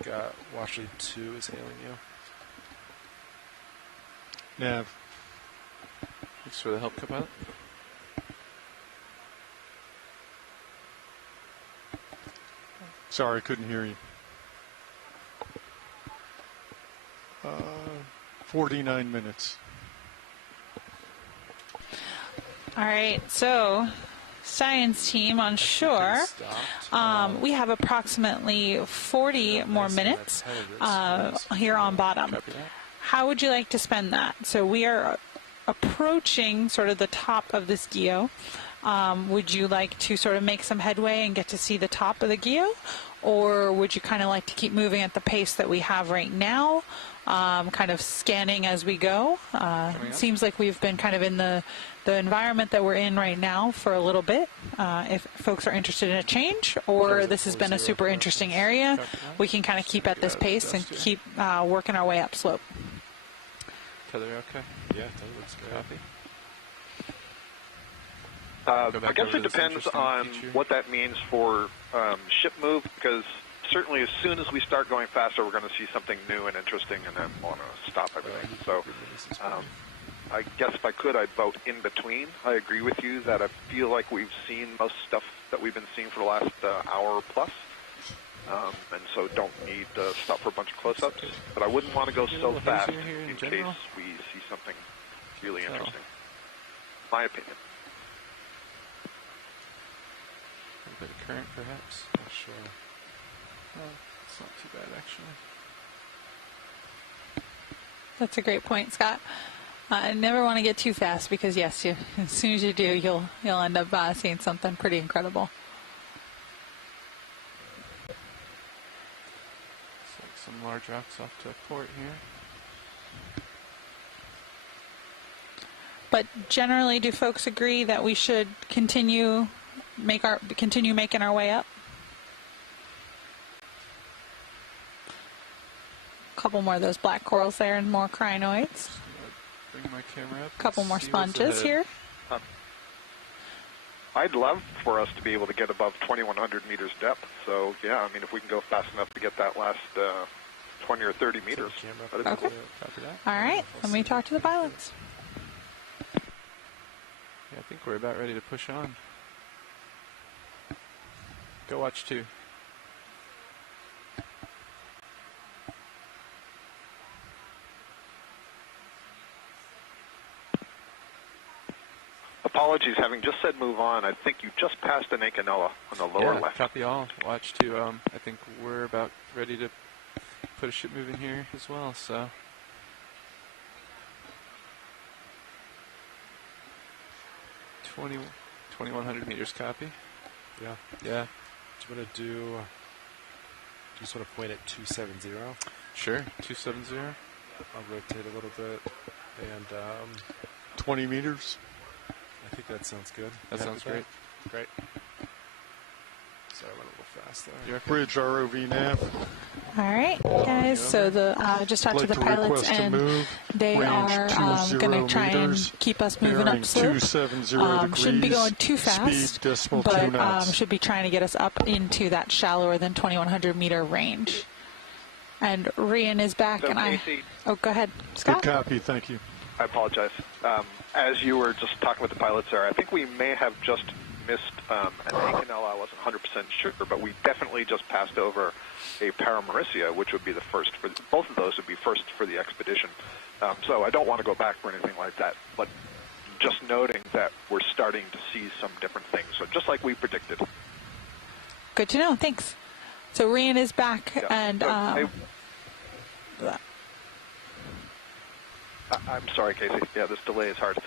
Washley 2 is hailing you. Nav. Thanks for the help, co-pilot. Sorry, I couldn't hear you. 49 minutes. All right, so science team on shore, we have approximately 40 more minutes here on bottom. How would you like to spend that? So we are approaching sort of the top of this guyot. Would you like to sort of make some headway and get to see the top of the guyot? Or would you kind of like to keep moving at the pace that we have right now, kind of scanning as we go? It seems like we've been kind of in the environment that we're in right now for a little bit. If folks are interested in a change, or this has been a super interesting area, we can kind of keep at this pace and keep working our way up slope. Tether okay? Yeah, that looks good. Copy. I guess it depends on what that means for ship move, because certainly as soon as we start going faster, we're going to see something new and interesting, and then want to stop everything. So I guess if I could, I'd vote in between. I agree with you that I feel like we've seen most stuff that we've been seeing for the last hour plus, and so don't need to stop for a bunch of close-ups. But I wouldn't want to go so fast in case we see something really interesting. My opinion. A bit of current, perhaps. Not sure. Well, it's not too bad, actually. That's a great point, Scott. I never want to get too fast because, yes, as soon as you do, you'll end up seeing something pretty incredible. Looks like some large rocks off to port here. But generally, do folks agree that we should continue making our way up? A couple more of those black corals there and more crinoids. Bring my camera up. A couple more sponges here. I'd love for us to be able to get above 2,100 meters depth. So, yeah, I mean, if we can go fast enough to get that last 20 or 30 meters. Okay. All right. Let me talk to the pilots. Yeah, I think we're about ready to push on. Go watch 2. Apologies, having just said move on, I think you just passed an Okeanos on the lower left. Copy all. Watch 2. I think we're about ready to put a ship move in here as well, so. $2,100 2,100 meters, copy. Yeah. Yeah. Do you want to do you sort of point at 270? Sure, 270. I'll rotate a little bit, and 20 meters. I think that sounds good. That sounds great. Great. Sorry, I went a little fast there. Okay. Bridge ROV nav. All right, guys. So just talked to the pilots, and they are going to try and keep us moving up slope. Shouldn't be going too fast, but should be trying to get us up into that shallower than 2,100 meter range. And Rian is back, So, and Casey, go ahead, Scott. Good copy. Thank you. I apologize. As you were just talking with the pilots there, I think we may have just missed an Okeanos. I wasn't 100% sure, but we definitely just passed over a Paramaricia, which would be the first for both of those would be first for the expedition. So I don't want to go back or anything like that, but just noting that we're starting to see some different things. So just like we predicted. Good to know. Thanks. So Rian is back, Yeah. and I'm sorry, Casey. Yeah, this delay is hard.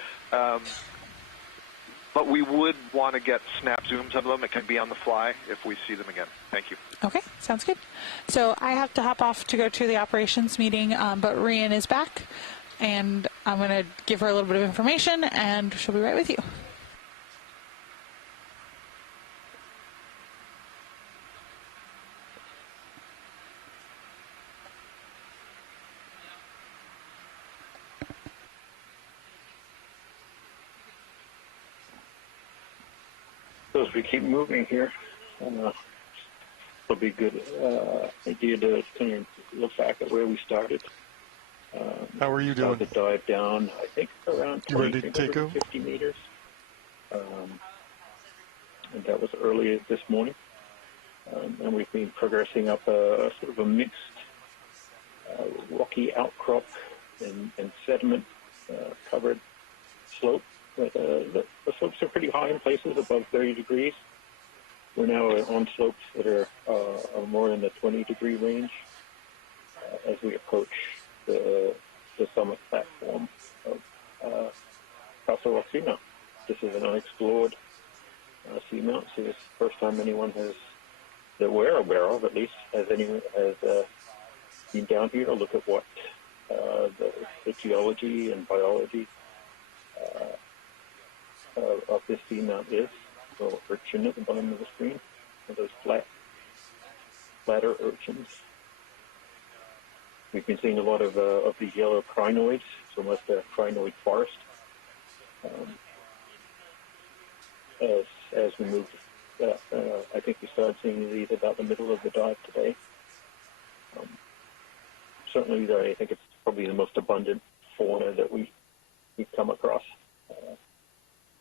But we would want to get snap zooms of them. It can be on the fly if we see them again. Thank you. okay, sounds good. So I have to hop off to go to the operations meeting, but Rian is back, and I'm going to give her a little bit of information, and she'll be right with you. So as we keep moving here, it'll be a good idea to kind of look back at where we started. How are you doing? To dive down, I think around you ready to take over? 50 meters. And that was early this morning. And we've been progressing up a sort of a mixed rocky outcrop and sediment covered slope. But the slopes are pretty high in places, above 30 degrees. We're now on slopes that are more in the 20-degree range as we approach the summit platform of Castle Rock Seamount. This is an unexplored seamount, so it's the first time anyone that we're aware of, at least, has been down here to look at what the geology and biology of this seamount is. So urchin at the bottom of the screen, those flatter urchins. We've been seeing a lot of these yellow crinoids, so almost a crinoid forest. As we move, I think we started seeing these about the middle of the dive today. Certainly, I think it's probably the most abundant fauna that we've come across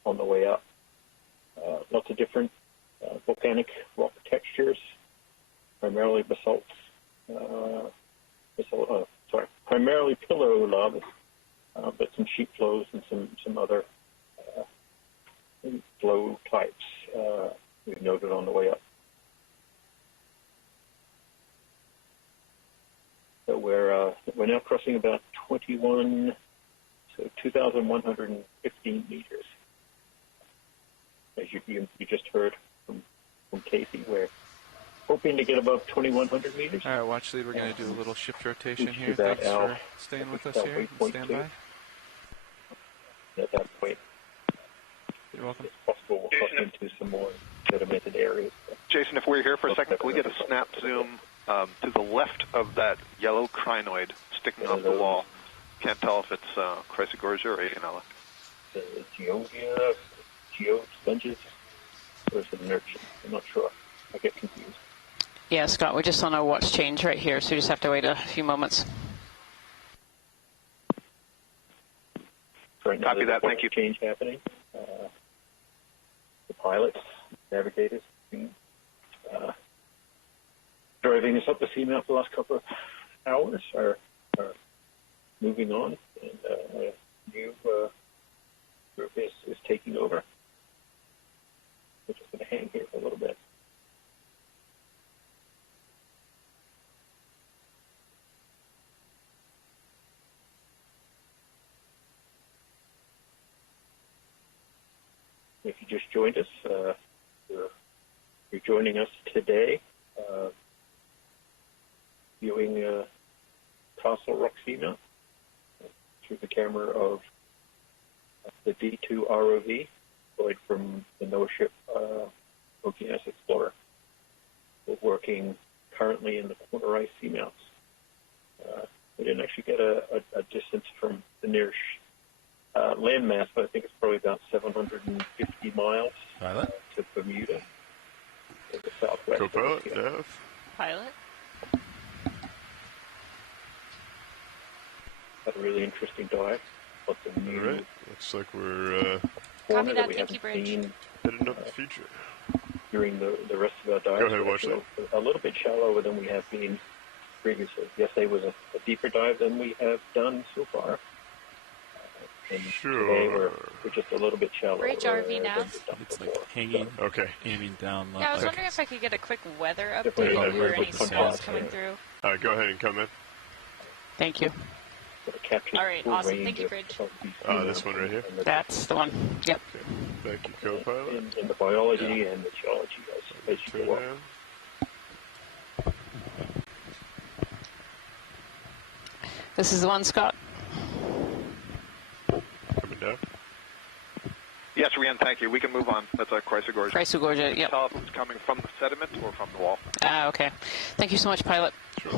on the way up. Lots of different volcanic rock textures, primarily primarily pillow lavas, but some sheet flows and some other flow types we've noted on the way up. So we're now crossing about 2,115 meters. As you just heard from Casey, we're hoping to get above 2,100 meters. All right, watch lead. We're going to do a little shift rotation here. Thanks for staying with us here. Stand by. At that point, you're welcome. It's possible we'll cross into some more sedimented areas. Jason, if we're here for a second, can we get a snap zoom to the left of that yellow crinoid sticking off the wall? Can't tell if it's Chrysogorgia or Okeanos. Geo sponges, or is it an urchin? I'm not sure. I get confused. Yeah, Scott, we're just on a watch change right here, so you just have to wait a few moments. Right now, copy that. Thank you. Change happening. The pilots, navigators, driving us up the seamount for the last couple of hours are moving on, and a new group is taking over. We're just going to hang here for a little bit. If you just joined us, you're joining us today, viewing Castle Rock Seamount through the camera of the D2 ROV, deployed from the NOAA ship Okeanos Explorer. We're working currently in the Corner Rise Seamount. We didn't actually get a distance from the nearest landmass, but I think it's probably about 750 miles to Bermuda, to the southwest. Co-pilot, Dev. Pilot. Had a really interesting dive. Lots of new. All right. Looks like we're Copy that, we Kinky haven't Bridge. seen Heading up the feature. During the rest of our dive. Go ahead, watch that. A little bit shallower than we have been previously. Yesterday was a deeper dive than we have done so far. And today we're just a little bit shallower. Bridge RV now. It's like hanging, aiming down. Yeah, I was wondering if I could get a quick weather Definitely update. have Were very any good squalls contrast coming there. through? Go ahead and come in. Thank you. All right, awesome. Thank you, Bridge. This one right here? That's the one. Yep. Okay. Thank you, co-pilot. In the biology and the geology as you go up. This is the one, Scott. Coming down. Yes, Rian, thank you. We can move on. That's a Chrysogorgia. Chrysogorgia, yep. Tell us if it's coming from the sediment or from the wall. Okay. Thank you so much, pilot. Sure.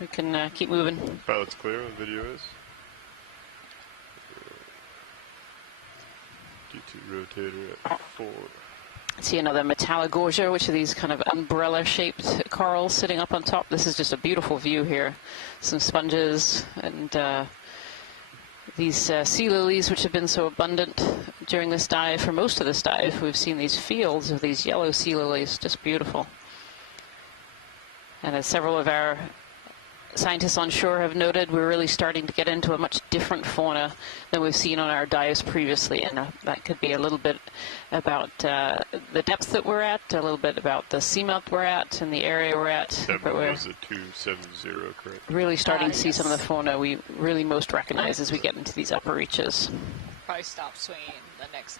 We can keep moving. Pilot's clear when video is. D2 rotator at 4. See another Metallogorgia, which are these kind of umbrella-shaped corals sitting up on top. This is just a beautiful view here. Some sponges and these sea lilies, which have been so abundant during this dive. For most of this dive, we've seen these fields of these yellow sea lilies, just beautiful. And as several of our scientists on shore have noted, we're really starting to get into a much different fauna than we've seen on our dives previously, and that could be a little bit about the depth that we're at, a little bit about the seamount we're at, and the area we're at. That but we're was a 270, correct? really starting to see some of the fauna we really most recognize as we get into these upper reaches. Probably stop swinging in the next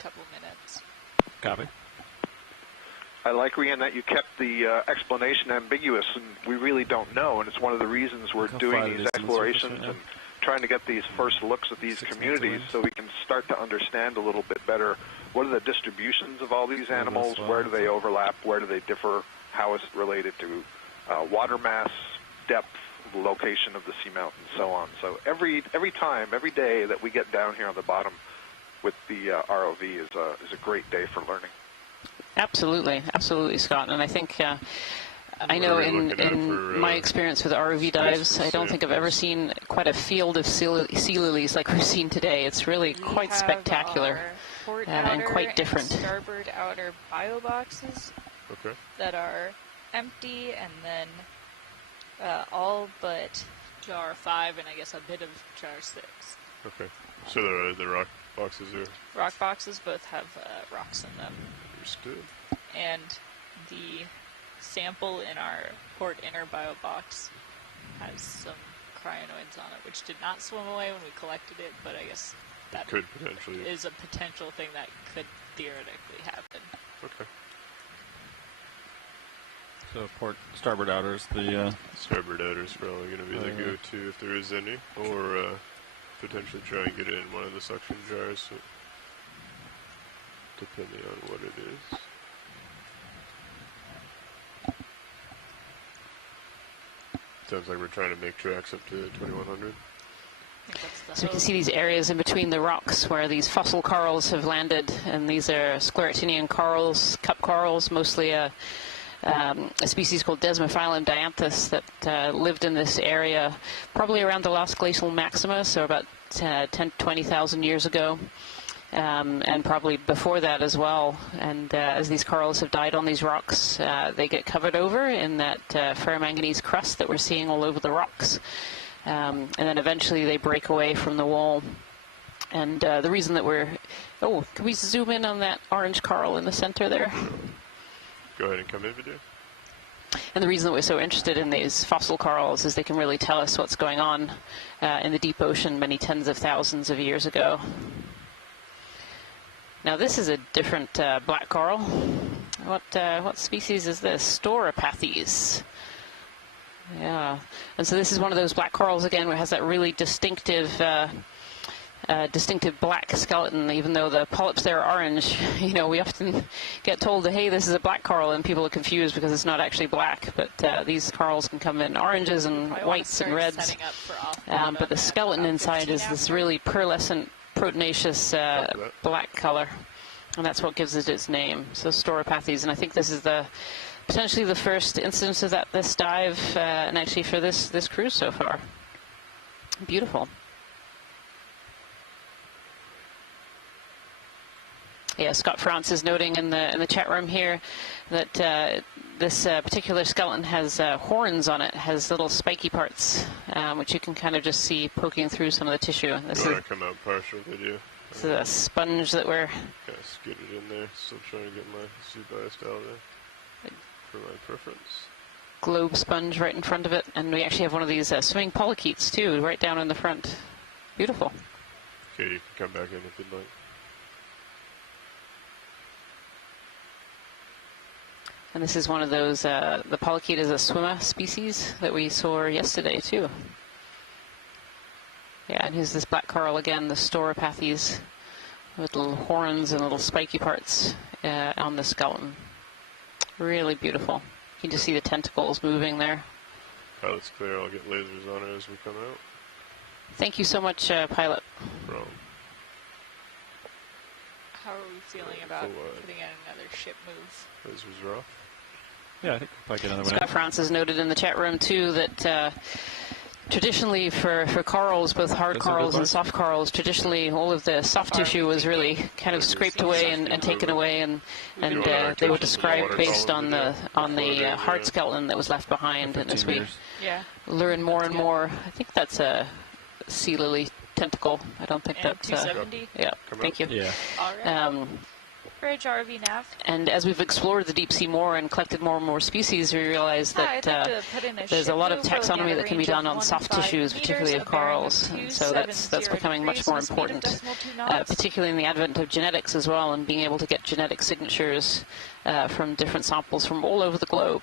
couple minutes. Copy. I like, Rian, that you kept the explanation ambiguous, and we really don't know, and it's one of the reasons we're doing these explorations and trying to get these first looks at these communities so we can start to understand a little bit better what are the distributions of all these animals, where do they overlap, where do they differ, how is it related to water mass, depth, location of the seamount, and so on. So every time, every day that we get down here on the bottom with the ROV is a great day for learning. Absolutely, absolutely, Scott. And I think I know in my experience with ROV dives, I don't think I've ever seen quite a field of sea lilies like we've seen today. It's really quite spectacular and quite different. And starboard outer bio boxes that are empty, and then all but jar 5 and I guess a bit of jar 6. Okay. So the rock boxes are... Rock boxes both have rocks in them. Understood. And the sample in our port inner bio box has some cryonoids on it, which did not swim away when we collected it, but I guess that could potentially is a potential thing that could theoretically happen. Okay. So port starboard outer is the starboard outer is probably going to be the go-to if there is any, or potentially try and get it in one of the suction jars, so depending on what it is. Sounds like we're trying to make tracks up to 2100. So you can see these areas in between the rocks where these fossil corals have landed, and these are scleractinian corals, cup corals, mostly a species called Desmophyllum dianthus that lived in this area probably around the last glacial maxima, so about 10,000 to 20,000 years ago, and probably before that as well. And as these corals have died on these rocks, they get covered over in that ferromanganese crust that we're seeing all over the rocks. And then eventually they break away from the wall. And the reason that we're... Oh, can we zoom in on that orange coral in the center there? Go ahead and come in, video. And the reason that we're so interested in these fossil corals is they can really tell us what's going on in the deep ocean many tens of thousands of years ago. Now this is a different black coral. What species is this? Storopathes. Yeah, and so this is one of those black corals again where it has that really distinctive black skeleton, even though the polyps there are orange. You know, we often get told that, hey, this is a black coral, and people are confused because it's not actually black, but these corals can come in oranges and whites and reds. But the skeleton inside is this really pearlescent, proteinaceous black color, and that's what gives it its name. So Storopathes, and I think this is potentially the first instance of that this dive, and actually for this cruise so far. Beautiful. Yeah, Scott France is noting in the chat room here that this particular skeleton has horns on it, has little spiky parts, which you can kind of just see poking through some of the tissue. This is come out partial video. This is a sponge that we're. Yeah, get it in there. Still trying to get my Z-biased out there for my preference. Globe sponge right in front of it, and we actually have one of these swimming polychaetes too, right down in the front. Beautiful. Okay, you can come back in if you'd like. And this is one of those, the polychaete is a swimmer species that we saw yesterday too. Yeah, and here's this black coral again, the Storopathes, with little horns and little spiky parts on the skeleton. Really beautiful. You can just see the tentacles moving there. Pilot's clear, I'll get lasers on it as we come out. Thank you so much, Pilot. No problem. How are we feeling about putting in another ship move? Lasers rough. Yeah, I think we'll probably get another one. Scott Francis noted in the chat room too that traditionally for corals, both hard corals and soft corals, traditionally all of the soft tissue was really kind of scraped away and taken away, and they were described based on the hard skeleton that was left behind. And as we learn more and more, I think that's a sea lily tentacle. I don't think that's 270. Yeah, thank you. Yeah. All right. Bridge RV nav. And as we've explored the deep sea more and collected more and more species, we realize that there's a lot of taxonomy that can be done on soft tissues, particularly of corals. And so that's becoming much more important, particularly in the advent of genetics as well, and being able to get genetic signatures from different samples from all over the globe,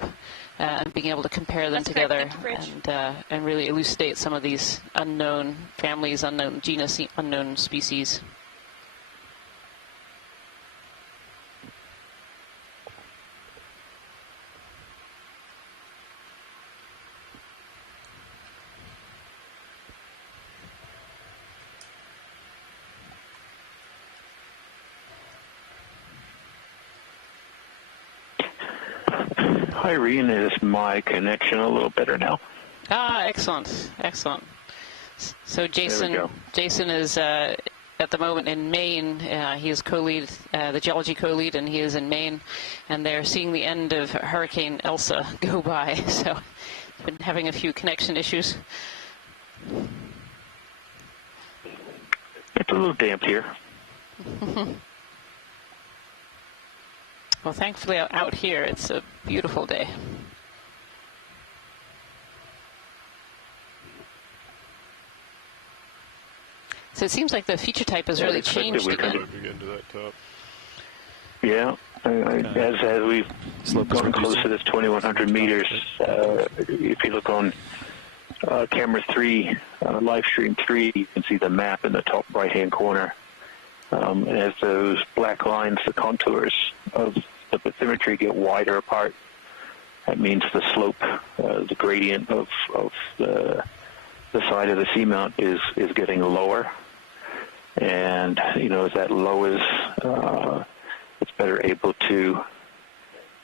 and being able to compare them together and really elucidate some of these unknown families, unknown genus, unknown species. Hi, Reen. Is my connection a little better now? Ah, excellent, excellent. So Jason is at the moment in Maine. He is co-lead, the geology co-lead, and he is in Maine. And they're seeing the end of Hurricane Elsa go by. So he's been having a few connection issues. It's a little damp here. Well, thankfully out here it's a beautiful day. So it seems like the feature type has really changed again. Yeah, as we've gone closer to this 2,100 meters, if you look on camera 3, live stream 3, you can see the map in the top right-hand corner. As those black lines, the contours of the bathymetry get wider apart, that means the slope, the gradient of the side of the seamount is getting lower. And, you know, as that lowers, it's better able to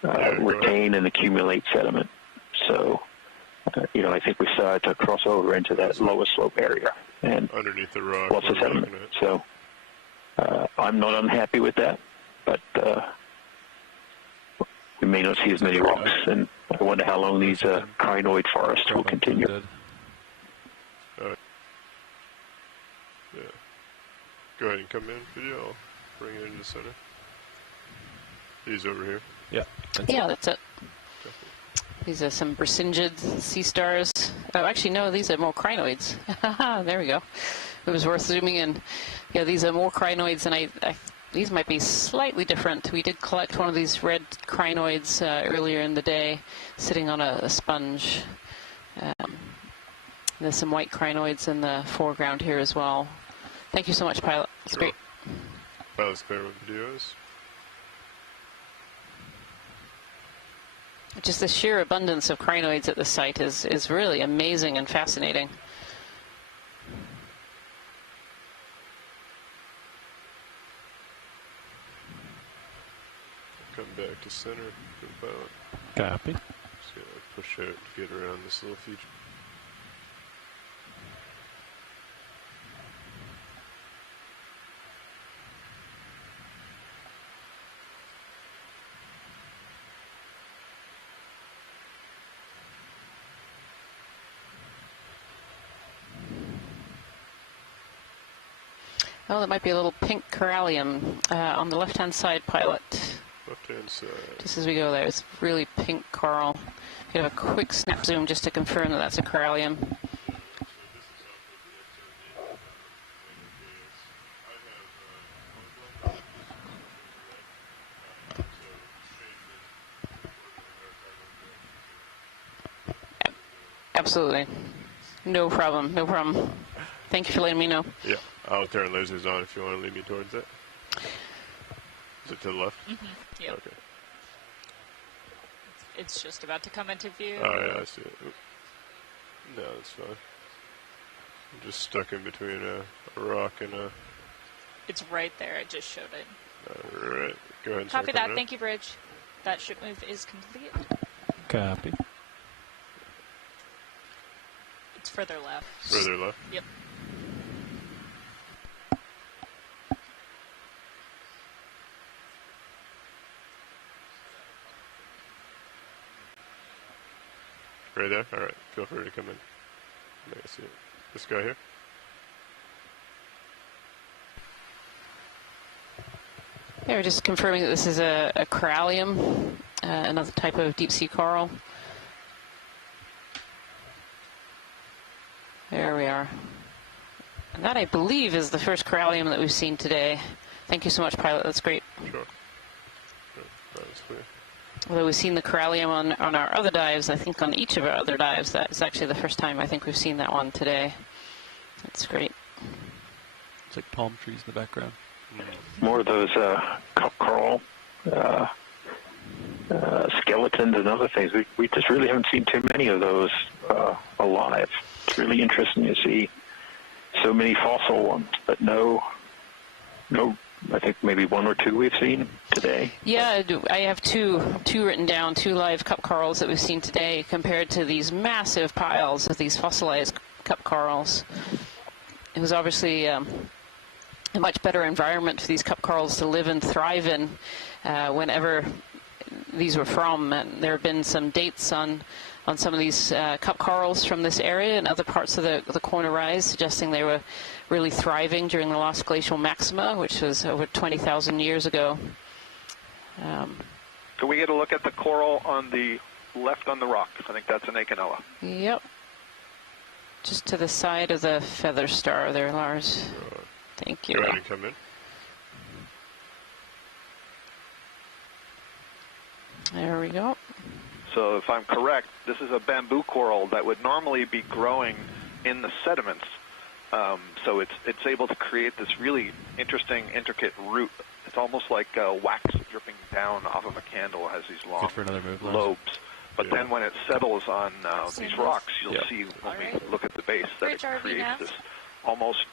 retain and accumulate sediment. So, you know, I think we started to cross over into that lower slope area. And underneath the rock. Lots of sediment. So, I'm not unhappy with that, but we may not see as many rocks, and I wonder how long these crinoid forests will continue. Yeah. Go ahead and come in, video. I'll bring it into the center. These over here. Yeah. Yeah, that's it. These are some Brisingid sea stars. Oh, actually, no, these are more crinoids. There we go. It was worth zooming in. Yeah, these are more crinoids, and these might be slightly different. We did collect one of these red crinoids earlier in the day, sitting on a sponge. There's some white crinoids in the foreground here as well. Thank you so much, Pilot. It's great. Pilot's clear with videos. Just the sheer abundance of crinoids at this site is really amazing and fascinating. Come back to center for the pilot. Copy. Just gotta push out to get around this little feature. Oh, that might be a little pink corallium on the left-hand side, pilot. Left-hand side. Just as we go there, it's really pink coral. You have a quick snap zoom just to confirm that that's a corallium. Absolutely. No problem, no problem. Thank you for letting me know. Yeah, I'll turn lasers on if you want to lead me towards it. Is it to the left? Mm-hmm. Yep. Okay. It's just about to come into view. Oh, yeah, I see it. Oop. No, that's fine. I'm just stuck in between a rock and a... It's right there. I just showed it. All right. Go ahead and Copy start that. coming up. Thank you, Bridge. That ship move is complete. Copy. It's further left. Further left? Yep. Right there? All right. Feel free to come in. Let me see it. This guy here? Yeah, we're just confirming that this is a corallium, another type of deep-sea coral. There we are. And that, I believe, is the first corallium that we've seen today. Thank you so much, pilot. That's great. Sure. That was clear. Although we've seen the corallium on our other dives, I think on each of our other dives, that is actually the first time I think we've seen that one today. That's great. It's like palm trees in the background. More of those cup coral skeletons and other things. We just really haven't seen too many of those alive. It's really interesting to see so many fossil ones, but no, I think maybe one or two we've seen today. Yeah, I have two written down, 2 live cup corals that we've seen today compared to these massive piles of these fossilized cup corals. It was obviously a much better environment for these cup corals to live and thrive in whenever these were from. And there have been some dates on some of these cup corals from this area and other parts of the Corner Rise, suggesting they were really thriving during the last glacial maxima, which was over 20,000 years ago. Can we get a look at the coral on the left on the rock? I think that's an Okeanos. Yep. Just to the side of the feather star there, Lars. Thank you. Go ahead and come in. There we go. So if I'm correct, this is a bamboo coral that would normally be growing in the sediments. So it's able to create this really interesting, intricate root. It's almost like wax dripping down off of a candle. It has these long lobes. But then when it settles on these rocks, you'll see when we lock at the base that it creates this almost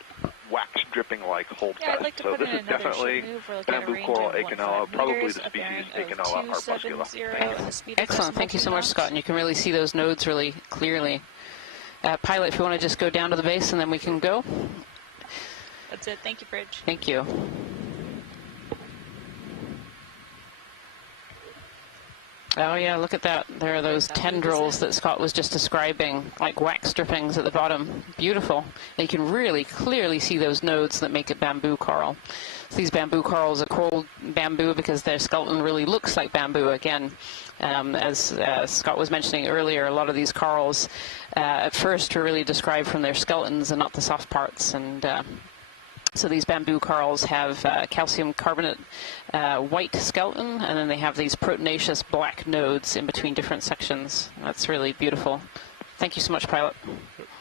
wax dripping like holdfast. So this is definitely bamboo coral Okeanos, probably the species Okeanos arbuscula. Excellent. Thank you so much, Scott. And you can really see those nodes really clearly. Pilot, if you want to just go down to the base and then we can go. That's it. Thank you, Bridge. Thank you. Oh yeah, look at that. There are those tendrils that Scott was just describing, like wax drippings at the bottom. Beautiful. And you can really clearly see those nodes that make it bamboo coral. So these bamboo corals are called bamboo because their skeleton really looks like bamboo again. As Scott was mentioning earlier, a lot of these corals at first were really described from their skeletons and not the soft parts. And so these bamboo corals have calcium carbonate white skeleton, and then they have these proteinaceous black nodes in between different sections. That's really beautiful. Thank you so much, pilot.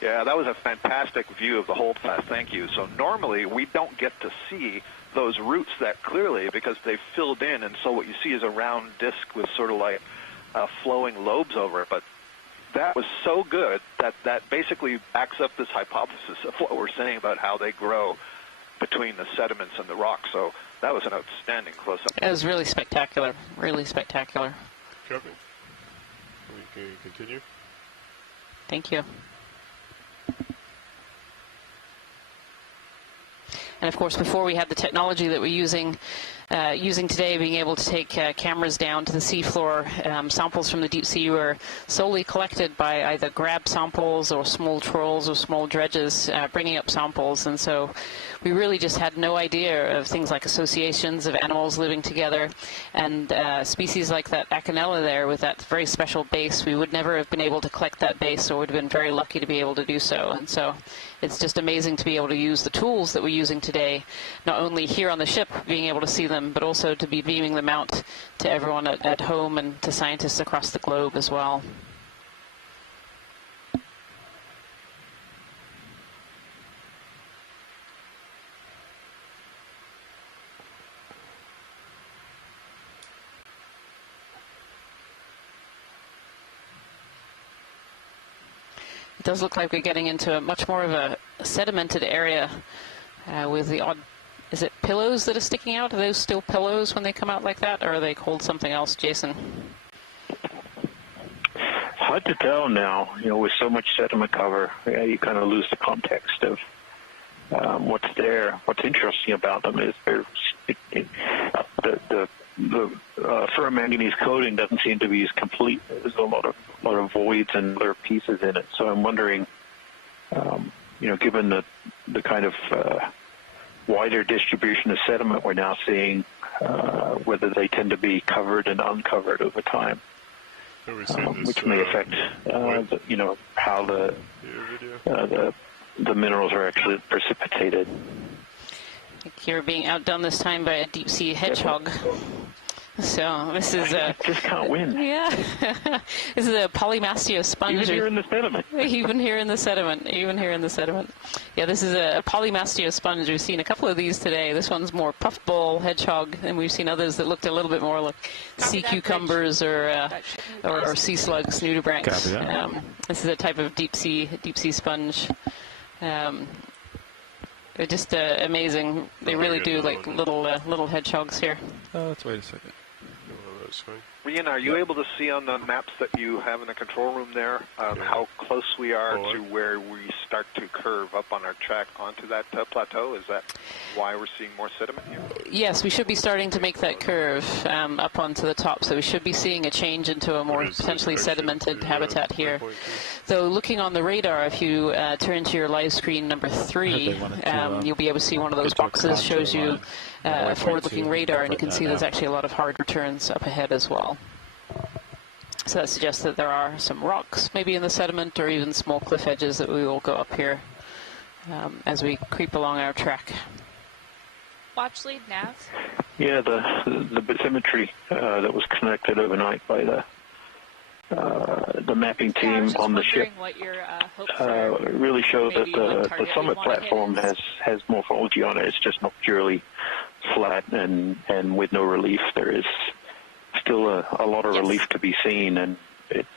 Yeah, that was a fantastic view of the holdfast. Thank you. So normally we don't get to see those roots that clearly because they've filled in, and so what you see is a round disc with sort of like flowing lobes over it. But that was so good that basically backs up this hypothesis of what we're saying about how they grow between the sediments and the rock. So that was an outstanding close-up. It was really spectacular, really spectacular. Copy. We can continue. Thank you. And of course, before we had the technology that we're using using today, being able to take cameras down to the seafloor. Samples from the deep sea were solely collected by either grab samples or small trawls or small dredges bringing up samples, and so we really just had no idea of things like associations of animals living together, and species like that Acanella there with that very special base. We would never have been able to collect that base, so would have been very lucky to be able to do so. And so it's just amazing to be able to use the tools that we're using today, not only here on the ship, being able to see them, but also to be beaming them out to everyone at home and to scientists across the globe as well. It does look like we're getting into a much more of a sedimented area with the odd, is it pillows that are sticking out? Are those still pillows when they come out like that, or are they called something else, Jason? It's hard to tell now. You know, with so much sediment cover, you kind of lose the context of what's there. What's interesting about them is the ferromanganese coating doesn't seem to be as complete. There's a lot of voids and other pieces in it. So I'm wondering, given the kind of wider distribution of sediment we're now seeing, whether they tend to be covered and uncovered over time, which may affect, how the minerals are actually precipitated. I think you're being outdone this time by a deep sea hedgehog. So this is just can't win. Yeah, this is a polymastio sponge. Even here in the sediment. Even here in the sediment. Even here in the sediment. Yeah, this is a polymastio sponge. We've seen a couple of these today. This one's more puffball hedgehog, and we've seen others that looked a little bit more like sea cucumbers or sea slugs, nudibranchs. This is a type of deep sea sponge. They're just amazing. They really do like little hedgehogs here. Let's wait a second. Rian, are you able to see on the maps that you have in the control room there how close we are to where we start to curve up on our track onto that plateau? Is that why we're seeing more sediment here? Yes, we should be starting to make that curve up onto the top, so we should be seeing a change into a more potentially sedimented habitat here. Though looking on the radar, if you turn to your live screen number 3, you'll be able to see one of those boxes shows you a forward-looking radar, and you can see there's actually a lot of hard returns up ahead as well. So that suggests that there are some rocks maybe in the sediment or even small cliff edges that we will go up here as we creep along our track. Watch lead nav. Yeah, the bathymetry that was connected overnight by the mapping team on the ship what your hopes really show that the summit platform has morphology on it. It's just not purely flat and with no relief. There is still a lot of relief to be seen, and it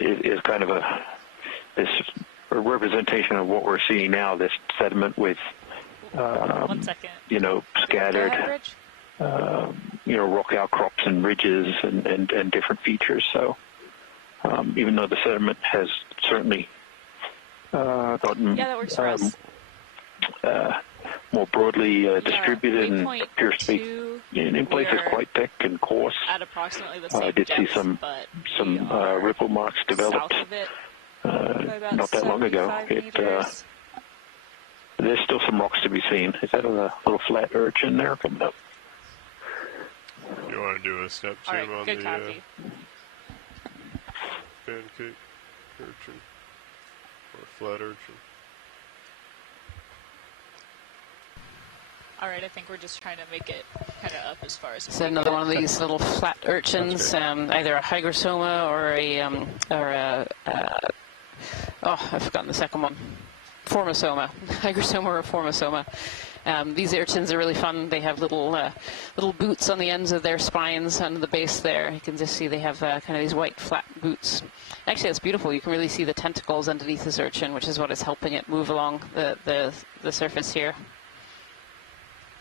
is kind of a representation of what we're seeing now. This sediment with scattered rock outcrops and ridges and different features. So even though the sediment has certainly gotten that works for us. more broadly distributed and appears to be in places quite thick and coarse. At approximately the same I did see depth, some ripple marks developed not that long ago. There's still some rocks to be seen. Is that a little flat urchin there coming up? You want to do a step zoom on the pancake urchin or flat urchin? All right, I think we're just trying to make it kind of up as far as. So another one of these little flat urchins, either a hygrosoma or I've forgotten the second one. Formosoma, hygrosoma or formosoma. These urchins are really fun. They have little boots on the ends of their spines under the base there. You can just see they have kind of these white flat boots. Actually, that's beautiful. You can really see the tentacles underneath this urchin, which is what is helping it move along the surface here.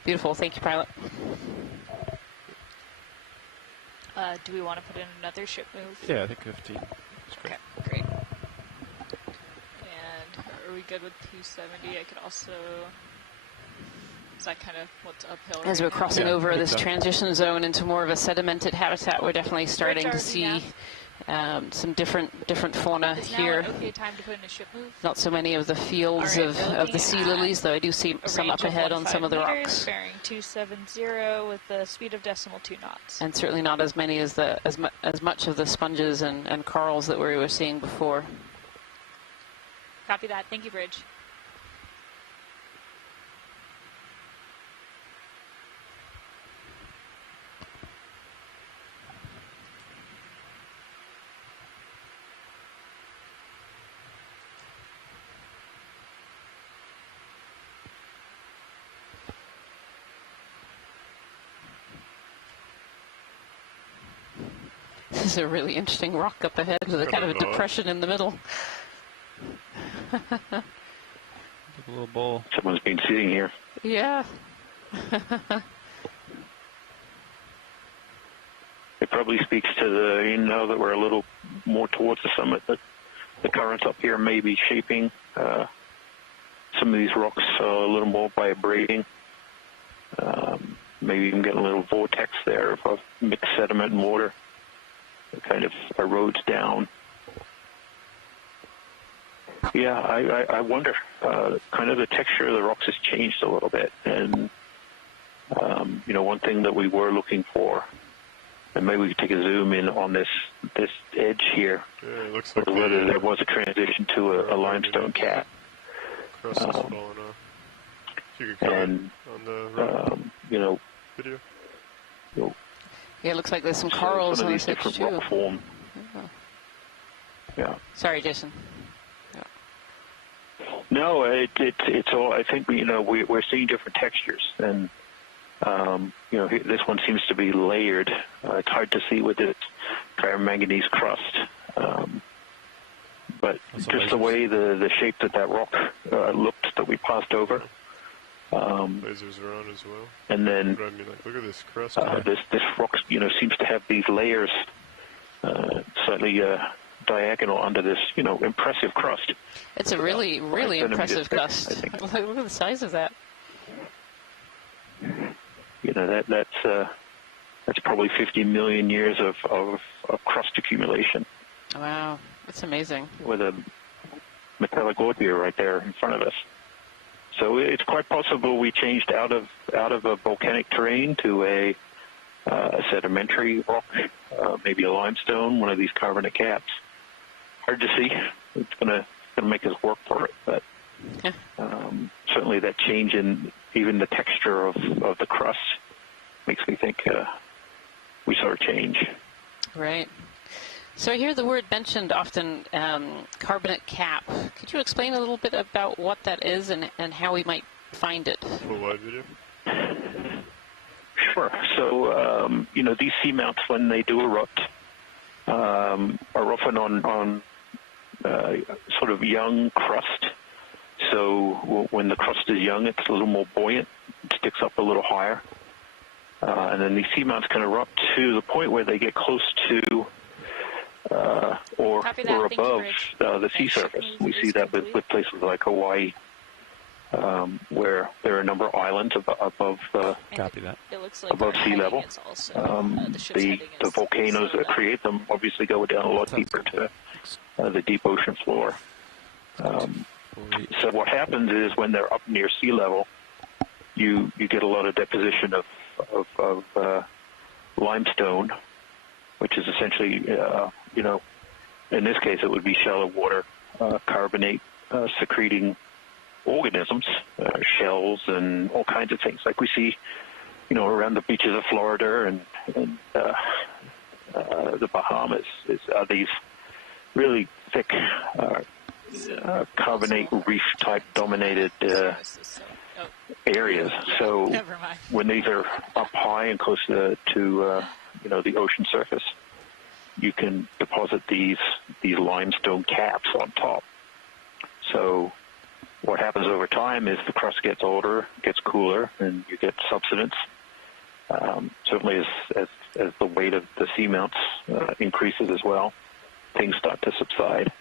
Beautiful. Thank you, pilot. Do we want to put in another ship move? Yeah, I think 15. That's great. Okay, great. And are we good with 270? I could also Is that kind of what's uphill? As we're crossing over this transition zone into more of a sedimented habitat, we're definitely starting to see some different fauna here. Okay, time to put in a ship move. Not so many of the fields of the sea lilies, though I do see some up ahead on some of the rocks. Bearing 270 with the speed of decimal 2 knots. And certainly not as many as much of the sponges and corals that we were seeing before. Copy that. Thank you, Bridge. This is a really interesting rock up ahead with a kind of a depression in the middle. A little bowl. Someone's been sitting here. Yeah. It probably speaks to that we're a little more towards the summit, that the currents up here may be shaping some of these rocks a little more vibrating. Maybe even getting a little vortex there of mixed sediment and water. It kind of erodes down. Yeah, I wonder. Kind of the texture of the rocks has changed a little bit. And, one thing that we were looking for, and maybe we could take a zoom in on this edge here, it looks like whether there was a transition to a limestone cap. Crust is falling off. If you could comment on the video. Yeah, it looks like there's some corals on this edge too. Form. Yeah. Sorry, Jason. No, it's all. I think we're seeing different textures, and this one seems to be layered. It's hard to see with this manganese crust, but just the way the shape that rock looked that we passed over. Lasers are on as well. And then look at this crust. This rock seems to have these layers slightly diagonal under this impressive crust. It's a really impressive crust. Look at the size of that. That's probably 50 million years of crust accumulation. Wow, that's amazing. With a metallic ore here right there in front of us. So it's quite possible we changed out of a volcanic terrain to a sedimentary rock, maybe a limestone, one of these carbonate caps. Hard to see. It's gonna make us work for it, but certainly that change in even the texture of the crust makes me think we saw a change. Right. So I hear the word mentioned often, carbonate cap. Could you explain a little bit about what that is and how we might find it? Full wide video? Sure. So, these seamounts, when they do erupt, are often on sort of young crust. So when the crust is young, it's a little more buoyant. It sticks up a little higher. And then these seamounts can erupt to the point where they get close to or above the sea surface. We see that with places like Hawaii, where there are a number of islands above above sea level. The volcanoes that create them obviously go down a lot deeper to the deep ocean floor. So what happens is when they're up near sea level, you get a lot of deposition of limestone, which is essentially, in this case it would be shallow water carbonate secreting organisms, shells and all kinds of things like we see, around the beaches of Florida and the Bahamas. Are these really thick carbonate reef type dominated areas. So when these are up high and close to the ocean surface, you can deposit these limestone caps on top. So what happens over time is the crust gets older, gets cooler, and you get subsidence. Certainly as the weight of the seamounts increases as well, things start to subside.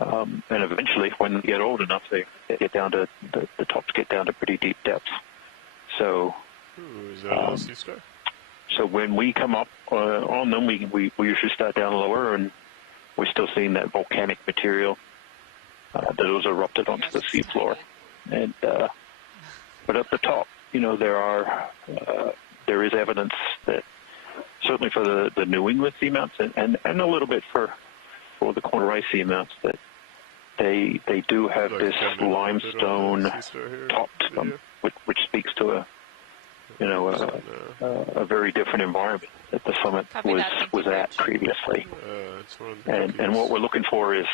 And eventually, when they get old enough, they get down to the tops get down to pretty deep depths. So, Ooh, is that a little sea star? so when we come up on them, we usually start down lower, and we're still seeing that volcanic material that was erupted onto the seafloor. And but at the top, you know, there is evidence that certainly for the New England seamounts and a little bit for the Corner Rise seamounts that they do have this limestone top to them, which speaks to a very different environment that the summit was at previously. And what we're looking for is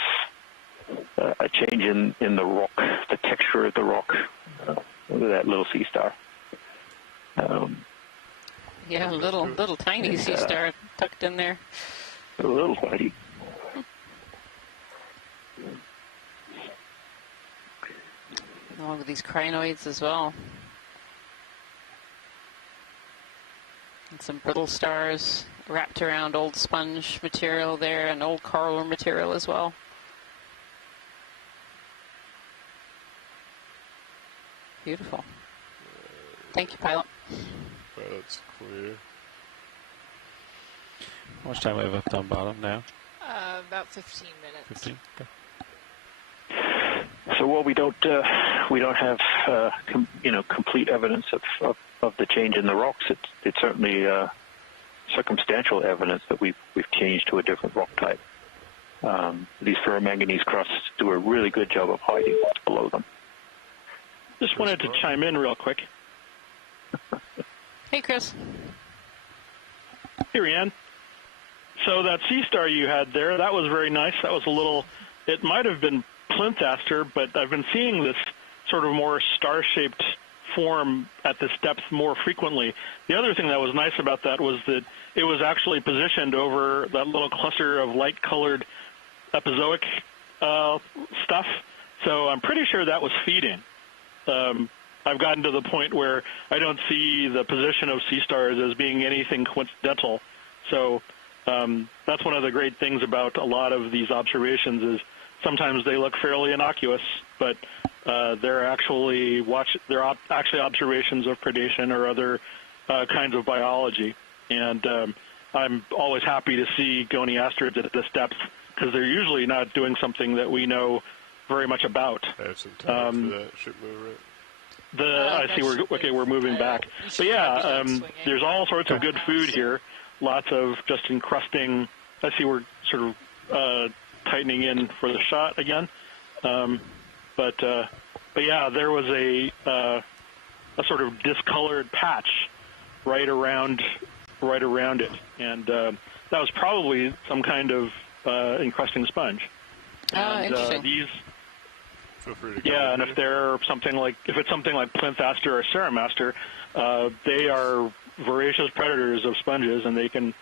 a change in the rock, the texture of the rock, that little sea star. Yeah, little tiny sea star tucked in there. A little tiny. Along with these crinoids as well. And some brittle stars wrapped around old sponge material there and old coral material as well. Beautiful. Thank you, pilot. Pilot's clear. How much time we have left on bottom now? About 15 minutes. 15? Okay. So while we don't have complete evidence of the change in the rocks, it's certainly circumstantial evidence that we've changed to a different rock type. These ferromanganese crusts do a really good job of hiding what's below them. Just wanted to chime in real quick. Hey, Chris. Hey, Rhiannon. So that sea star you had there, that was very nice. That was a little, it might have been plinth aster, but I've been seeing this sort of more star-shaped form at this depth more frequently. The other thing that was nice about that was that it was actually positioned over that little cluster of light-colored epizoic stuff. So I'm pretty sure that was feeding. I've gotten to the point where I don't see the position of sea stars as being anything coincidental. So that's one of the great things about a lot of these observations is sometimes they look fairly innocuous, but they're actually observations of predation or other kinds of biology. And I'm always happy to see goniastrids at this depth because they're usually not doing something that we know very much about. I have some time for that ship move, right? I see we're moving back. But yeah, there's all sorts of good food here. Lots of just encrusting. I see we're sort of tightening in for the shot again. But yeah, there was a sort of discolored patch right around it, and that was probably some kind of encrusting sponge. Interesting. These. Feel free to yeah, and if it's something like plinth aster or ceramaster, they are voracious predators of sponges, and they can,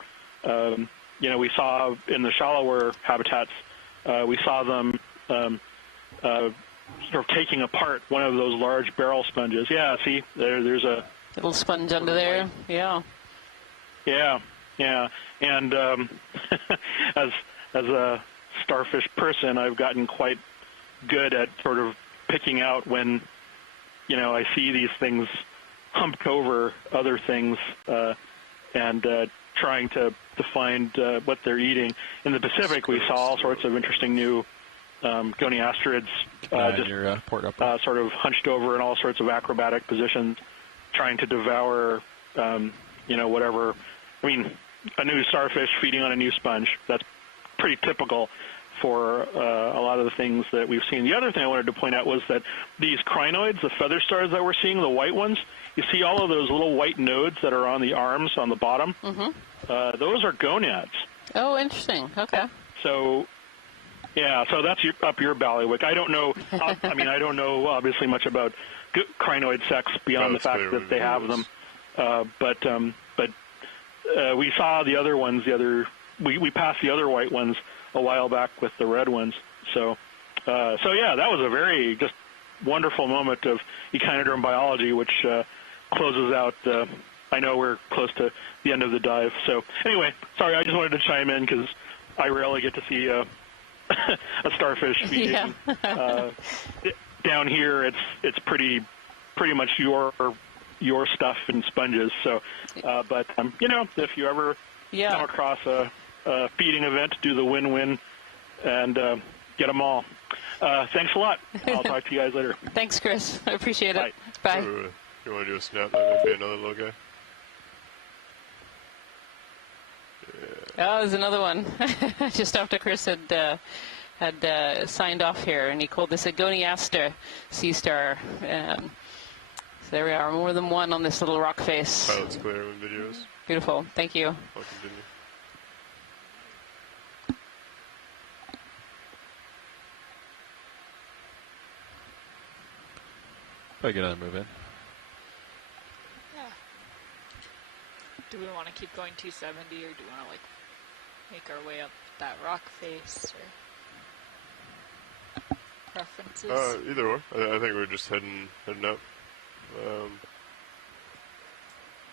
we saw in the shallower habitats, we saw them sort of taking apart one of those large barrel sponges. Yeah, see, there's a little sponge under there. Yeah. Yeah, and as a starfish person, I've gotten quite good at sort of picking out when, I see these things humped over other things and trying to find what they're eating. In the Pacific, we saw all sorts of interesting new goniastrids sort of hunched over in all sorts of acrobatic positions, trying to devour, whatever. I mean, a new starfish feeding on a new sponge. That's pretty typical for a lot of the things that we've seen. The other thing I wanted to point out was that these crinoids, the feather stars that we're seeing, the white ones, you see all of those little white nodes that are on the arms on the bottom? Mm-hmm. Those are gonads. Oh, interesting. Okay. So, yeah, so that's up your ballywick. I don't know, I don't know obviously much about crinoid sex beyond the fact that they have them. But we saw the other ones, we passed the other white ones a while back with the red ones. So yeah, that was a very just wonderful moment of echinoderm biology, which closes out. I know we're close to the end of the dive. So anyway, sorry, I just wanted to chime in because I rarely get to see a starfish feeding. Yeah. Down here, it's pretty much your your stuff and sponges. So, but you know, if you ever come across a feeding event, do the win-win and get them all. Thanks a lot. I'll talk to you guys later. Thanks, Chris. I appreciate it. Bye. You want to do a snap? That would be another little guy. Oh, there's another one. Just after Chris had signed off here, and he called this a Goniaster sea star. So there we are, more than one on this little rock face. Pilot's clear in videos. Beautiful. Thank you. I'll continue. Probably get another move in. Yeah. Do we want to keep going 270, or do we want to like make our way up that rock face, or preferences? Either or. I think we're just heading up.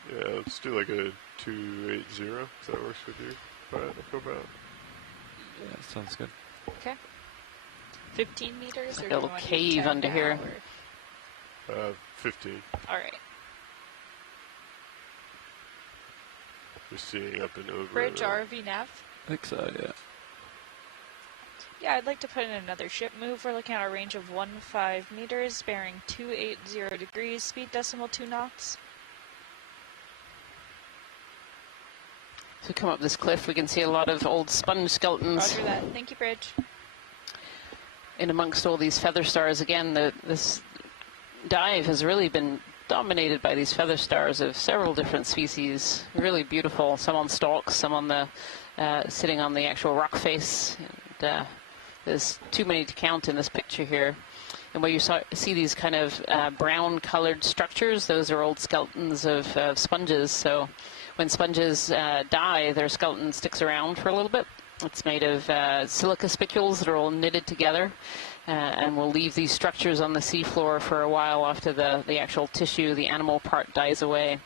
Yeah, let's do like a 280 if that works with you. Yeah, sounds good. Okay. 15 meters, or a little cave under here. 15. All right. Just seeing up and over. Bridge ROV nav. I think so, yeah. Yeah, I'd like to put in another ship move. We're looking at a range of 15 meters, bearing 280 degrees, speed decimal 2 knots. So we come up this cliff, we can see a lot of old sponge skeletons. Roger that. Thank you, Bridge. In amongst all these feather stars, again, this dive has really been dominated by these feather stars of several different species. Really beautiful. Some on stalks, some on the sitting on the actual rock face. And, there's too many to count in this picture here. And where you see these kind of brown-colored structures, those are old skeletons of sponges. So when sponges die, their skeleton sticks around for a little bit. It's made of silica spicules that are all knitted together, and will leave these structures on the seafloor for a while after the actual tissue, the animal part, dies away.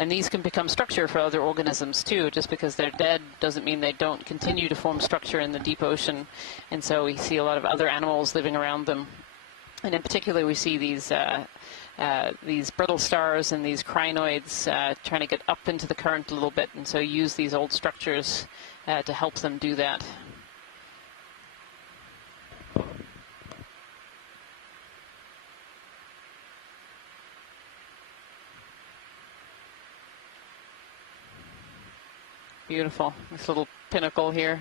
And these can become structure for other organisms too. Just because they're dead doesn't mean they don't continue to form structure in the deep ocean. And so we see a lot of other animals living around them. And in particular, we see these brittle stars and these crinoids trying to get up into the current a little bit, and so use these old structures to help them do that. Beautiful, this little pinnacle here.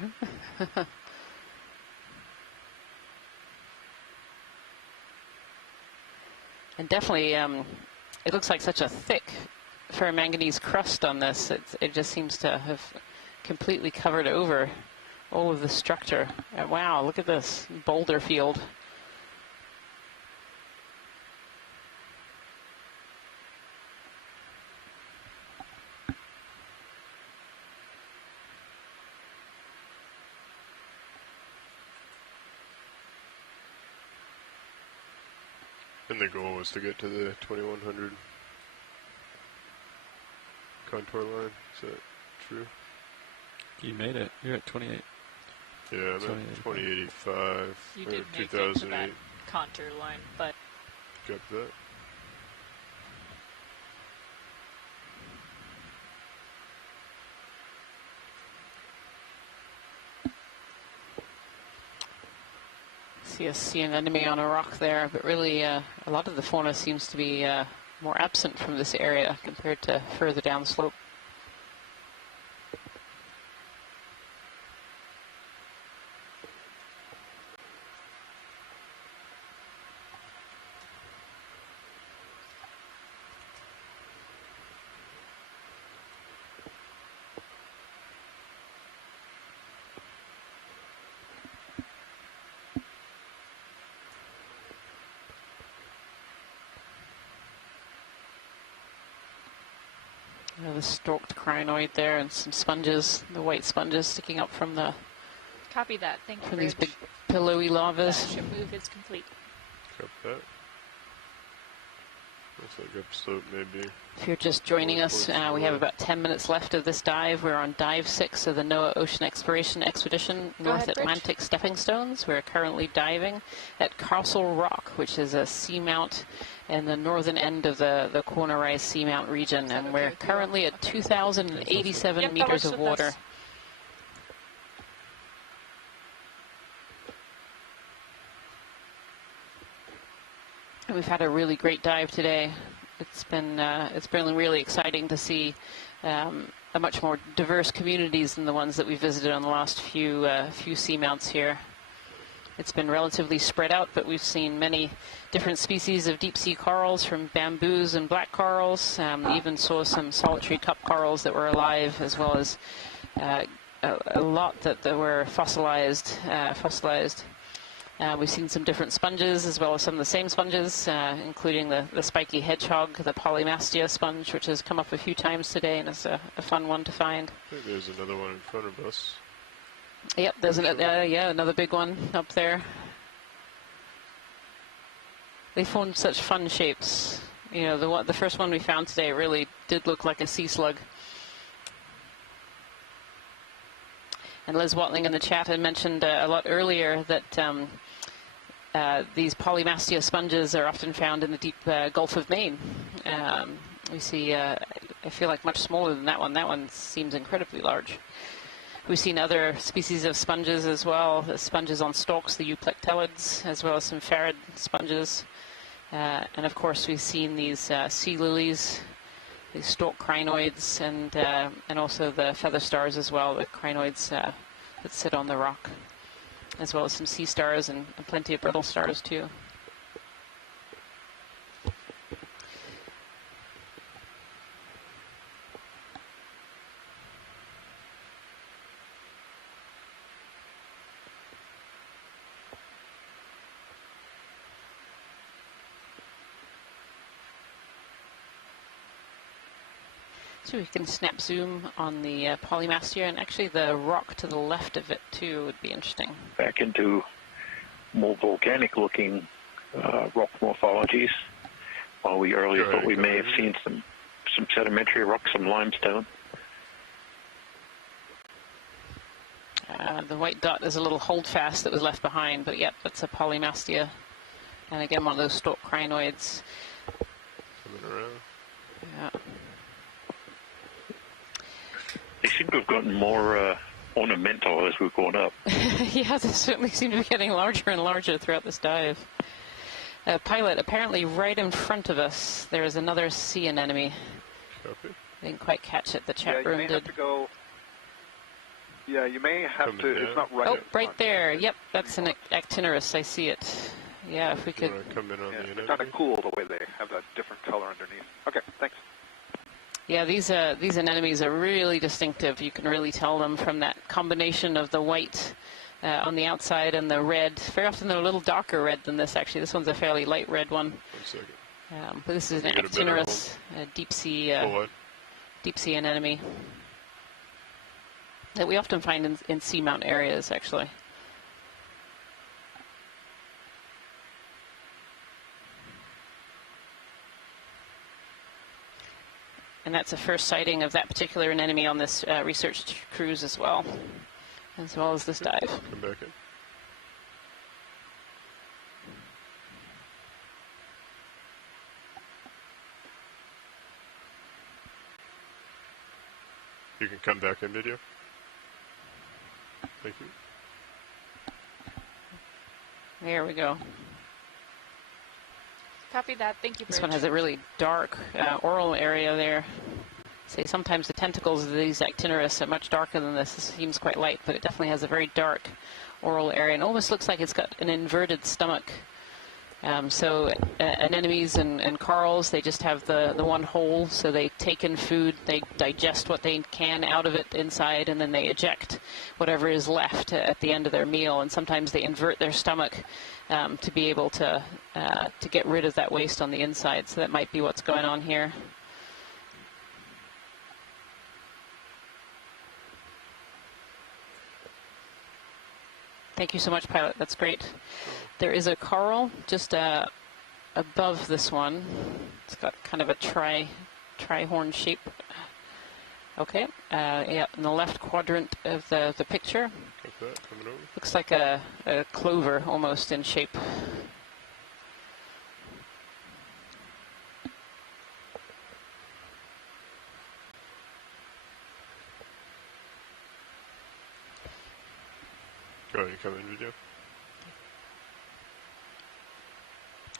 And definitely, it looks like such a thick ferromanganese crust on this. It just seems to have completely covered over all of the structure. Wow, look at this boulder field. And the goal was to get to the 2100 contour line. Is that true? You made it. You're at 28. Yeah, I'm at 2085. You did make it to 2008. that contour line, but... Got that. See an enemy on a rock there, but really a lot of the fauna seems to be more absent from this area compared to further down the slope. The stalked crinoid there, and some sponges, the white sponges sticking up from the Copy that. Thank you, from Bridge. these big pillowy lavas. That ship move is complete. Copy that. Looks like upslope maybe. If you're just joining us, we have about 10 minutes left of this dive. We're on dive 6 of the NOAA Ocean Exploration Expedition North Atlantic Stepping Stones. We're currently diving at Castle Rock, which is a seamount in the northern end of the Corner Rise Seamount region, and we're currently at 2,087 meters of water. We've had a really great dive today. It's been really exciting to see a much more diverse communities than the ones that we visited on the last few seamounts here. It's been relatively spread out, but we've seen many different species of deep sea corals, from bamboos and black corals. Even saw some solitary cup corals that were alive, as well as a lot that were fossilized. We've seen some different sponges, as well as some of the same sponges, including the spiky hedgehog, the polymastia sponge, which has come up a few times today and is a fun one to find. I think there's another one in front of us. Yep, there's another big one up there. They form such fun shapes. You know, the first one we found today really did look like a sea slug. And Liz Watling in the chat had mentioned a lot earlier that these polymastia sponges are often found in the deep Gulf of Maine. We see, I feel like much smaller than that one. That one seems incredibly large. We've seen other species of sponges as well, the sponges on stalks, the euplectellids, as well as some ferrid sponges. And of course, we've seen these sea lilies, these stalk crinoids, and also the feather stars as well, the crinoids that sit on the rock, as well as some sea stars and plenty of brittle stars too. So we can snap zoom on the polymastia, and actually the rock to the left of it too would be interesting. Back into more volcanic-looking rock morphologies, while we earlier thought we may have seen some sedimentary rock, some limestone. The white dot is a little holdfast that was left behind, but yep, that's a polymastia, and again one of those stalk crinoids. Coming around. Yeah. They seem to have gotten more ornamental as we've gone up. Yeah, they certainly seem to be getting larger and larger throughout this dive. Pilot, apparently right in front of us, there is another sea anemone. Copy. I didn't quite catch it. The chat room did. Have to go. Yeah, you may have to. It's not right. Oh, right there. Yep, that's an actinorus. I see it. Yeah, if we could. Come in on the it's kind of cool the way they have a different color underneath. Okay, thanks. Yeah, these anemones are really distinctive. You can really tell them from that combination of the white on the outside and the red. Very often they're a little darker red than this, actually. This one's a fairly light red one. 1 second. But this is an actinorus, deep sea anemone that we often find in seamount areas, actually. And that's the first sighting of that particular anemone on this research cruise as well as this dive. Come back in. You can come back in video. Thank you. There we go. Copy that. Thank you. This one has a really dark oral area there. Say sometimes the tentacles of these actinorus are much darker than this. This seems quite light, but it definitely has a very dark oral area, and almost looks like it's got an inverted stomach. So anemones and corals, they just have the one hole, so they take in food, they digest what they can out of it inside, and then they eject whatever is left at the end of their meal. And sometimes they invert their stomach to be able to get rid of that waste on the inside. So that might be what's going on here. Thank you so much, Pilot. That's great. There is a coral just above this one. It's got kind of a tri-horn shape. Okay, yeah, in the left quadrant of the picture. Got that coming over. Looks like a clover almost in shape. Go ahead and come in video.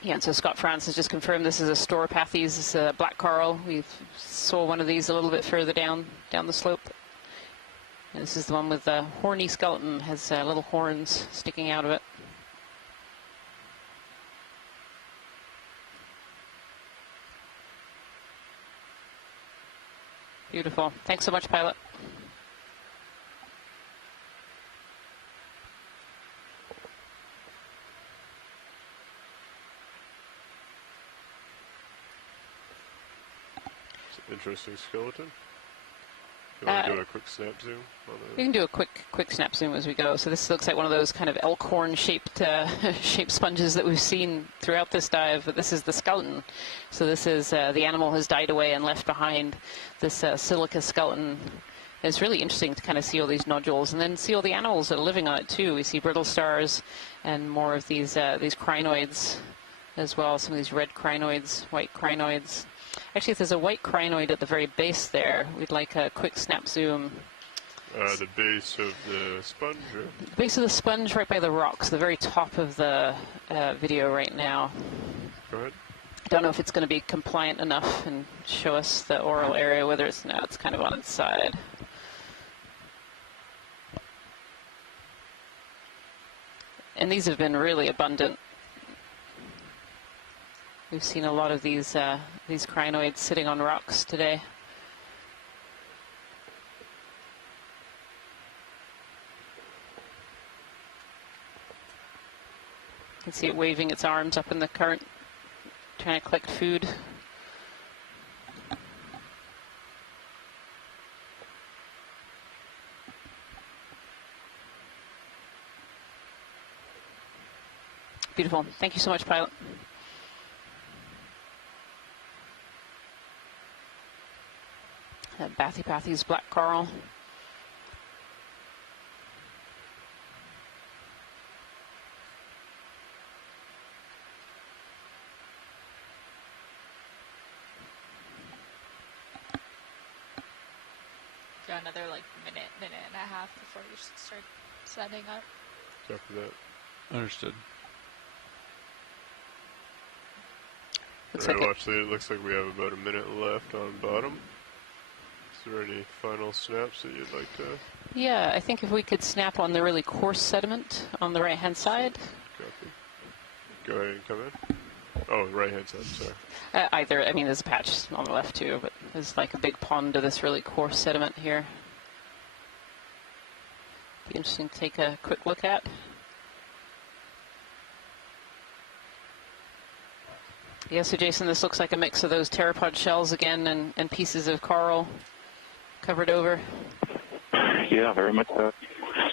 Yeah, and so Scott France has just confirmed this is a Storopathes, this is a black coral. We saw one of these a little bit further down the slope. And this is the one with the horny skeleton, has little horns sticking out of it. Beautiful. Thanks so much, pilot. Interesting skeleton. You want to do a quick snap zoom? We can do a quick snap zoom as we go. So this looks like one of those kind of elk horn shaped sponges that we've seen throughout this dive. But this is the skeleton. So this is the animal has died away and left behind this silica skeleton. It's really interesting to kind of see all these nodules and then see all the animals that are living on it too. We see brittle stars and more of these crinoids as well. Some of these red crinoids, white crinoids. Actually, if there's a white crinoid at the very base there, we'd like a quick snap zoom. The base of the sponge? Or? The base of the sponge right by the rocks, the very top of the video right now. Go ahead. I don't know if it's going to be compliant enough and show us the oral area, whether it's now it's kind of on its side. And these have been really abundant. We've seen a lot of these crinoids sitting on rocks today. You can see it waving its arms up in the current, trying to collect food. Beautiful. Thank you so much, pilot. Bathypathes black coral. Got another like minute and a half before we should start setting up. After that. Understood. Alright, watch it looks like we have about a minute left on bottom. Is there any final snaps that you'd like to? Yeah, I think if we could snap on the really coarse sediment on the right-hand side. Copy. Go ahead and come in. Oh, right-hand side, sorry. Either, I mean, there's a patch on the left too, but there's like a big pond of this really coarse sediment here. Be interesting to take a quick look at. Yeah, so Jason, this looks like a mix of those pteropod shells again and pieces of coral covered over. Yeah, very much so.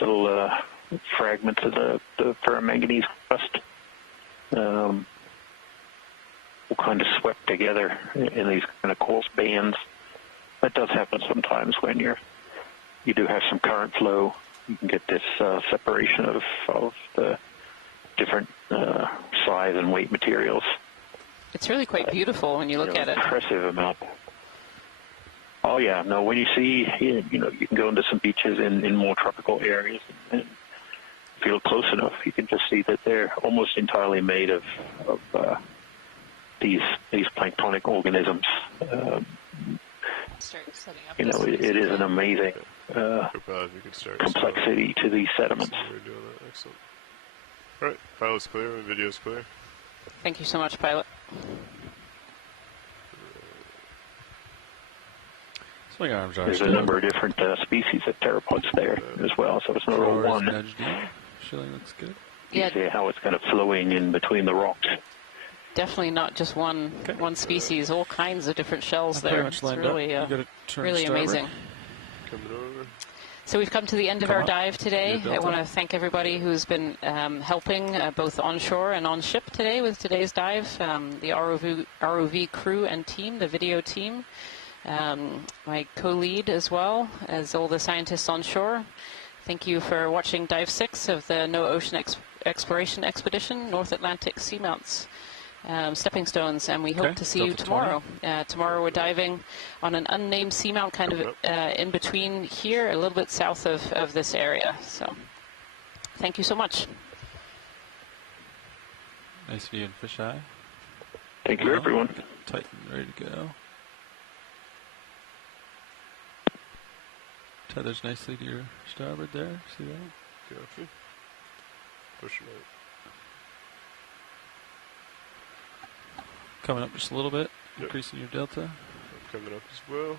Little fragments of the ferromanganese crust. All kind of swept together in these kind of coarse bands. That does happen sometimes when you do have some current flow. You can get this separation of the different size and weight materials. It's really quite beautiful when you look at it. Impressive amount. Oh yeah, no. When you see, you can go into some beaches in more tropical areas, and if you look close enough, you can just see that they're almost entirely made of these planktonic organisms. Start setting up. It is an amazing complexity to these sediments. Excellent. All right, pilot's clear and video's clear. Thank you so much, pilot. There's a number of different species of pteropods there as well, so it's not all one. Shilling looks good. You see how it's kind of flowing in between the rocks. Definitely not just one species, all kinds of different shells there. It's really, really amazing. Coming over. So we've come to the end of our dive today. I want to thank everybody who's been helping both onshore and on ship today with today's dive, the ROV crew and team, the video team, my co-lead as well as all the scientists on shore. Thank you for watching Dive 6 of the No Ocean Exploration Expedition, North Atlantic Seamounts. Stepping stones, and we hope to see you tomorrow. Tomorrow we're diving on an unnamed seamount kind of in between here, a little bit south of this area. So thank you so much. Nice view in fisheye. Thank you, everyone. Tighten, ready to go. Tethers nicely to your starboard there. See that? Copy. Pushing it. Coming up just a little bit, increasing your delta. Coming up as well.